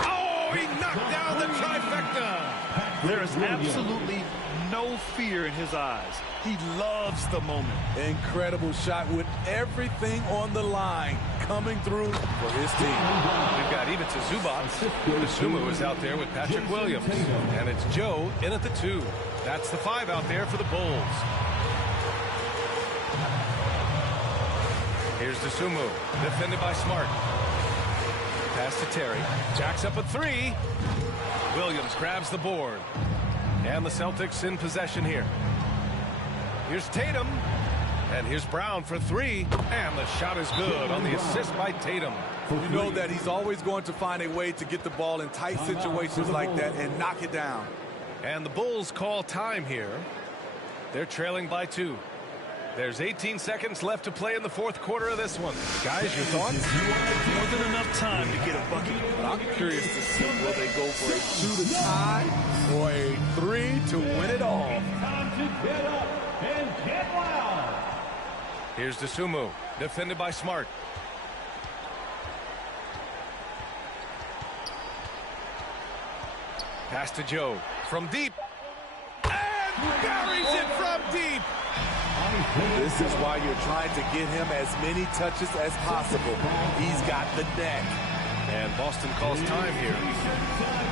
Oh, he knocked down the trifecta. There is absolutely no fear in his eyes. He loves the moment. Incredible shot with everything on the line coming through for his team. We've got Ivica Zubac. Dosunmu is out there with Patrick Williams. And it's Joe in at the 2. That's the 5 out there for the Bulls. Here's Dosunmu, defended by Smart. Pass to Terry. Jacks up a 3. Williams grabs the board. And the Celtics in possession here. Here's Tatum. And here's Brown for 3. And the shot is good on the assist by Tatum. You know that he's always going to find a way to get the ball in tight situations like that and knock it down. And the Bulls call time here. They're trailing by 2. There's 18 seconds left to play in the fourth quarter of this one. Guys, your thoughts? More than enough time to get a bucket. But I'm curious to see will they go for a 2 to tie or a 3 to win it all. Time to get up and get loud. Here's Dosunmu, defended by Smart. Pass to Joe from deep. And buries it from deep. This is why you're trying to get him as many touches as possible. He's got the neck. And Boston calls time here.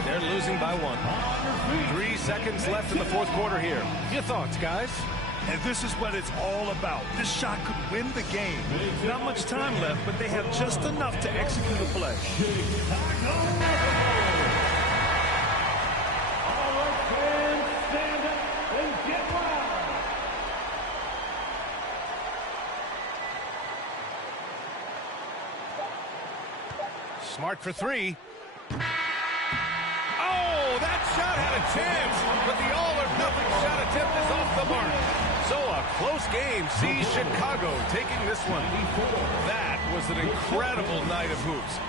They're losing by 1. 3 seconds left in the fourth quarter here. Your thoughts, guys? And this is what it's all about. This shot could win the game. Not much time left, but they have just enough to execute a play. All right, fans, stand up and get loud. Smart for 3. Oh, that shot had a chance, but the all-or-nothing shot attempt is off the mark. So a close game sees Chicago taking this one. That was an incredible night of hoops.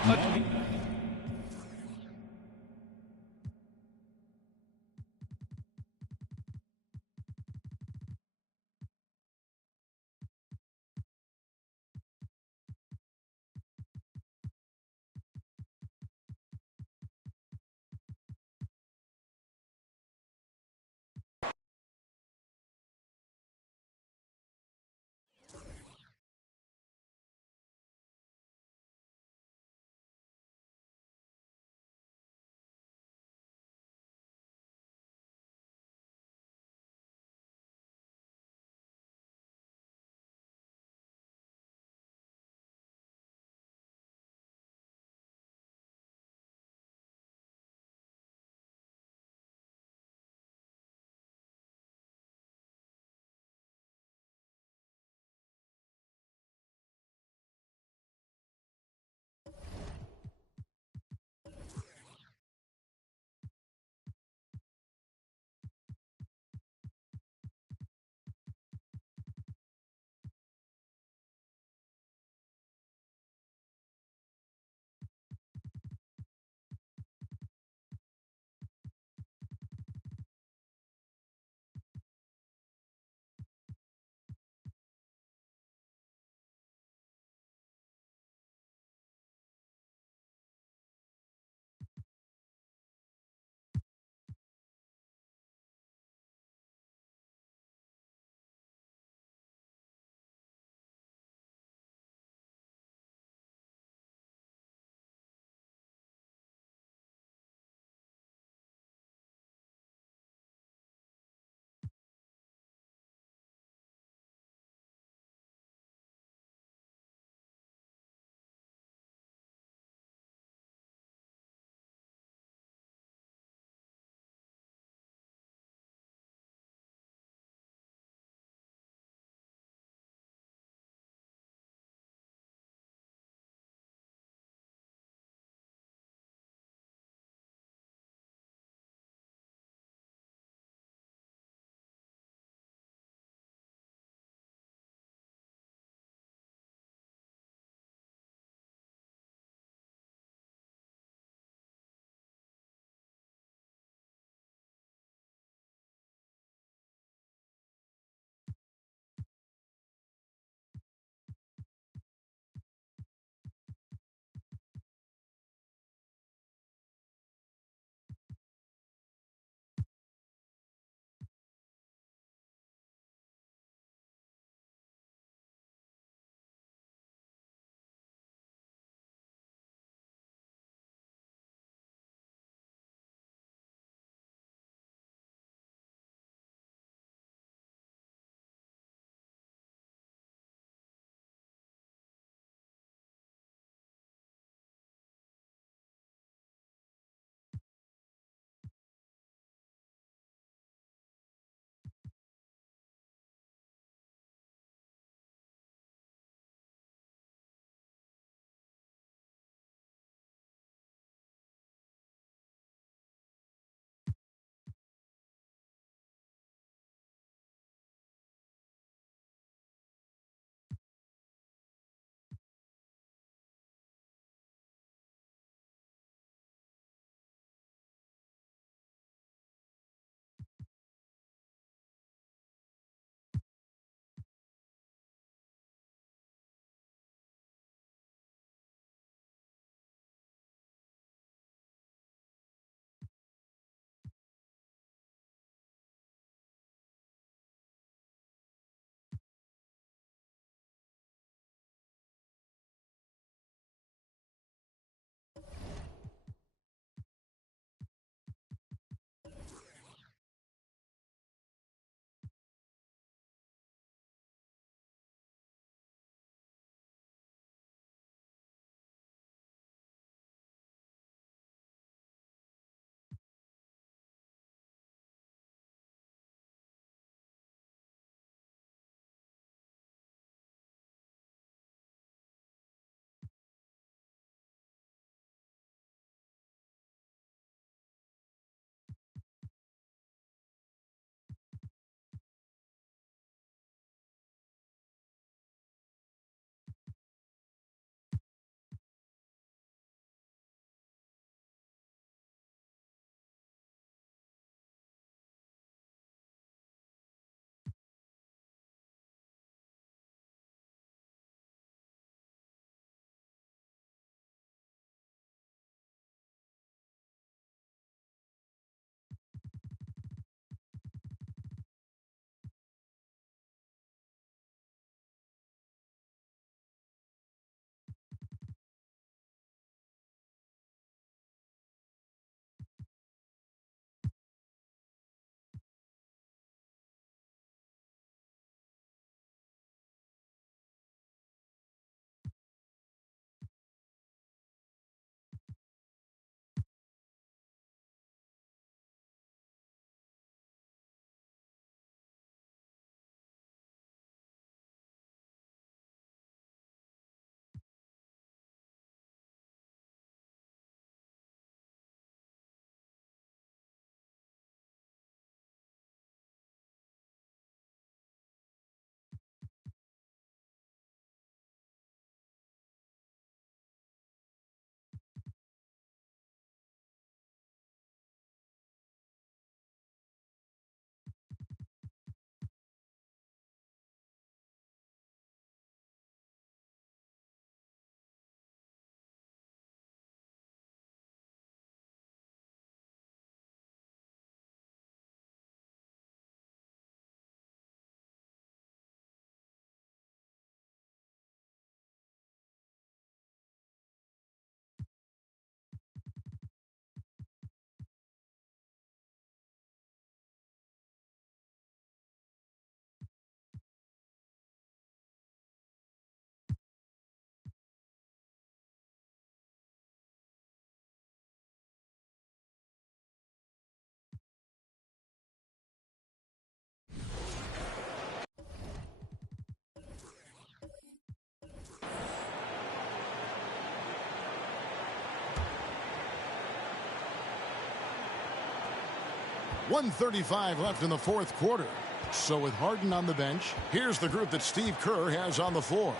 1:35 left in the fourth quarter. So with Harden on the bench, here's the group that Steve Kerr has on the floor.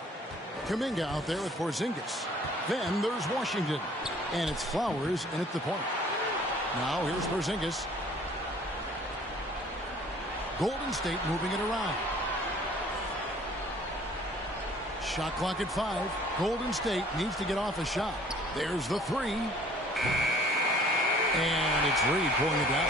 Kuminga out there with Porzingis. Then there's Washington. And it's Flowers in at the point. Now here's Porzingis. Golden State moving it around. Shot clock at 5. Golden State needs to get off a shot. There's the 3. And it's Reed pulling it down.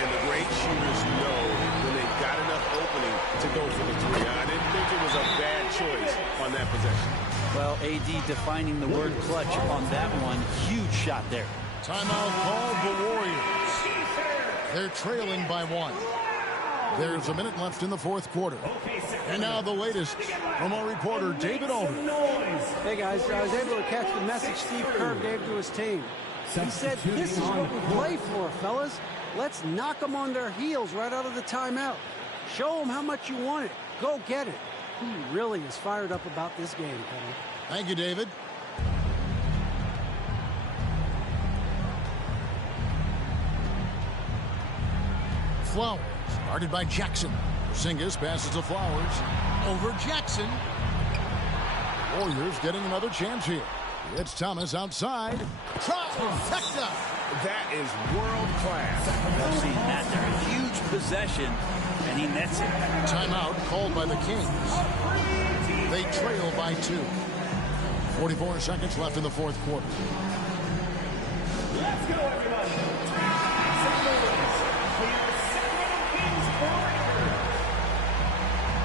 And the great shooters know when they've got enough opening to go for the 3. I didn't think it was a bad choice on that possession. Well, AD defining the word clutch on that one. Huge shot there. Timeout called the Warriors. They're trailing by 1. There's a minute left in the fourth quarter. And now the latest from our reporter, David Aldridge. Hey, guys, I was able to catch the message Steve Kerr gave to his team. He said, this is what we play for, fellas. Let's knock them on their heels right out of the timeout. Show them how much you want it. Go get it. He really is fired up about this game, Penny. Thank you, David. Flowers, guarded by Jackson. Porzingis passes to Flowers. Over Jackson. Warriors getting another chance here. It's Thomas outside. Trifecta. That is world class. I've seen that there. A huge possession, and he nets it. Timeout called by the Kings. They trail by 2. 44 seconds left in the fourth quarter. Let's go, everybody.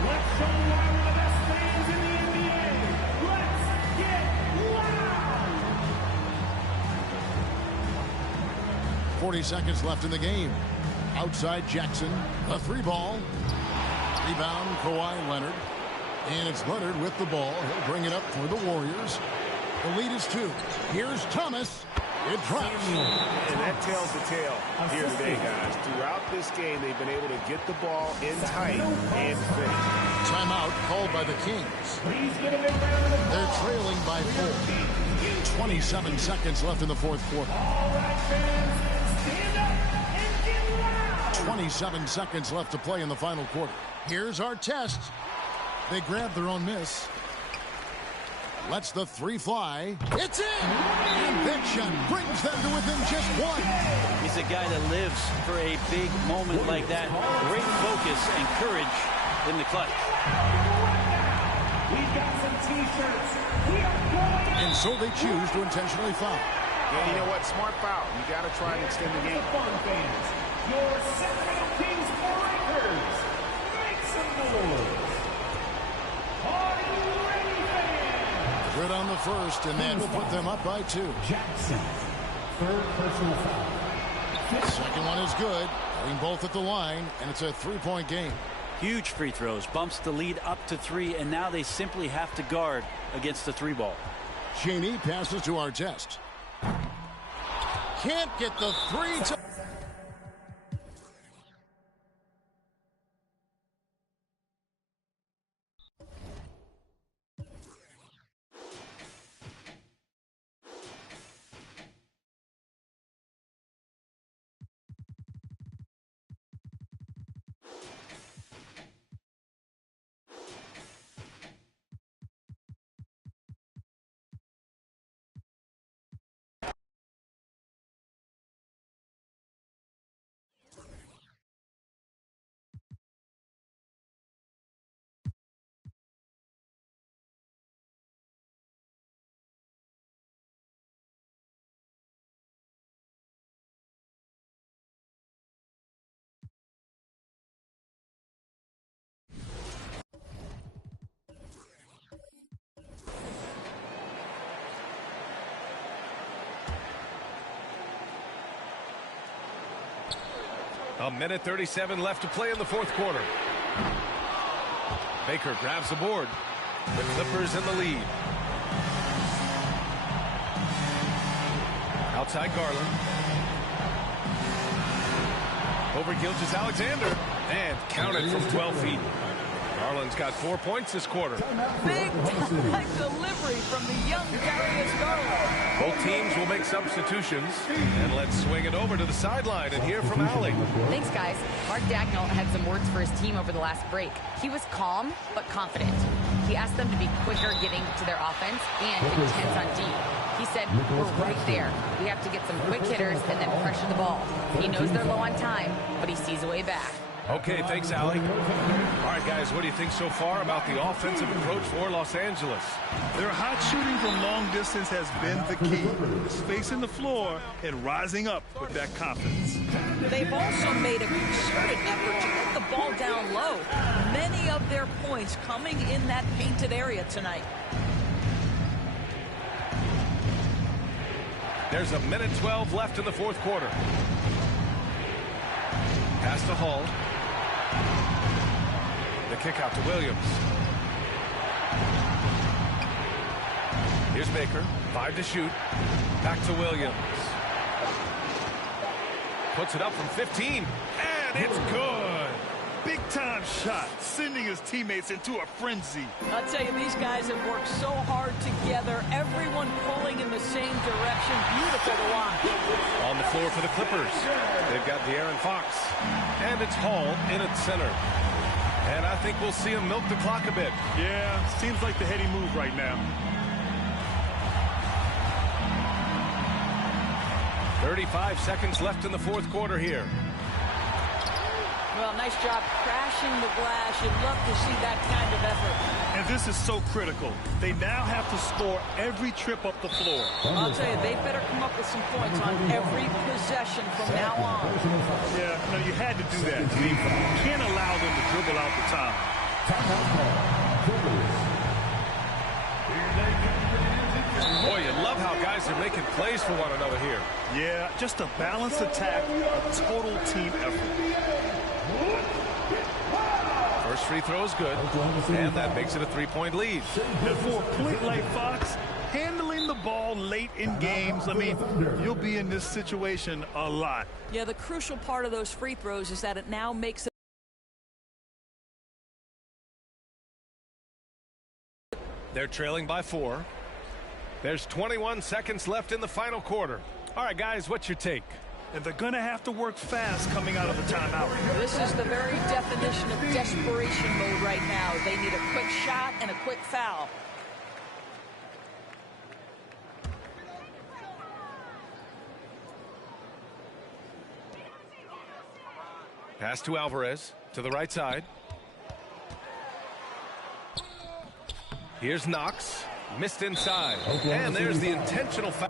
Let's show why we're the best fans in the NBA. Let's get loud. 40 seconds left in the game. Outside Jackson. A 3-ball. Rebound Kawhi Leonard. And it's Leonard with the ball. He'll bring it up for the Warriors. The lead is 2. Here's Thomas. It drops. And that tells the tale here today, guys. Throughout this game, they've been able to get the ball in tight and finish. Timeout called by the Kings. They're trailing by 4. 27 seconds left in the fourth quarter. All right, fans, stand up and get loud. 27 seconds left to play in the final quarter. Here's our test. They grab their own miss. Lets the 3 fly. It's in! And that shot brings them to within just 1. He's a guy that lives for a big moment like that. Great focus and courage in the clutch. We've got some T-shirts. We are going. And so they choose to intentionally foul. Yeah, you know what? Smart foul. You got to try and extend the game. Fun fans, your Sacramento Kings Breakers. Make some noise. Are you ready, fans? Good on the first, and that will put them up by 2. Jackson, third personal foul. Second one is good. Hitting both at the line, and it's a 3-point game. Huge free throws. Bumps the lead up to 3, and now they simply have to guard against the 3-ball. Cheney passes to Artest. Can't get the 3 to... A minute 37 left to play in the fourth quarter. Baker grabs the board. The Clippers in the lead. Outside Garland. Over Gilgeous-Alexander. And counted from 12 feet. Garland's got 4 points this quarter. Big time delivery from the young Darius Garland. Both teams will make substitutions. And let's swing it over to the sideline and hear from Allie. Thanks, guys. Mark Dagnall had some words for his team over the last break. He was calm but confident. He asked them to be quicker getting to their offense and intense on D. He said, we're right there. We have to get some quick hitters and then pressure the ball. He knows they're low on time, but he sees a way back. Okay, thanks, Allie. All right, guys, what do you think so far about the offensive approach for Los Angeles? Their hot shooting from long distance has been the key. Spacing the floor and rising up with that confidence. They've also made a concerted effort to get the ball down low. Many of their points coming in that painted area tonight. There's a minute 12 left in the fourth quarter. Pass to Hull. The kick out to Williams. Here's Baker. 5 to shoot. Back to Williams. Puts it up from 15. And it's good. Big time shot, sending his teammates into a frenzy. I'll tell you, these guys have worked so hard together. Everyone pulling in the same direction. Beautiful to watch. On the floor for the Clippers. They've got De'Aaron Fox. And it's Hall in at center. And I think we'll see him milk the clock a bit. Yeah, seems like the heady move right now. 35 seconds left in the fourth quarter here. Well, nice job crashing the glass. You'd love to see that kind of effort. And this is so critical. They now have to score every trip up the floor. I'll tell you, they better come up with some points on every possession from now on. Yeah, no, you had to do that. You can't allow them to dribble out the time. Boy, you love how guys are making plays for one another here. Yeah, just a balanced attack, a total team effort. First free throw is good, and that makes it a 3-point lead. And for a point like Fox, handling the ball late in games, I mean, you'll be in this situation a lot. Yeah, the crucial part of those free throws is that it now makes it. They're trailing by 4. There's 21 seconds left in the final quarter. All right, guys, what's your take? And they're going to have to work fast coming out of the timeout. This is the very definition of desperation mode right now. They need a quick shot and a quick foul. Pass to Alvarez to the right side. Here's Knox. Missed inside. And there's the intentional foul.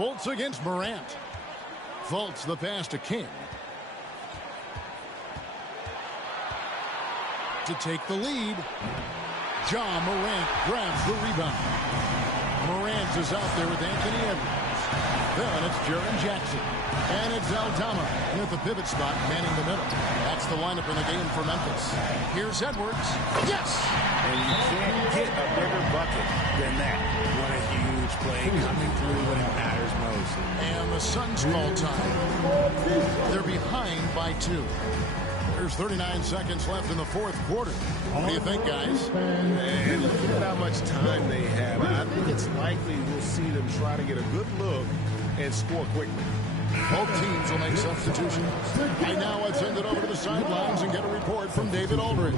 Fultz against Morant. Fultz the pass to King. To take the lead. John Morant grabs the rebound. Morant is out there with Anthony Edwards. Then it's Jaren Jackson. And it's Aldama with the pivot spot manning the middle. That's the lineup in the game for Memphis. Here's Edwards. Yes! And you can't get a bigger bucket than that. What a huge play coming through when it matters most. closely. And the Suns call time. They're behind by 2. There's 39 seconds left in the fourth quarter. What do you think, guys? And look at how much time they have. I think it's likely we'll see them try to get a good look and score quickly. Both teams will make substitutions. Right now, let's send it over to the sidelines and get a report from David Aldridge.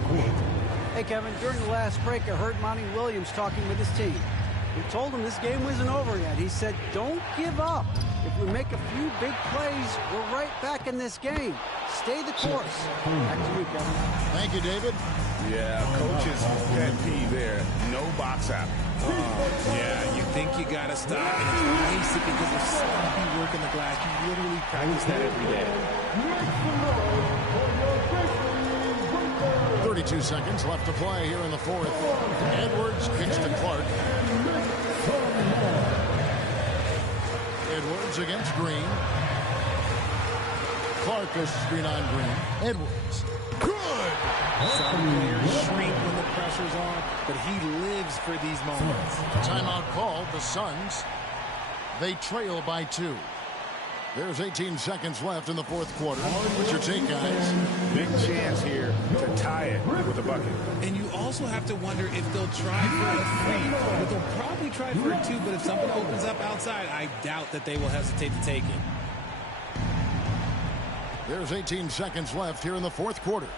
Hey, Kevin, during the last break, I heard Monty Williams talking with his team. We told him this game isn't over yet. He said, don't give up. If we make a few big plays, we're right back in this game. Stay the course. Back to you, Kevin. Thank you, David. Yeah, coach's pet peeve there. No box out. Yeah, you think you got to stop, and it's basic because of sloppy work in the glass. You literally practice that every day. 32 seconds left to play here in the fourth. Edwards kicks to Clark. Edwards against Green. Clark goes to screen on Green. Edwards. Good! Some players shrink when the pressure's on, but he lives for these moments. Timeout called. The Suns. They trail by 2. There's 18 seconds left in the fourth quarter. What's your take, guys? Big chance here to tie it with a bucket. And you also have to wonder if they'll try for a 3. But they'll probably try for a 2, but if something opens up outside, I doubt that they will hesitate to take it. There's 18 seconds left here in the fourth quarter.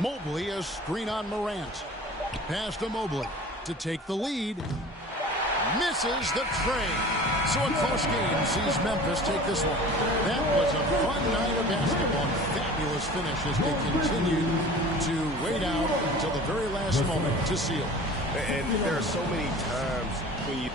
Mobley a screen on Morant. Pass to Mobley to take the lead. Misses the train. So a close game sees Memphis take this one. That was a fun night of basketball. Fabulous finish as they continued to wait out until the very last moment to seal. And there are so many times when you...